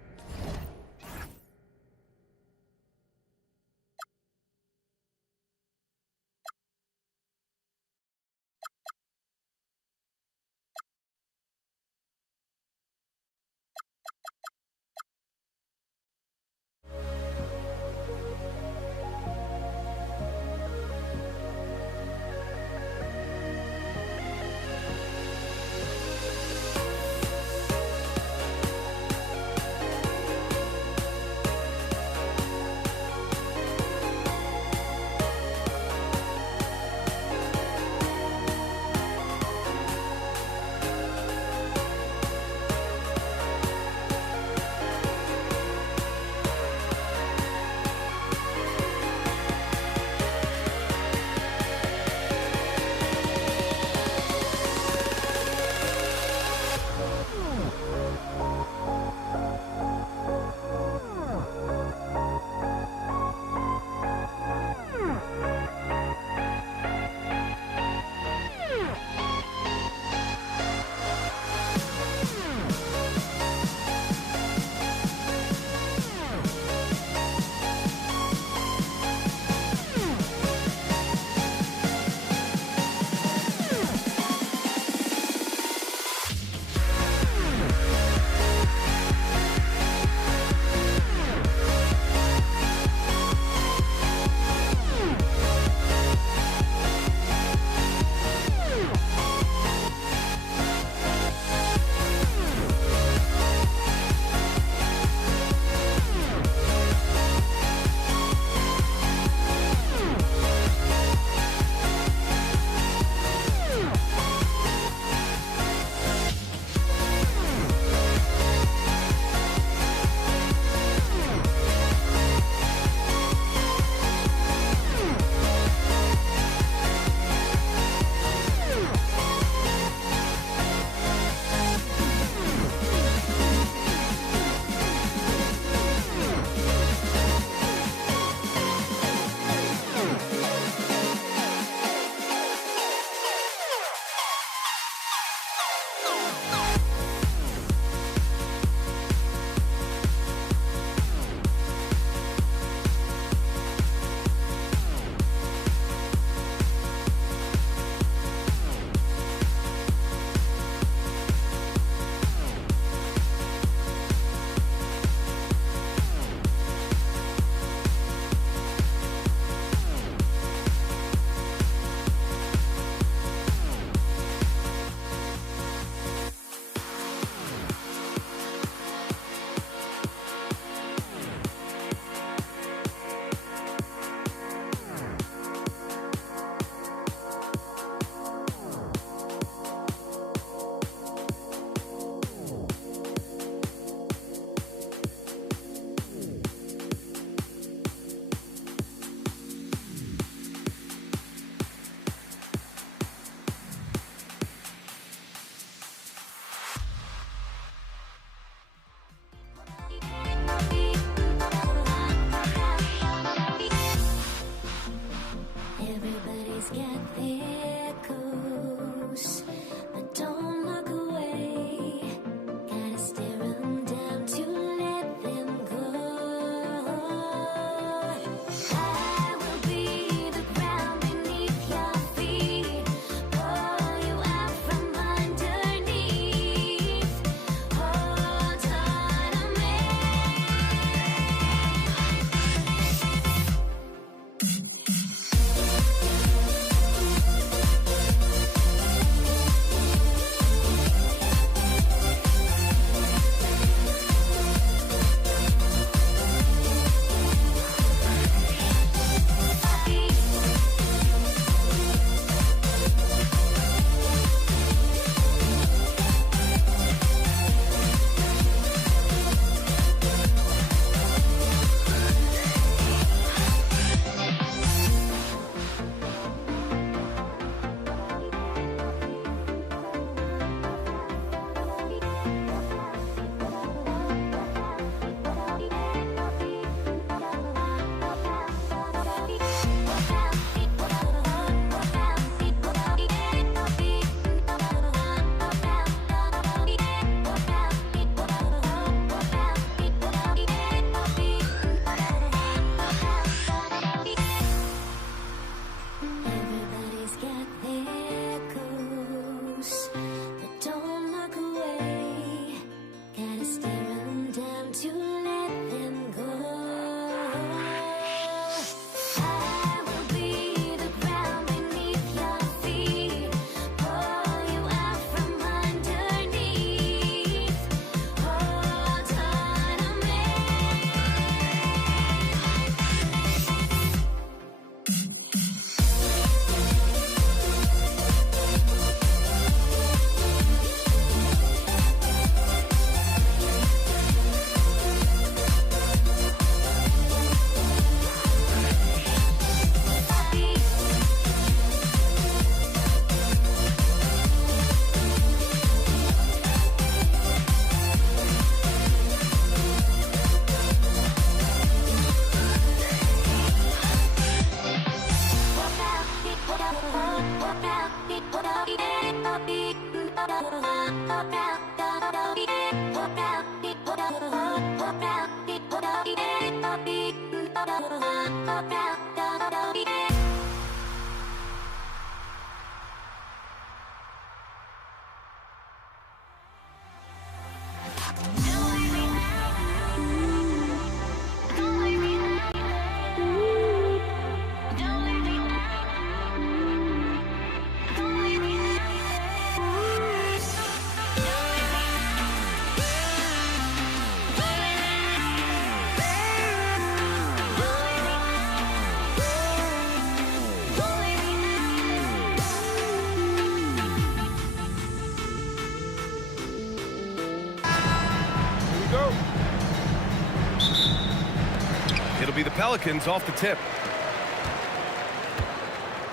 It'll be the Pelicans off the tip.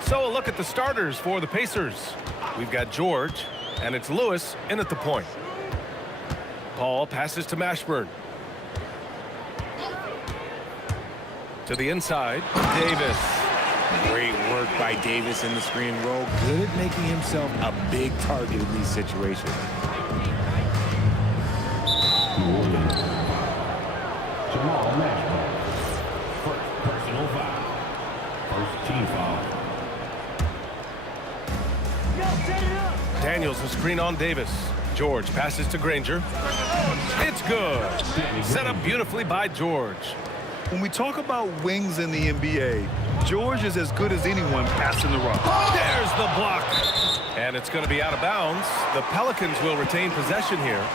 So a look at the starters for the Pacers. We've got George, and it's Lewis in at the point. Paul passes to Mashburn. To the inside, Davis. Great work by Davis in the screen roll. Good at making himself a big target in these situations. Jamal Mashburn. First personal foul. First team foul. Daniels a screen on Davis. George passes to Granger. It's good. Set up beautifully by George. When we talk about wings in the NBA, George is as good as anyone passing the rock. There's the block. And it's going to be out of bounds. The Pelicans will retain possession here.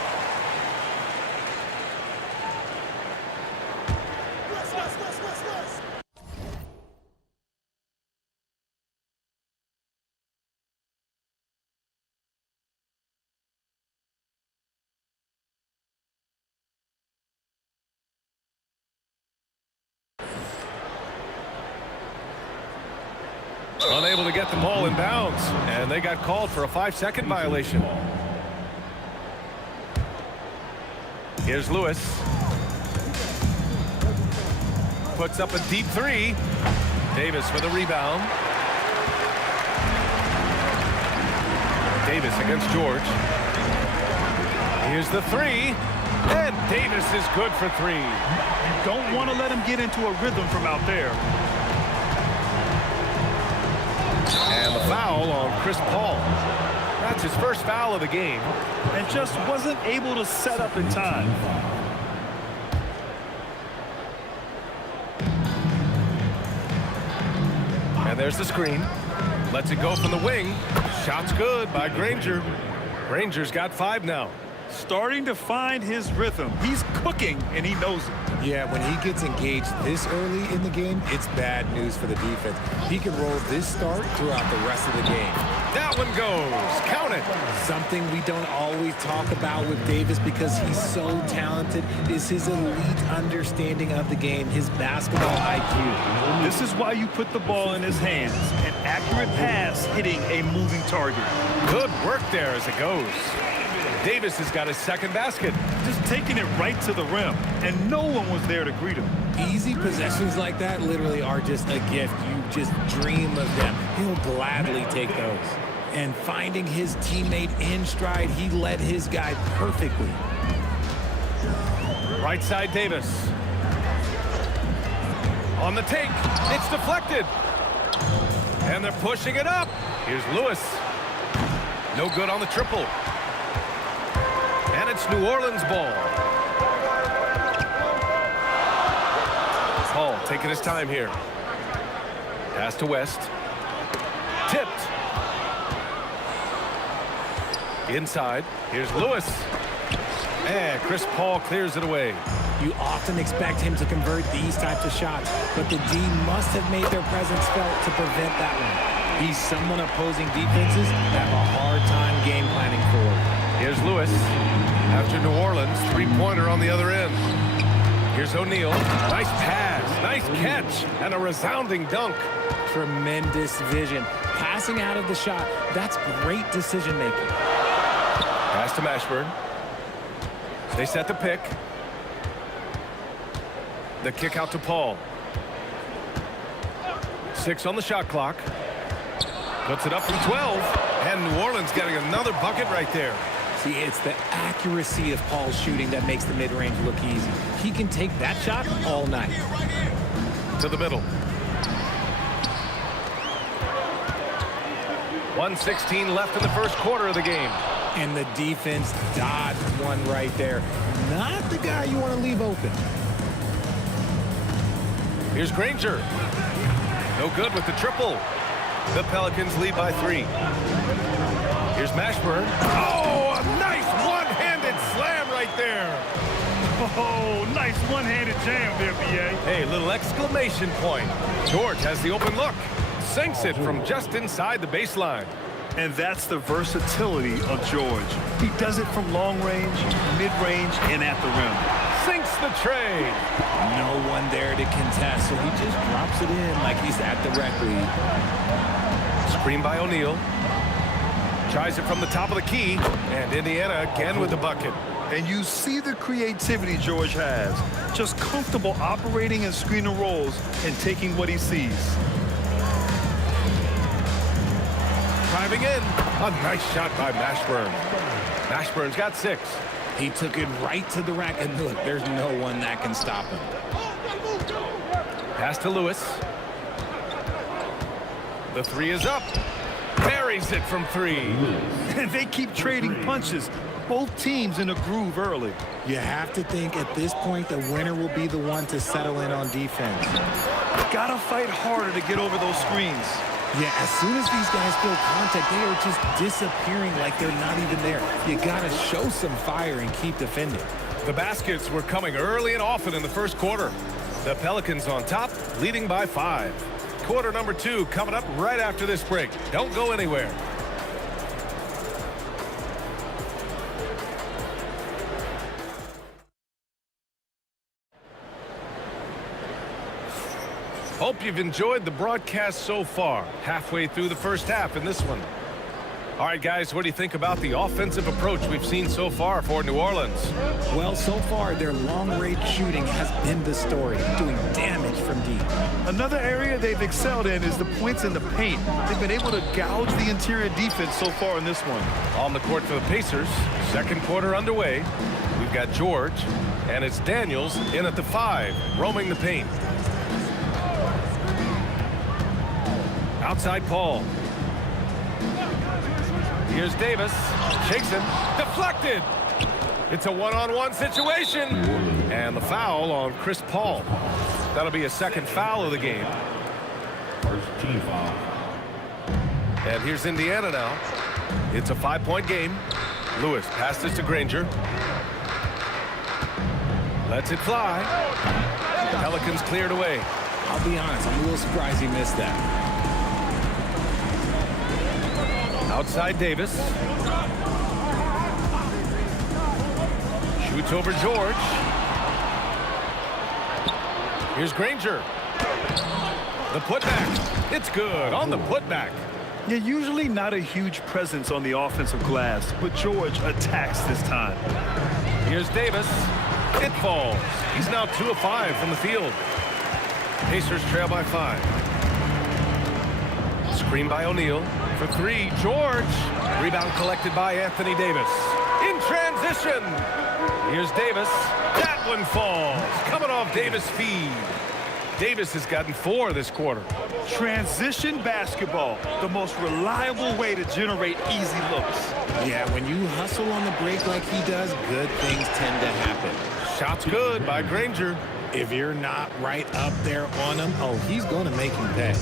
Unable to get the ball in bounds, and they got called for a 5-second violation. Here's Lewis. Puts up a deep three. Davis with a rebound. Davis against George. Here's the three, and Davis is good for three. You don't want to let him get into a rhythm from out there. And the foul on Chris Paul. That's his first foul of the game. And just wasn't able to set up in time. And there's the screen. Lets it go from the wing. Shot's good by Granger. Granger's got 5 now. Starting to find his rhythm. He's cooking, and he knows it. Yeah, when he gets engaged this early in the game, it's bad news for the defense. He can roll this start throughout the rest of the game. That one goes. Count it. Something we don't always talk about with Davis because he's so talented is his elite understanding of the game, his basketball IQ. This is why you put the ball in his hands. An accurate pass hitting a moving target. Good work there as it goes. Davis has got his second basket. Just taking it right to the rim, and no one was there to greet him. Easy possessions like that literally are just a gift. You just dream of them. He'll gladly take those. And finding his teammate in stride, he led his guy perfectly. Right side Davis. On the take. It's deflected. And they're pushing it up. Here's Lewis. No good on the triple. And it's New Orleans ball. Paul taking his time here. Pass to West. Tipped. Inside. Here's Lewis. And Chris Paul clears it away. You often expect him to convert these types of shots, but the D must have made their presence felt to prevent that one. He's someone opposing defenses have a hard time game planning for. Here's Lewis. After New Orleans, three-pointer on the other end. Here's O'Neal. Nice pass, nice catch, and a resounding dunk. Tremendous vision. Passing out of the shot, that's great decision-making. Pass to Mashburn. They set the pick. The kick out to Paul. 6 on the shot clock. Puts it up from 12. And New Orleans getting another bucket right there. See, it's the accuracy of Paul's shooting that makes the mid-range look easy. He can take that shot all night. to the middle. 1:16 left in the first quarter of the game. And the defense dodged one right there. Not the guy you want to leave open. Here's Granger. No good with the triple. The Pelicans lead by 3. Here's Mashburn. Oh, a nice one-handed slam right there. Oh, nice one-handed jam there, B.A. Hey, little exclamation point. George has the open look. Sinks it from just inside the baseline. And that's the versatility of George. He does it from long range, mid-range, and at the rim. Sinks the tray. No one there to contest, so he just drops it in like he's at the rec league. Screen by O'Neal. Tries it from the top of the key, and Indiana again with the bucket. And you see the creativity George has. Just comfortable operating in screen and rolls and taking what he sees. Driving in. A nice shot by Mashburn. Mashburn's got 6. He took it right to the rack, and look, there's no one that can stop him. Pass to Lewis. The 3 is up. Buries it from 3. And they keep trading punches. Both teams in a groove early. You have to think at this point the winner will be the one to settle in on defense. Gotta fight harder to get over those screens. Yeah, as soon as these guys feel contact, they are just disappearing like they're not even there. You gotta show some fire and keep defending. The baskets were coming early and often in the first quarter. The Pelicans on top, leading by 5. Quarter number 2 coming up right after this break. Don't go anywhere. Hope you've enjoyed the broadcast so far. Halfway through the first half in this one. All right, guys, what do you think about the offensive approach we've seen so far for New Orleans? Well, so far, their long-range shooting has been the story, doing damage from deep. Another area they've excelled in is the points in the paint. They've been able to gouge the interior defense so far in this one. On the court for the Pacers, second quarter underway. We've got George, and it's Daniels in at the 5, roaming the paint. Outside Paul. Here's Davis. Shakes him. Deflected. It's a one-on-one situation. And the foul on Chris Paul. That'll be a second foul of the game. First team foul. And here's Indiana now. It's a 5-point game. Lewis passes to Granger. Lets it fly. Pelicans cleared away. I'll be honest, I'm a little surprised he missed that. Outside Davis. Shoots over George. Here's Granger. The putback. It's good on the putback. Yeah, usually not a huge presence on the offensive glass, but George attacks this time. Here's Davis. It falls. He's now 2 of 5 from the field. Pacers trail by 5. Screen by O'Neal. For 3, George. Rebound collected by Anthony Davis. In transition. Here's Davis. That one falls. Coming off Davis' feed. Davis has gotten 4 this quarter. Transition basketball, the most reliable way to generate easy looks. Yeah, when you hustle on the break like he does, good things tend to happen. Shot's good by Granger. If you're not right up there on him, oh, he's going to make him pay.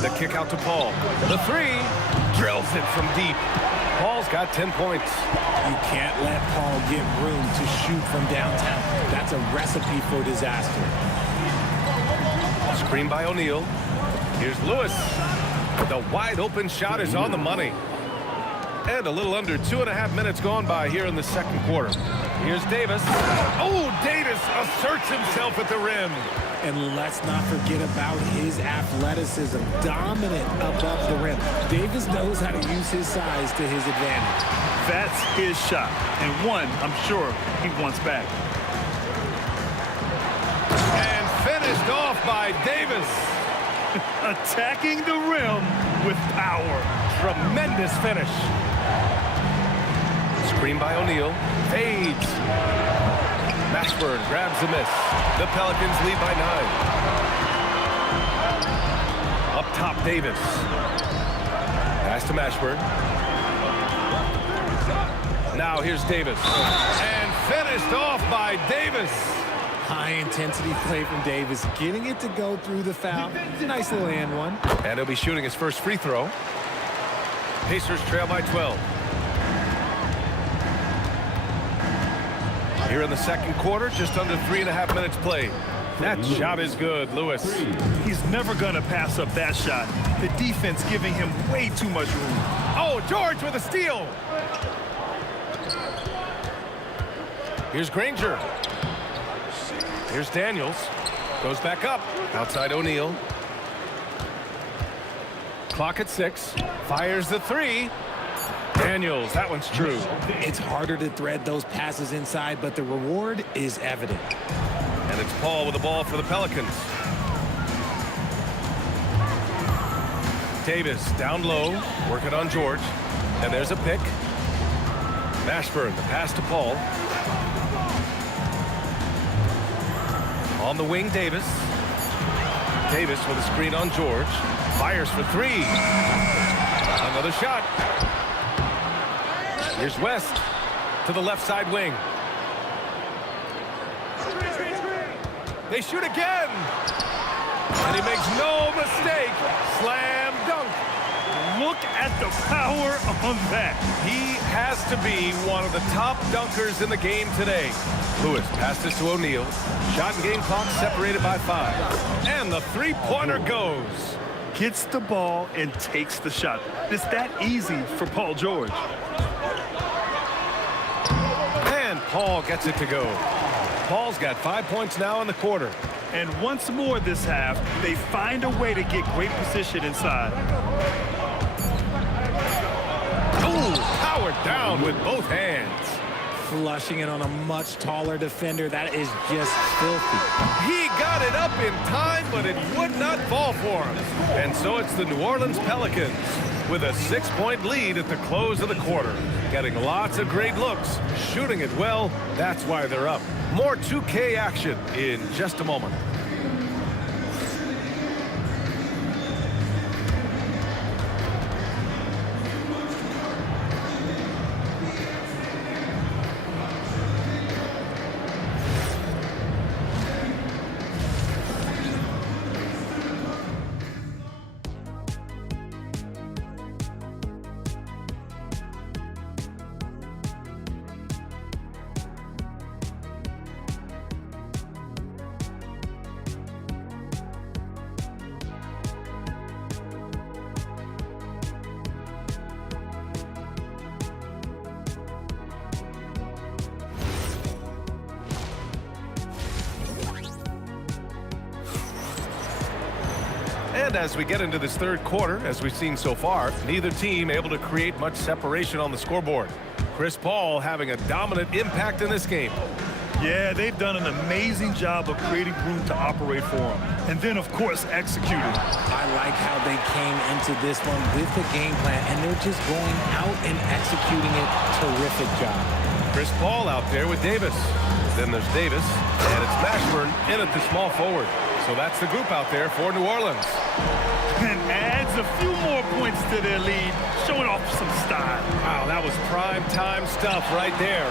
The kick out to Paul. The 3 drills it from deep. Paul's got 10 points. You can't let Paul get room to shoot from downtown. That's a recipe for disaster. Screen by O'Neal. Here's Lewis. The wide open shot is on the money. And a little under 2.5 minutes gone by here in the second quarter. Here's Davis. Oh, Davis asserts himself at the rim. And let's not forget about his athleticism. Dominant above the rim. Davis knows how to use his size to his advantage. That's his shot. And one, I'm sure, he wants back. And finished off by Davis. Attacking the rim with power. Tremendous finish. Screen by O'Neal. Fades. Mashburn grabs the miss. The Pelicans lead by 9. Up top, Davis. Pass to Mashburn. Now here's Davis. And finished off by Davis. High-intensity play from Davis, getting it to go through the foul. Nice little and one. And he'll be shooting his first free throw. Pacers trail by 12. Here in the second quarter, just under 3.5 minutes played. That shot is good, Lewis. He's never going to pass up that shot. The defense giving him way too much room. Oh, George with a steal. Here's Granger. Here's Daniels. Goes back up. Outside O'Neal. Clock at 6. Fires the 3. Daniels, that one's true. It's harder to thread those passes inside, but the reward is evident. And it's Paul with the ball for the Pelicans. Davis down low, working on George. And there's a pick. Mashburn, the pass to Paul. On the wing, Davis. Davis with a screen on George. Fires for 3. Another shot. Here's West to the left side wing. They shoot again. And he makes no mistake. Slam dunk. Look at the power on that. He has to be one of the top dunkers in the game today. Lewis passes to O'Neal. Shot and game clock separated by 5. And the three-pointer goes. Gets the ball and takes the shot. It's that easy for Paul George. And Paul gets it to go. Paul's got 5 points now in the quarter. And once more this half, they find a way to get great position inside. Ooh, powered down with both hands. Flushing it on a much taller defender. That is just filthy. He got it up in time, but it would not fall for him. And so it's the New Orleans Pelicans with a 6-point lead at the close of the quarter. Getting lots of great looks, shooting it well. That's why they're up. More 2K action in just a moment. And as we get into this third quarter, as we've seen so far, neither team able to create much separation on the scoreboard. Chris Paul having a dominant impact in this game. Yeah, they've done an amazing job of creating room to operate for him. And then, of course, executing. I like how they came into this one with the game plan, and they're just going out and executing it. Terrific job. Chris Paul out there with Davis. Then there's Davis, and it's Mashburn in at the small forward. So that's the group out there for New Orleans. And adds a few more points to their lead, showing off some style. Wow, that was prime time stuff right there.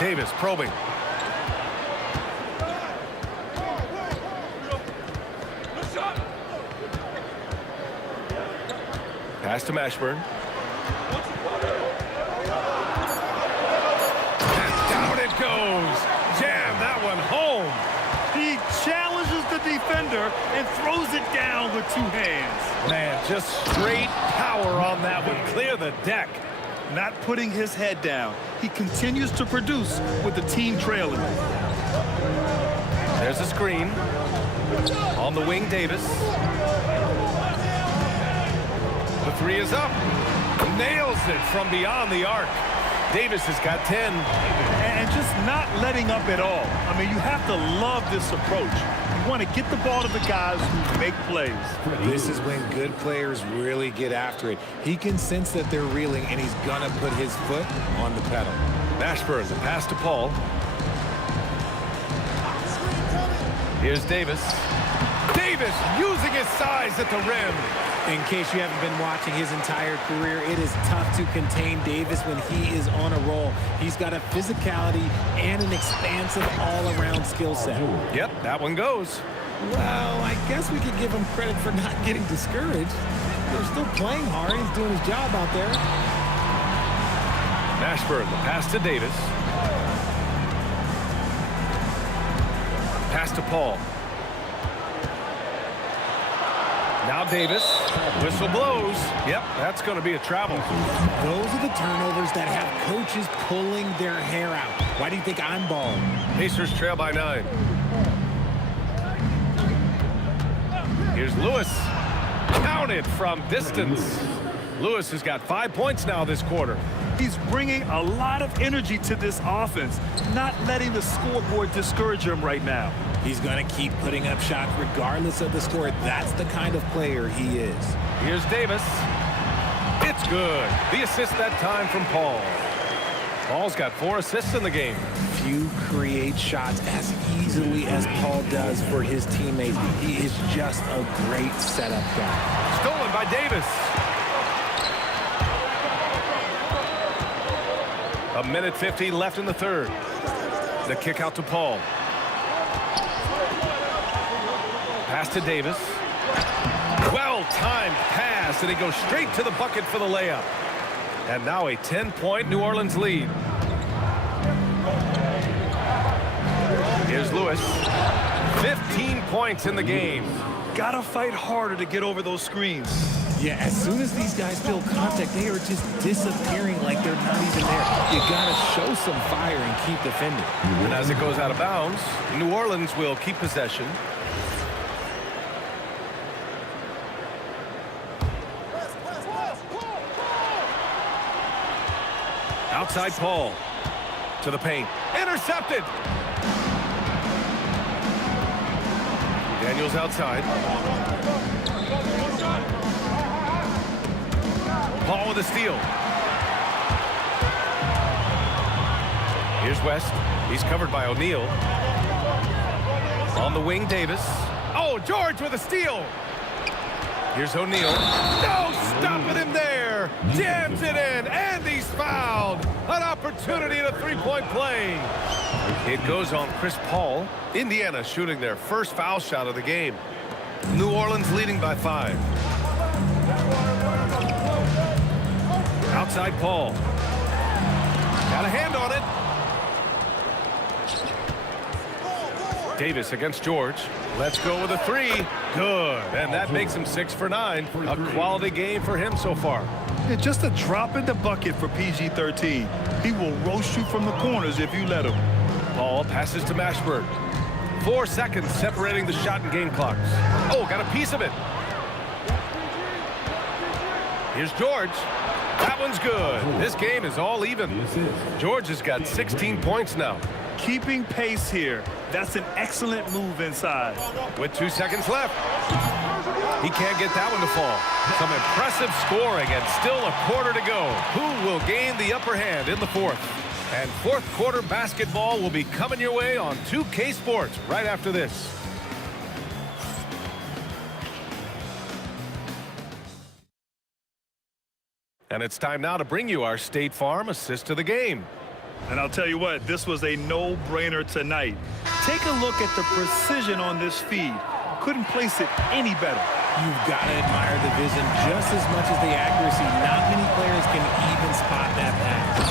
Davis probing. Pass to Mashburn. And down it goes. Jam that one home. He challenges the defender and throws it down with 2 hands. Man, just straight power on that one. Clear the deck. Not putting his head down. He continues to produce with the team trailing. There's a screen. On the wing, Davis. The 3 is up. Nails it from beyond the arc. Davis has got 10. And just not letting up at all. I mean, you have to love this approach. You want to get the ball to the guys who make plays. This is when good players really get after it. He can sense that they're reeling, and he's going to put his foot on the pedal. Mashburn, the pass to Paul. Here's Davis. Davis using his size at the rim. In case you haven't been watching his entire career, it is tough to contain Davis when he is on a roll. He's got a physicality and an expansive all-around skill set. Yep, that one goes. Well, I guess we could give him credit for not getting discouraged. They're still playing hard. He's doing his job out there. Mashburn, the pass to Davis. Pass to Paul. Now Davis. Whistle blows. Yep, that's going to be a travel. Those are the turnovers that have coaches pulling their hair out. Why do you think I'm balling? Pacers trail by 9. Here's Lewis. Counted from distance. Lewis has got 5 points now this quarter. He's bringing a lot of energy to this offense, not letting the scoreboard discourage him right now. He's going to keep putting up shots regardless of the score. That's the kind of player he is. Here's Davis. It's good. The assist that time from Paul. Paul's got 4 assists in the game. Few create shots as easily as Paul does for his teammates. He is just a great setup guy. Stolen by Davis. A minute 15 left in the third. The kick out to Paul. Pass to Davis. Well-timed pass, and he goes straight to the bucket for the layup. And now a 10-point New Orleans lead. Here's Lewis. 15 points in the game. Gotta fight harder to get over those screens. Yeah, as soon as these guys feel contact, they are just disappearing like they're not even there. You gotta show some fire and keep defending. And as it goes out of bounds, New Orleans will keep possession. Outside Paul. To the paint. Intercepted! Daniels outside. Paul with a steal. Here's West. He's covered by O'Neal. On the wing, Davis. Oh, George with a steal. Here's O'Neal. No stopping him there. Jams it in, and he's fouled. An opportunity at a three-point play. It goes on Chris Paul. Indiana shooting their first foul shot of the game. New Orleans leading by 5. Outside Paul. Got a hand on it. Davis against George. Let's go with a 3. Good. And that makes him 6 for 9. A quality game for him so far. Yeah, just a drop in the bucket for PG-13. He will roast you from the corners if you let him. Paul passes to Mashburn. 4 seconds separating the shot and game clocks. Oh, got a piece of it. Here's George. That one's good. This game is all even. George has got 16 points now. Keeping pace here. That's an excellent move inside. With 2 seconds left. He can't get that one to fall. Some impressive scoring and still a quarter to go. Who will gain the upper hand in the fourth? And fourth quarter basketball will be coming your way on 2K Sports right after this. And it's time now to bring you our State Farm assist of the game. And I'll tell you what, this was a no-brainer tonight. Take a look at the precision on this feed. Couldn't place it any better. You've got to admire the vision just as much as the accuracy. Not many players can even spot that pass.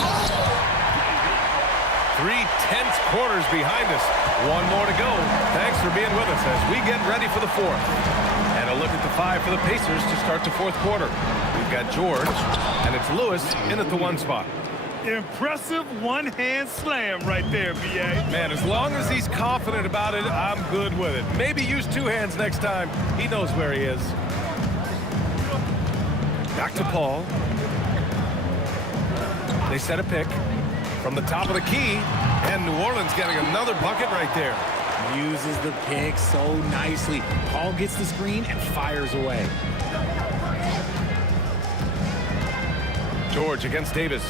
3 tense quarters behind us. 1 more to go. Thanks for being with us as we get ready for the fourth. And a look at the 5 for the Pacers to start the fourth quarter. We've got George, and it's Lewis in at the 1 spot. Impressive one-hand slam right there, B.A. Man, as long as he's confident about it, I'm good with it. Maybe use 2 hands next time. He knows where he is. Back to Paul. They set a pick from the top of the key, and New Orleans getting another bucket right there. Uses the pick so nicely. Paul gets the screen and fires away. George against Davis.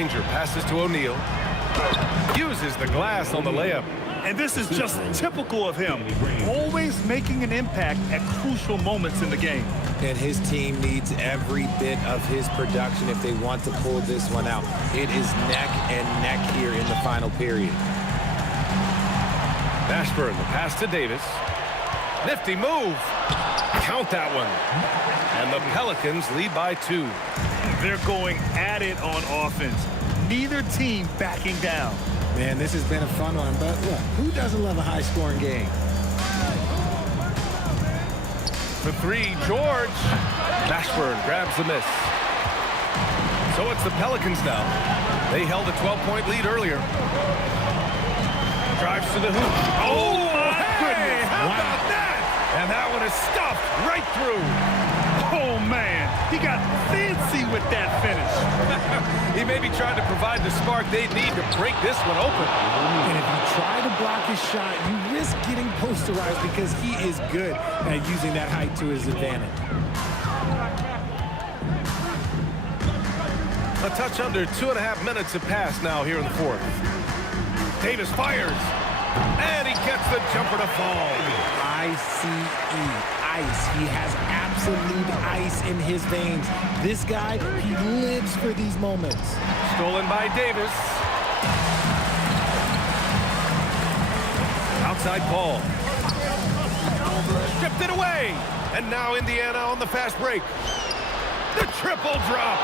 Granger passes to O'Neal. Uses the glass on the layup. And this is just typical of him. Always making an impact at crucial moments in the game. And his team needs every bit of his production if they want to pull this one out. It is neck and neck here in the final period. Mashburn, the pass to Davis. Nifty move. Count that one. And the Pelicans lead by 2. They're going at it on offense. Neither team backing down. Man, this has been a fun one, but look, who doesn't love a high-scoring game? For 3, George. Mashburn grabs the miss. So it's the Pelicans now. They held a 12-point lead earlier. Drives to the hoop. Oh, my goodness. How about that? And that one is stuffed right through. Oh, man. He got fancy with that finish. He may be trying to provide the spark they need to break this one open. And if you try to block his shot, you risk getting posterized because he is good at using that height to his advantage. A touch under 2.5 minutes have passed now here in the 4th. Davis fires. And he gets the jumper to fall. I-C-E, ice. He has absolute ice in his veins. This guy, he lives for these moments. Stolen by Davis. Outside Paul. Stripped it away. And now Indiana on the fast break. The triple drop.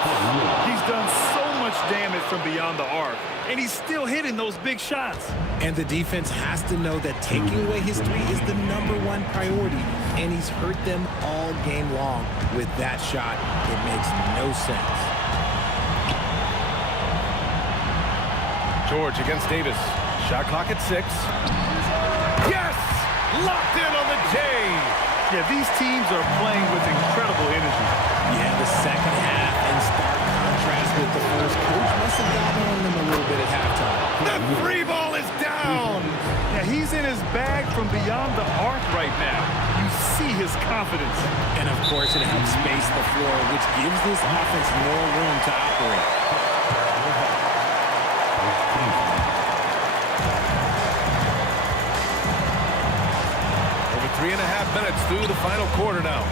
He's done so much damage from beyond the arc, and he's still hitting those big shots. And the defense has to know that taking away his 3 is the #1 priority, and he's hurt them all game long. With that shot, it makes no sense. George against Davis. Shot clock at 6. Yes! Locked in on the J. Yeah, these teams are playing with incredible energy. Yeah, the second half in stark contrast with the first. Coach must have gotten on them a little bit at halftime. The 3 ball is down. Yeah, he's in his bag from beyond the arc right now. You see his confidence. And, of course, it helps space the floor, which gives this offense more room to operate. Over 3.5 minutes through the final quarter now.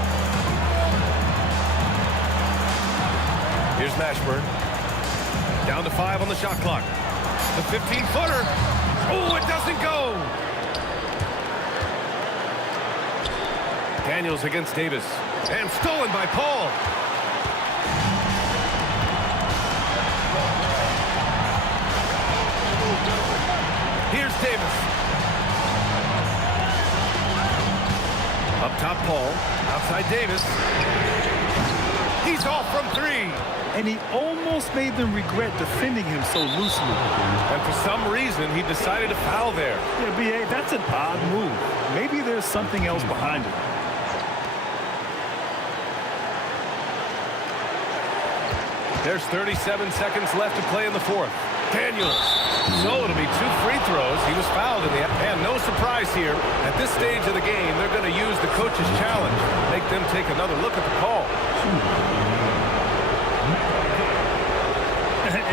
Here's Mashburn. Down to 5 on the shot clock. The 15-footer. Oh, it doesn't go. Daniels against Davis. And stolen by Paul. Here's Davis. Up top, Paul. Outside Davis. He's off from 3. And he almost made them regret defending him so loosely. And for some reason, he decided to foul there. Yeah, B.A., that's an odd move. Maybe there's something else behind it. There's 37 seconds left to play in the 4th. Daniels. So it'll be 2 free throws. He was fouled in the end. And no surprise here. At this stage of the game, they're going to use the coach's challenge. Make them take another look at the call.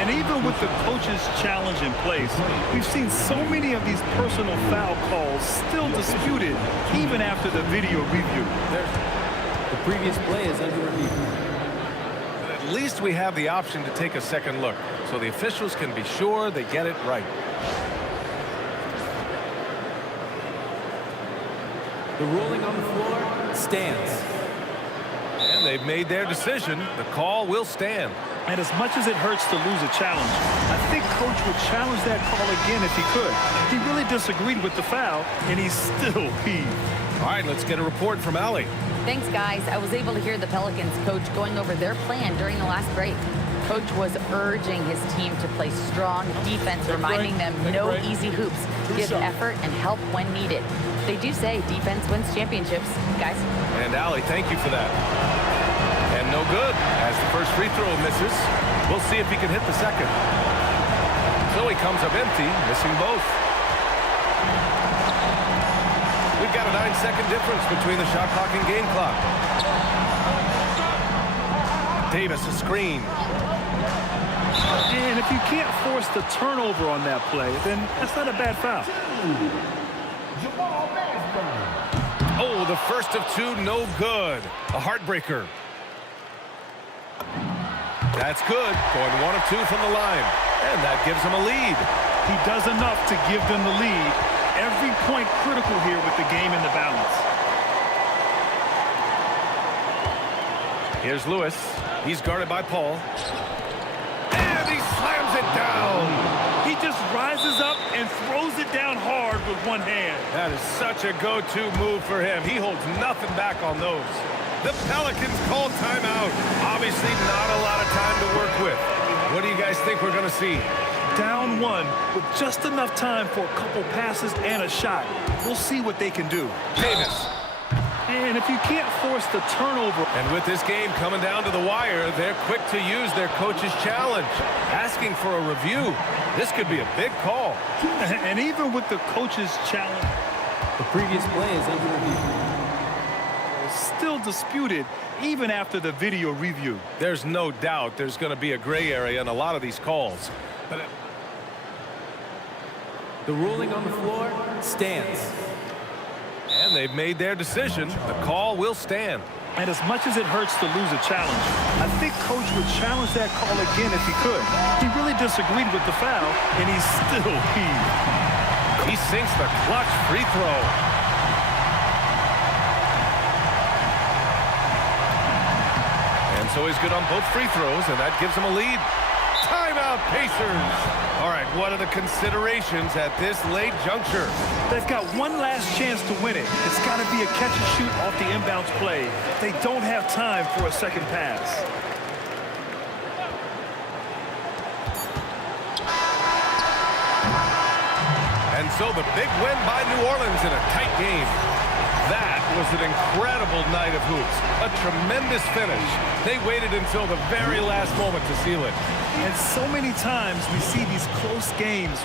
And even with the coach's challenge in place, we've seen so many of these personal foul calls still disputed even after the video review. The previous play is under review. At least we have the option to take a second look, so the officials can be sure they get it right. The ruling on the floor stands. And they've made their decision. The call will stand. And as much as it hurts to lose a challenge, I think Coach would challenge that call again if he could. He really disagreed with the foul, and he's still peeved. All right, let's get a report from Allie. Thanks, guys. I was able to hear the Pelicans coach going over their plan during the last break. Coach was urging his team to play strong defense, reminding them no easy hoops, give effort and help when needed. They do say defense wins championships, guys. And Allie, thank you for that. And no good as the first free throw misses. We'll see if he can hit the second. So he comes up empty, missing both. We've got a 9-second difference between the shot clock and game clock. Davis a screen. And if you can't force the turnover on that play, then that's not a bad foul. Oh, the first of two, no good. A heartbreaker. That's good. Going 1 of 2 from the line. And that gives him a lead. He does enough to give them the lead. Every point critical here with the game in the balance. Here's Lewis. He's guarded by Paul. And he slams it down. He just rises up and throws it down hard with one hand. That is such a go-to move for him. He holds nothing back on those. The Pelicans call timeout. Obviously not a lot of time to work with. What do you guys think we're going to see? Down 1 with just enough time for a couple passes and a shot. We'll see what they can do. Davis. And if you can't force the turnover. And with this game coming down to the wire, they're quick to use their coach's challenge. Asking for a review. This could be a big call. And even with the coach's challenge, The previous play is under review. still disputed even after the video review. There's no doubt there's going to be a gray area in a lot of these calls. But The ruling on the floor stands. and they've made their decision. The call will stand. And as much as it hurts to lose a challenge, I think Coach would challenge that call again if he could. He really disagreed with the foul, and he's still heaved. He sinks the clutch free throw. And so he's good on both free throws, and that gives him a lead. Timeout, Pacers. All right, what are the considerations at this late juncture? They've got one last chance to win it. It's got to be a catch and shoot off the inbounds play. They don't have time for a second pass. And so the big win by New Orleans in a tight game. That was an incredible night of hoops. A tremendous finish. They waited until the very last moment to seal it. And so many times we see these close games.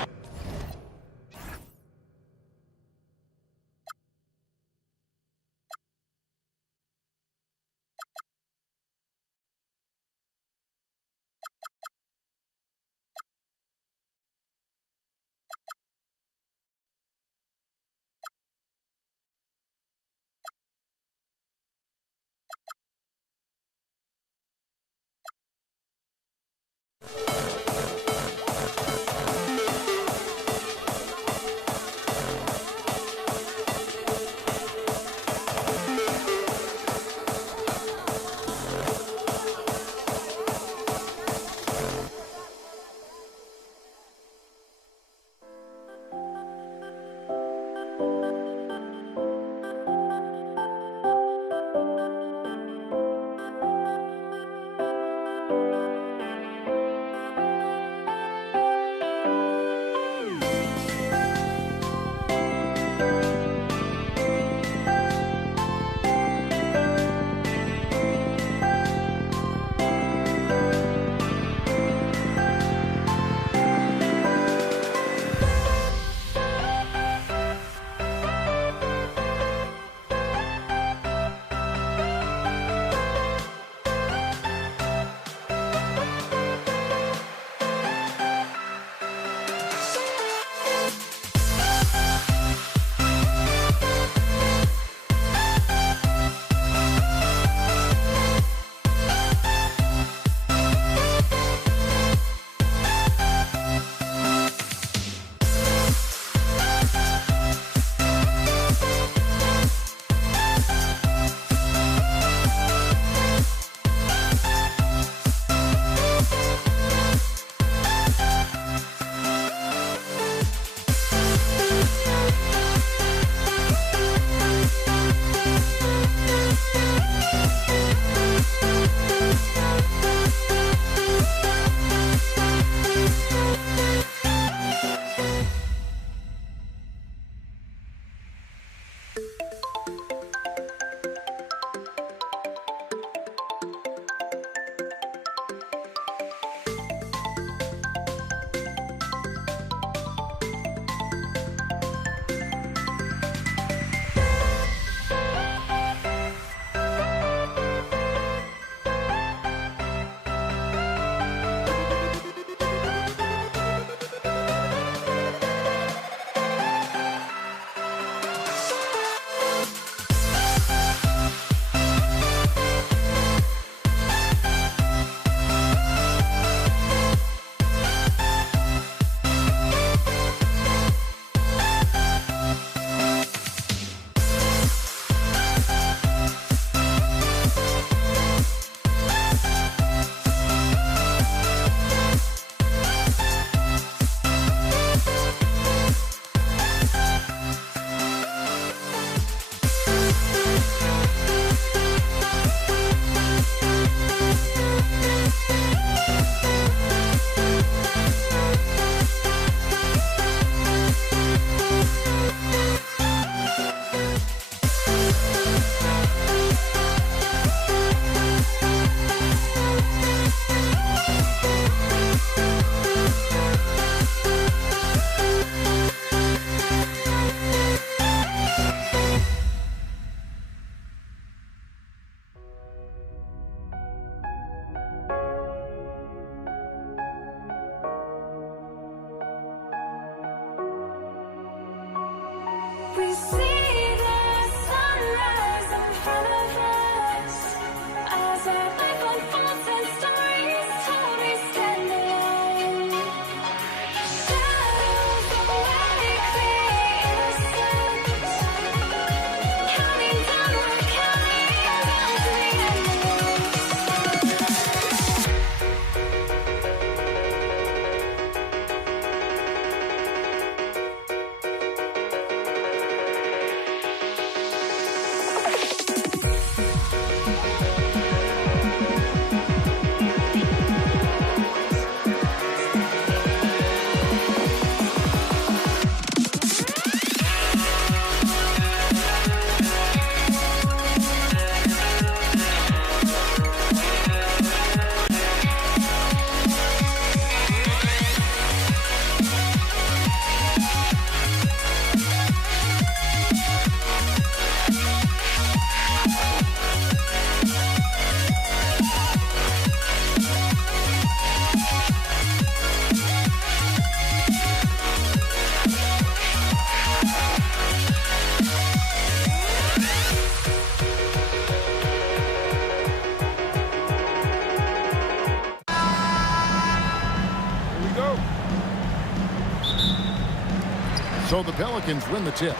So the Pelicans win the tip.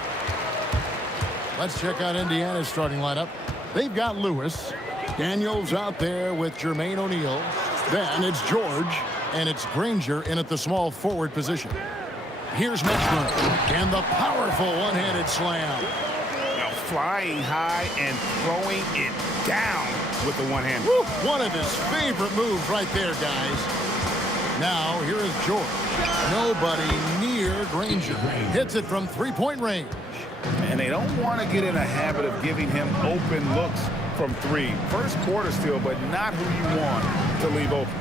Let's check out Indiana's starting lineup. They've got Lewis. Daniels out there with Jermaine O'Neal. Then it's George, and it's Granger in at the small forward position. Here's Mashburn, and the powerful one-handed slam. Now flying high and throwing it down with the one-hand. One of his favorite moves right there, guys. Now, here is George. Nobody near Granger. Hits it from three-point range. And they don't want to get in a habit of giving him open looks from three. First quarter still, but not who you want to leave open.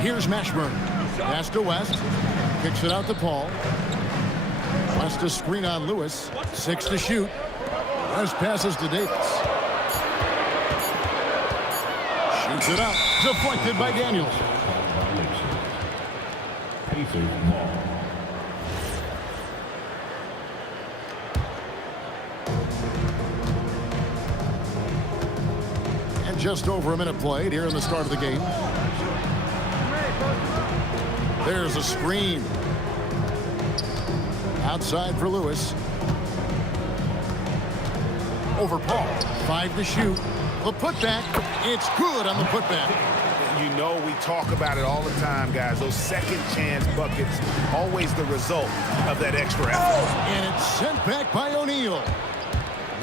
Here's Mashburn. Pass to West. Kicks it out to Paul. West to screen on Lewis. 6 to shoot. West passes to Davis. Shoots it up. Deflected by Daniels. And just over a minute played here in the start of the game. There's a screen. Outside for Lewis. Over Paul. 5 to shoot. The putback. It's good on the putback. You know we talk about it all the time, guys. Those second chance buckets, always the result of that extra effort. And it's sent back by O'Neal.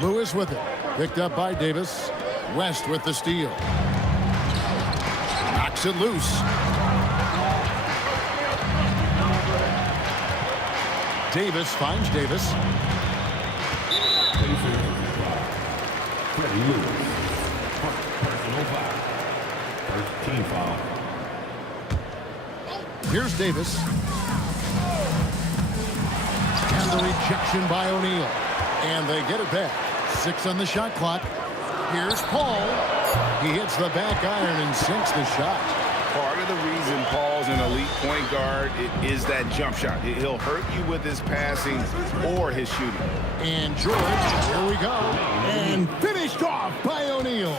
Lewis with it. Picked up by Davis. West with the steal. Knocks it loose. Davis finds Davis. Freddie Lewis. Personal foul. First team foul. Here's Davis. And the rejection by O'Neal. And they get it back. 6 on the shot clock. Here's Paul. He hits the back iron and sinks the shot. Part of the reason Paul's an elite point guard is that jump shot. He'll hurt you with his passing or his shooting. And George, here we go. And finished off by O'Neal.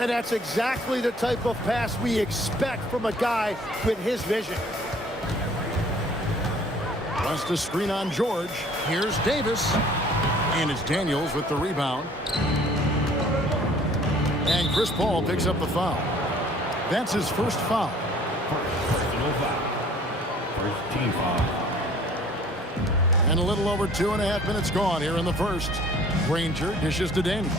And that's exactly the type of pass we expect from a guy with his vision. Wants to screen on George. Here's Davis. And it's Daniels with the rebound. And Chris Paul picks up the foul. That's his first foul. Personal foul. First team foul. And a little over 2.5 minutes gone here in the first. Granger dishes to Daniels.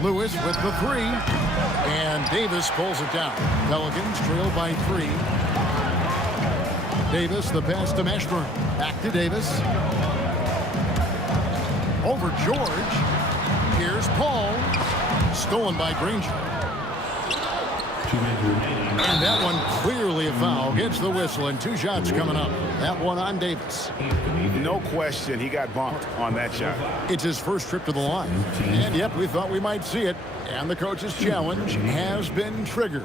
Lewis with the 3. And Davis pulls it down. Pelicans trail by 3. Davis, the pass to Mashburn. Back to Davis. Over George. Here's Paul. Stolen by Granger. And that one clearly a foul. Gets the whistle and 2 shots coming up. That one on Davis. No question he got bumped on that shot. It's his first trip to the line. And yep, we thought we might see it. And the coach's challenge has been triggered.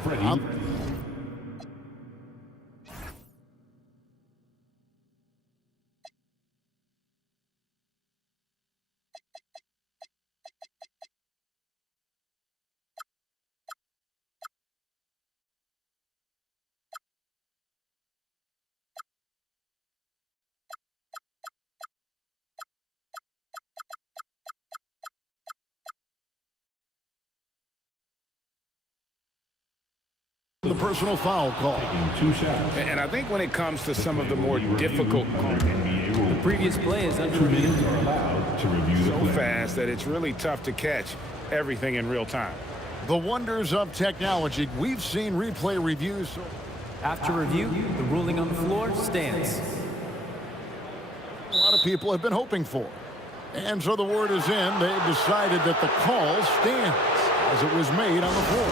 personal foul call. And I think when it comes to some of the more difficult calls, The previous play is under review. so fast that it's really tough to catch everything in real time. The wonders of technology. We've seen replay reviews. After review, the ruling on the floor stands. A lot of people have been hoping for. And so the word is in. They've decided that the call stands as it was made on the floor.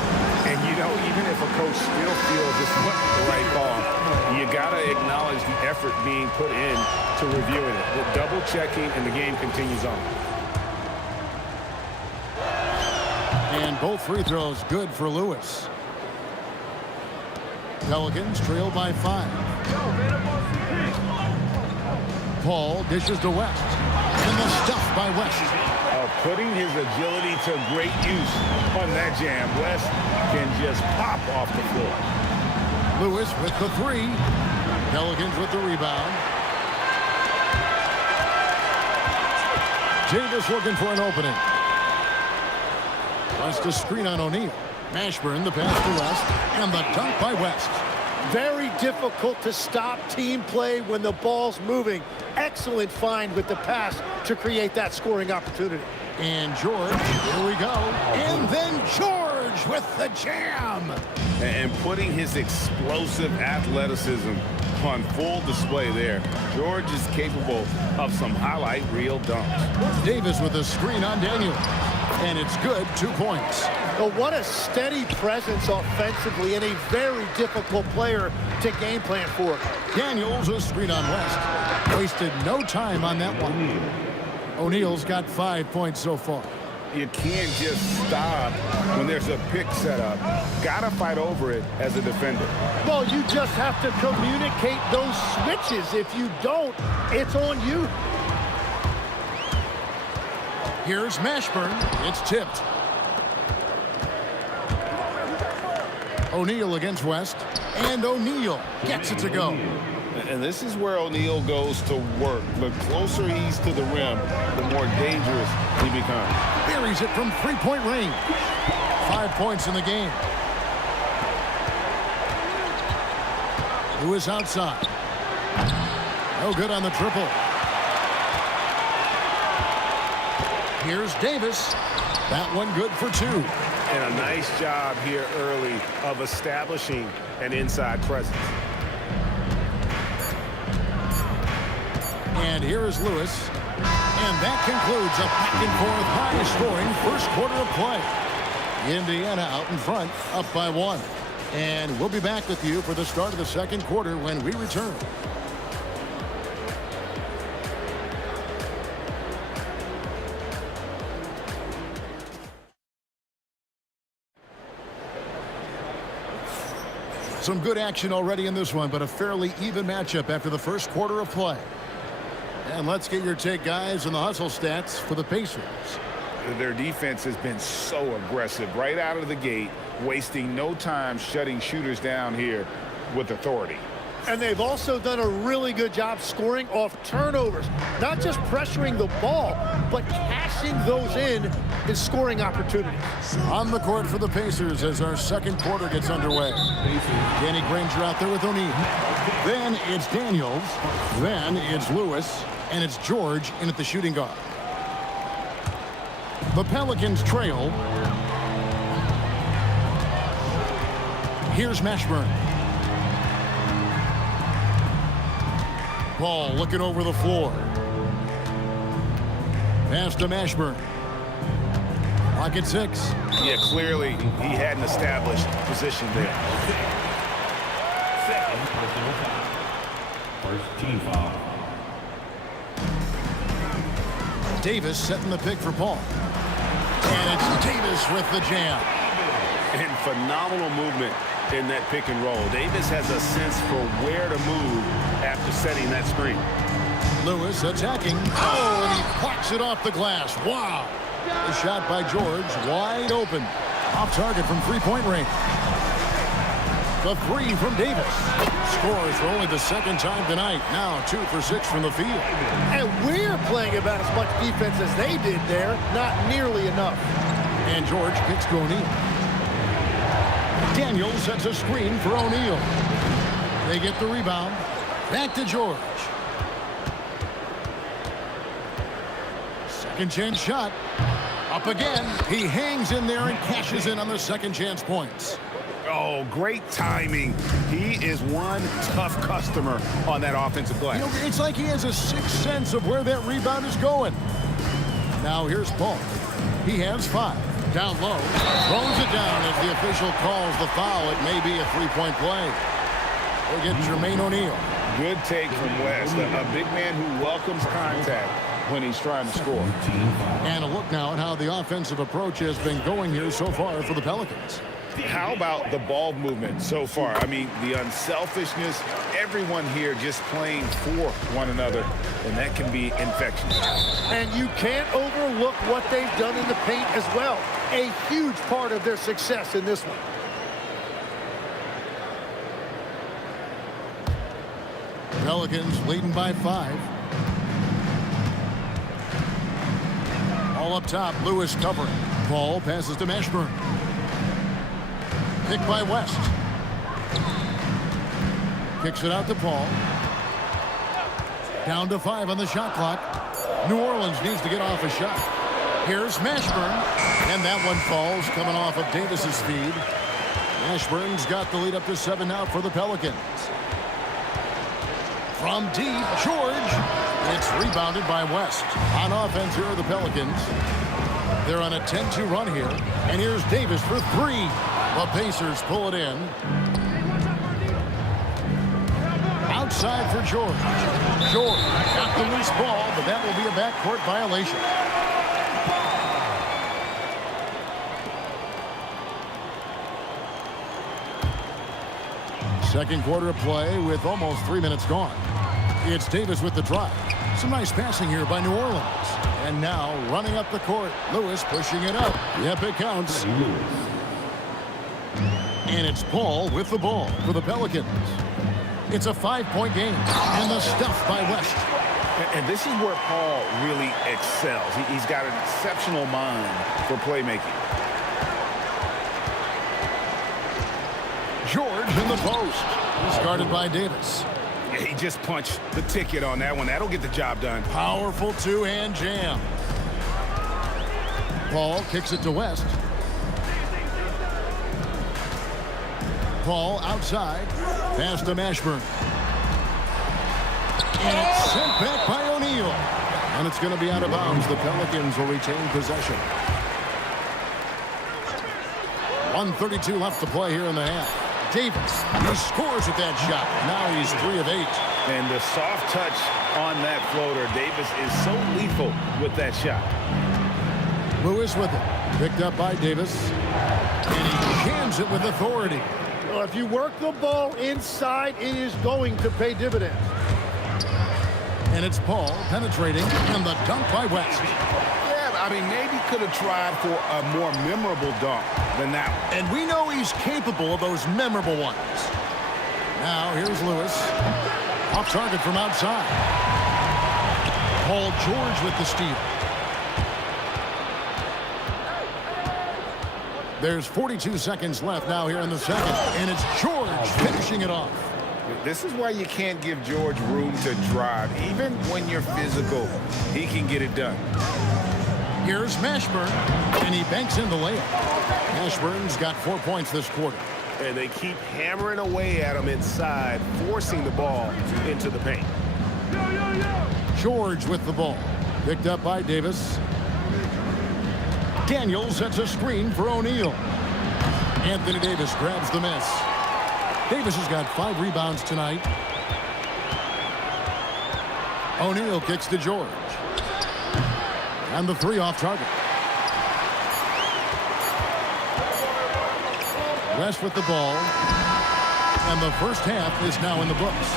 And you know, even if a coach still feels this wasn't the right call, you got to acknowledge the effort being put in to reviewing it. With double checking, and the game continues on. And both free throws good for Lewis. Pelicans trail by 5. Paul dishes to West. And the stuff by West. Putting his agility to great use on that jam. West can just pop off the floor. Lewis with the 3. Pelicans with the rebound. Davis looking for an opening. West a screen on O'Neal. Mashburn the pass to West. And the dunk by West. Very difficult to stop team play when the ball's moving. Excellent find with the pass to create that scoring opportunity. And George, here we go. And then George with the jam. And putting his explosive athleticism on full display there. George is capable of some highlight reel dunks. Davis with a screen on Daniel. And it's good, 2 points. But what a steady presence offensively and a very difficult player to game plan for. Daniels a screen on West. Wasted no time on that one. O'Neal's got 5 points so far. You can't just stop when there's a pick set up. Gotta fight over it as a defender. Well, you just have to communicate those switches. If you don't, it's on you. Here's Mashburn. It's tipped. O'Neal against West. And O'Neal gets it to go. And this is where O'Neal goes to work. The closer he's to the rim, the more dangerous he becomes. Buries it from three-point range. 5 points in the game. Lewis outside. No good on the triple. Here's Davis. That one good for 2. And a nice job here early of establishing an inside presence. And here is Lewis. And that concludes a back-and-forth high-scoring first quarter of play. Indiana out in front, up by 1. And we'll be back with you for the start of the second quarter when we return. Some good action already in this one, but a fairly even matchup after the first quarter of play. And let's get your take, guys, on the hustle stats for the Pacers. Their defense has been so aggressive right out of the gate, wasting no time shutting shooters down here with authority. And they've also done a really good job scoring off turnovers. Not just pressuring the ball, but cashing those in scoring opportunities. On the court for the Pacers as our second quarter gets underway. Danny Granger out there with O'Neal. Then it's Daniels. Then it's Lewis. And it's George in at the shooting guard. The Pelicans trail. Here's Mashburn. Ball looking over the floor. Pass to Mashburn. Clock at 6. Yeah, clearly he hadn't established position there. First team foul. Davis setting the pick for Paul. And it's Davis with the jam. And phenomenal movement in that pick and roll. Davis has a sense for where to move after setting that screen. Lewis attacking. Oh, and he plucks it off the glass. Wow. The shot by George, wide open. Off target from three-point range. The 3 from Davis. Scores for only the second time tonight. Now 2 for 6 from the field. And we're playing about as much defense as they did there. Not nearly enough. And George picks to O'Neal. Daniels sets a screen for O'Neal. They get the rebound. Back to George. Second chance shot. Up again. He hangs in there and cashes in on the second chance points. Oh, great timing. He is one tough customer on that offensive glass. You know, it's like he has a sixth sense of where that rebound is going. Now here's Paul. He has 5. Down low. Throws it down as the official calls the foul. It may be a three-point play. They get Jermaine O'Neal. Good take from West. A big man who welcomes contact when he's trying to score. And a look now at how the offensive approach has been going here so far for the Pelicans. How about the ball movement so far? I mean, the unselfishness, everyone here just playing for one another, and that can be infectious. And you can't overlook what they've done in the paint as well. A huge part of their success in this one. Pelicans leading by 5. All up top, Lewis covering. Paul passes to Mashburn. Picked by West. Kicks it out to Paul. Down to 5 on the shot clock. New Orleans needs to get off a shot. Here's Mashburn. And that one falls, coming off of Davis's feed. Mashburn's got the lead up to 7 now for the Pelicans. From deep, George. It's rebounded by West. On offense here are the Pelicans. They're on a 10-2 run here. And here's Davis for 3. The Pacers pull it in. Outside for George. George got the loose ball, but that will be a backcourt violation. Second quarter of play with almost 3 minutes gone. It's Davis with the drive. Some nice passing here by New Orleans. And now running up the court. Lewis pushing it up. Yep, it counts. And it's Paul with the ball for the Pelicans. It's a 5-point game. And the stuff by West. And this is where Paul really excels. He's got an exceptional mind for playmaking. George in the post. He's guarded by Davis. He just punched the ticket on that one. That'll get the job done. Powerful two-hand jam. Paul kicks it to West. Paul outside. Pass to Mashburn. And it's sent back by O'Neal. And it's going to be out of bounds. The Pelicans will retain possession. 1:32 left to play here in the half. Davis, he scores with that shot. Now he's 3 of 8. And the soft touch on that floater. Davis is so lethal with that shot. Lewis with it. Picked up by Davis. And he jams it with authority. Well, if you work the ball inside, it is going to pay dividends. And it's Paul penetrating. And the dunk by West. I mean, maybe could have tried for a more memorable dunk than that one. And we know he's capable of those memorable ones. Now, here's Lewis. Off target from outside. Paul George with the steal. There's 42 seconds left now here in the second. And it's George finishing it off. This is why you can't give George room to drive. Even when you're physical, he can get it done. Here's Mashburn, and he banks in the layup. Mashburn's got 4 points this quarter. And they keep hammering away at him inside, forcing the ball into the paint. George with the ball. Picked up by Davis. Daniels sets a screen for O'Neal. Anthony Davis grabs the miss. Davis has got 5 rebounds tonight. O'Neal kicks to George. And the 3 off target. West with the ball. And the first half is now in the books.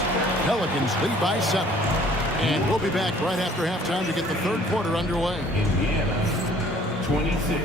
Pelicans lead by 7. And we'll be back right after halftime to get the third quarter underway. Indiana, 26.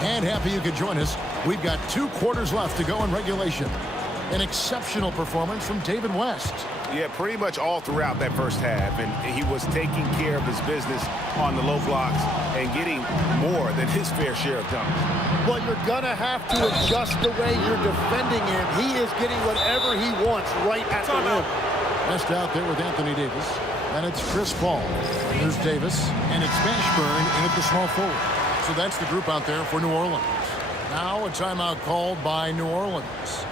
And happy you could join us. We've got 2 quarters left to go in regulation. An exceptional performance from David West. Yeah, pretty much all throughout that first half. And he was taking care of his business on the low blocks and getting more than his fair share of dunks. But you're going to have to adjust the way you're defending him. He is getting whatever he wants right at the rim. West out there with Anthony Davis. And it's Chris Paul. There's Davis. And it's Mashburn in at the small forward. So that's the group out there for New Orleans. Now a timeout called by New Orleans.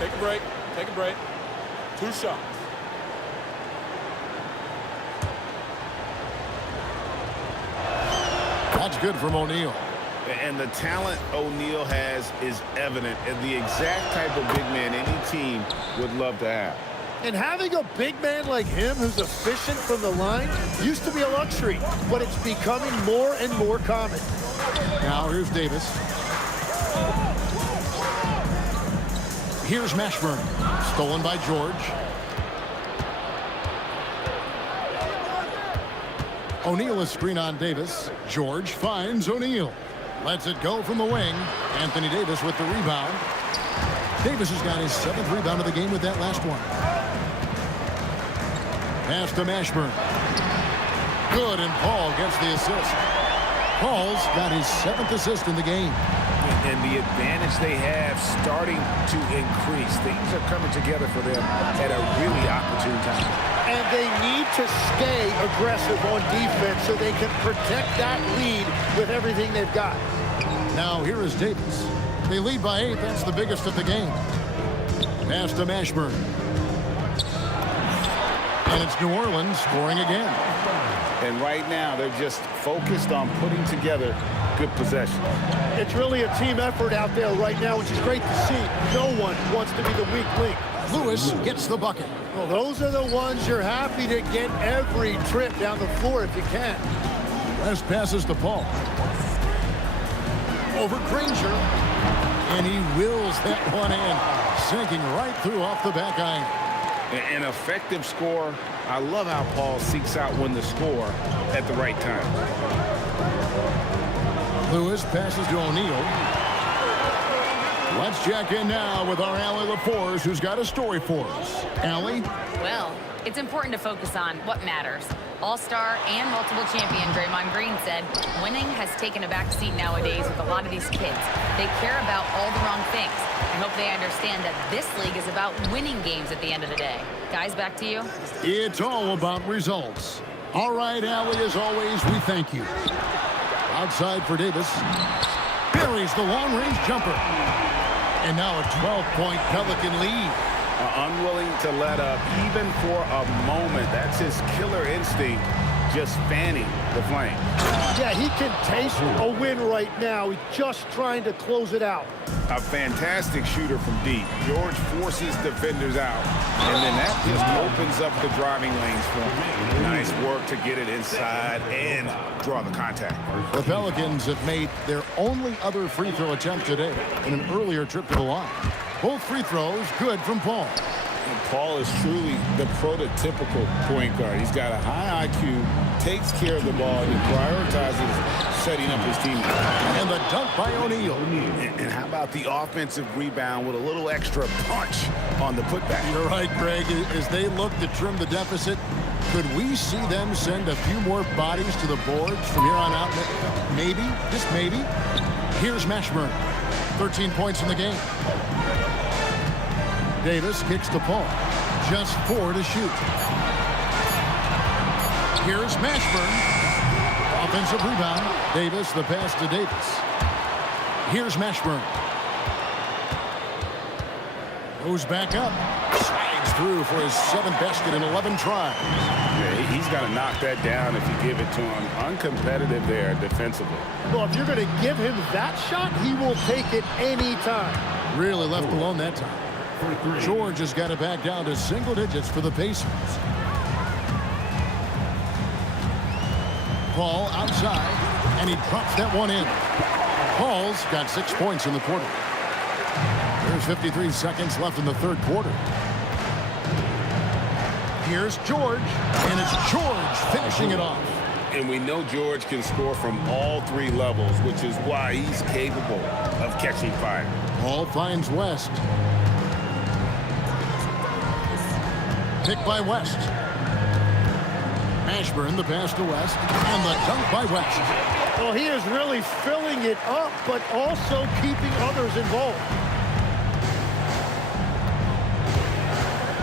Take a break. Take a break. 2 shots. That's good from O'Neal. And the talent O'Neal has is evident, and the exact type of big man any team would love to have. And having a big man like him who's efficient from the line used to be a luxury, but it's becoming more and more common. Now here's Davis. Here's Mashburn. Stolen by George. O'Neal is screen on Davis. George finds O'Neal. Lets it go from the wing. Anthony Davis with the rebound. Davis has got his 7th rebound of the game with that last one. Pass to Mashburn. Good, and Paul gets the assist. Paul's got his 7th assist in the game. And the advantage they have starting to increase. Things are coming together for them at a really opportune time. And they need to stay aggressive on defense so they can protect that lead with everything they've got. Now here is Davis. They lead by 8. That's the biggest of the game. Pass to Mashburn. And it's New Orleans scoring again. And right now, they're just focused on putting together good possession. It's really a team effort out there right now, which is great to see. No one wants to be the weak link. Lewis gets the bucket. Well, those are the ones you're happy to get every trip down the floor if you can. West passes to Paul. Over Granger. And he wills that one in. Sinking right through off the back iron. An effective score. I love how Paul seeks out when to score at the right time. Lewis passes to O'Neal. Let's check in now with our Allie LaForce, who's got a story for us. Allie? Well, it's important to focus on what matters. All-star and multiple champion Draymond Green said winning has taken a back seat nowadays with a lot of these kids. They care about all the wrong things. I hope they understand that this league is about winning games at the end of the day. Guys, back to you. It's all about results. All right, Allie, as always, we thank you. Outside for Davis. Buries the long-range jumper. And now a 12-point Pelican lead. Unwilling to let up even for a moment. That's his killer instinct, just fanning the flame. Yeah, he can taste a win right now. He's just trying to close it out. A fantastic shooter from deep. George forces defenders out, and then that just opens up the driving lanes for him. Nice work to get it inside and draw the contact. The Pelicans have made their only other free throw attempt today in an earlier trip to the line. Both free throws good from Paul. And Paul is truly the prototypical point guard. He's got a high IQ, takes care of the ball, and he prioritizes setting up his team. And the dunk by O'Neal. And how about the offensive rebound with a little extra punch on the putback? You're right, Greg. As they look to trim the deficit, could we see them send a few more bodies to the boards from here on out? Maybe, just maybe. Here's Mashburn. 13 points in the game. Davis kicks to Paul. Just 4 to shoot. Here's Mashburn. Offensive rebound. Davis, the pass to Davis. Here's Mashburn. Goes back up. Slides through for his 7th basket in 11 tries. Yeah, he's got to knock that down if you give it to him. Uncompetitive there defensively. Well, if you're going to give him that shot, he will take it any time. Really left alone that time. George has got it back down to single digits for the Pacers. Paul outside, and he drops that one in. Paul's got 6 points in the quarter. There's 53 seconds left in the third quarter. Here's George, and it's George finishing it off. And we know George can score from all three levels, which is why he's capable of catching fire. Ball finds West. Pick by West. Ashburn, the pass to West, and the dunk by West. Well, he is really filling it up, but also keeping others involved.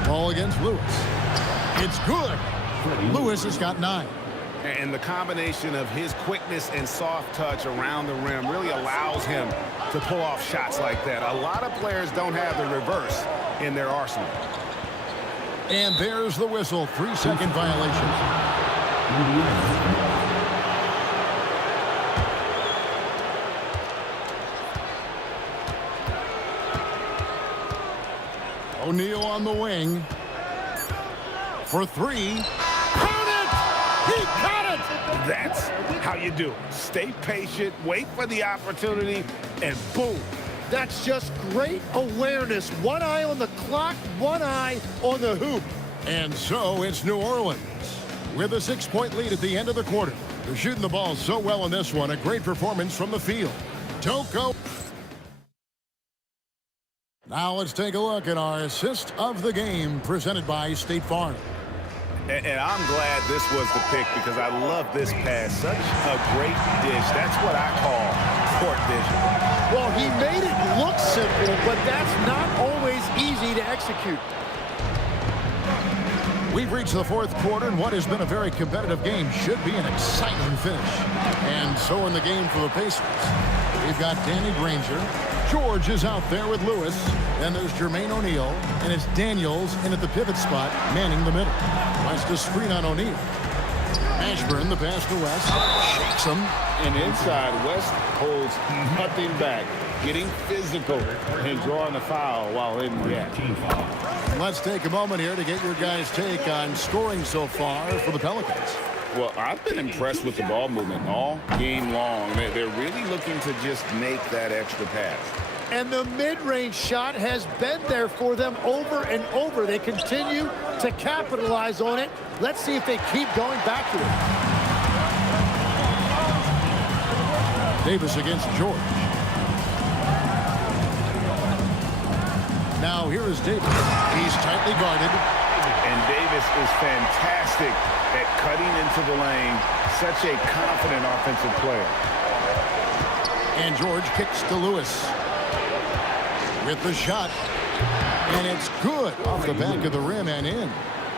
Ball against Lewis. It's good. Lewis has got 9. And the combination of his quickness and soft touch around the rim really allows him to pull off shots like that. A lot of players don't have the reverse in their arsenal. And there's the whistle. 3-second violation. O'Neal on the wing. For 3. Count it! He got it! That's how you do it. Stay patient, wait for the opportunity, and boom. That's just great awareness. One eye on the clock, one eye on the hoop. And so it's New Orleans with a 6-point lead at the end of the quarter. They're shooting the ball so well in this one. A great performance from the field. Don't go. Now let's take a look at our assist of the game presented by State Farm. And I'm glad this was the pick because I love this pass. Such a great dish. That's what I call court vision. Well, he made it look simple, but that's not always easy to execute. We've reached the fourth quarter, and what has been a very competitive game should be an exciting finish. And so in the game for the Pacers, we've got Danny Granger. George is out there with Lewis. Then there's Jermaine O'Neal, and it's Daniels in at the pivot spot, manning the middle. West to screen on O'Neal. Ashburn, the pass to West, shakes him. And inside, West holds nothing back, getting physical and drawing the foul while in the act. Let's take a moment here to get your guys' take on scoring so far for the Pelicans. Well, I've been impressed with the ball movement all game long. They're really looking to just make that extra pass. And the mid-range shot has been there for them over and over. They continue to capitalize on it. Let's see if they keep going back to it. Davis against George. Now here is Davis. He's tightly guarded. And Davis is fantastic at cutting into the lane. Such a confident offensive player. And George kicks to Lewis. With the shot. And it's good off the back of the rim and in.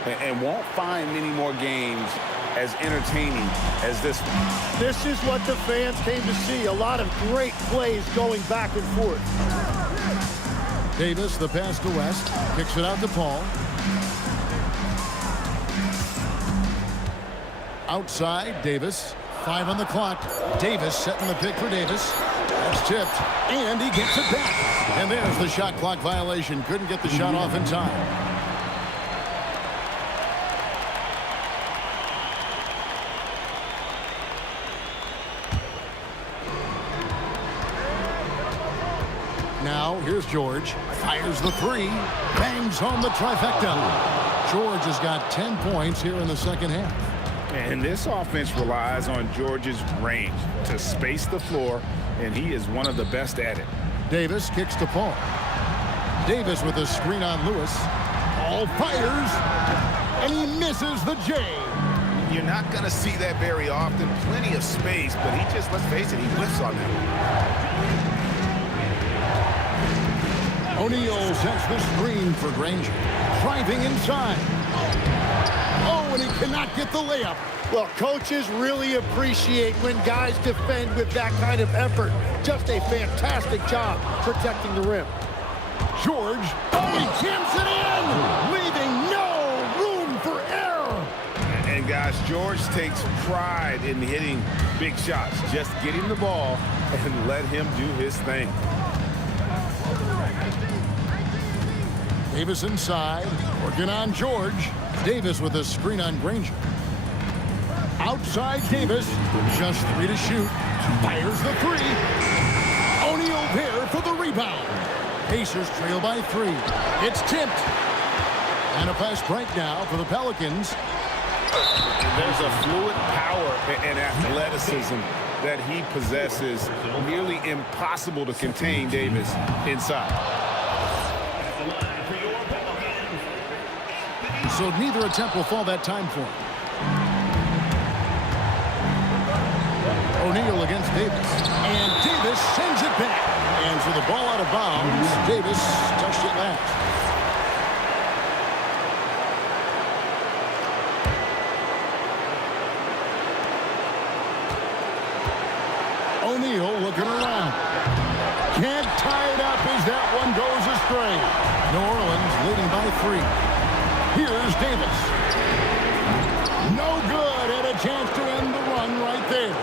And won't find many more games as entertaining as this one. This is what the fans came to see. A lot of great plays going back and forth. Davis, the pass to West. Kicks it out to Paul. Outside, Davis. 5 on the clock. Davis setting the pick for Davis. That's tipped. And he gets it back. And there's the shot clock violation. Couldn't get the shot off in time. Now, here's George. Fires the 3. Bangs home the trifecta. George has got 10 points here in the second half. And this offense relies on George's range to space the floor, and he is one of the best at it. Davis kicks to Paul. Davis with a screen on Lewis. Paul fires, and he misses the J. You're not going to see that very often. Plenty of space, but he just, let's face it, he whiffs on that. O'Neal sets the screen for Granger. Driving inside. Oh, and he cannot get the layup. Well, coaches really appreciate when guys defend with that kind of effort. Just a fantastic job protecting the rim. George, he jams it in, leaving no room for error. And guys, George takes pride in hitting big shots. Just get him the ball and let him do his thing. Davis inside, working on George. Davis with a screen on Granger. Outside Davis, just 3 to shoot. Fires the 3. O'Neal there for the rebound. Pacers trail by 3. It's tipped. And a fast break now for the Pelicans. There's a fluid power and athleticism that he possesses. Nearly impossible to contain Davis inside. So neither attempt will fall that time for him. O'Neal against Davis. And Davis sends it back. And for the ball out of bounds, Davis touched it last. O'Neal looking around. Can't tie it up as that one goes astray. New Orleans leading by 3. Here's Davis. No good. Had a chance to end the run right there.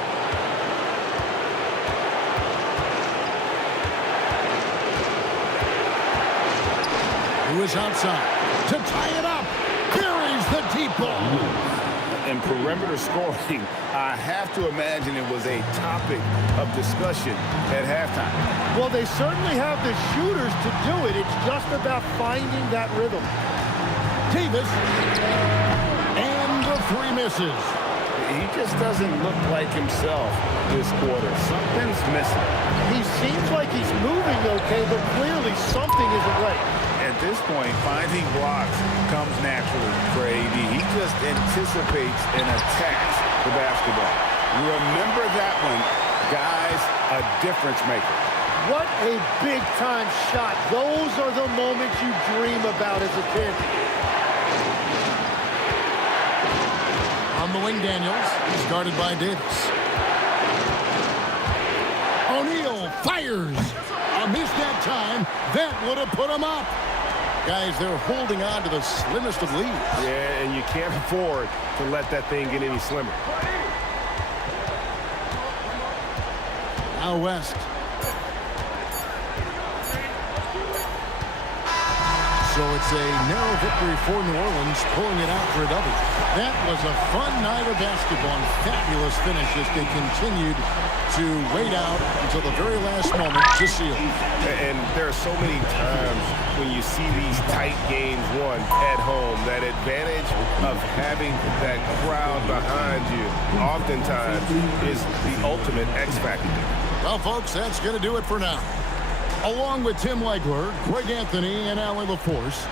Who is outside to tie it up. Buries the deep ball. And perimeter scoring, I have to imagine it was a topic of discussion at halftime. Well, they certainly have the shooters to do it. It's just about finding that rhythm. Davis. And the 3 misses. He just doesn't look like himself this quarter. Something's missing. He seems like he's moving okay, but clearly something isn't right. At this point, finding blocks comes naturally for AD. He just anticipates and attacks the basketball. Remember that one, guys, a difference maker. What a big-time shot. Those are the moments you dream about as a kid. On the wing, Daniels. He's guarded by Davis. O'Neal fires. A miss that time. That would have put him up. Guys, they're holding on to the slimmest of leads. Yeah, and you can't afford to let that thing get any slimmer. Now West. So it's a narrow victory for New Orleans, pulling it out for a W. That was a fun night of basketball and fabulous finish as they continued to wait out until the very last moment to seal. And there are so many times when you see these tight games won at home, that advantage of having that crowd behind you oftentimes is the ultimate X factor. Well, folks, that's going to do it for now. Along with Tim Legler, Greg Anthony, and Allie LaForce,